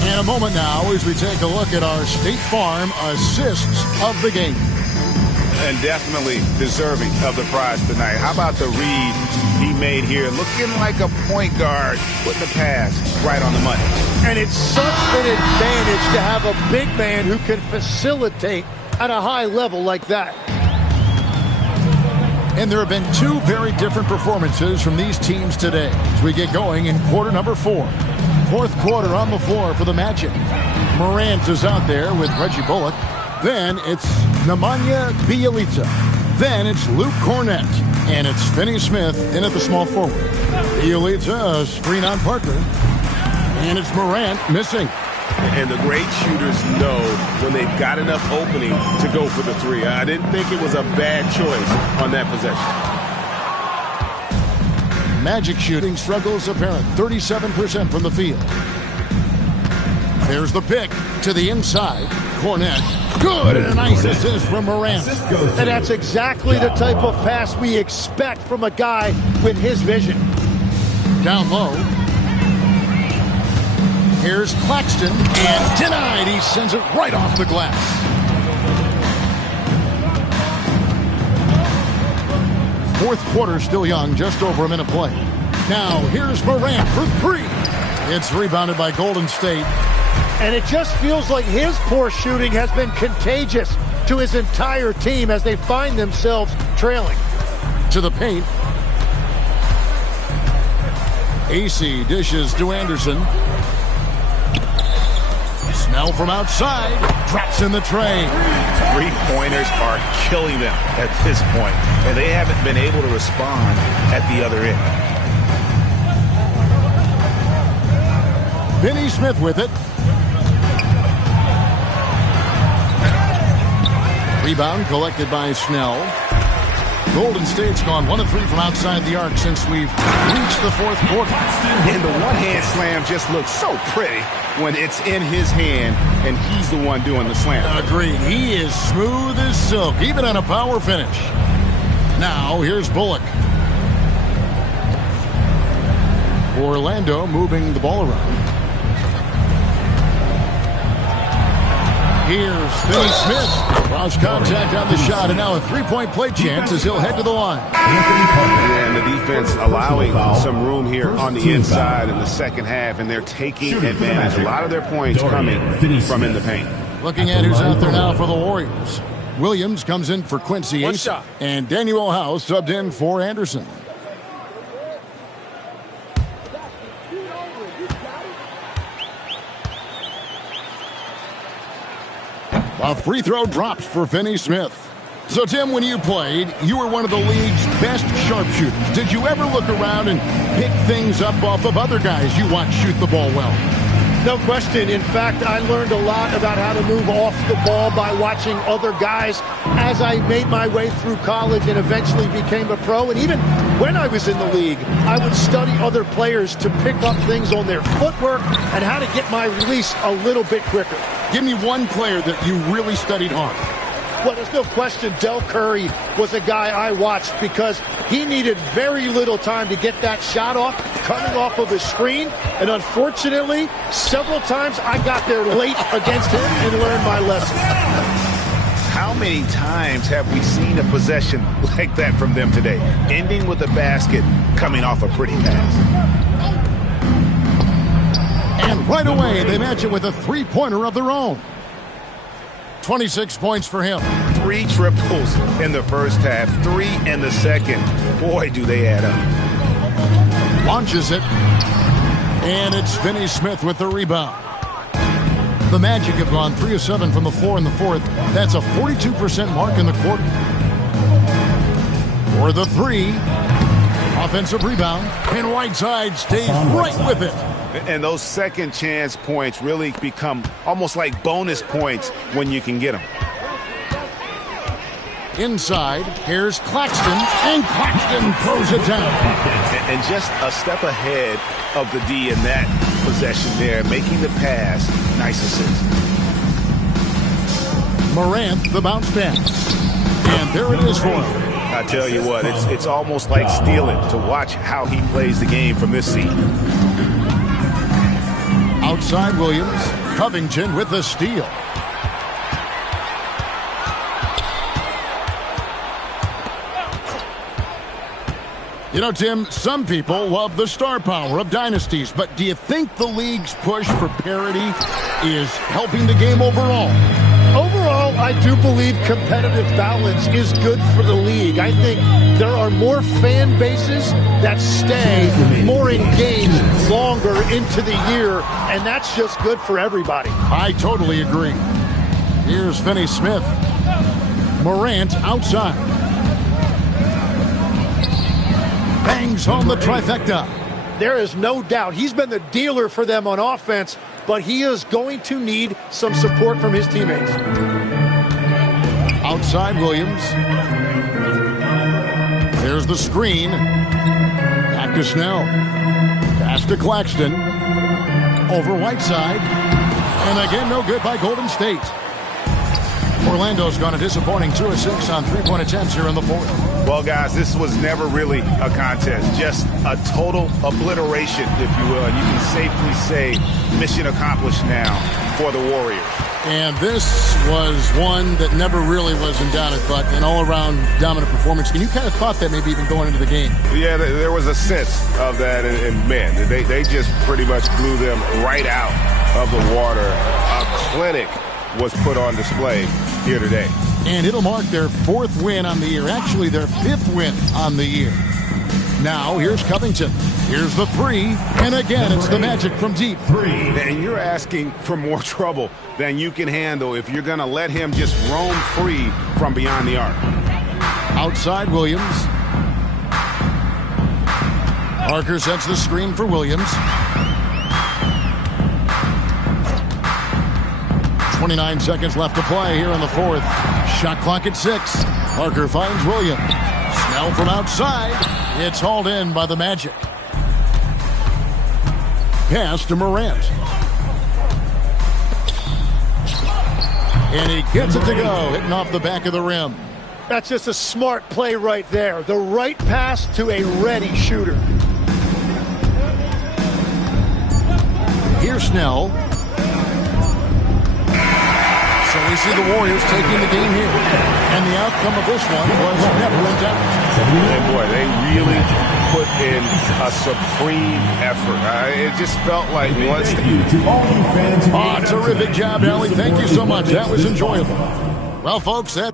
In a moment now as we take a look at our State Farm assists of the game. And definitely deserving of the prize tonight. How about the read he made here? Looking like a point guard, putting the pass right on the money. And it's such an advantage to have a big man who can facilitate at a high level like that. And there have been two very different performances from these teams today as we get going in quarter number 4. Fourth quarter on the floor for the Magic. Morant is out there with Reggie Bullock. Then it's Nemanja Bjelica. Then it's Luke Cornett. And it's Finney Smith in at the small forward. Bjelica, a screen on Parker. And it's Morant missing. And the great shooters know when they've got enough opening to go for the three. I didn't think it was a bad choice on that possession. Magic shooting struggles apparent. 37% from the field. There's the pick to the inside. Cornett. Good. And a nice assist from Morant. And that's exactly the type of pass we expect from a guy with his vision. Down low. Here's Claxton. And denied. He sends it right off the glass. Fourth quarter still young, just over a minute play. Now here's Morant for three. It's rebounded by Golden State. And it just feels like his poor shooting has been contagious to his entire team as they find themselves trailing. To the paint. AC dishes to Anderson. Snell from outside. Drops in the tray. Three-pointers are killing them at this point, and they haven't been able to respond at the other end. Finney Smith with it. Rebound collected by Snell. Golden State's gone 1 of 3 from outside the arc since we've reached the fourth quarter. And the one-hand slam just looks so pretty when it's in his hand and he's the one doing the slam. Agreed. He is smooth as silk, even on a power finish. Now, here's Bullock. Orlando moving the ball around. Here's Finney Smith. Cross contact on the shot, and now a three-point play chance as he'll head to the line. And the defense allowing some room here on the inside in the second half, and they're taking advantage. A lot of their points coming from in the paint. Looking at who's out there now for the Warriors. Williams comes in for Quincy Ace, and Daniel House subbed in for Anderson. A free throw drops for Finney Smith. So, Tim, when you played, you were one of the league's best sharpshooters. Did you ever look around and pick things up off of other guys you watch shoot the ball well? No question. In fact, I learned a lot about how to move off the ball by watching other guys as I made my way through college and eventually became a pro. And even when I was in the league, I would study other players to pick up things on their footwork and how to get my release a little bit quicker. Give me one player that you really studied hard. Well, there's no question Del Curry was a guy I watched because he needed very little time to get that shot off, coming off of a screen. And unfortunately, several times I got there late against him and learned my lesson. How many times have we seen a possession like that from them today, ending with a basket coming off a pretty pass? And right away, they match it with a three-pointer of their own. 26 points for him. 3 triples in the first half, 3 in the second. Boy, do they add up. Launches it. And it's Finney Smith with the rebound. The Magic have gone 3 of 7 from the floor in the fourth. That's a 42% mark in the quarter. For the 3. Offensive rebound. And Whiteside stays right with it. And those second chance points really become almost like bonus points when you can get them. Inside, here's Claxton, and Claxton throws it down. And just a step ahead of the D in that possession there, making the pass. Nice assist. Morant, the bounce pass. And there it is for him. I tell you what, it's almost like stealing to watch how he plays the game from this seat. Outside Williams, Covington with the steal. You know, Tim, some people love the star power of dynasties, but do you think the league's push for parity is helping the game overall? Overall, I do believe competitive balance is good for the league. I think there are more fan bases that stay more engaged longer into the year, and that's just good for everybody. I totally agree. Here's Finney Smith. Morant outside. Bangs home the trifecta. There is no doubt he's been the dealer for them on offense, but he is going to need some support from his teammates. Outside Williams. There's the screen. Back to Snell. Pass to Claxton. Over Whiteside. And again, no good by Golden State. Orlando's gone a disappointing 2 of 6 on three-point attempts here in the fourth. Well, guys, this was never really a contest. Just a total obliteration, if you will. And you can safely say mission accomplished now for the Warriors. And this was one that never really was in doubt, but an all-around dominant performance. And you kind of thought that maybe even going into the game. Yeah, there was a sense of that. And man, they just pretty much blew them right out of the water. A clinic was put on display here today. And it'll mark their 4th win on the year. Actually, their 5th win on the year. Now, here's Covington. Here's the 3. And again, it's the Magic from deep. And you're asking for more trouble than you can handle if you're going to let him just roam free from beyond the arc. Outside Williams. Parker sets the screen for Williams. 29 seconds left to play here in the fourth. Shot clock at 6. Parker finds Williams. Snell from outside. It's hauled in by the Magic. Pass to Morant. And he gets it to go, hitting off the back of the rim. That's just a smart play right there. The right pass to a ready shooter. Here's Snell. So we see the Warriors taking the game here. And the outcome of this one was never in doubt. And boy, they really put in a supreme effort. It just felt like once terrific job, Allie. Thank you so much. That was enjoyable. Well, folks, that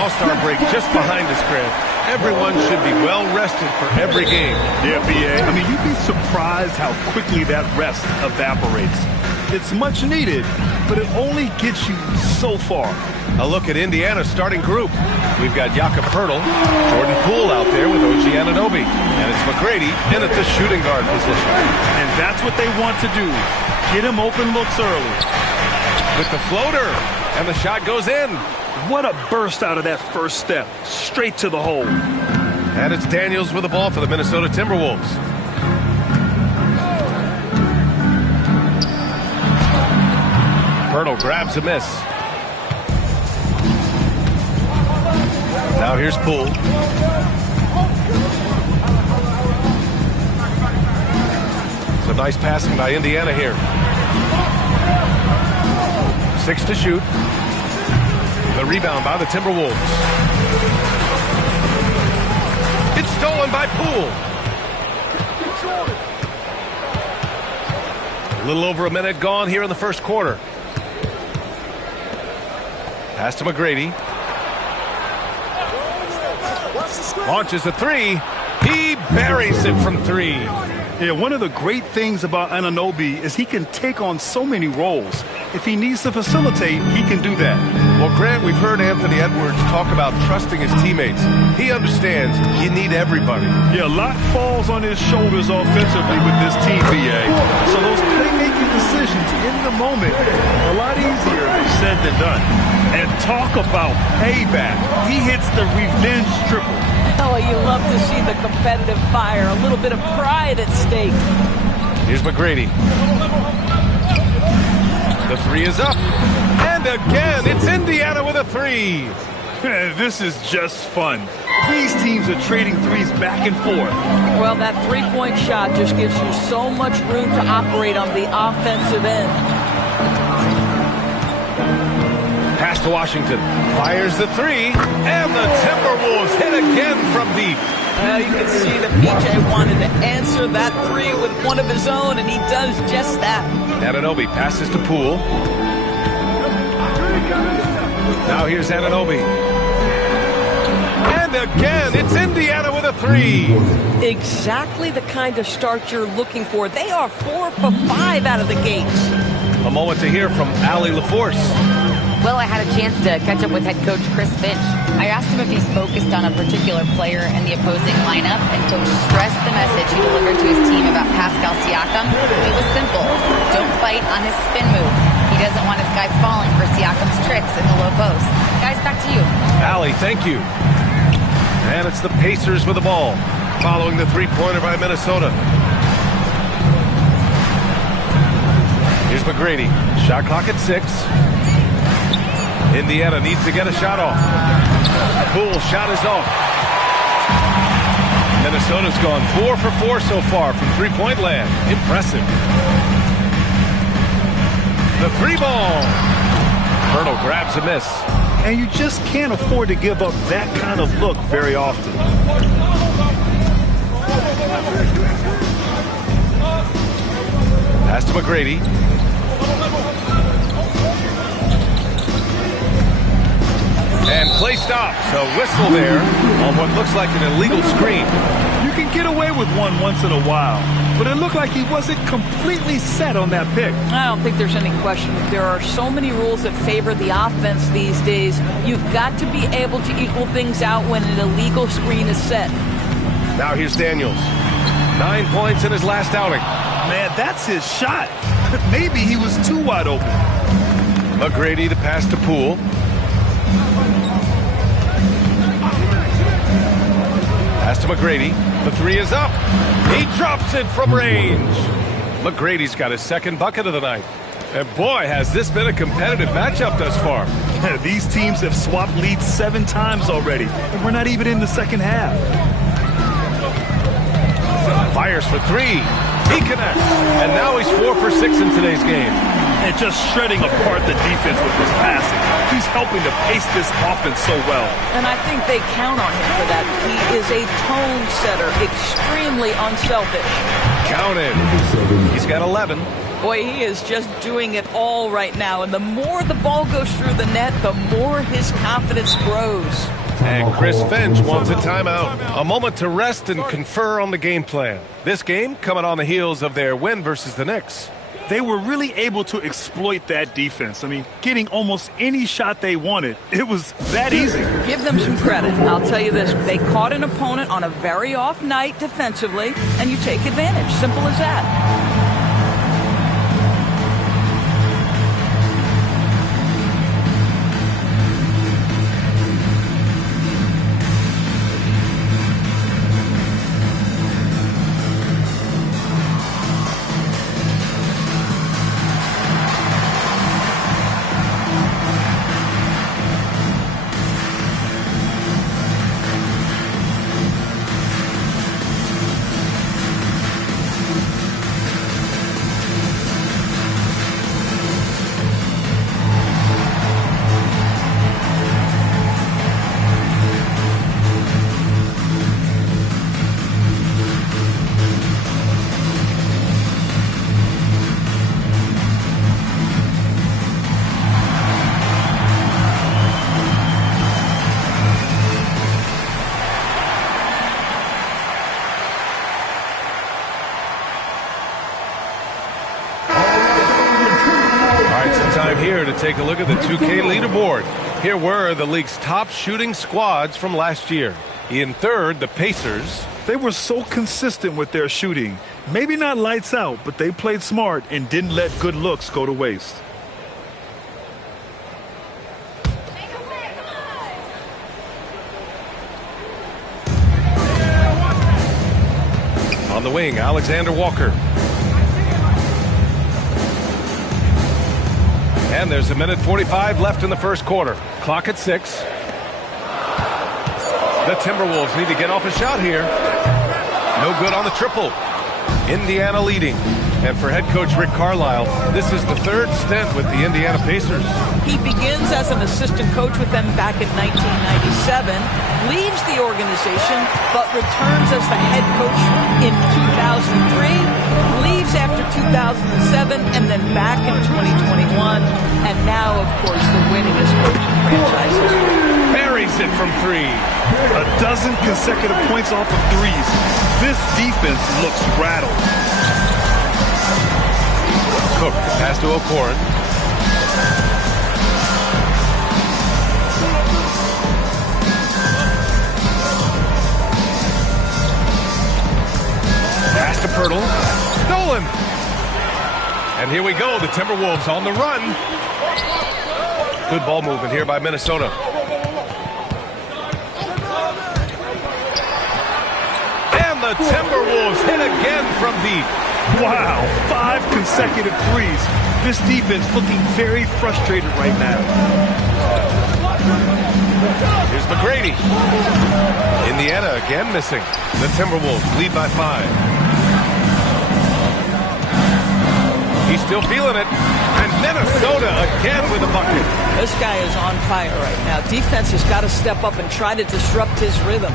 All-Star break just behind us, Grant. Everyone should be well rested for every game. Yeah, B.A. I mean, you'd be surprised how quickly that rest evaporates. It's much needed, but it only gets you so far. A look at Indiana's starting group. We've got Jakob Poeltl, Jordan Poole out there with OG Anunoby, and it's McGrady in at the shooting guard position. And that's what they want to do. Get him open looks early. With the floater, and the shot goes in. What a burst out of that first step, straight to the hole. And it's Daniels with the ball for the Minnesota Timberwolves. Poeltl grabs a miss. Now here's Poole. Some nice passing by Indiana here. 6 to shoot. The rebound by the Timberwolves. It's stolen by Poole. A little over a minute gone here in the first quarter. Pass to McGrady. Launches a three. He buries it from 3. Yeah, one of the great things about Anunoby is he can take on so many roles. If he needs to facilitate, he can do that. Well, Grant, we've heard Anthony Edwards talk about trusting his teammates. He understands you need everybody. Yeah, a lot falls on his shoulders offensively with this team, BA. So those playmaking decisions in the moment, a lot easier said than done. And talk about payback. He hits the revenge triple. Oh, you love to see the competitive fire. A little bit of pride at stake. Here's McGrady. The 3 is up. And again, it's Indiana with a 3. This is just fun. These teams are trading threes back and forth. Well, that three-point shot just gives you so much room to operate on the offensive end. Pass to Washington. Fires the 3. And the Timberwolves hit again from deep. You can see that PJ wanted to answer that 3 with one of his own, and he does just that. Anunoby passes to Poole. Now here's Anunoby. And again, it's Indiana with a 3. Exactly the kind of start you're looking for. They are 4 for 5 out of the gates. A moment to hear from Allie LaForce. Well, I had a chance to catch up with head coach Chris Finch. I asked him if he's focused on a particular player in the opposing lineup, and coach stressed the message he delivered to his team about Pascal Siakam. It was simple. Don't fight on his spin move. He doesn't want his guys falling for Siakam's tricks in the low post. Guys, back to you. Allie, thank you. And it's the Pacers with the ball, following the three-pointer by Minnesota. Here's McGrady. Shot clock at 6. Indiana needs to get a shot off. Poole shot is off. Minnesota's gone 4 for 4 so far from three-point land. Impressive. The 3 ball. Poeltl grabs a miss. And you just can't afford to give up that kind of look very often. Pass to McGrady. And play stops. A whistle there on what looks like an illegal screen. You can get away with one once in a while, but it looked like he wasn't completely set on that pick. I don't think there's any question. There are so many rules that favor the offense these days. You've got to be able to equal things out when an illegal screen is set. Now here's Daniels. 9 points in his last outing. Man, that's his shot. Maybe he was too wide open. McGrady, the pass to Poole. Pass to McGrady. The 3 is up. He drops it from range. McGrady's got his second bucket of the night. And boy, has this been a competitive matchup thus far. These teams have swapped leads 7 times already, and we're not even in the second half. Fires for 3. He connects. And now he's 4 for 6 in today's game. and just shredding apart the defense with his passing. He's helping to pace this offense so well. And I think they count on him for that. He is a tone setter, extremely unselfish. Counted. He's got 11. Boy, he is just doing it all right now. And the more the ball goes through the net, the more his confidence grows. And Chris Finch wants a timeout. A moment to rest and confer on the game plan. This game coming on the heels of their win versus the Knicks. They were really able to exploit that defense. I mean, getting almost any shot they wanted. It was that easy. Give them some credit. I'll tell you this. They caught an opponent on a very off night defensively, and you take advantage. Simple as that. Here to take a look at the 2K leaderboard. Here were the league's top shooting squads from last year. In third, the Pacers. They were so consistent with their shooting. Maybe not lights out, but they played smart and didn't let good looks go to waste. On the wing, Alexander Walker. And there's a minute 45 left in the first quarter. Clock at 6. The Timberwolves need to get off a shot here. No good on the triple. Indiana leading. And for head coach Rick Carlisle, this is the third stint with the Indiana Pacers. He begins as an assistant coach with them back in 1997, leaves the organization, but returns as the head coach in 2003, leaves after 2007, and then back in 2021, and now, of course, the winningest coach in franchise history. Buries it from 3. A dozen consecutive points off of threes. This defense looks rattled. Cook, pass to O'Koren. Pass to Pirtle. Stolen. And here we go. The Timberwolves on the run. Good ball movement here by Minnesota. And the Timberwolves hit again from deep. Wow, 5 consecutive threes. This defense looking very frustrated right now. Here's McGrady. Indiana again missing. The Timberwolves lead by 5. He's still feeling it. And Minnesota again with a bucket. This guy is on fire right now. Defense has got to step up and try to disrupt his rhythm.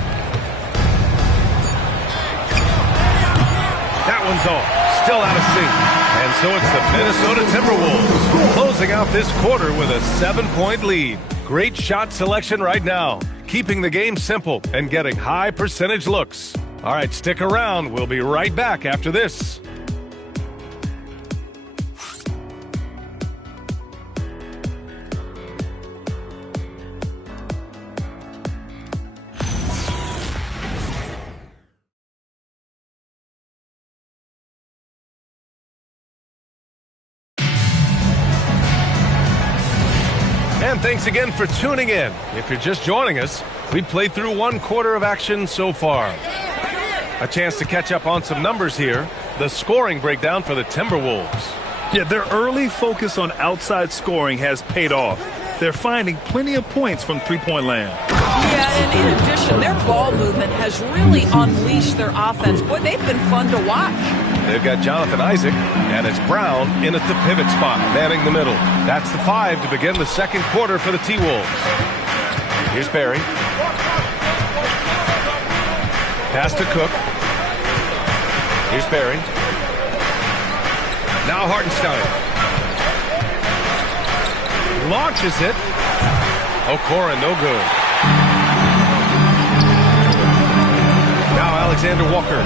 That one's off. Still out of sync. And so it's the Minnesota Timberwolves closing out this quarter with a 7-point lead. Great shot selection right now, keeping the game simple and getting high percentage looks. All right, stick around. We'll be right back after this. And thanks again for tuning in. If you're just joining us, we've played through 1 quarter of action so far. A chance to catch up on some numbers here. The scoring breakdown for the Timberwolves. Yeah, their early focus on outside scoring has paid off. They're finding plenty of points from three-point land. Yeah, and in addition, their ball movement has really unleashed their offense. Boy, they've been fun to watch. They've got Jonathan Isaac, and it's Brown in at the pivot spot, manning the middle. That's the 5 to begin the second quarter for the T-Wolves. Here's Barry. Pass to Cook. Here's Barry. Now Hartenstein. Launches it. O'Koren, no good. Now Alexander Walker.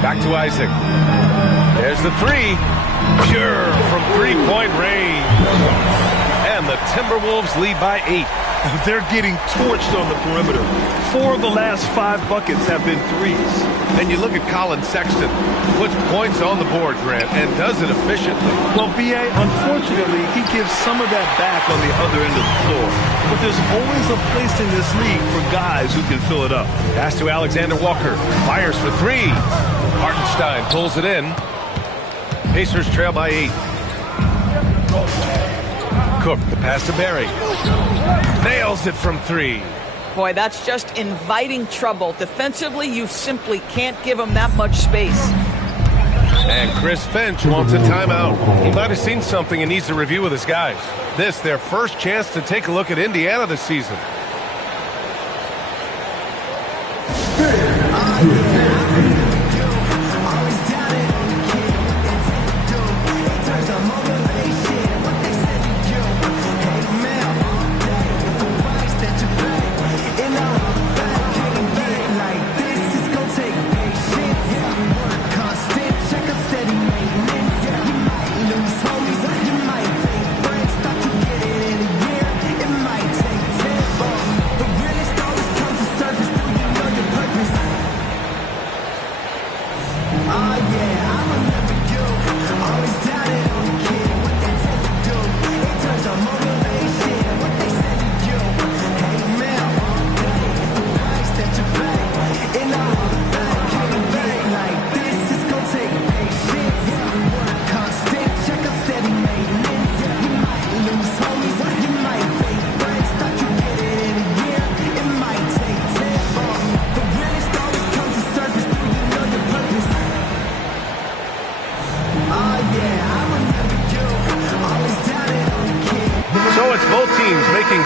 Back to Isaac. There's the 3. Pure from three-point range. And the Timberwolves lead by 8. They're getting torched on the perimeter. 4 of the last 5 buckets have been threes. And you look at Colin Sexton, puts points on the board, Grant, and does it efficiently. Well, B.A., unfortunately, he gives some of that back on the other end of the floor. But there's always a place in this league for guys who can fill it up. Pass to Alexander Walker. Fires for 3. Hartenstein pulls it in. Pacers trail by 8. Cook, the pass to Barry. Nails it from 3. Boy, that's just inviting trouble. Defensively, you simply can't give him that much space. And Chris Finch wants a timeout. He might have seen something and needs a review with his guys. This, their first chance to take a look at Indiana this season.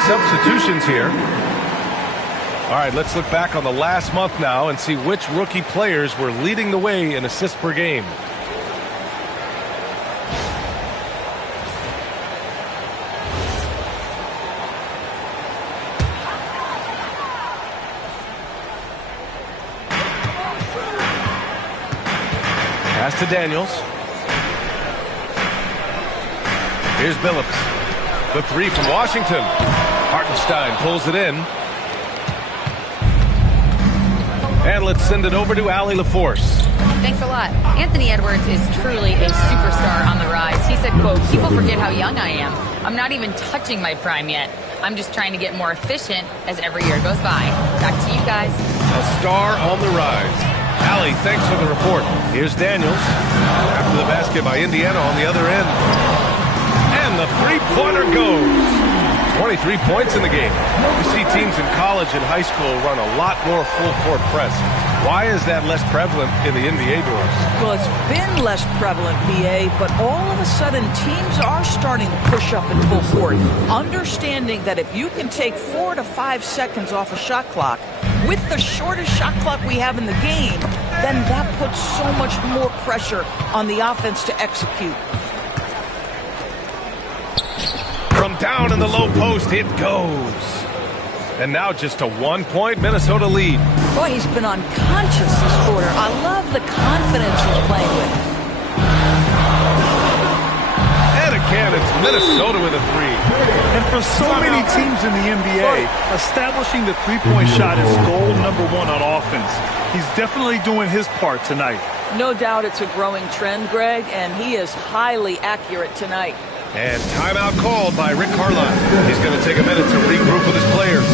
Substitutions here. All right, let's look back on the last month now and see which rookie players were leading the way in assists per game. Pass to Daniels. Here's Billups. The 3 from Washington. Hartenstein pulls it in. And let's send it over to Allie LaForce. Thanks a lot. Anthony Edwards is truly a superstar on the rise. He said, quote, "People forget how young I am. I'm not even touching my prime yet. I'm just trying to get more efficient as every year goes by." Back to you guys. A star on the rise. Allie, thanks for the report. Here's Daniels. After the basket by Indiana on the other end. And the three-pointer goes. 23 points in the game. You see teams in college and high school run a lot more full-court press. Why is that less prevalent in the NBA doors? Well, it's been less prevalent, BA, but all of a sudden teams are starting to push up in full court, understanding that if you can take 4 to 5 seconds off a shot clock, with the shortest shot clock we have in the game, then that puts so much more pressure on the offense to execute. From down in the low post, it goes. And now just a 1-point Minnesota lead. Boy, he's been unconscious this quarter. I love the confidence he's playing with. And again, it's Minnesota with a 3. And for so many teams in the NBA, establishing the three-point shot is goal number 1 on offense. He's definitely doing his part tonight. No doubt it's a growing trend, Greg, and he is highly accurate tonight. And timeout called by Rick Carlisle. He's going to take a minute to regroup with his players.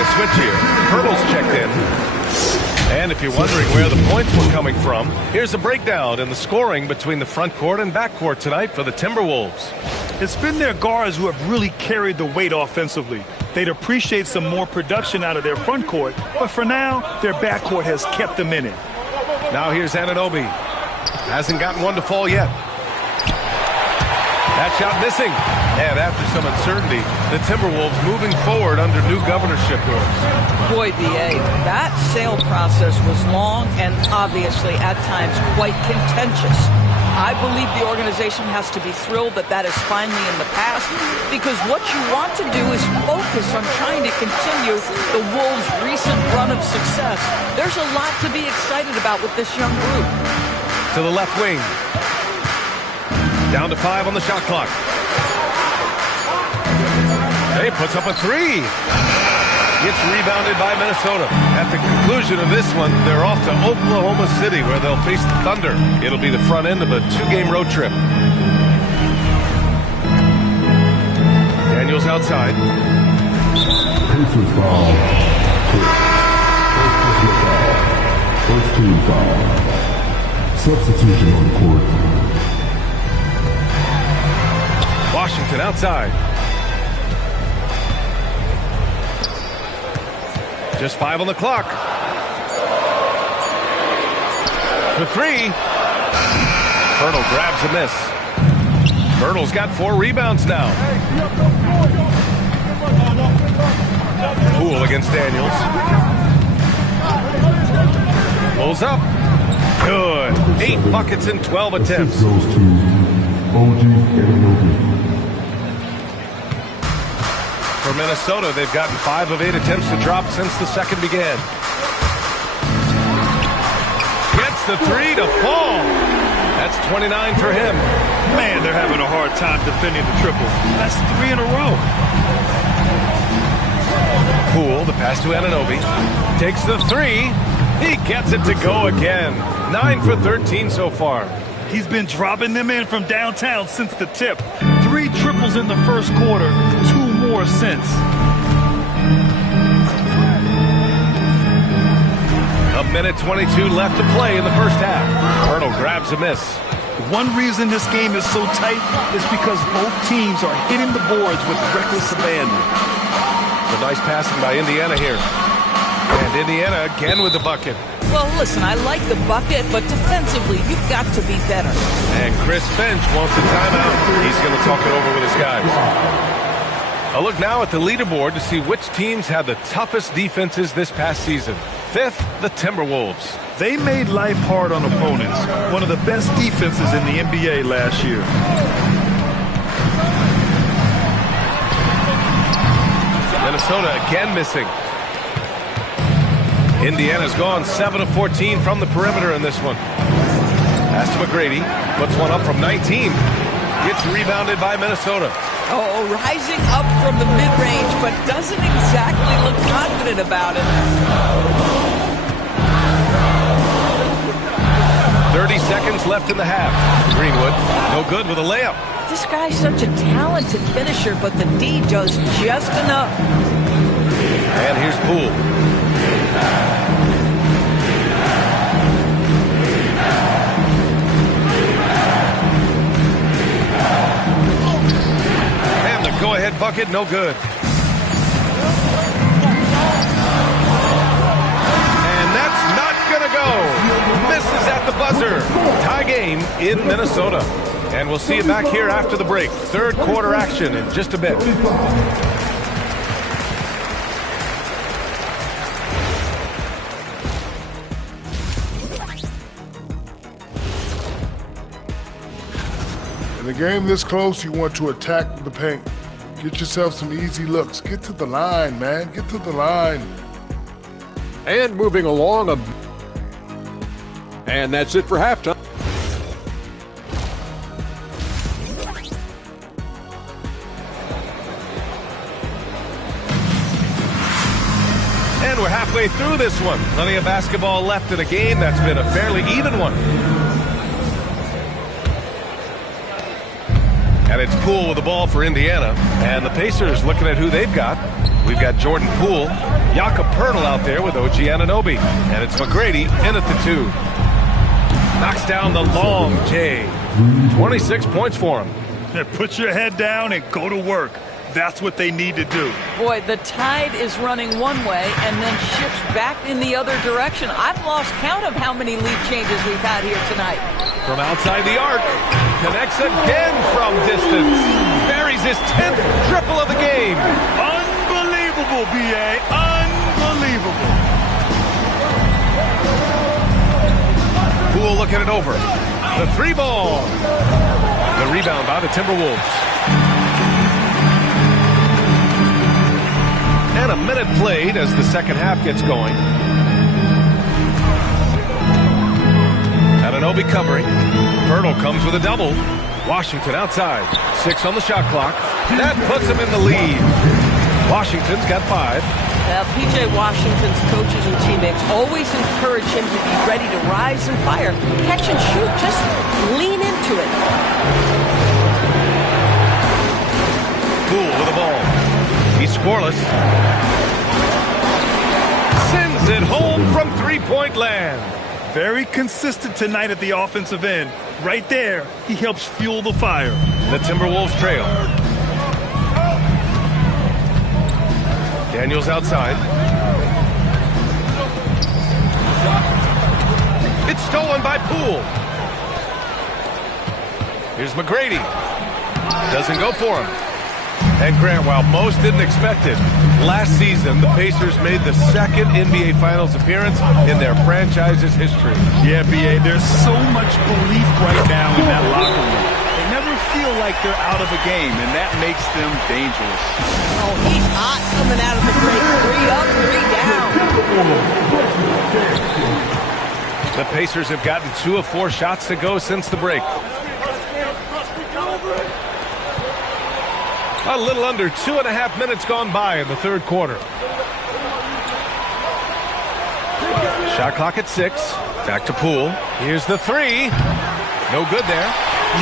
a switch here. Pirtle's checked in. And if you're wondering where the points were coming from, here's a breakdown in the scoring between the front court and back court tonight for the Timberwolves. It's been their guards who have really carried the weight offensively. They'd appreciate some more production out of their front court, but for now, their back court has kept them in it. Now here's Anunoby. Hasn't gotten one to fall yet. That shot missing. And after some uncertainty, the Timberwolves moving forward under new governorship doors. Boy, B.A., that sale process was long and obviously at times quite contentious. I believe the organization has to be thrilled that that is finally in the past, because what you want to do is focus on trying to continue the Wolves' recent run of success. There's a lot to be excited about with this young group. To the left wing. Down to 5 on the shot clock. He puts up a 3. Gets rebounded by Minnesota. At the conclusion of this one, they're off to Oklahoma City, where they'll face the Thunder. It'll be the front end of a 2-game road trip. Daniels outside. Pacers foul. First team foul. Substitution on the court. Washington outside. Just 5 on the clock. For 3. Pirtle grabs a miss. Pirtle's got 4 rebounds now. Poole against Daniels. Pulls up. Good. 8 buckets in 12 attempts. Goes to OG Anunoby. For Minnesota, they've gotten 5 of 8 attempts to drop since the second began. Gets the 3 to fall. That's 29 for him. Man, they're having a hard time defending the triple. That's 3 in a row. Poole, the pass to Anunoby. Takes the 3. He gets it to go again. 9 for 13 so far. He's been dropping them in from downtown since the tip. 3 triples in the first quarter, 2 more since. A minute 22 left to play in the first half. Pirtle grabs a miss. One reason this game is so tight is because both teams are hitting the boards with reckless abandon. So nice passing by Indiana here. And Indiana again with the bucket. Well, listen, I like the bucket, but defensively, you've got to be better. And Chris Finch wants a timeout. He's going to talk it over with his guys. A look now at the leaderboard to see which teams had the toughest defenses this past season. 5th, the Timberwolves. They made life hard on opponents. One of the best defenses in the NBA last year. Minnesota again missing. Indiana's gone 7 of 14 from the perimeter in this one. Pass to McGrady. Puts one up from 19. Gets rebounded by Minnesota. Oh, rising up from the mid-range, but doesn't exactly look confident about it. 30 seconds left in the half. Greenwood, no good with a layup. This guy's such a talented finisher, but the D does just enough. And here's Poole. And the go-ahead bucket, no good. And that's not going to go. Misses at the buzzer. Tie game in Minnesota. And we'll see you back here after the break. Third quarter action in just a bit. In a game this close, you want to attack the paint. Get yourself some easy looks. Get to the line, man. Get to the line. And moving along. And that's it for halftime. And we're halfway through this one. Plenty of basketball left in a game that's been a fairly even one. And it's Poole with the ball for Indiana. And the Pacers looking at who they've got. We've got Jordan Poole, Jakob Poeltl out there with OG Anunoby. And it's McGrady in at the 2. Knocks down the long J. 26 points for him. Yeah, put your head down and go to work. That's what they need to do. Boy, the tide is running one way and then shifts back in the other direction. I've lost count of how many lead changes we've had here tonight. From outside the arc, connects again from distance. Buries his 10th triple of the game. Unbelievable, B.A. Unbelievable. Poole looking it over. The 3 ball. The rebound by the Timberwolves. And a minute played as the second half gets going. Anunoby covering. Poeltl comes with a double. Washington outside. 6 on the shot clock. That puts him in the lead. Washington's got 5. Now, P.J. Washington's coaches and teammates always encourage him to be ready to rise and fire. Catch and shoot. Just lean into it. Poole with the ball. He's scoreless. Sends it home from three-point land. Very consistent tonight at the offensive end. Right there, he helps fuel the fire. The Timberwolves trail. Daniels outside. It's stolen by Poole. Here's McGrady. Doesn't go for him. And Grant, while most didn't expect it, last season the Pacers made the second NBA Finals appearance in their franchise's history. Yeah, B.A., there's so much belief right now in that locker room. They never feel like they're out of a game, and that makes them dangerous. Oh, he's hot coming out of the break. 3 up, 3 down. The Pacers have gotten 2 of 4 shots to go since the break. A little under 2.5 minutes gone by in the third quarter. Shot clock at 6. Back to Poole. Here's the 3. No good there.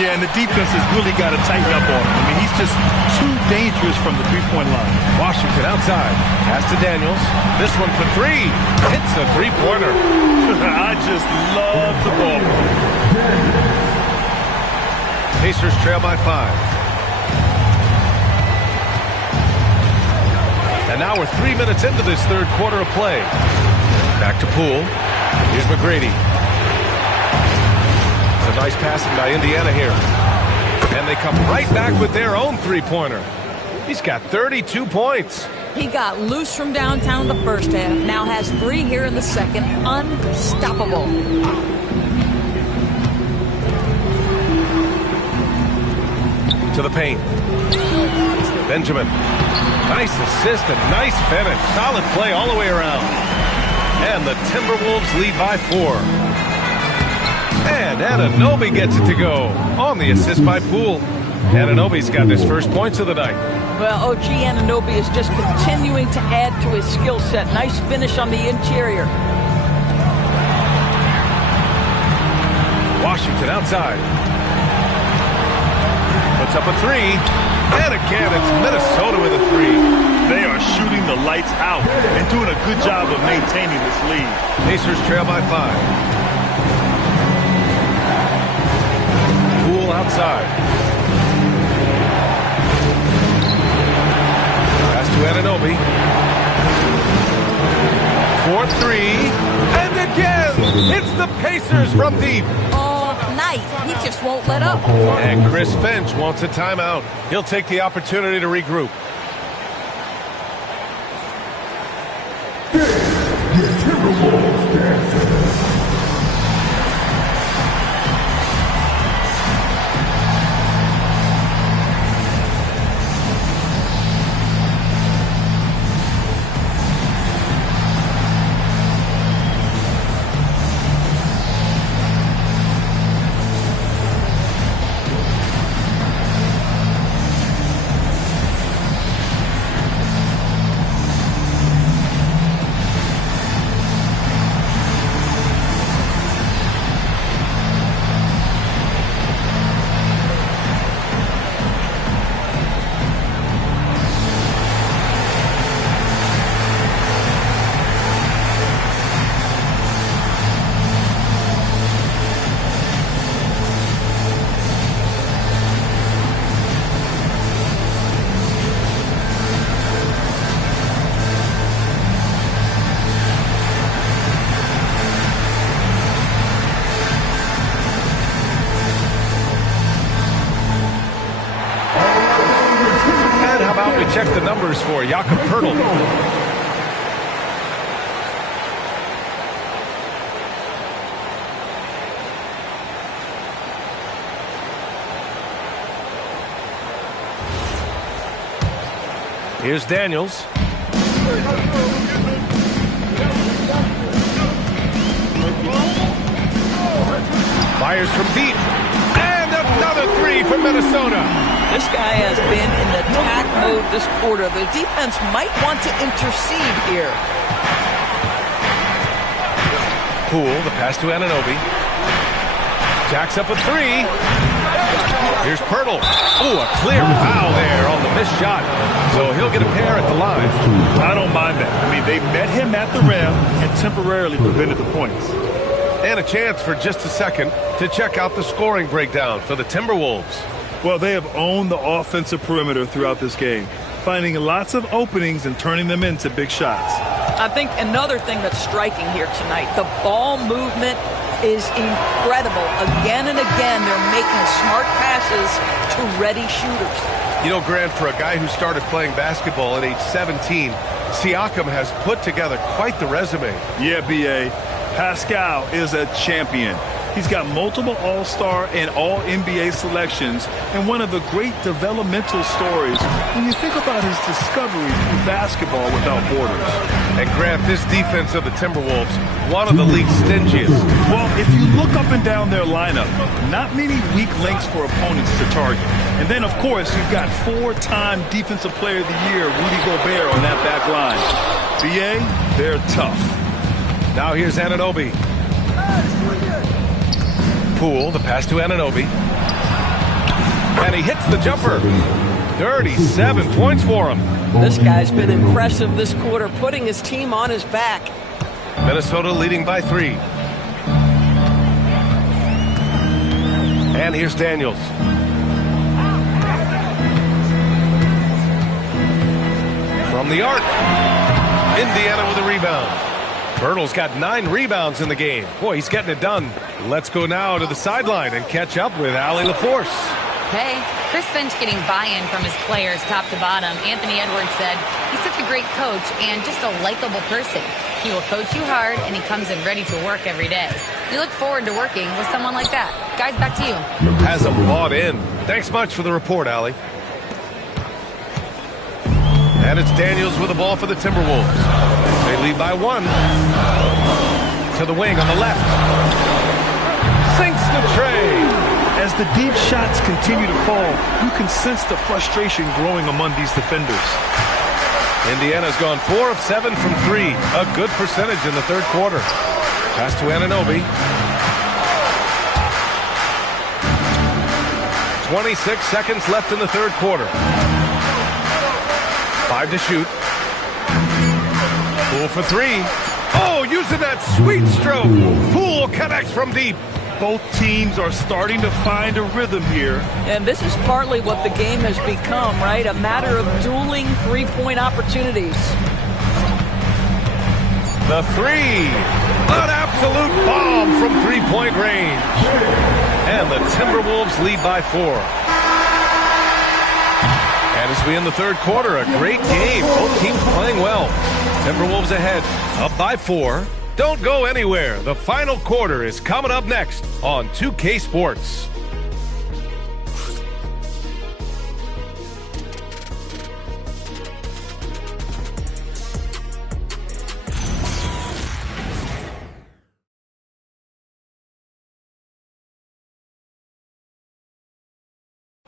Yeah, and the defense has really got to tighten up on him. I mean, he's just too dangerous from the three-point line. Washington outside. Pass to Daniels. This one for 3. Hits a three-pointer. I just love the ball. Pacers trail by 5. And now we're 3 minutes into this third quarter of play. Back to Poole. Here's McGrady. It's a nice passing by Indiana here. And they come right back with their own three-pointer. He's got 32 points. He got loose from downtown in the first half. Now has 3 here in the second. Unstoppable. To the paint. Benjamin. Nice assist and nice finish. Solid play all the way around. And the Timberwolves lead by 4. And Anunoby gets it to go on the assist by Poole. Anunoby's got his first points of the night. Well, OG Anunoby is just continuing to add to his skill set. Nice finish on the interior. Washington outside. Puts up a 3. And again, it's Minnesota with a 3. They are shooting the lights out and doing a good job of maintaining this lead. Pacers trail by 5. Poole outside. Pass to Anunoby. 4-3. And again, it's the Pacers from deep. Night. He just won't let up. And Chris Finch wants a timeout. He'll take the opportunity to regroup. Let me check the numbers for Jakob Poeltl. Here's Daniels. Fires from deep. And another three from Minnesota. This guy has been in attack mode this quarter. The defense might want to intercede here. Poole, the pass to Anunoby. Jacks up a three. Here's Poeltl. Ooh, a clear foul there on the missed shot. So he'll get a pair at the line. I don't mind that. I mean, they met him at the rim and temporarily prevented the points. And a chance for just a second to check out the scoring breakdown for the Timberwolves. Well, they have owned the offensive perimeter throughout this game, finding lots of openings and turning them into big shots. I think another thing that's striking here tonight, the ball movement is incredible. Again and again, they're making smart passes to ready shooters. You know, Grant, for a guy who started playing basketball at age 17, Siakam has put together quite the resume. Yeah, B.A. Pascal is a champion. He's got multiple All-Star and All-NBA selections, and one of the great developmental stories when you think about his discovery through basketball without borders. And Grant, this defense of the Timberwolves, one of the league's stingiest. Well, if you look up and down their lineup, not many weak links for opponents to target. And then, of course, you've got four-time Defensive Player of the Year, Rudy Gobert, on that back line. B.A., they're tough. Now here's Anunoby. Poole, the pass to Anunoby. And he hits the jumper. 37 points for him. This guy's been impressive this quarter, putting his team on his back. Minnesota leading by 3. And here's Daniels. From the arc. Indiana with a rebound. Poeltl's got 9 rebounds in the game. Boy, he's getting it done. Let's go now to the sideline and catch up with Allie LaForce. Hey, Chris Finch getting buy-in from his players top to bottom. Anthony Edwards said he's such a great coach and just a likable person. He will coach you hard, and he comes in ready to work every day. We look forward to working with someone like that. Guys, back to you. Has him bought in. Thanks much for the report, Allie. And it's Daniels with the ball for the Timberwolves. They lead by 1. To the wing on the left. Sinks the tray. As the deep shots continue to fall, you can sense the frustration growing among these defenders. Indiana's gone 4 of 7 from 3. A good percentage in the third quarter. Pass to Anunoby. 26 seconds left in the third quarter. 5 to shoot. Poole for 3. Oh, using that sweet stroke. Poole connects from deep. Both teams are starting to find a rhythm here. And this is partly what the game has become, right? A matter of dueling three-point opportunities. The 3. An absolute bomb from three-point range. And the Timberwolves lead by 4. And as we end the third quarter, a great game. Both teams playing well. Timberwolves ahead, up by 4. Don't go anywhere. The final quarter is coming up next on 2K Sports.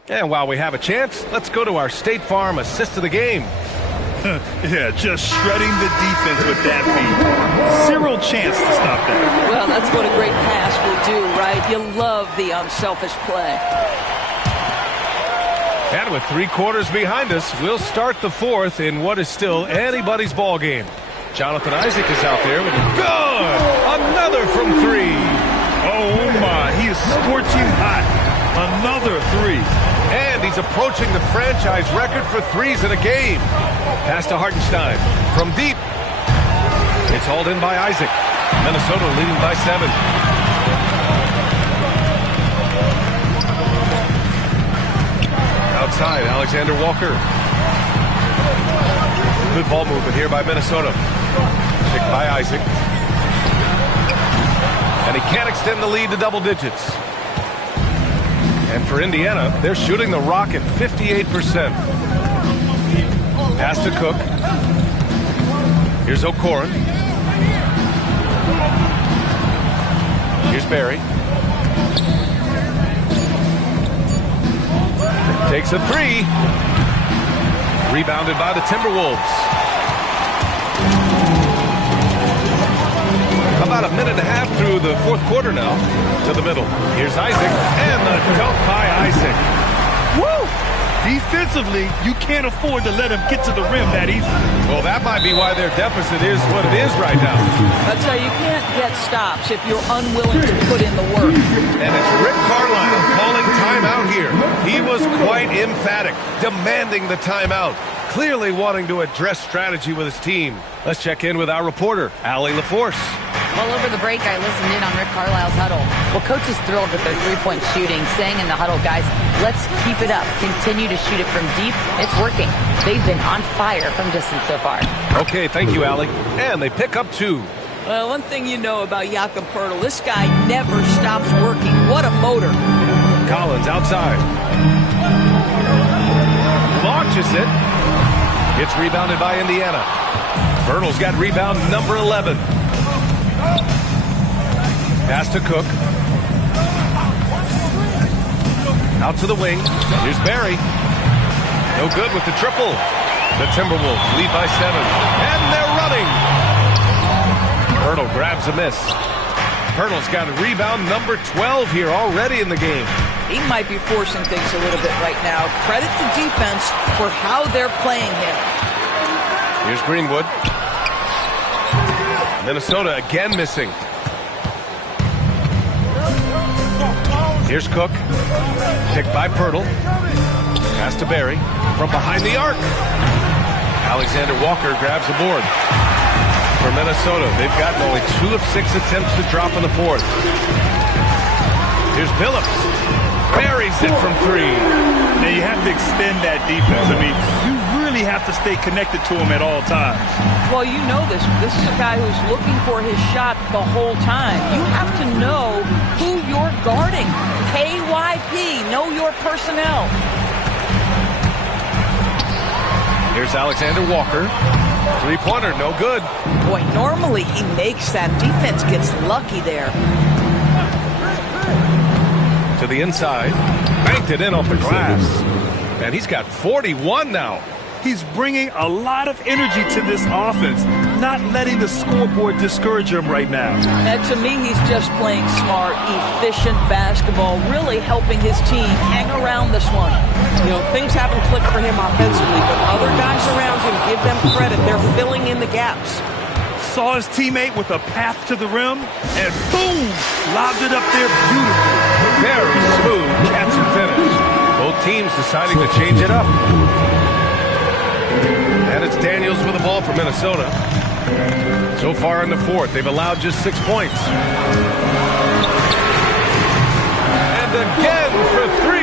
And while we have a chance, let's go to our State Farm assist of the game. Yeah, just shredding the defense with that feed. Zero chance to stop that. Well, that's what a great pass will do, right? You love the unselfish play. And with 3 quarters behind us, we'll start the fourth in what is still anybody's ball game. Jonathan Isaac is out there with a good! Another from 3. Oh my, he is scorching hot. Another 3. And he's approaching the franchise record for 3s in a game. Pass to Hartenstein from deep. It's hauled in by Isaac. Minnesota leading by 7. Outside, Alexander Walker. Good ball movement here by Minnesota. Picked by Isaac. And he can't extend the lead to double digits. And for Indiana, they're shooting the rock at 58%. Pass to Cook. Here's O'Koren. Here's Barry. Takes a three. Rebounded by the Timberwolves. About a minute and a half through the fourth quarter now. To the middle. Here's Isaac. And the dunk by Isaac. Woo! Defensively, you can't afford to let him get to the rim that easy. Well, that might be why their deficit is what it is right now. That's how you can't get stops if you're unwilling to put in the work. And it's Rick Carlisle calling timeout here. He was quite emphatic, demanding the timeout, clearly wanting to address strategy with his team. Let's check in with our reporter, Allie LaForce. Well, over the break, I listened in on Rick Carlisle's huddle. Well, Coach is thrilled with their three-point shooting, saying in the huddle, guys, let's keep it up. Continue to shoot it from deep. It's working. They've been on fire from distance so far. Okay, thank you, Allie. And they pick up two. Well, one thing you know about Jakob Poeltl, this guy never stops working. What a motor. Collins outside. Launches it. It's rebounded by Indiana. Poeltl's got rebound number 11. Pass to Cook. Out to the wing. Here's Barry. No good with the triple. The Timberwolves lead by 7. And they're running. Poeltl grabs a miss. Poeltl's got a rebound number 12 here already in the game. He might be forcing things a little bit right now. Credit the defense for how they're playing him. Here's Greenwood. Minnesota again missing. Here's Cook. Picked by Poeltl. Pass to Barry. From behind the arc. Alexander Walker grabs the board. For Minnesota, they've gotten only 2 of 6 attempts to drop in the fourth. Here's Billups. Buries it from 3. Now you have to extend that defense. I mean, you really have to stay connected to him at all times. Well, you know this. This is a guy who's looking for his shot the whole time. You have to know who you're guarding. KYP, know your personnel. Here's Alexander Walker. Three-pointer, no good. Boy, normally he makes that. Defense gets lucky there. To the inside. Banked it in off the glass. And he's got 41 now. He's bringing a lot of energy to this offense, not letting the scoreboard discourage him right now. And to me, he's just playing smart, efficient basketball, really helping his team hang around this one. You know, things haven't clicked for him offensively, but other guys around him, give them credit. They're filling in the gaps. Saw his teammate with a path to the rim, and boom, lobbed it up there beautifully. Very smooth catch and finish. Both teams deciding to change it up. And it's Daniels with the ball for Minnesota. So far in the fourth, they've allowed just 6 points. And again for 3.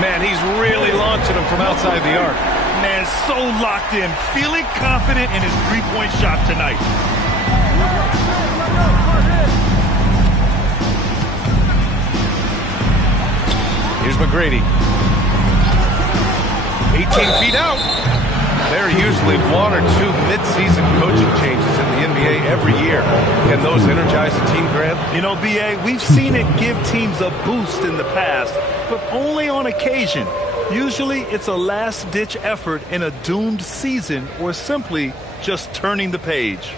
Man, he's really launching them from outside the arc. Man, so locked in, feeling confident in his three-point shot tonight. Here's McGrady. 18 feet out. There are usually 1 or 2 mid-season coaching changes in the NBA every year. Can those energize a team, Grant? You know, B.A., we've seen it give teams a boost in the past, but only on occasion. Usually it's a last-ditch effort in a doomed season or simply just turning the page.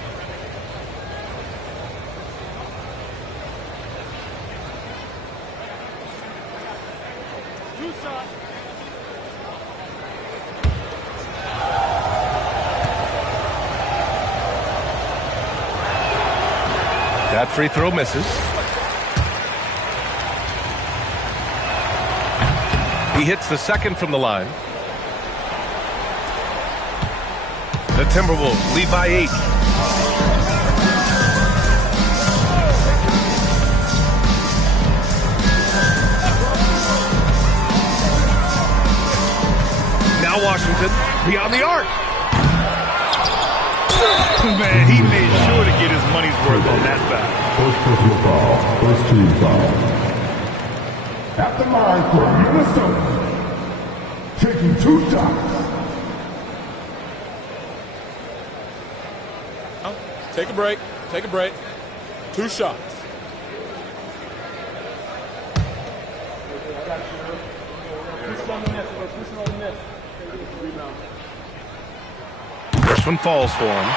That free throw misses. He hits the second from the line. The Timberwolves lead by 8. Now Washington beyond the arc. Man, he made sure to get his money's worth on that foul. First personal foul. First team foul. At the line for Minnesota. Taking 2 shots. Take a break. Take a break. 2 shots. First one falls for him.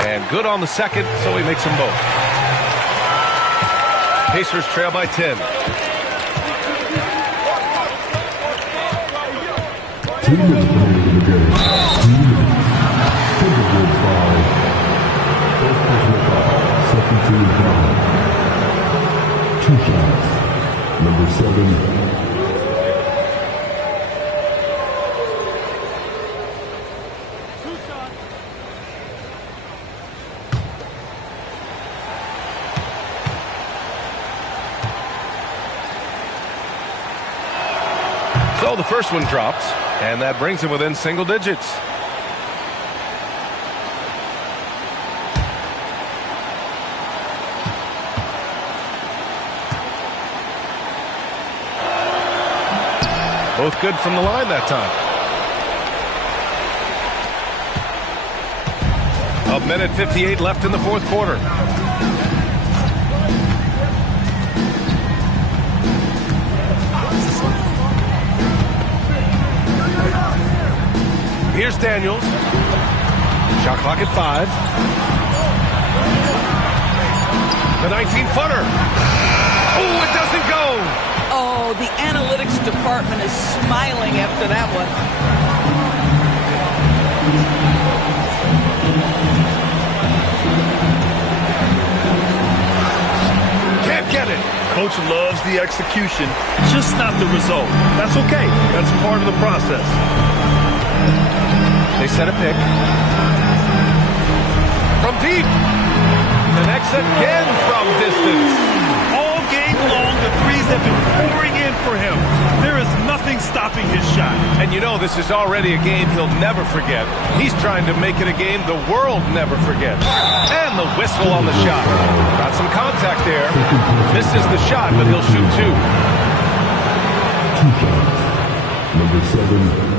And good on the second, so he makes them both. Pacers trail by 10. 2 minutes remaining in the game. 2 minutes. Timberwolves foul. First personal foul. Second team foul. 2 shots. Number 7. So the first one drops, and that brings him within single digits. Both good from the line that time. 1:58 left in the fourth quarter. Here's Daniels. Shot clock at 5. The 19-footer. Oh, it doesn't go. Oh, the analytics department is smiling after that one. Can't get it. Coach loves the execution, just not the result. That's okay. That's part of the process. They set a pick. From deep. Connects again from distance. All game long, the threes have been pouring in for him. There is nothing stopping his shot. And you know this is already a game he'll never forget. He's trying to make it a game the world never forgets. And the whistle on the shot. Got some contact there. Misses the shot, but he'll shoot 2. 2 shots. Number 7.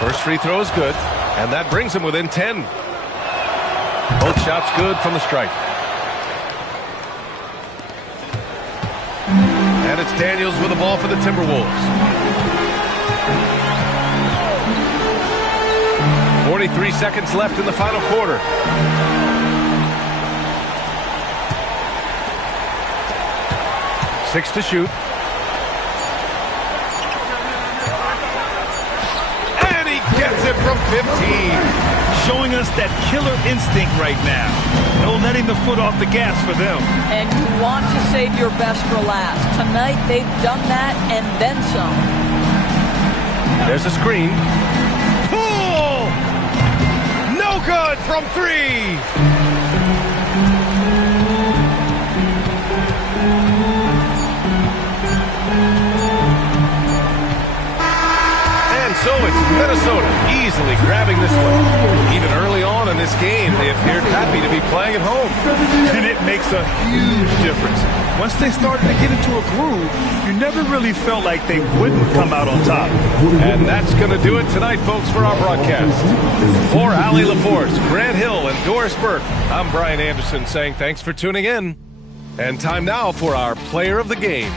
First free throw is good, and that brings him within 10. Both shots good from the stripe. And it's Daniels with the ball for the Timberwolves. 43 seconds left in the final quarter. Six to shoot. Gets it from 15. Showing us that killer instinct right now. No letting the foot off the gas for them. And you want to save your best for last. Tonight, they've done that and then some. There's a screen. Pull! No good from 3. So it's Minnesota easily grabbing this one. Even early on in this game, they appeared happy to be playing at home. And it makes a huge difference. Once they started to get into a groove, you never really felt like they wouldn't come out on top. And that's going to do it tonight, folks, for our broadcast. For Ali LaForce, Grant Hill, and Doris Burke, I'm Brian Anderson saying thanks for tuning in. And time now for our player of the game.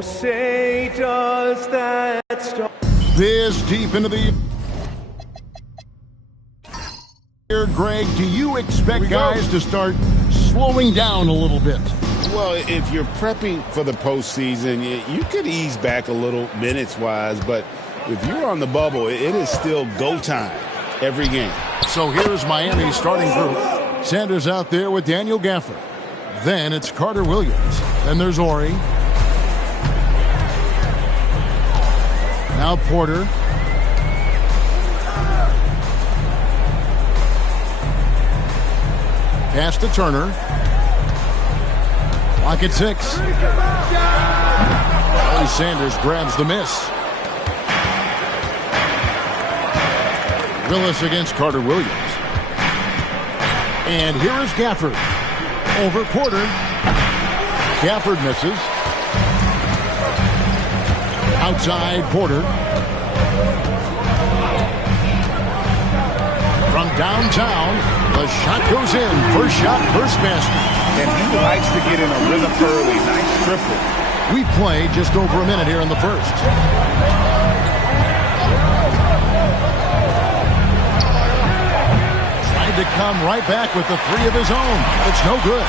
Oh, say does that start? This deep into the year, Greg, do you expect guys to start slowing down a little bit? Well, if you're prepping for the postseason, you could ease back a little minutes-wise, but if you're on the bubble, it is still go time every game. So here's Miami's starting group. Sanders out there with Daniel Gafford. Then it's Carter Williams. Then there's Ori. Now Porter. Pass to Turner. Clock at 6. Barry Sanders grabs the miss. Willis against Carter Williams. And here is Gafford. Over Porter. Gafford misses. Outside Porter. From downtown, the shot goes in. First shot, first basket. And he likes to get in a rhythm early. Nice triple. We play just over a minute here in the first. Tried to come right back with the three of his own. It's no good.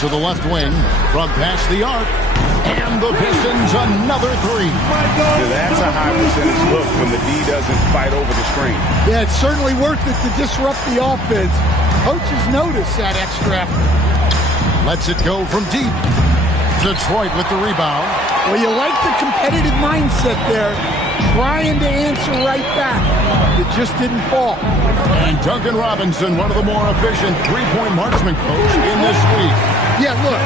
To the left wing, from past the arc. And the Pistons another three. Yeah, that's a high percentage look when the D doesn't fight over the screen. Yeah, it's certainly worth it to disrupt the offense. Coaches notice that extra effort. Lets it go from deep. Detroit with the rebound. Well, you like the competitive mindset there. Trying to answer right back. It just didn't fall. And Duncan Robinson, one of the more efficient three-point marksman coach in this league. Yeah, look,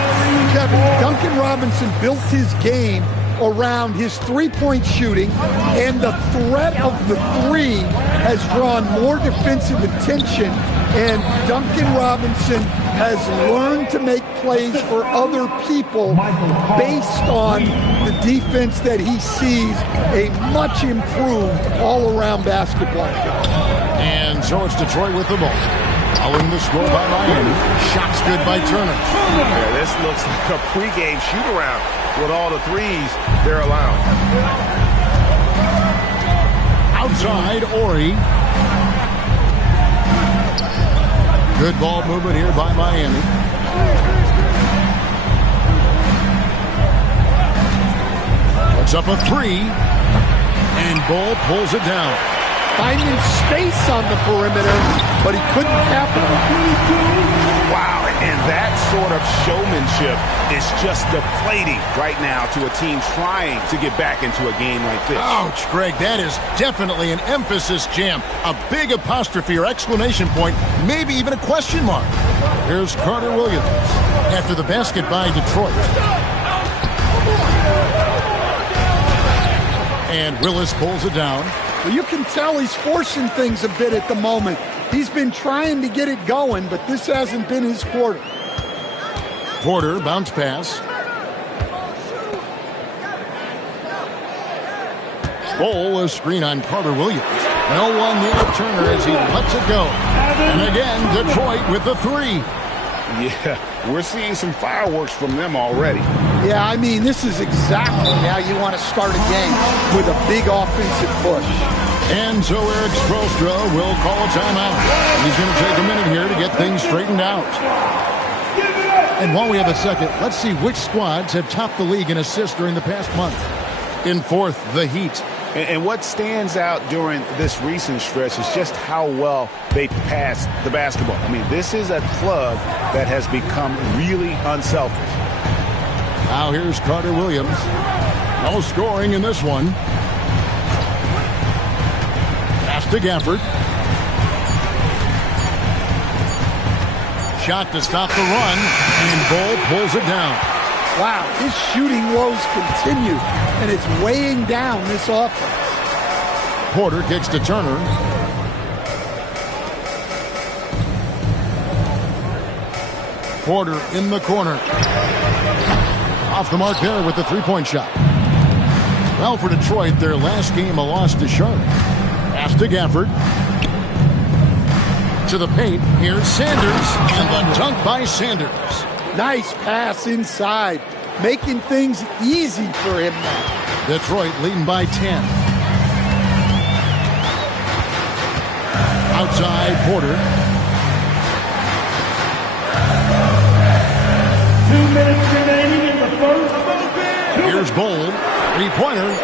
Kevin, Duncan Robinson built his game around his three-point shooting, and the threat of the three has drawn more defensive attention, and Duncan Robinson has learned to make plays for other people based on the defense that he sees, a much improved all-around basketball. And so it's Detroit with the ball. Following the score by Miami. Shots good by Turner. Yeah, this looks like a pregame shoot-around with all the threes they're allowing. Outside, Ori. Good ball movement here by Miami. Puts up a three. And Bull pulls it down. Finding space on the perimeter, but he couldn't capitalize. Wow, and that sort of showmanship is just deflating right now to a team trying to get back into a game like this. Ouch, Greg, that is definitely an emphasis jam. A big apostrophe or exclamation point, maybe even a question mark. Here's Carter Williams after the basket by Detroit. And Willis pulls it down. Well, you can tell he's forcing things a bit at the moment. He's been trying to get it going, but this hasn't been his quarter. Porter, bounce pass. Sproul, a screen on Carter Williams. No one near Turner as he lets it go. And again, Detroit with the three. Yeah, we're seeing some fireworks from them already. Yeah, I mean, this is exactly how you want to start a game, with a big offensive push. And so Eric Spoelstra will call a timeout. He's going to take a minute here to get things straightened out. And while we have a second, let's see which squads have topped the league in assists during the past month. In fourth, the Heat. And what stands out during this recent stretch is just how well they pass the basketball. I mean, this is a club that has become really unselfish. Now here's Carter Williams. No scoring in this one. Pass to Gafford. Shot to stop the run, and Bull pulls it down. Wow, his shooting woes continue, and it's weighing down this offense. Porter kicks to Turner. Porter in the corner. Off the mark there with the three-point shot. Well, for Detroit, their last game a loss to Charlotte. Pass to Gafford. To the paint. Here's Sanders, and the dunk by Sanders. Nice pass inside, making things easy for him now. Detroit leading by 10. Outside, Porter. 2 minutes remaining in the first. Here's Bowl. Three-pointer.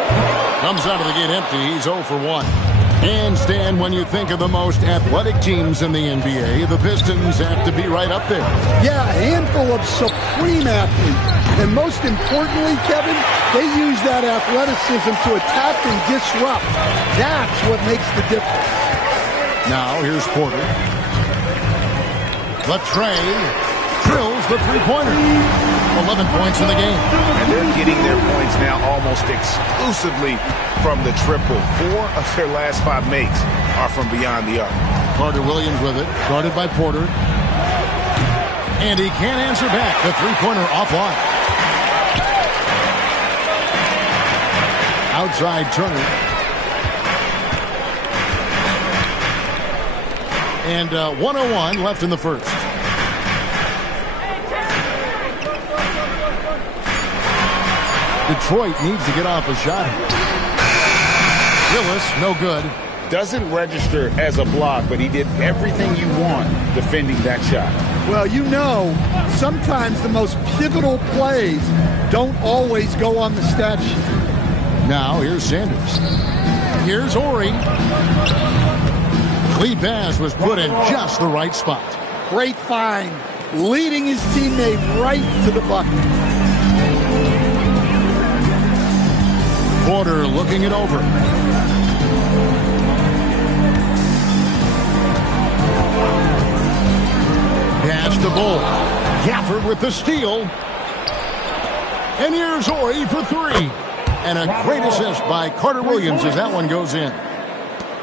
Comes out of the gate empty. He's 0 for 1. And Stan, when you think of the most athletic teams in the NBA, the Pistons have to be right up there. Yeah, a handful of supreme athletes. And most importantly, Kevin, they use that athleticism to attack and disrupt. That's what makes the difference. Now, here's Porter. Latrey drills the three-pointer. 11 points in the game. And they're getting their points now almost exclusively from the triple. 4 of their last 5 makes are from beyond the arc. Carter Williams with it, guarded by Porter. And he can't answer back. The three-pointer offline. Outside Turner. And 1:01 left in the first. Detroit needs to get off a shot. Willis, no good. Doesn't register as a block, but he did everything you want defending that shot. Well, you know, sometimes the most pivotal plays don't always go on the stat sheet. Now, here's Sanders. Here's Horry. Lead pass was put in just the right spot. Great find, leading his teammate right to the bucket. Porter looking it over. Pass to Bull. Gafford with the steal. And here's Horry for 3. And a great assist by Carter Williams as that one goes in.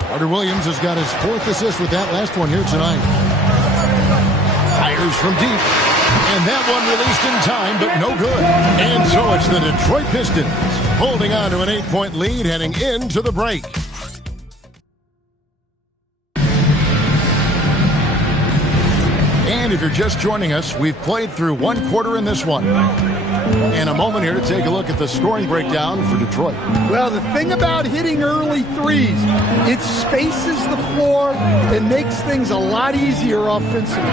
Carter Williams has got his 4th assist with that last one here tonight. Fires from deep. And that one released in time, but no good. And so it's the Detroit Pistons holding on to an 8-point lead heading into the break. And if you're just joining us, we've played through 1 quarter in this one. And a moment here to take a look at the scoring breakdown for Detroit. Well, the thing about hitting early threes, it spaces the floor and makes things a lot easier offensively.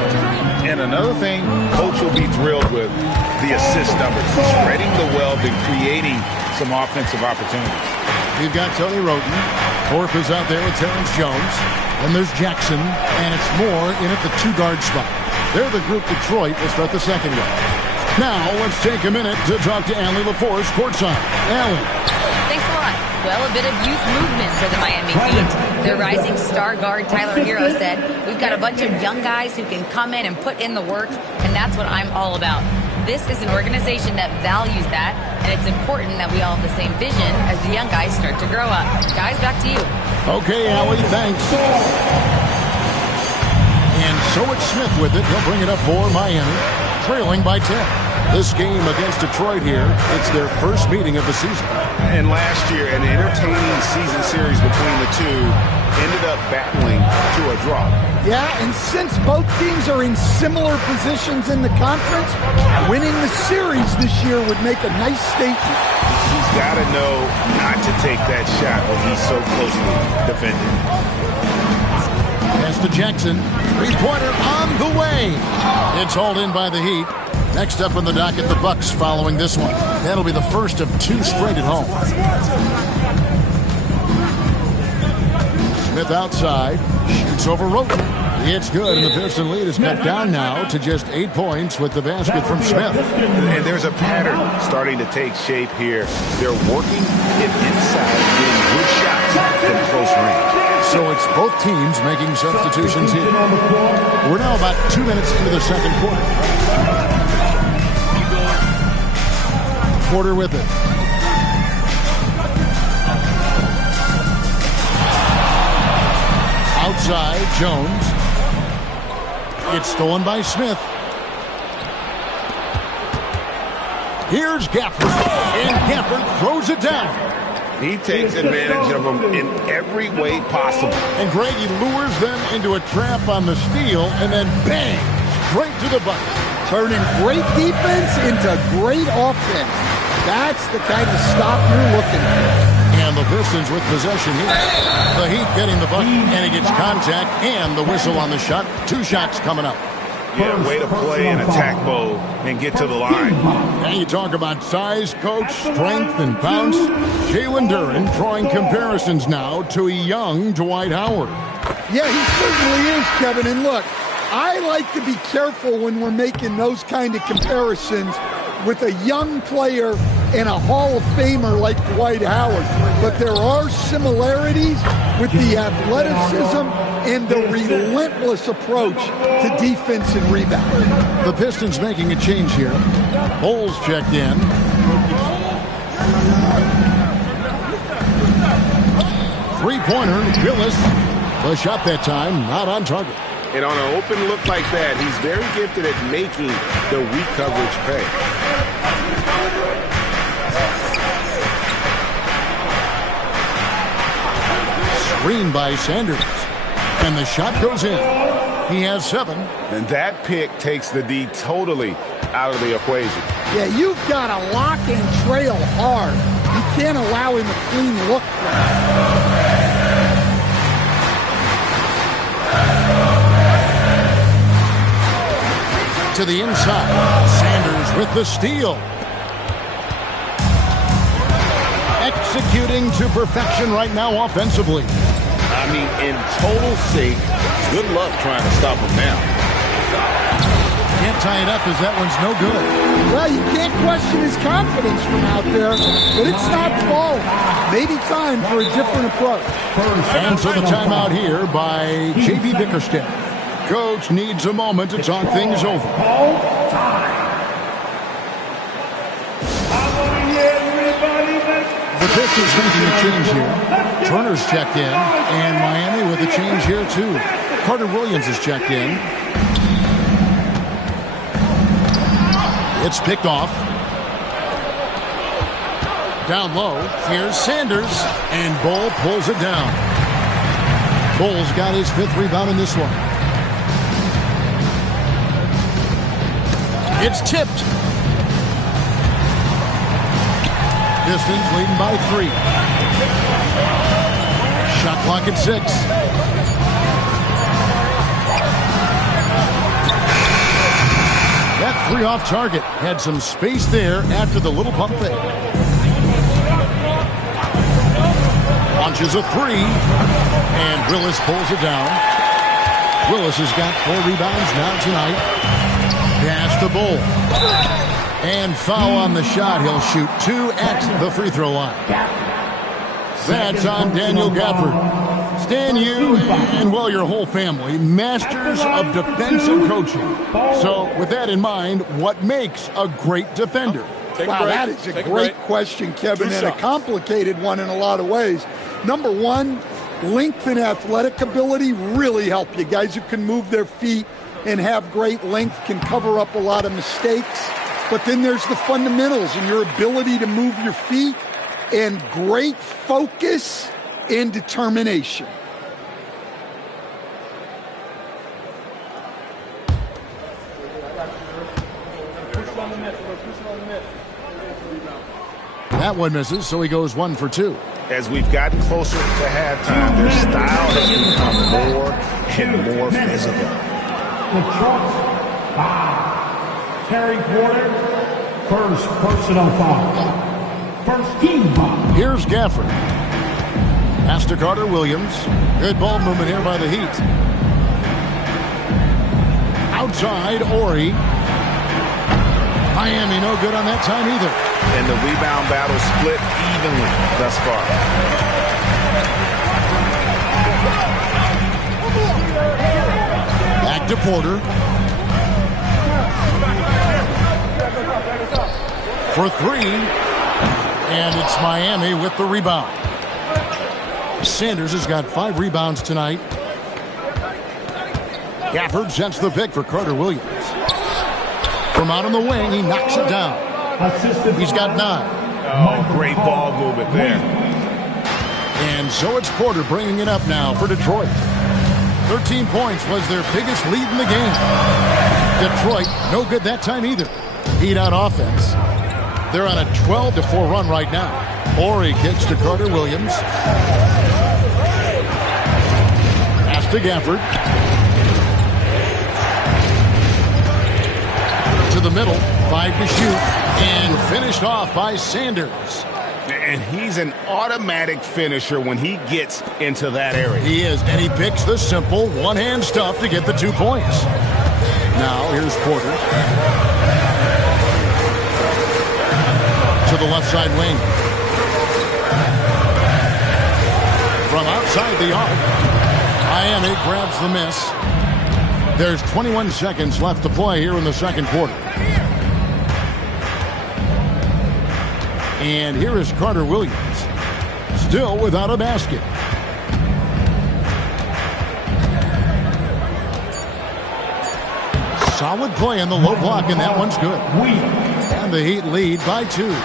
And another thing, Coach will be thrilled with the assist numbers, spreading the wealth and creating some offensive opportunities. You've got Tony Roten. Thorpe is out there with Terrence Jones. And there's Jackson, and it's Moore in at the 2-guard spot. They're the group Detroit will start the second with. Now, let's take a minute to talk to Allie LaForce courtside. Allie. Thanks a lot. Well, a bit of youth movement for the Miami Heat. Their rising star guard, Tyler Hero, said, "We've got a bunch of young guys who can come in and put in the work, and that's what I'm all about." This is an organization that values that, and it's important that we all have the same vision as the young guys start to grow up. Guys, back to you. Okay, Allie, thanks. And so it's Smith with it. He'll bring it up for Miami, trailing by 10. This game against Detroit here, it's their first meeting of the season. And last year, an entertaining season series between the two ended up battling to a draw. Yeah, and since both teams are in similar positions in the conference, winning the series this year would make a nice statement. He's got to know not to take that shot when he's so closely defended. Pass to Jackson. Three-pointer on the way. It's hauled in by the Heat. Next up on the docket, the Bucks following this one. That'll be the first of 2 straight at home. Smith outside. Shoots over Roten. It's good, and the Piston lead is cut down now to just 8 points with the basket from Smith. And there's a pattern starting to take shape here. They're working it inside, getting good shots from close range. So it's both teams making substitutions here. We're now about 2 minutes into the second quarter. Porter with it. Outside, Jones. It's stolen by Smith. Here's Gafford. And Gafford throws it down. He takes advantage of them in every way possible. And Greg, he lures them into a trap on the steal, and then bang, straight to the bucket. turning great defense into great offense. That's the kind of stop you're looking for. And the Pistons with possession here. The Heat getting the bucket, and he gets contact and the whistle on the shot. 2 shots coming up. Yeah, way to play in attack mode and get to the line. And you talk about size, coach, strength, and bounce. Jalen Duren drawing comparisons now to a young Dwight Howard. Yeah, he certainly is, Kevin. And look, I like to be careful when we're making those kind of comparisons with a young player and a Hall of Famer like Dwight Howard. But there are similarities with the athleticism and the relentless approach to defense and rebound. The Pistons making a change here. Bulls checked in. Three-pointer, Willis. The shot that time, not on target. And on an open look like that, he's very gifted at making the weak coverage pay. Screen by Sanders. And the shot goes in. He has 7. And that pick takes the D totally out of the equation. Yeah, you've got to lock and trail hard. You can't allow him a clean look for him. To the inside. Sanders with the steal. Executing to perfection right now offensively. I mean, in total sync. Good luck trying to stop him now. Can't tie it up as that one's no good. Well, you can't question his confidence from out there, but it's not falling. Maybe time for a different approach. And so the timeout here by J.B. Bickerstaff. Coach needs a moment to talk things over. The Pistons making a change here. Turner's checked in, and Miami with a change here too. Carter Williams is checked in. It's picked off. Down low, here's Sanders, and Bull pulls it down. Bull's got his 5th rebound in this one. It's tipped. Pistons leading by 3. Shot clock at 6. That 3 off target had some space there after the little pump fake. Launches a 3, and Willis pulls it down. Willis has got 4 rebounds now tonight. Pass the Bull. And foul on the shot. He'll shoot 2 at the free throw line. That's on Daniel Gafford. Stan, you and, well, your whole family, masters of defensive coaching. So with that in mind, what makes a great defender? Wow, that is a great question, Kevin, and a complicated one in a lot of ways. Number one, length and athletic ability really help you. Guys who can move their feet and have great length can cover up a lot of mistakes. But then there's the fundamentals and your ability to move your feet and great focus and determination. That one misses, so he goes 1 for 2. As we've gotten closer to halftime, their style has become more and more physical. The Trucks, 5. Terry Porter, first personal foul. First team foul. Here's Gafford. Pass to Carter Williams. Good ball movement here by the Heat. Outside, Ori. Miami no good on that time either. And the rebound battle split evenly thus far. Back to Porter. For 3. And it's Miami with the rebound. Sanders has got 5 rebounds tonight. Gafford sets the pick for Carter Williams. From out on the wing, he knocks it down. He's got 9. Oh, great ball movement there. And so it's Porter bringing it up now for Detroit. 13 points was their biggest lead in the game. Detroit, no good that time either. Heat out offense. They're on a 12-4 run right now. Horry kicks to Carter Williams. Pass to Gafford. To the middle, 5 to shoot, and finished off by Sanders. And he's an automatic finisher when he gets into that area. He is, and he picks the simple one-hand stuff to get the 2 points. Now, here's Porter. To the left side wing. From outside the arc, Miami grabs the miss. There's 21 seconds left to play here in the second quarter. And here is Carter Williams, still without a basket. Solid play in the low block, and that one's good. And the Heat lead by 2.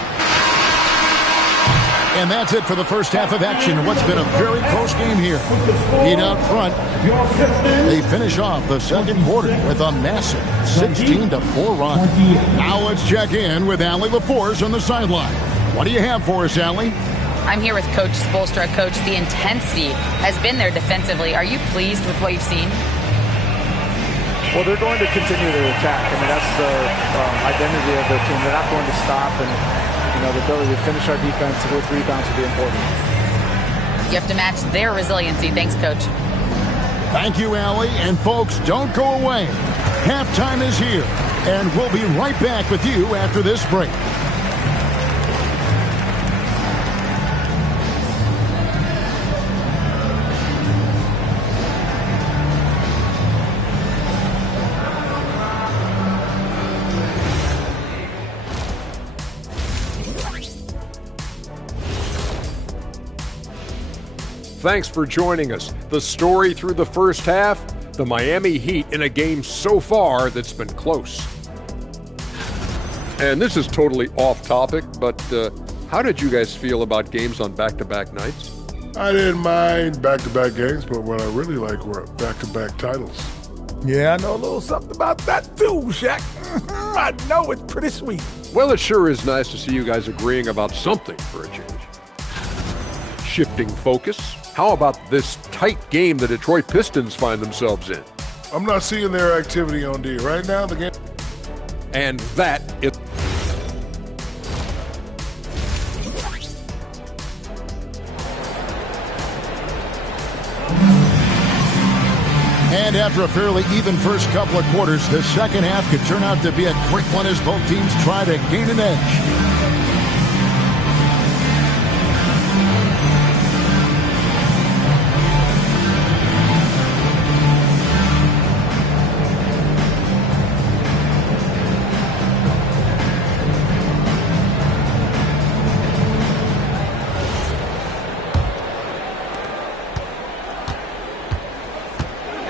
And that's it for the first half of action in what's been a very close game here. Heat out front. They finish off the second quarter with a massive 16-4 run. Now let's check in with Allie LaForce on the sideline. What do you have for us, Allie? I'm here with Coach Spoelstra. Coach, the intensity has been there defensively. Are you pleased with what you've seen? Well, they're going to continue to attack. I mean, that's the identity of their team. They're not going to stop, and the ability to finish our defense with rebounds will be important. You have to match their resiliency. Thanks, Coach. Thank you, Allie. And folks, don't go away. Halftime is here, and we'll be right back with you after this break. Thanks for joining us. The story through the first half, the Miami Heat in a game so far that's been close. And this is totally off topic, but how did you guys feel about games on back-to-back nights? I didn't mind back-to-back games, but what I really like were back-to-back titles. Yeah, I know a little something about that too, Shaq. I know it's pretty sweet. Well, it sure is nice to see you guys agreeing about something for a change. Shifting focus, how about this tight game the Detroit Pistons find themselves in? I'm not seeing their activity on D. Right now, the game... And that is... And after a fairly even first couple of quarters, the second half could turn out to be a quick one as both teams try to gain an edge.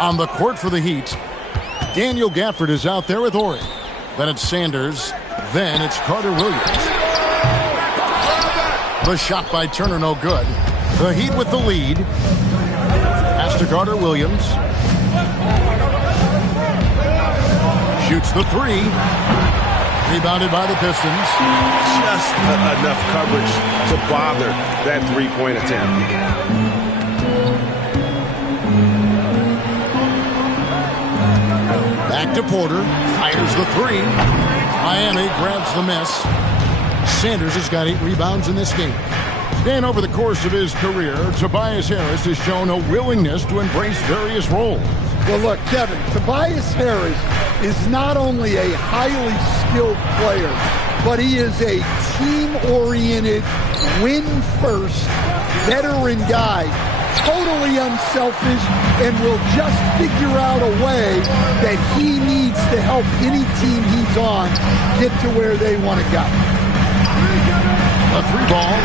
On the court for the Heat, Daniel Gafford is out there with Horry. Then it's Sanders. Then it's Carter Williams. The shot by Turner, no good. The Heat with the lead. Pass to Carter Williams. Shoots the 3. Rebounded by the Pistons. Just enough coverage to bother that three-point attempt. Back to Porter, fires the 3. Miami grabs the miss. Sanders has got 8 rebounds in this game. Then over the course of his career, Tobias Harris has shown a willingness to embrace various roles. Well, look, Kevin, Tobias Harris is not only a highly skilled player, but he is a team-oriented, win-first, veteran guy. Totally unselfish, and will just figure out a way that he needs to help any team he's on get to where they want to go. A 3 ball.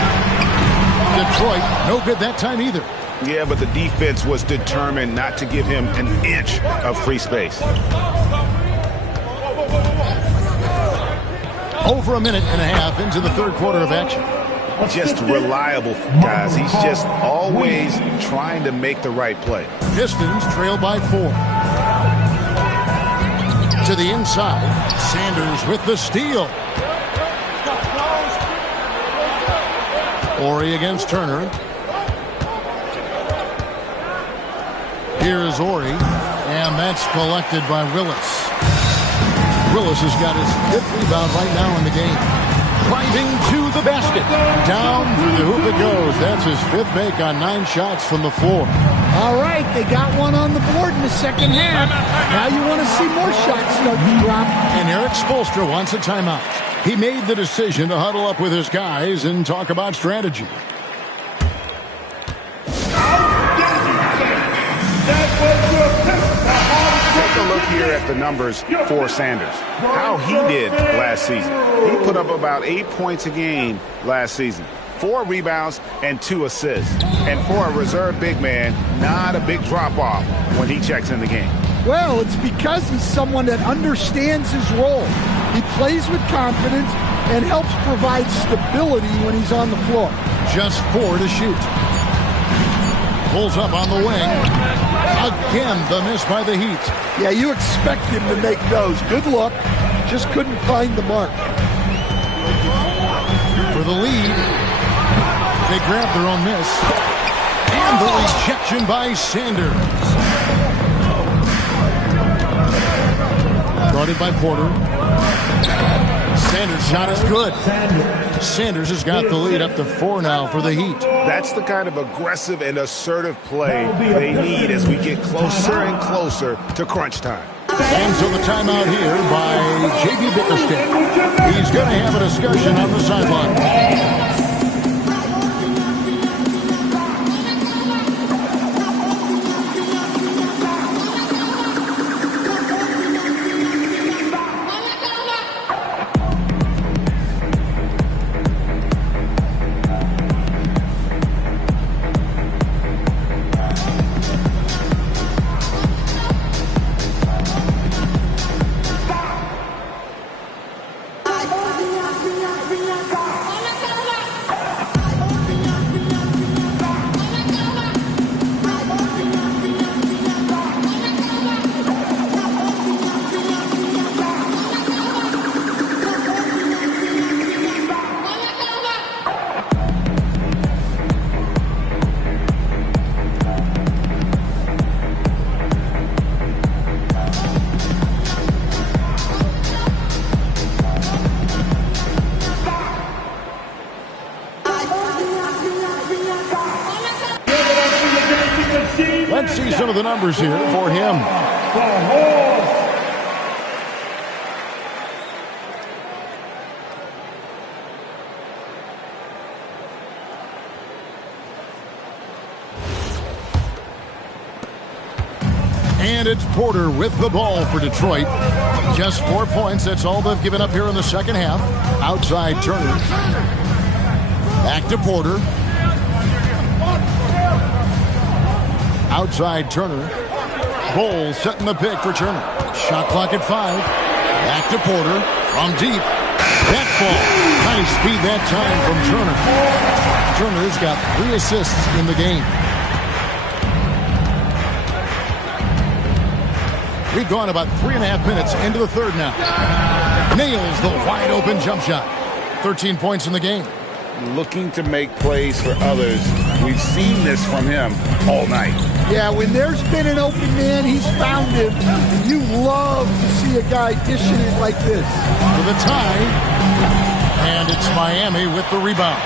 Detroit, no good that time either. Yeah, but the defense was determined not to give him an inch of free space. Over a minute and a half into the third quarter of action. Just reliable, guys. He's just always trying to make the right play. Pistons trail by 4. To the inside. Sanders with the steal. Ori against Turner. Here's Ori, and that's collected by Willis. Willis has got his 5th rebound right now in the game. Driving to the basket. Down through the hoop it goes. That's his 5th make on 9 shots from the floor. All right, they got one on the board in the second half. Now you want to see more shots start to drop. And Eric Spoelstra wants a timeout. He made the decision to huddle up with his guys and talk about strategy. Take a look here at the numbers for Sanders. How he did last season. He put up about 8 points a game last season. 4 rebounds and 2 assists. And for a reserve big man, not a big drop-off when he checks in the game. Well, it's because he's someone that understands his role. He plays with confidence and helps provide stability when he's on the floor. Just 4 to shoot. Pulls up on the wing. Again, the miss by the Heat. Yeah, you expect him to make those. Good look. Just couldn't find the mark. For the lead, they grab their own miss. And the rejection by Sanders. Guarded by Porter. Sanders' shot is good. Sanders has got the lead up to 4 now for the Heat. That's the kind of aggressive and assertive play they need as we get closer and closer to crunch time. And so the timeout here by J.B. Bickerstaff. He's going to have a discussion on the sideline. Let's see some of the numbers here for him. And it's Porter with the ball for Detroit. Just 4 points. That's all they've given up here in the second half. Outside Turner. Back to Porter. Outside Turner. Bowles setting the pick for Turner. Shot clock at 5. Back to Porter. From deep. That ball. Nice speed that time from Turner. Turner's got 3 assists in the game. We've gone about 3.5 minutes into the third now. Nails the wide open jump shot. 13 points in the game. Looking to make plays for others. We've seen this from him all night. Yeah, when there's been an open man, he's found him. You love to see a guy dishing it like this. For the tie. And it's Miami with the rebound.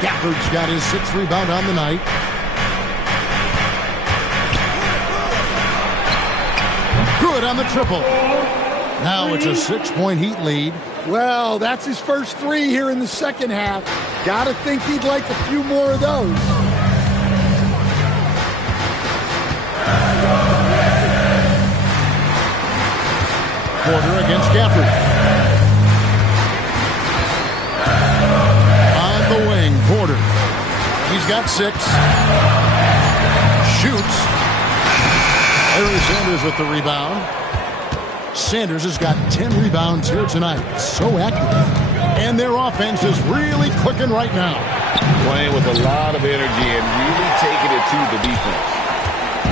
Gafford's got his 6th rebound on the night. Good on the triple. Now it's a 6-point Heat lead. Well, that's his first 3 here in the second half. Gotta think he'd like a few more of those. Porter against Gafford. On the wing, Porter. He's got 6. Shoots. Larry Sanders with the rebound. Sanders has got 10 rebounds here tonight. So active. And their offense is really clicking right now. Playing with a lot of energy and really taking it to the defense.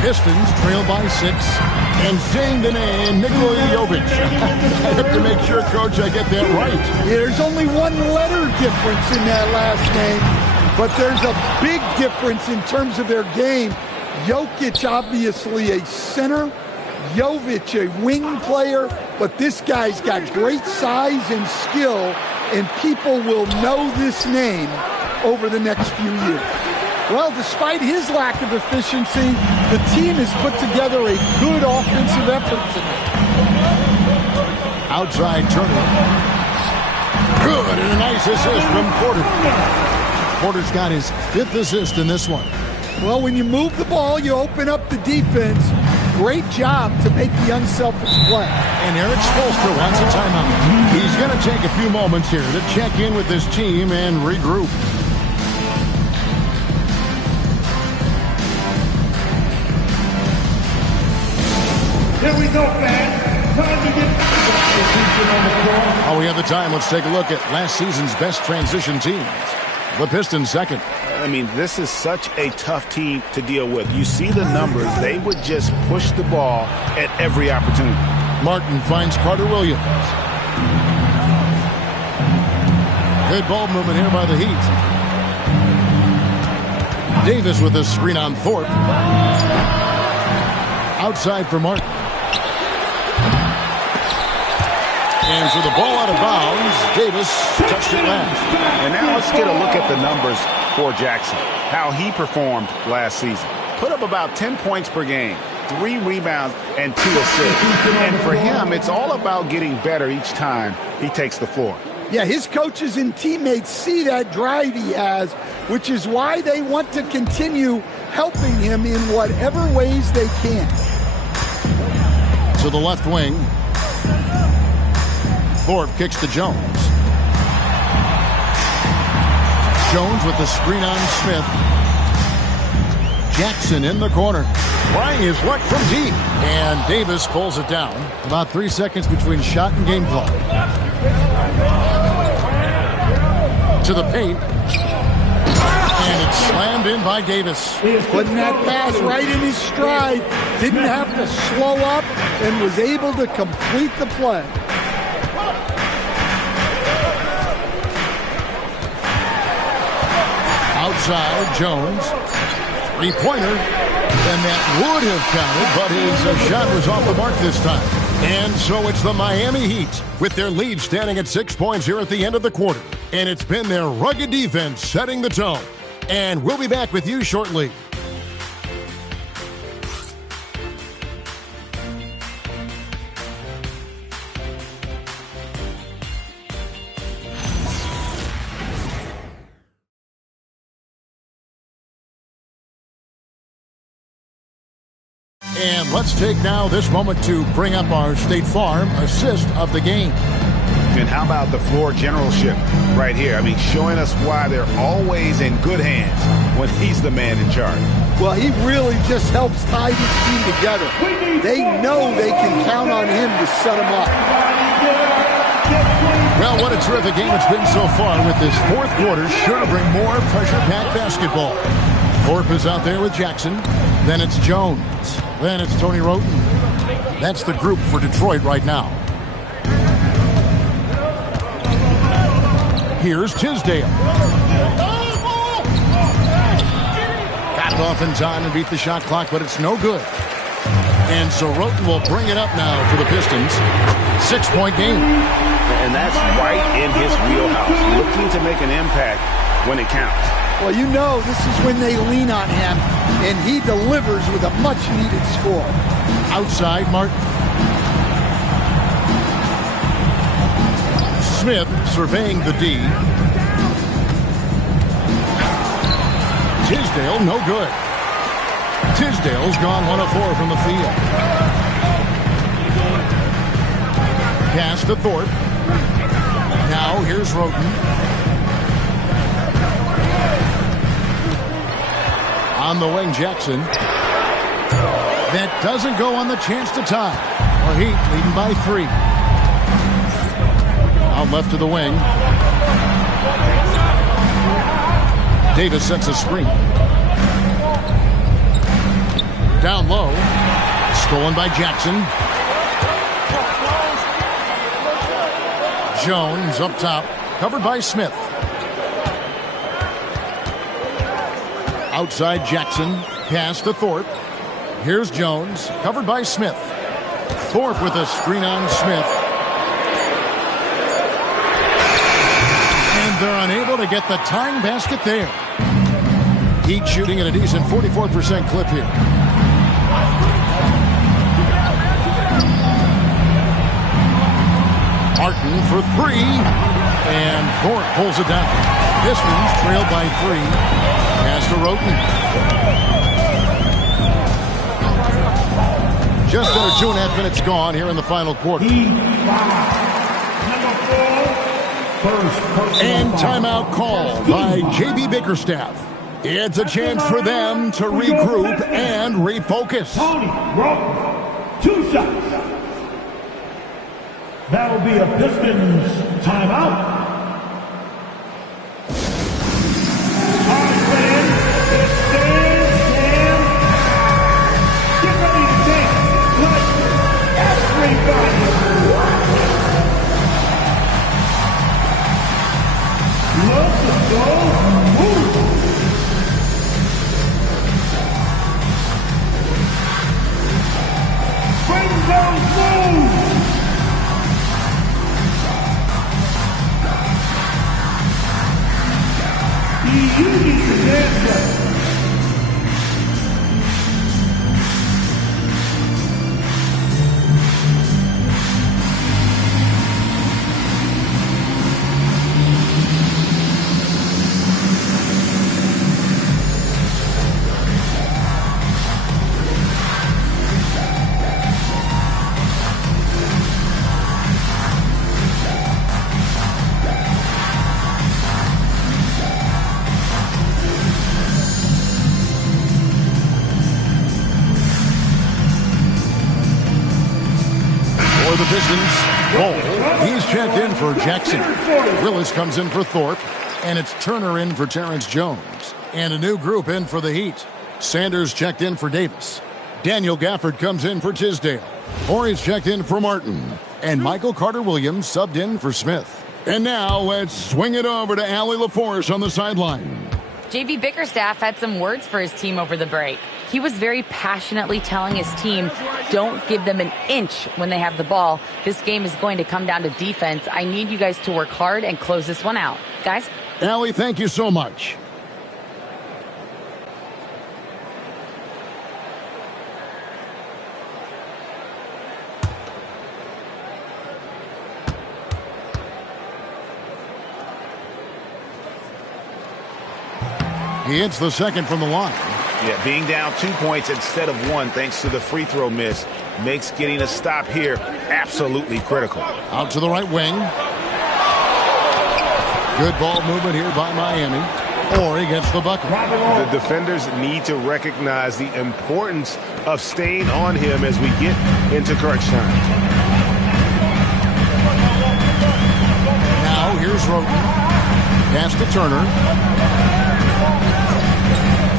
Pistons trail by 6. And saying the name, Nikola Jovic. I have to make sure, Coach, I get that right. Yeah, there's only one letter difference in that last name, but there's a big difference in terms of their game. Jokic, obviously a center. Jovic, a wing player. But this guy's got great size and skill, and people will know this name over the next few years. Well, despite his lack of efficiency, the team has put together a good offensive effort tonight. Outside Turner. Good, and a nice assist from Porter. Porter's got his 5th assist in this one. Well, when you move the ball, you open up the defense. Great job to make the unselfish play. And Eric Spoelstra wants a timeout. He's going to take a few moments here to check in with his team and regroup. Here we go, fans. Time to get transition on the floor. Oh, we have the time. Let's take a look at last season's best transition teams. The Pistons second. I mean, this is such a tough team to deal with. You see the numbers. They would just push the ball at every opportunity. Martin finds Carter Williams. Good ball movement here by the Heat. Davis with a screen on Thorpe. Outside for Martin. And for the ball out of bounds, Davis touched it last. And now let's get a look at the numbers for Jackson, how he performed last season. Put up about 10 points per game, 3 rebounds, and 2 assists. And for him, it's all about getting better each time he takes the floor. Yeah, his coaches and teammates see that drive he has, which is why they want to continue helping him in whatever ways they can. To the left wing. Thorpe kicks to Jones. Jones with the screen on Smith. Jackson in the corner. Trying his luck from deep. And Davis pulls it down. About 3 seconds between shot and game clock. To the paint. And it's slammed in by Davis. Putting that pass right in his stride. Didn't have to slow up and was able to complete the play. Outside, Jones. 3-pointer. And that would have counted, but his shot was off the mark this time. And so it's the Miami Heat with their lead standing at 6 points here at the end of the quarter. And it's been their rugged defense setting the tone. And we'll be back with you shortly. And let's take now this moment to bring up our State Farm assist of the game. And how about the floor generalship right here? I mean, showing us why they're always in good hands when he's the man in charge. Well, he really just helps tie this team together. They know they can count on him to set them up. Well, what a terrific game it's been so far with this 4th quarter. Sure to bring more pressure-packed basketball. Thorpe is out there with Jackson. Then it's Jones. Then it's Tony Roten. That's the group for Detroit right now. Here's Tisdale. Got it off in time and beat the shot clock, but it's no good. And so Roten will bring it up now for the Pistons. 6-point game. And that's right in his wheelhouse. Looking to make an impact when it counts. Well, you know this is when they lean on him, and he delivers with a much-needed score. Outside, Martin. Smith surveying the D. Tisdale, no good. Tisdale's gone 1 of 4 from the field. Pass to Thorpe. Now here's Roten. On the wing, Jackson. That doesn't go on the chance to tie. The Heat leading by 3. Out left to the wing. Davis sets a screen. down low. Stolen by Jackson. Jones up top. Covered by Smith. Outside Jackson. Pass to Thorpe. Here's Jones. Covered by Smith. Thorpe with a screen on Smith. And they're unable to get the tying basket there. Heat shooting at a decent 44% clip here. Martin for three. And Thorpe pulls it down. Pistons trailed by 3. Pass to Roten. Just under 2.5 minutes gone here in the final quarter. And timeout called by J.B. Bickerstaff. It's a chance for them to regroup and refocus. Tony, Roten, 2 shots. That'll be a Pistons timeout. You need to dance. The Pistons roll. He's checked in for Jackson. Willis comes in for Thorpe. And it's Turner in for Terrence Jones. And a new group in for the Heat. Sanders checked in for Davis. Daniel Gafford comes in for Tisdale. Horry's checked in for Martin. And Michael Carter-Williams subbed in for Smith. And now let's swing it over to Allie LaForce on the sideline. J.B. Bickerstaff had some words for his team over the break. He was very passionately telling his team, don't give them an inch when they have the ball. This game is going to come down to defense. I need you guys to work hard and close this one out. Guys? Allie, thank you so much. He hits the second from the line. Yeah, being down 2 points instead of 1 thanks to the free throw miss makes getting a stop here absolutely critical. Out to the right wing. Good ball movement here by Miami. Horry gets the bucket. The defenders need to recognize the importance of staying on him as we get into crunch time. Now here's Roten. Pass to Turner.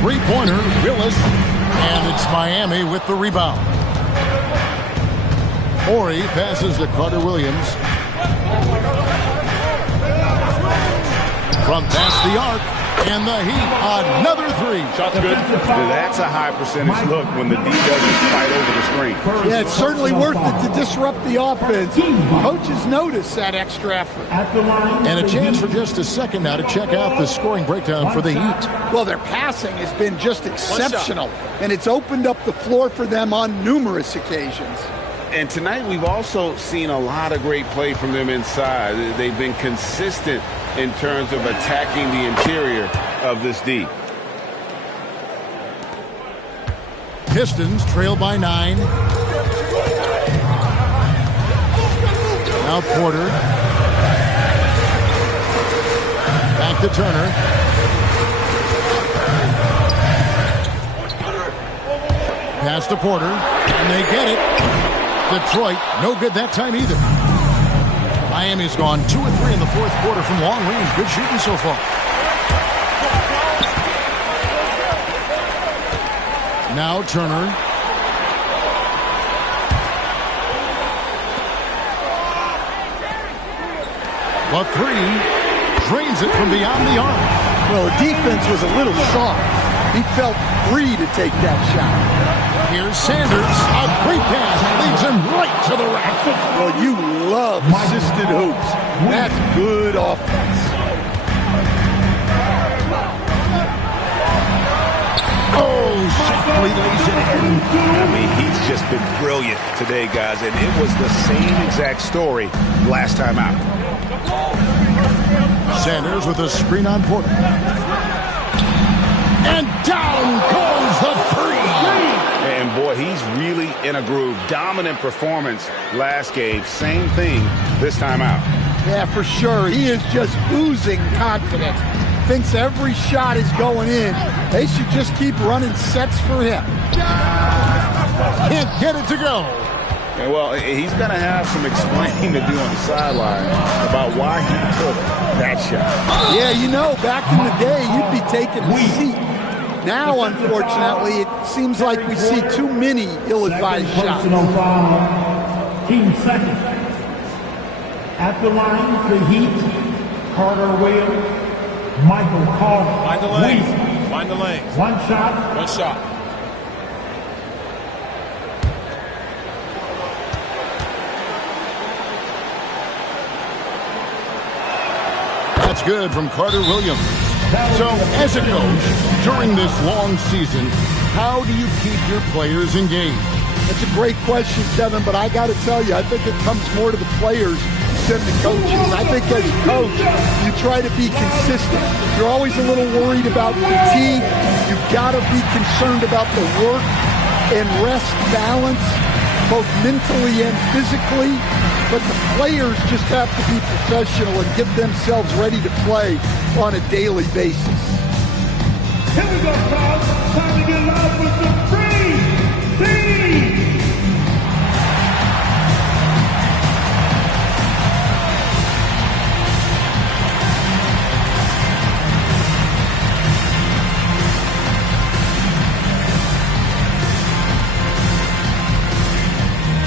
Three-pointer, Willis, and it's Miami with the rebound. Horry passes to Carter-Williams. From past the arc, and the Heat, another 3. Shot's good. That's a high percentage look when the D doesn't fight over the screen. Yeah, it's certainly worth it to disrupt the offense. Coaches notice that extra effort. And a chance for just a second now to check out the scoring breakdown for the Heat. Well, their passing has been just exceptional, and it's opened up the floor for them on numerous occasions. And tonight we've also seen a lot of great play from them inside. They've been consistent in terms of attacking the interior of this D. Pistons trail by 9. Now Porter. Back to Turner. Pass to Porter, and they get it. Detroit, no good that time either. Miami's gone 2 of 3 in the fourth quarter from long range. Good shooting so far. Now Turner The three drains it from beyond the arc. Well, the defense was a little soft. He felt free to take that shot. Here's Sanders. A great pass leads him right to the rack. Well, you love assisted hoops. That's good offense. Oh, softly lays it in. I mean, he's just been brilliant today, guys, and it was the same exact story last time out. Sanders with a screen on Porter. And down goes the three. And boy, he's really in a groove. Dominant performance last game. Same thing this time out. Yeah, for sure. He is just oozing confidence. Thinks every shot is going in. They should just keep running sets for him. Can't get it to go. And well, he's going to have some explaining to do on the sideline about why he took that shot. Yeah, you know, back in the day, you'd be taking a seat. Now, unfortunately, it seems like we see too many ill-advised shots. Team second. At the line for the Heat, Carter Williams, Michael Carter. Find the lanes. Find the lanes. One shot. One shot. That's good from Carter Williams. So, as a coach, during this long season, how do you keep your players engaged? That's a great question, Kevin, but I got to tell you, I think it comes more to the players than the coaches. I think as a coach, you try to be consistent. You're always a little worried about fatigue. You've got to be concerned about the work and rest balance, both mentally and physically. But the players just have to be professional and get themselves ready to play on a daily basis. Here we go, crowd. Time to get loud with the free team.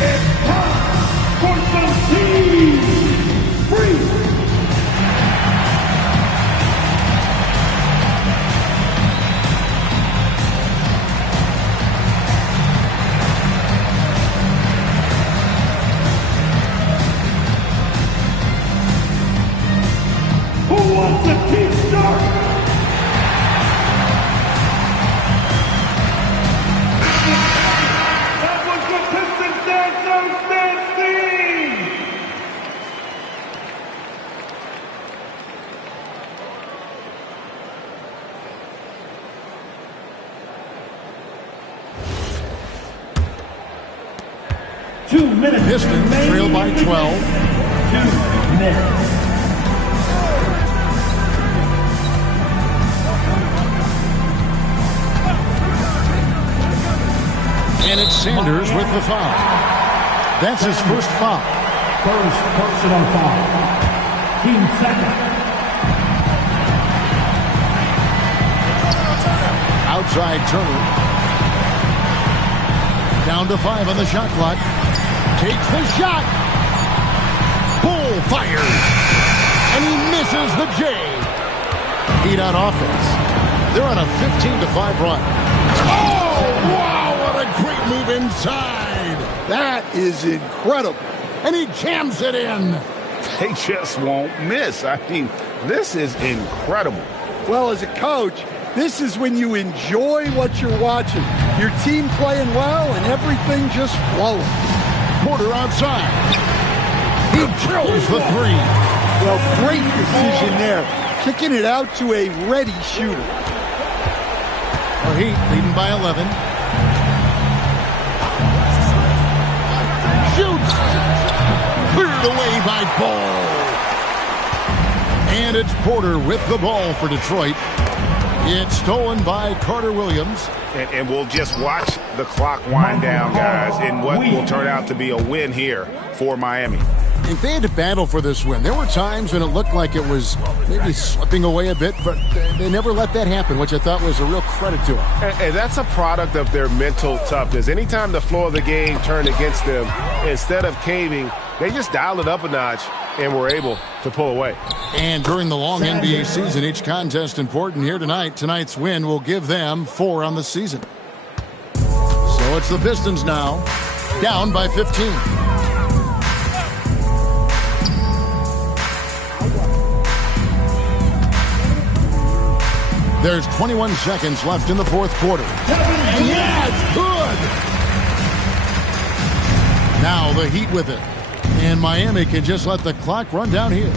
It's time for some team free. Who wants to keep sharp? That was the Pistons Dancers dance team! Pistons trail by 12. 2 minutes. And it's Sanders with the foul. That's his first foul. First personal foul. Team second. Outside Turner. Down to 5 on the shot clock. Takes the shot. Bull fires. And he misses the J. Heat on offense. They're on a 15-5 run. Oh, wow, what a great move inside. That is incredible. And he jams it in. They just won't miss. I mean, this is incredible. Well, as a coach, this is when you enjoy what you're watching. Your team playing well and everything just flowing. Porter outside. He drills the three. Well, great decision there. Kicking it out to a ready shooter. The Heat leading by 11. Shoots. Cleared away by Ball. And it's Porter with the ball for Detroit. It's stolen by Carter Williams. And we'll just watch the clock wind down, guys, in what will turn out to be a win here for Miami. And they had to battle for this win. There were times when it looked like it was maybe slipping away a bit, but they never let that happen, which I thought was a real credit to them. And that's a product of their mental toughness. Anytime the floor of the game turned against them, instead of caving, they just dialed it up a notch and were able to pull away. And during the long NBA season, each contest important here tonight. Tonight's win will give them 4 on the season. So it's the Pistons now, down by 15. There's 21 seconds left in the fourth quarter. Yeah, it's good! Now the Heat with it. And Miami can just let the clock run down here.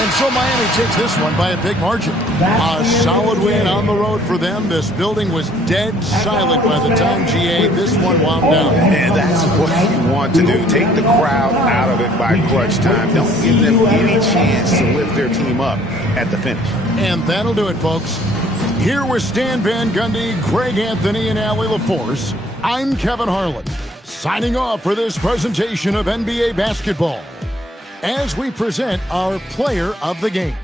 And so Miami takes this one by a big margin. A solid win on the road for them. This building was dead silent by the time GA this one wound down. And that's what you want to do. Take the crowd out of it by crunch time. Don't give them any chance to lift their team up at the finish. And that'll do it, folks. Here with Stan Van Gundy, Greg Anthony, and Allie LaForce, I'm Kevin Harlan, signing off for this presentation of NBA basketball as we present our player of the game.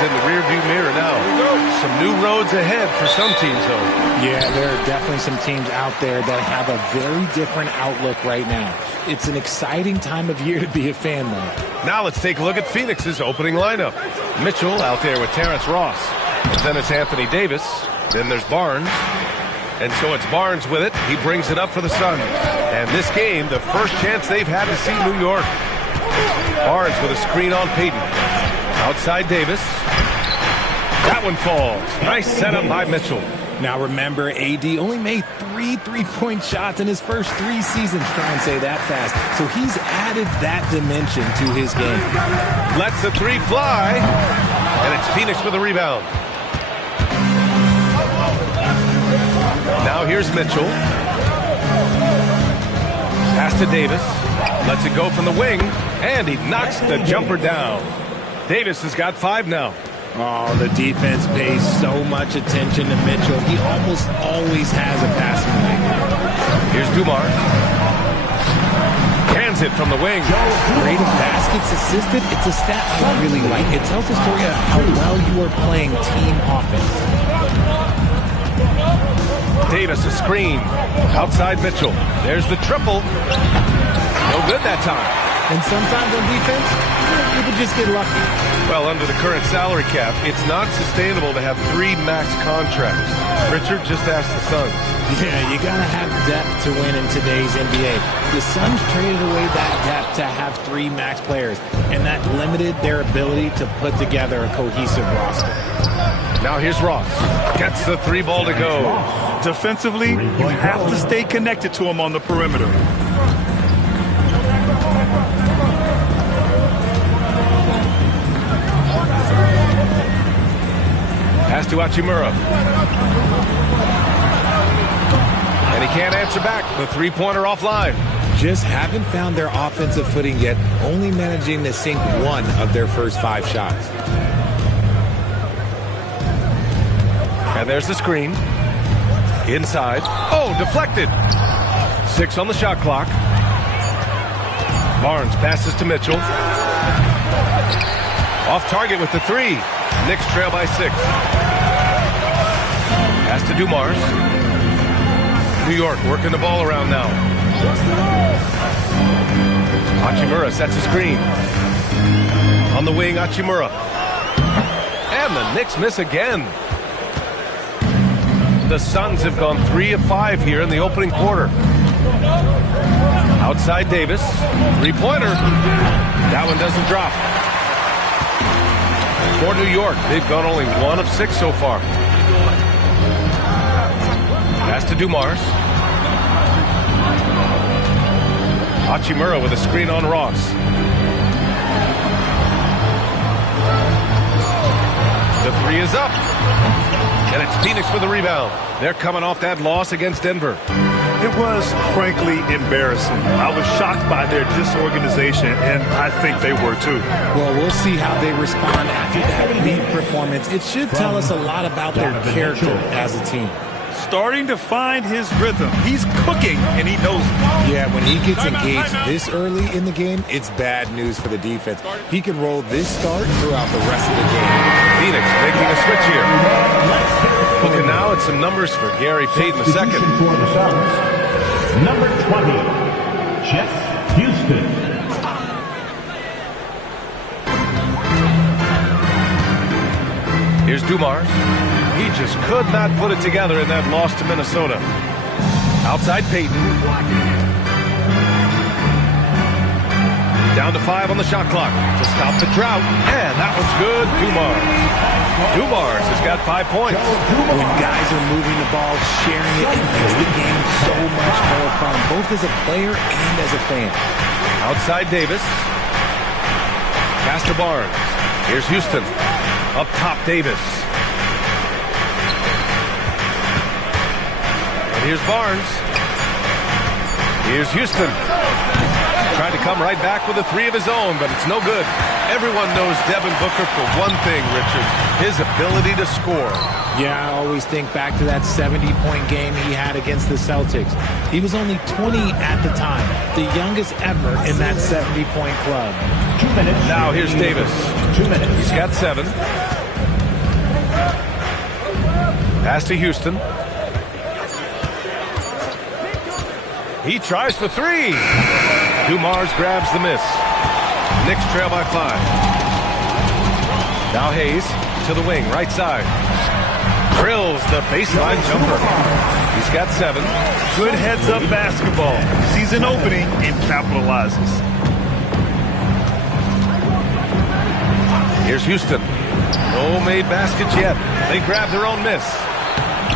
in the rearview mirror now. Some new roads ahead for some teams, though. Yeah, there are definitely some teams out there that have a very different outlook right now. It's an exciting time of year to be a fan, though. Now let's take a look at Phoenix's opening lineup. Mitchell out there with Terrence Ross. And then it's Anthony Davis. Then there's Barnes. And so it's Barnes with it. He brings it up for the Suns. And this game, the first chance they've had to see New York. Barnes with a screen on Payton. Outside Davis. That one falls. Nice setup by Mitchell. Now remember, AD only made 3 3-point shots in his first 3 seasons. Try and say that fast. So he's added that dimension to his game. Lets the 3 fly. And it's Phoenix with a rebound. Now here's Mitchell. Pass to Davis. Lets it go from the wing. And he knocks the jumper down. Davis has got 5 now. Oh, the defense pays so much attention to Mitchell. He almost always has a passing lane. Here's Dumars. Cans it from the wing. Rate of baskets assisted. It's a stat I really like. It tells the story of how well you are playing team offense. Davis a screen. Outside Mitchell. There's the triple. No good that time. And sometimes on defense, people just get lucky. Well, under the current salary cap, it's not sustainable to have 3 max contracts. Richard, just asked the Suns. Yeah, you gotta have depth to win in today's NBA. The Suns traded away that depth to have 3 max players, and that limited their ability to put together a cohesive roster. Now here's Ross. Gets the 3 ball to go. Defensively, you have to stay connected to him on the perimeter. Pass to Hachimura. And he can't answer back. The 3-pointer offline. Just haven't found their offensive footing yet, only managing to sink 1 of their first 5 shots. And there's the screen. Inside. Oh, deflected. 6 on the shot clock. Barnes passes to Mitchell. Off target with the 3. Knicks trail by 6. Pass to Dumars. New York working the ball around now. Hachimura sets a screen. On the wing, Hachimura. And the Knicks miss again. The Suns have gone 3 of 5 here in the opening quarter. Outside Davis. 3-pointer. That one doesn't drop. For New York, they've gone only 1 of 6 so far. Pass to Dumars. Hachimura with a screen on Ross. The 3 is up. And it's Phoenix with the rebound. They're coming off that loss against Denver. It was, frankly, embarrassing. I was shocked by their disorganization, and I think they were too. Well, we'll see how they respond after that lead performance. It should tell us a lot about their character as a team. Starting to find his rhythm. He's cooking, and he knows it. Yeah, when he gets engaged this early in the game, it's bad news for the defense. He can roll this start throughout the rest of the game. Phoenix making a switch here. Looking now at some numbers for Gary Payton II. Number 20, Jeff Houston. Here's Dumars. He just could not put it together in that loss to Minnesota. Outside Payton. Down to 5 on the shot clock to stop the drought. And that was good, Dumars. Dumars has got 5 points. When guys are moving the ball, sharing it, it makes the game so much more fun, both as a player and as a fan. Outside Davis. Pass to Barnes. Here's Houston. Up top, Davis. And here's Barnes. Here's Houston. Trying to come right back with a 3 of his own, but it's no good. Everyone knows Devin Booker for one thing, Richard, his ability to score. Yeah, I always think back to that 70-point game he had against the Celtics. He was only 20 at the time, the youngest ever in that 70-point club. 2 minutes. Now here's Davis. 2 minutes. He's got 7. Pass to Houston. He tries for three. Dumars grabs the miss. Knicks trail by 5. Now Hayes to the wing, right side. Drills the baseline jumper. He's got 7. Good heads-up basketball. Sees an opening and capitalizes. Here's Houston. No made baskets yet. They grab their own miss.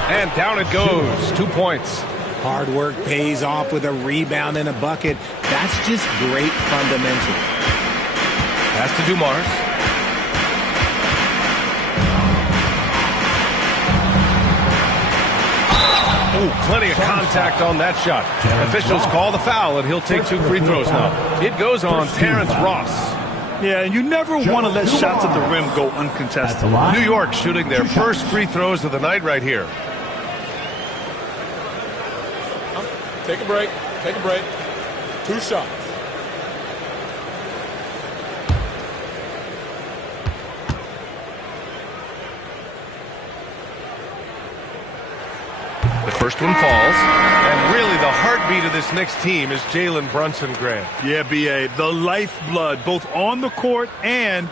And down it goes. 2 points. Hard work pays off with a rebound and a bucket. That's just great fundamentals. Pass to Dumars. Oh, plenty of contact on that shot. Officials call the foul, and he'll take 2 free throws now. It goes on Terrence Ross. Yeah, and you never want to let shots at the rim go uncontested. New York shooting their first free throws of the night right here. Take a break. Take a break. 2 shots. The first one falls. And really the heartbeat of this Knicks team is Jalen Brunson, Grant. Yeah, B.A., the lifeblood, both on the court and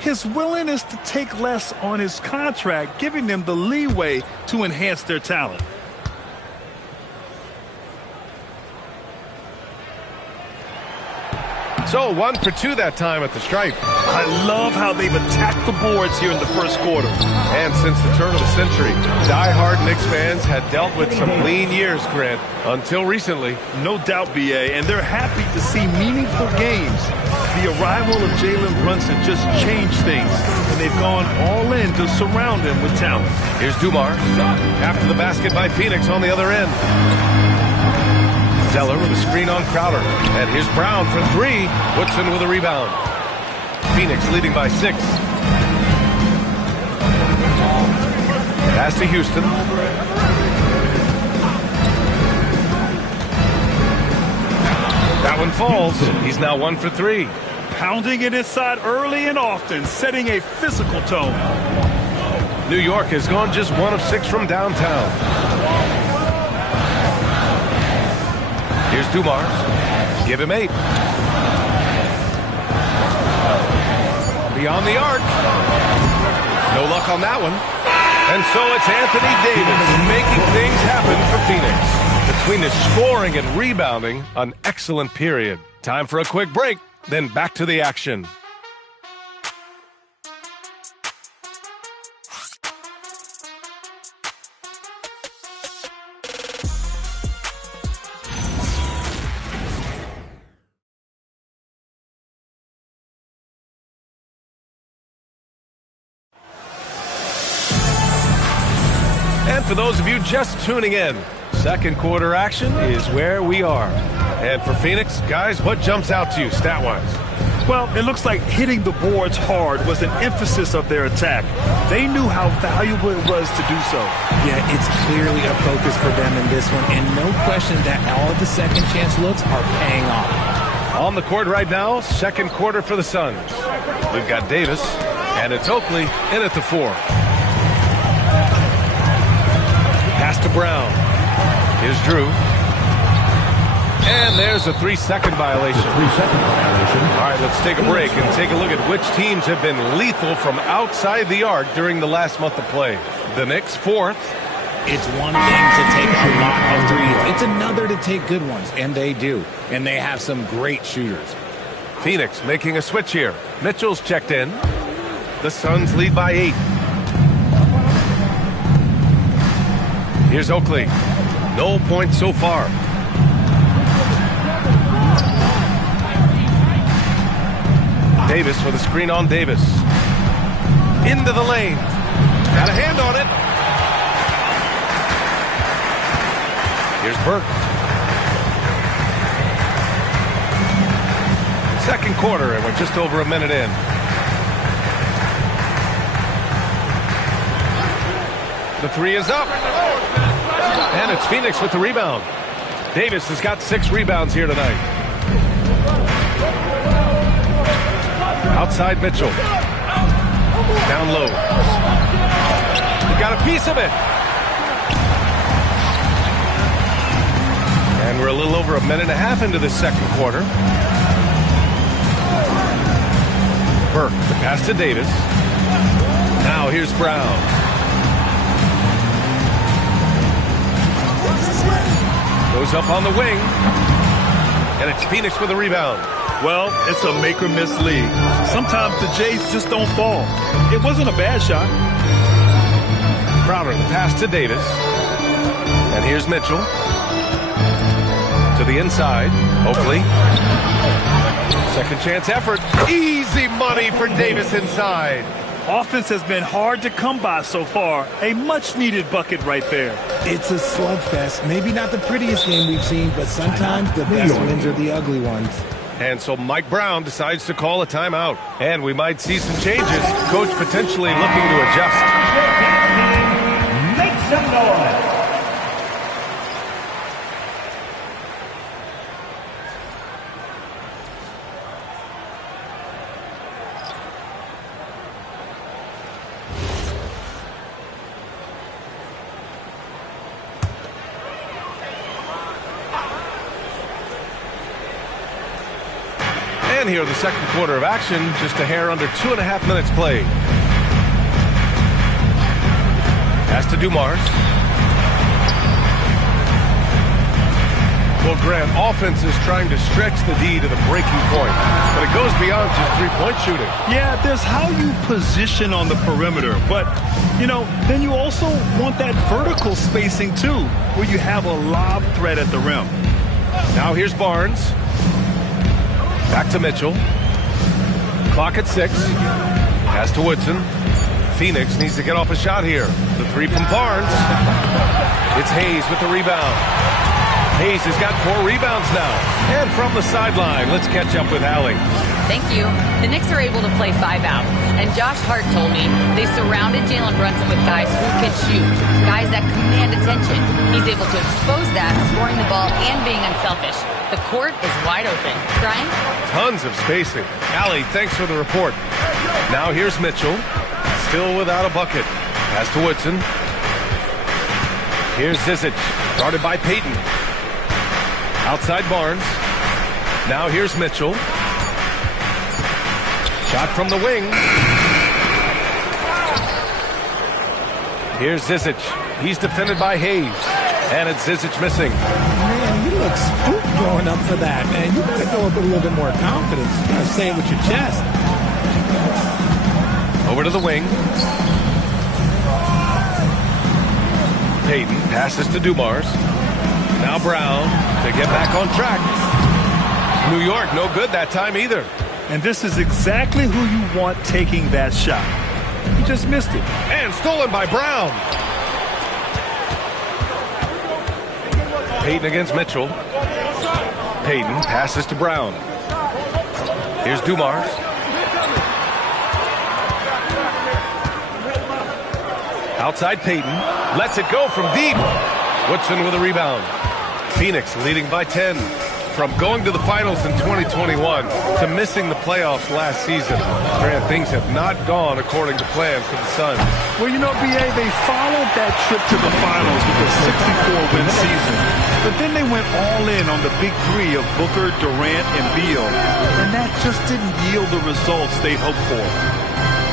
his willingness to take less on his contract, giving them the leeway to enhance their talent. So 1 for 2 that time at the stripe. I love how they've attacked the boards here in the first quarter. And since the turn of the century, die-hard Knicks fans had dealt with some lean years, Grant, until recently. No doubt, B.A., and they're happy to see meaningful games. The arrival of Jalen Brunson just changed things, and they've gone all in to surround him with talent. Here's Dumars. After the basket by Phoenix on the other end. Zeller with a screen on Crowder. And here's Brown for 3. Woodson with a rebound. Phoenix leading by 6. Pass to Houston. That one falls. He's now 1 for 3. Pounding it inside early and often, setting a physical tone. New York has gone just 1 of 6 from downtown. Here's Dumars. Give him 8. Beyond the arc. No luck on that one. And so it's Anthony Davis making things happen for Phoenix. Between his scoring and rebounding, an excellent period. Time for a quick break, then back to the action. For those of you just tuning in, second quarter action is where we are. And for Phoenix, guys, what jumps out to you stat-wise? Well, it looks like hitting the boards hard was an emphasis of their attack. They knew how valuable it was to do so. Yeah, it's clearly a focus for them in this one, and no question that all of the second chance looks are paying off. On the court right now, second quarter for the Suns. We've got Davis, and it's Oakley in at the 4. Pass to Brown. Here's Drew. And there's a 3-second violation. All right, let's take a break and take a look at which teams have been lethal from outside the arc during the last month of play. The Knicks, 4th. It's one thing to take a lot of threes. It's another to take good ones, and they do. And they have some great shooters. Phoenix making a switch here. Mitchell's checked in. The Suns lead by 8. Here's Oakley. No points so far. Davis with a screen on Davis. Into the lane. Got a hand on it. Here's Burke. Second quarter, and we're just over a minute in. The 3 is up. And it's Phoenix with the rebound. Davis has got 6 rebounds here tonight. Outside Mitchell. Down low. He got a piece of it. we're a little over a minute and a half into the second quarter. Burke, the pass to Davis. Now here's Brown. Goes up on the wing. And it's Phoenix with a rebound. Well, it's a make-or-miss league. Sometimes the Jays just don't fall. It wasn't a bad shot. Crowder, the pass to Davis. And here's Mitchell. To the inside. Oakley. Second chance effort. Easy money for Davis inside. Offense has been hard to come by so far. A much-needed bucket right there. It's a slugfest. Maybe not the prettiest game we've seen, but sometimes the best wins are the ugly ones. And so Mike Brown decides to call a timeout. And we might see some changes. Coach potentially looking to adjust. Make some noise. And here, the second quarter of action, just a hair under 2.5 minutes played. Pass to Dumars. Well, Grant, offense is trying to stretch the D to the breaking point, but it goes beyond just three-point shooting. Yeah, there's how you position on the perimeter, but, you know, then you also want that vertical spacing, too, where you have a lob threat at the rim. Now here's Barnes. Back to Mitchell. Clock at 6. Pass to Woodson. Phoenix needs to get off a shot here. The three from Barnes. It's Hayes with the rebound. Hayes has got 4 rebounds now. And from the sideline, let's catch up with Allie. Thank you. The Knicks are able to play 5 out. And Josh Hart told me they surrounded Jalen Brunson with guys who can shoot, guys that command attention. He's able to expose that, scoring the ball and being unselfish. The court is wide open. Brian? Tons of spacing. Allie, thanks for the report. Now here's Mitchell. Still without a bucket. Pass to Woodson. Here's Zizic. Guarded by Payton. Outside Barnes. Now here's Mitchell. Shot from the wing. Here's Zizic. He's defended by Hayes. And it's Zizic missing. Man, you look spooked going up for that, man. You gotta go with a little bit more confidence. You gotta say it with your chest. Over to the wing. Payton passes to Dumars. Now Brown to get back on track. New York, no good that time either. And this is exactly who you want taking that shot. He just missed it. And stolen by Brown. Payton against Mitchell. Payton passes to Brown. Here's Dumars. Outside Payton. Lets it go from deep. Woodson with a rebound. Phoenix leading by 10. From going to the finals in 2021 to missing the playoffs last season, Grant, things have not gone according to plan for the Suns. Well, you know, B.A., they followed that trip to the finals with a 64-win season. But then they went all in on the big three of Booker, Durant, and Beal. And that just didn't yield the results they hoped for.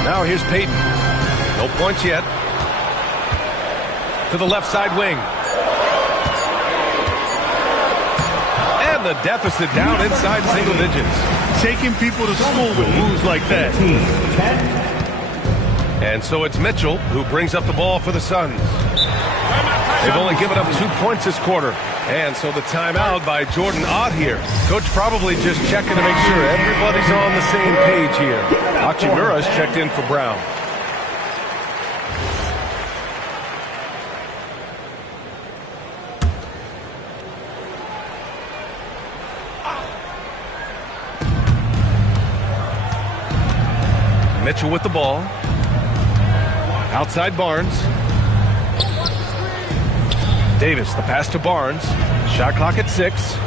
Now here's Payton. No points yet. To the left side wing. And the deficit down inside single digits. Taking people to school with moves like that. And so it's Mitchell who brings up the ball for the Suns. They've only given up 2 points this quarter. And so the timeout by Jordan Ott here. Coach probably just checking to make sure everybody's on the same page here. Hachimura's checked in for Brown. Mitchell with the ball. Outside Barnes. Davis, the pass to Barnes. Shot clock at 6.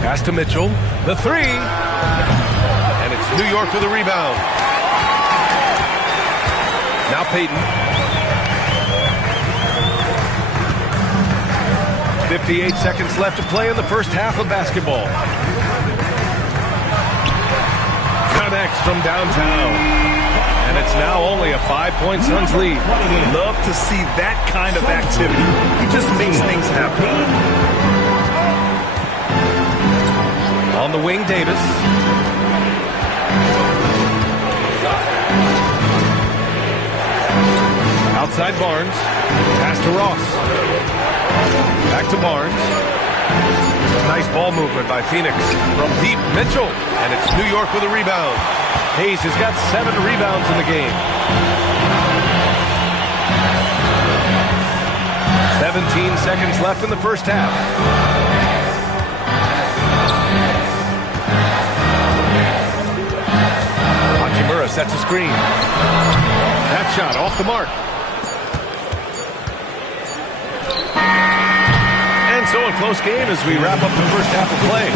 Pass to Mitchell. The three. And it's New York with a rebound. Now Payton. 58 seconds left to play in the first half of basketball. Connects from downtown. And it's now only a 5-point Suns lead. Love to see that kind of activity. He just makes things happen. On the wing, Davis. Outside Barnes. Pass to Ross. Back to Barnes. Nice ball movement by Phoenix. From deep, Mitchell. And it's New York with a rebound. Hayes has got 7 rebounds in the game. 17 seconds left in the first half. Hachimura sets a screen. That shot off the mark. And so a close game as we wrap up the first half of play.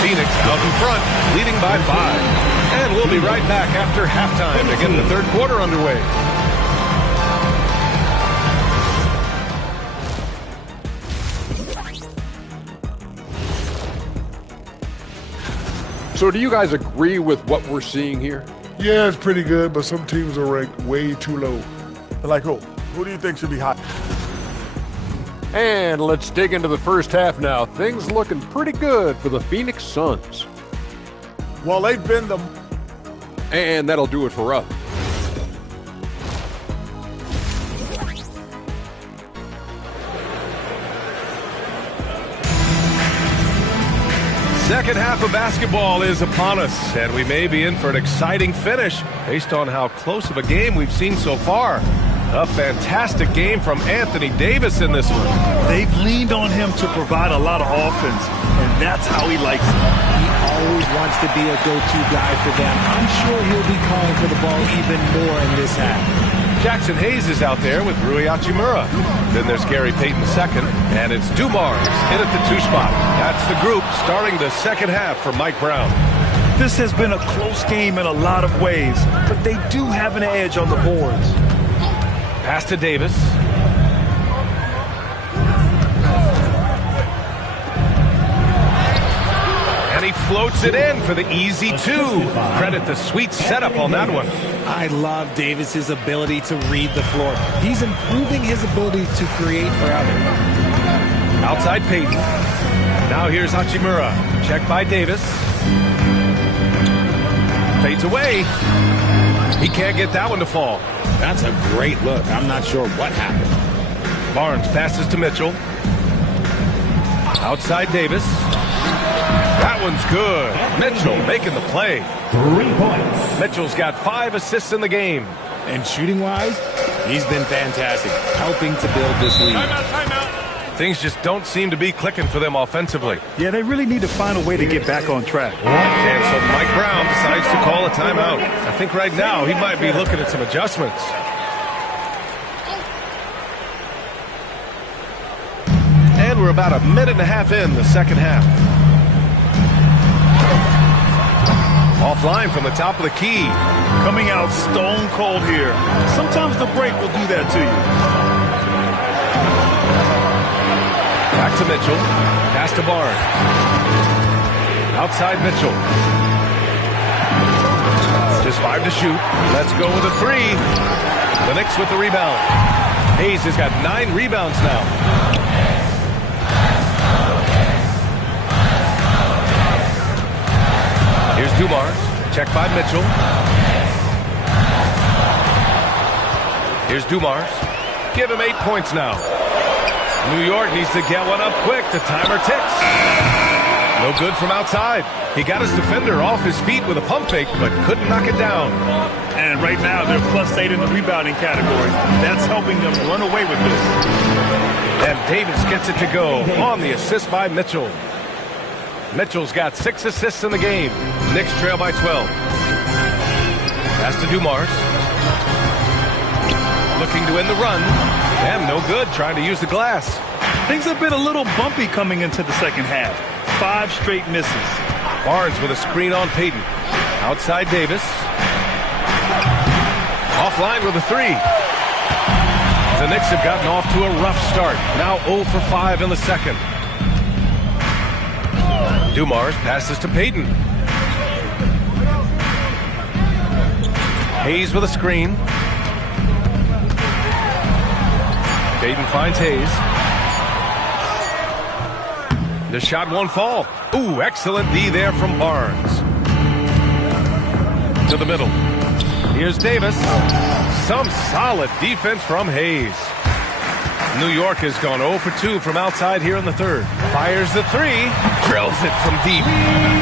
Phoenix out in front, leading by 5. And we'll be right back after halftime to get the third quarter underway. So do you guys agree with what we're seeing here? Yeah, it's pretty good, but some teams are ranked way too low. Like who? Who do you think should be hot? And let's dig into the first half now. Things looking pretty good for the Phoenix Suns. Well, they've been the... And that'll do it for us. Second half of basketball is upon us, and we may be in for an exciting finish based on how close of a game we've seen so far. A fantastic game from Anthony Davis in this one. They've leaned on him to provide a lot of offense, and that's how he likes it. He always wants to be a go-to guy for them. I'm sure he'll be calling for the ball even more in this half. Jackson Hayes is out there with Rui Hachimura. Then there's Gary Payton II, and it's Dumars in at the 2 spot. That's the group starting the second half for Mike Brown. This has been a close game in a lot of ways, but they do have an edge on the boards. Pass to Davis. And he floats it in for the easy 2. Credit the sweet setup on that one. I love Davis's ability to read the floor. He's improving his ability to create for others. Outside Payton. Now here's Hachimura. Check by Davis. Fades away. He can't get that one to fall. That's a great look. I'm not sure what happened. Barnes passes to Mitchell. Outside Davis. That one's good. Mitchell making the play. 3 points. Mitchell's got 5 assists in the game. And shooting-wise, he's been fantastic, helping to build this lead. Timeout. Things just don't seem to be clicking for them offensively. Yeah, they really need to find a way to get back on track. And so Mike Brown decides to call a timeout. I think right now he might be looking at some adjustments. And we're about a minute and a half in the second half. Offline from the top of the key. Coming out stone cold here. Sometimes the break will do that to you. Back to Mitchell. Pass to Barnes. Outside Mitchell. Just 5 to shoot. Let's go with a 3. The Knicks with the rebound. Hayes has got 9 rebounds now. Here's Dumars. Check by Mitchell. Here's Dumars. Give him 8 points now. New York needs to get one up quick. The timer ticks. No good from outside. He got his defender off his feet with a pump fake, but couldn't knock it down. And right now, they're +8 in the rebounding category. That's helping them run away with this. And Davis gets it to go on the assist by Mitchell. Mitchell's got 6 assists in the game. Knicks trail by 12. Pass to Dumars. Looking to end the run. And no good, trying to use the glass. Things have been a little bumpy coming into the second half. 5 straight misses. Barnes with a screen on Payton. Outside Davis. Offline with a 3. The Knicks have gotten off to a rough start. Now 0 for 5 in the second. Dumars passes to Payton. Hayes with a screen. Payton finds Hayes. The shot won't fall. Ooh, excellent D there from Barnes. To the middle. Here's Davis. Some solid defense from Hayes. New York has gone 0 for 2 from outside here in the third. Fires the three. Drills it from deep.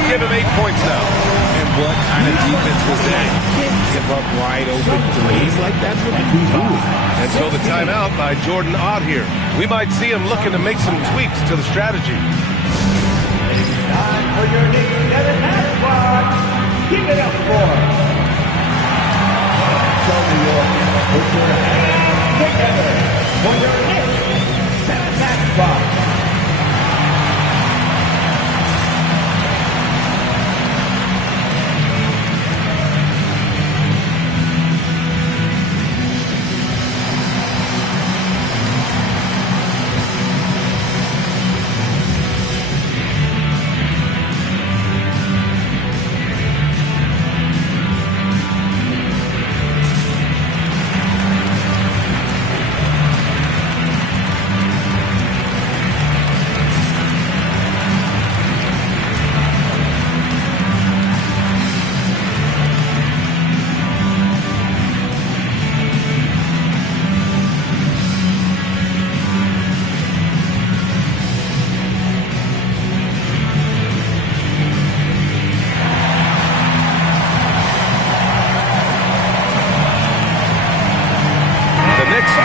Give him 8 points now. And what kind of defense was that? You can't give up wide open threes like that's what you do. And so the timeout by Jordan Ott here. We might see him looking to make some tweaks to the strategy. Time for your Knicks 7-half squad. Give it up for New York. Put your hands together for your Knicks 7-half squad.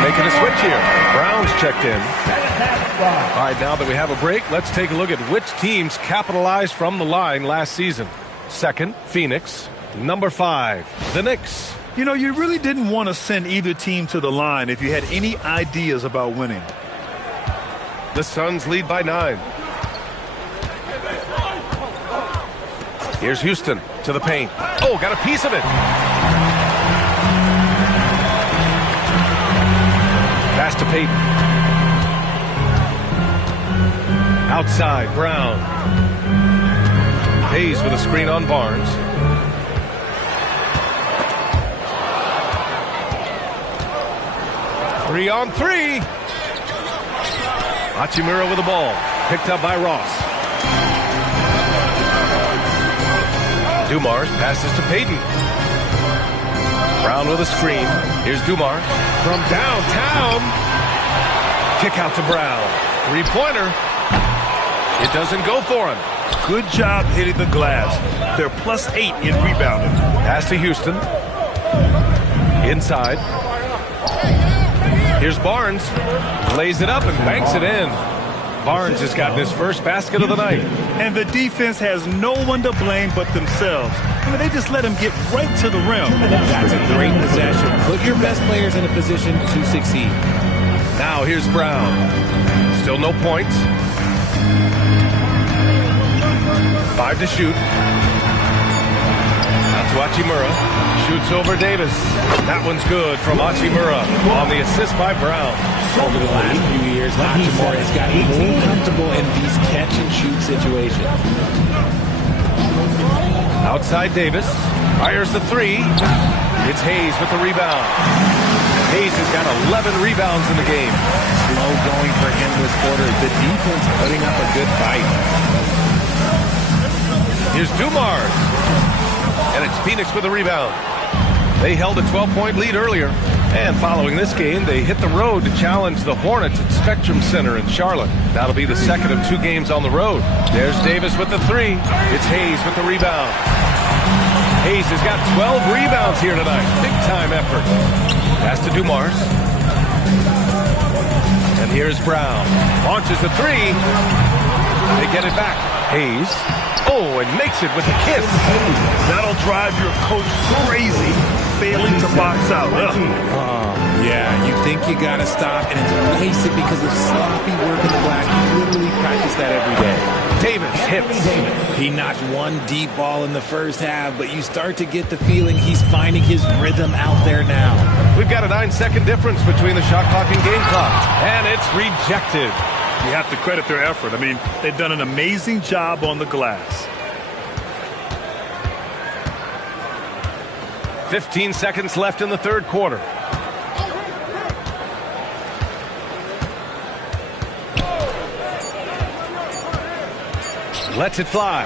Making a switch here. Brown's checked in. All right, now that we have a break, let's take a look at which teams capitalized from the line last season. Second, Phoenix. Number 5, the Knicks. You know, you really didn't want to send either team to the line if you had any ideas about winning. The Suns lead by 9. Here's Houston to the paint. Oh, got a piece of it. Pass to Payton. Outside, Brown. Hayes with a screen on Barnes. Three on three. Hachimura with the ball. Picked up by Ross. Dumars passes to Payton. Brown with a screen. Here's Dumars from downtown. Kick out to Brown. Three-pointer. It doesn't go for him. Good job hitting the glass. They're +8 in rebounding. Pass to Houston. Inside. Here's Barnes. Lays it up and banks it in. Barnes has gotten his first basket of the night. And the defense has no one to blame but themselves. I mean, they just let him get right to the rim. That's a great possession. Put your best players in a position to succeed. Now here's Brown. Still no points. 5 to shoot. Out to Hachimura. Shoots over Davis. That one's good from Hachimura on the assist by Brown. Over the last few years, Hachimura has gotten more comfortable in these catch-and-shoot situations. Outside Davis. Fires the three. It's Hayes with the rebound. Hayes has got 11 rebounds in the game. Slow going for him this quarter. The defense putting up a good fight. Here's Dumars. And it's Phoenix with the rebound. They held a 12-point lead earlier. And following this game, they hit the road to challenge the Hornets at Spectrum Center in Charlotte. That'll be the second of 2 games on the road. There's Davis with the three. It's Hayes with the rebound. Hayes has got 12 rebounds here tonight. Big-time effort. Pass to Dumars. And here's Brown. Launches the three. They get it back. Hayes. Oh, and makes it with a kiss. That'll drive your coach crazy, failing to box out. Yeah, you think you got to stop, and it's wasted because of sloppy work in the glass. You literally practice that every day. Davis hits. He knocked one deep ball in the first half, but you start to get the feeling he's finding his rhythm out there now. We've got a 9-second difference between the shot clock and game clock, and it's rejected. You have to credit their effort. I mean, they've done an amazing job on the glass. 15 seconds left in the third quarter. Lets it fly.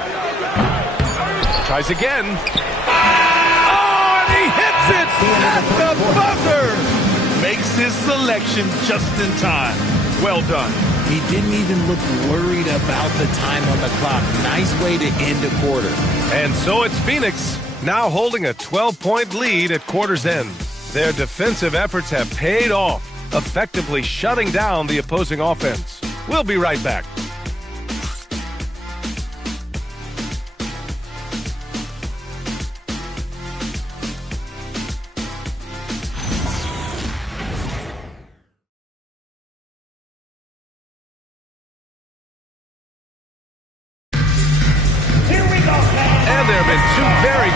Tries again. Oh, and he hits it at the buzzer. Makes his selection just in time. Well done. He didn't even look worried about the time on the clock. Nice way to end a quarter. And so it's Phoenix now holding a 12-point lead at quarter's end. Their defensive efforts have paid off, effectively shutting down the opposing offense. We'll be right back.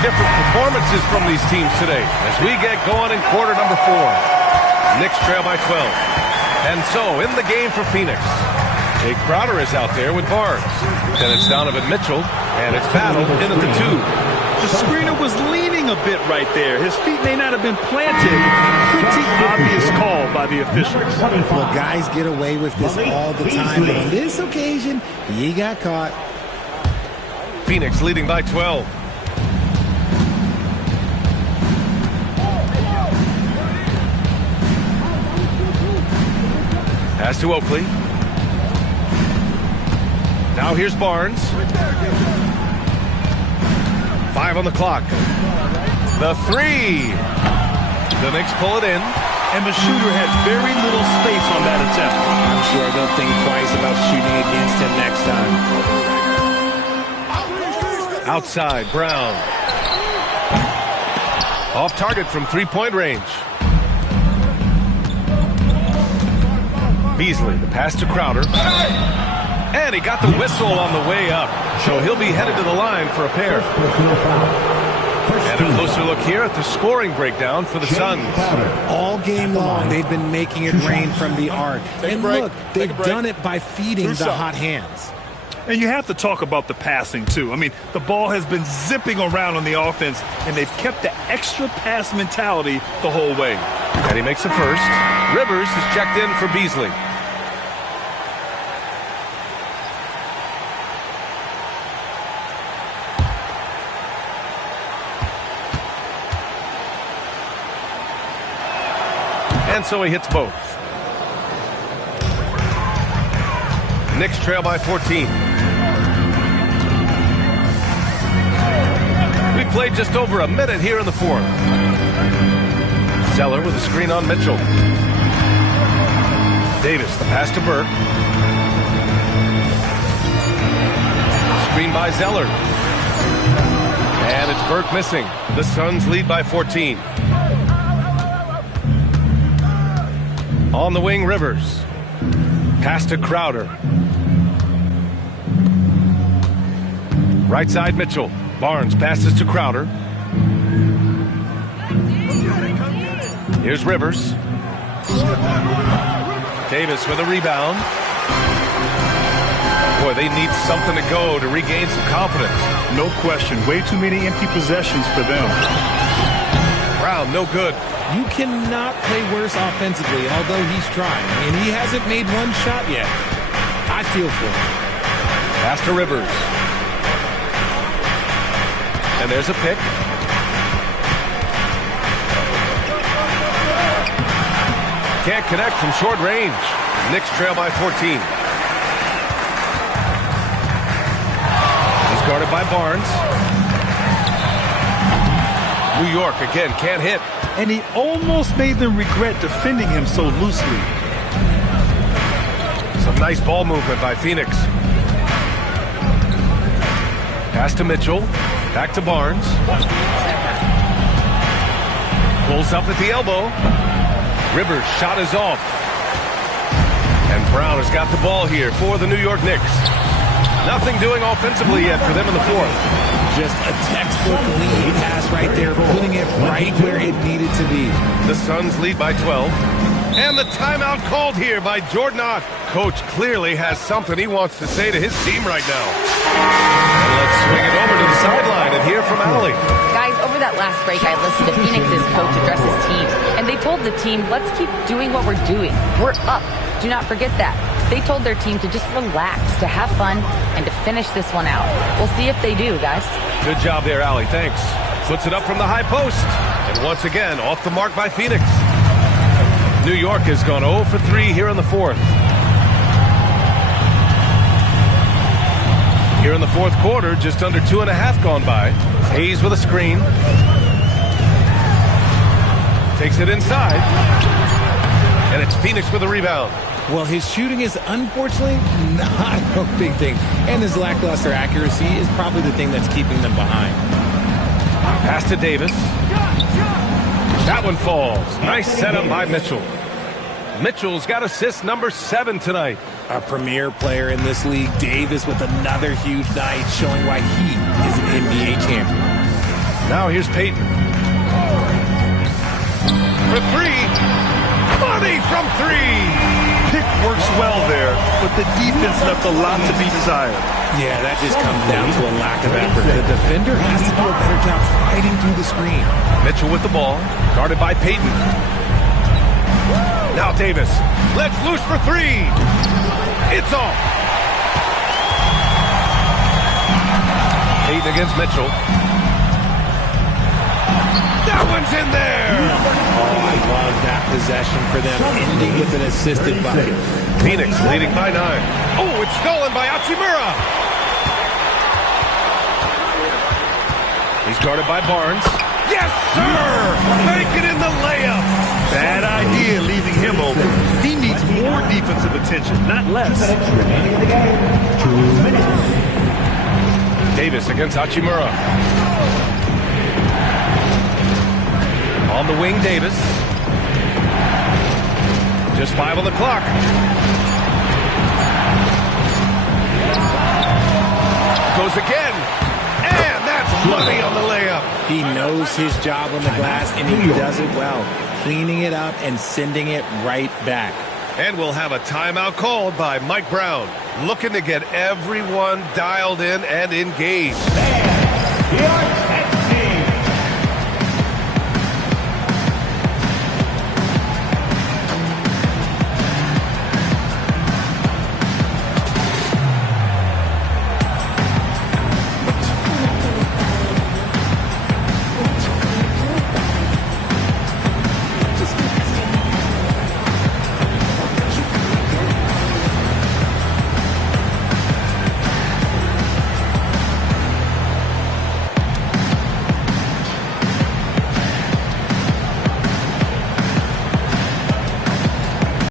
Performances from these teams today as we get going in quarter number 4. Knicks trail by 12. And so in the game for Phoenix, Jay Crowder is out there with Barnes. Then it's Donovan Mitchell, and it's battle in at the 2. The screener was leaning a bit right there. His feet may not have been planted. Pretty obvious call by the officials. Well, guys get away with this all the time, but on this occasion, he got caught. Phoenix leading by 12. Pass to Oakley. Now here's Barnes. 5 on the clock. The 3. The Knicks pull it in. And the shooter had very little space on that attempt. I'm sure they'll think twice about shooting against him next time. Outside, Brown. Off target from 3-point range. Beasley, the pass to Crowder. And he got the whistle on the way up. So he'll be headed to the line for a pair. And a closer look here at the scoring breakdown for the Suns. All game long, they've been making it rain from the arc. And look, they've done it by feeding the hot hands. And you have to talk about the passing, too. I mean, the ball has been zipping around on the offense, and they've kept the extra pass mentality the whole way. And he makes the first. Rivers is checked in for Beasley. And so he hits both. Knicks trail by 14. We played just over a minute here in the fourth. Zeller with a screen on Mitchell. Davis, the pass to Burke. Screen by Zeller. And it's Burke missing. The Suns lead by 14. On the wing, Rivers. Pass to Crowder. Right side, Mitchell. Barnes passes to Crowder. Here's Rivers. Davis with a rebound. Boy, they need something to go to regain some confidence. No question. Way too many empty possessions for them. Brown, no good. You cannot play worse offensively, although he's trying. And he hasn't made one shot yet. I feel for him. Pass to Rivers. And there's a pick. Can't connect from short range. Knicks trail by 14. He's guarded by Barnes. New York again can't hit. And he almost made them regret defending him so loosely. Some nice ball movement by Phoenix. Pass to Mitchell. Back to Barnes. Pulls up at the elbow. Rivers' shot is off. And Brown has got the ball here for the New York Knicks. Nothing doing offensively yet for them in the fourth. Just a textbook lead pass right there, putting it right where it needed to be. The Suns lead by 12. And the timeout called here by Jordan Ott. Coach clearly has something he wants to say to his team right now. And let's swing it over to the sideline and hear from Allie. Guys, over that last break, I listened to Phoenix's coach address his team, and they told the team, let's keep doing what we're doing. We're up. Do not forget that. They told their team to just relax, to have fun, and to finish this one out. We'll see if they do, guys. Good job there, Allie. Thanks. Puts it up from the high post. And once again, off the mark by Phoenix. New York has gone 0 for 3 here in the fourth. Here in the fourth quarter, just under 2.5 gone by. Hayes with a screen. Takes it inside. And it's Phoenix with a rebound. Well, his shooting is unfortunately not a big thing. And his lackluster accuracy is probably the thing that's keeping them behind. Pass to Davis. That one falls. Nice setup by Mitchell. Mitchell's got assist number 7 tonight. A premier player in this league, Davis with another huge night, showing why he is an NBA champion. Now here's Payton. For 3. Money from 3. Pick works well there, but the defense left a lot to be desired. Yeah, that just comes down to a lack of effort. The defender has to do a better job fighting through the screen. Mitchell with the ball, guarded by Payton. Now Davis, let's loose for 3. It's off. Payton against Mitchell. That one's in there. Oh, I love that possession for them, ending with an assisted bucket. Phoenix leading by 9. Oh, it's stolen by Hachimura. He's guarded by Barnes. Yes, sir! Make it in the layup. Bad idea leaving him open. He needs more defensive attention, not less. Davis against Hachimura. On the wing, Davis. Just 5 on the clock. Goes again. And that's money on the layup. He knows his job on the glass, and he does it well. Cleaning it up and sending it right back. And we'll have a timeout called by Mike Brown, looking to get everyone dialed in and engaged.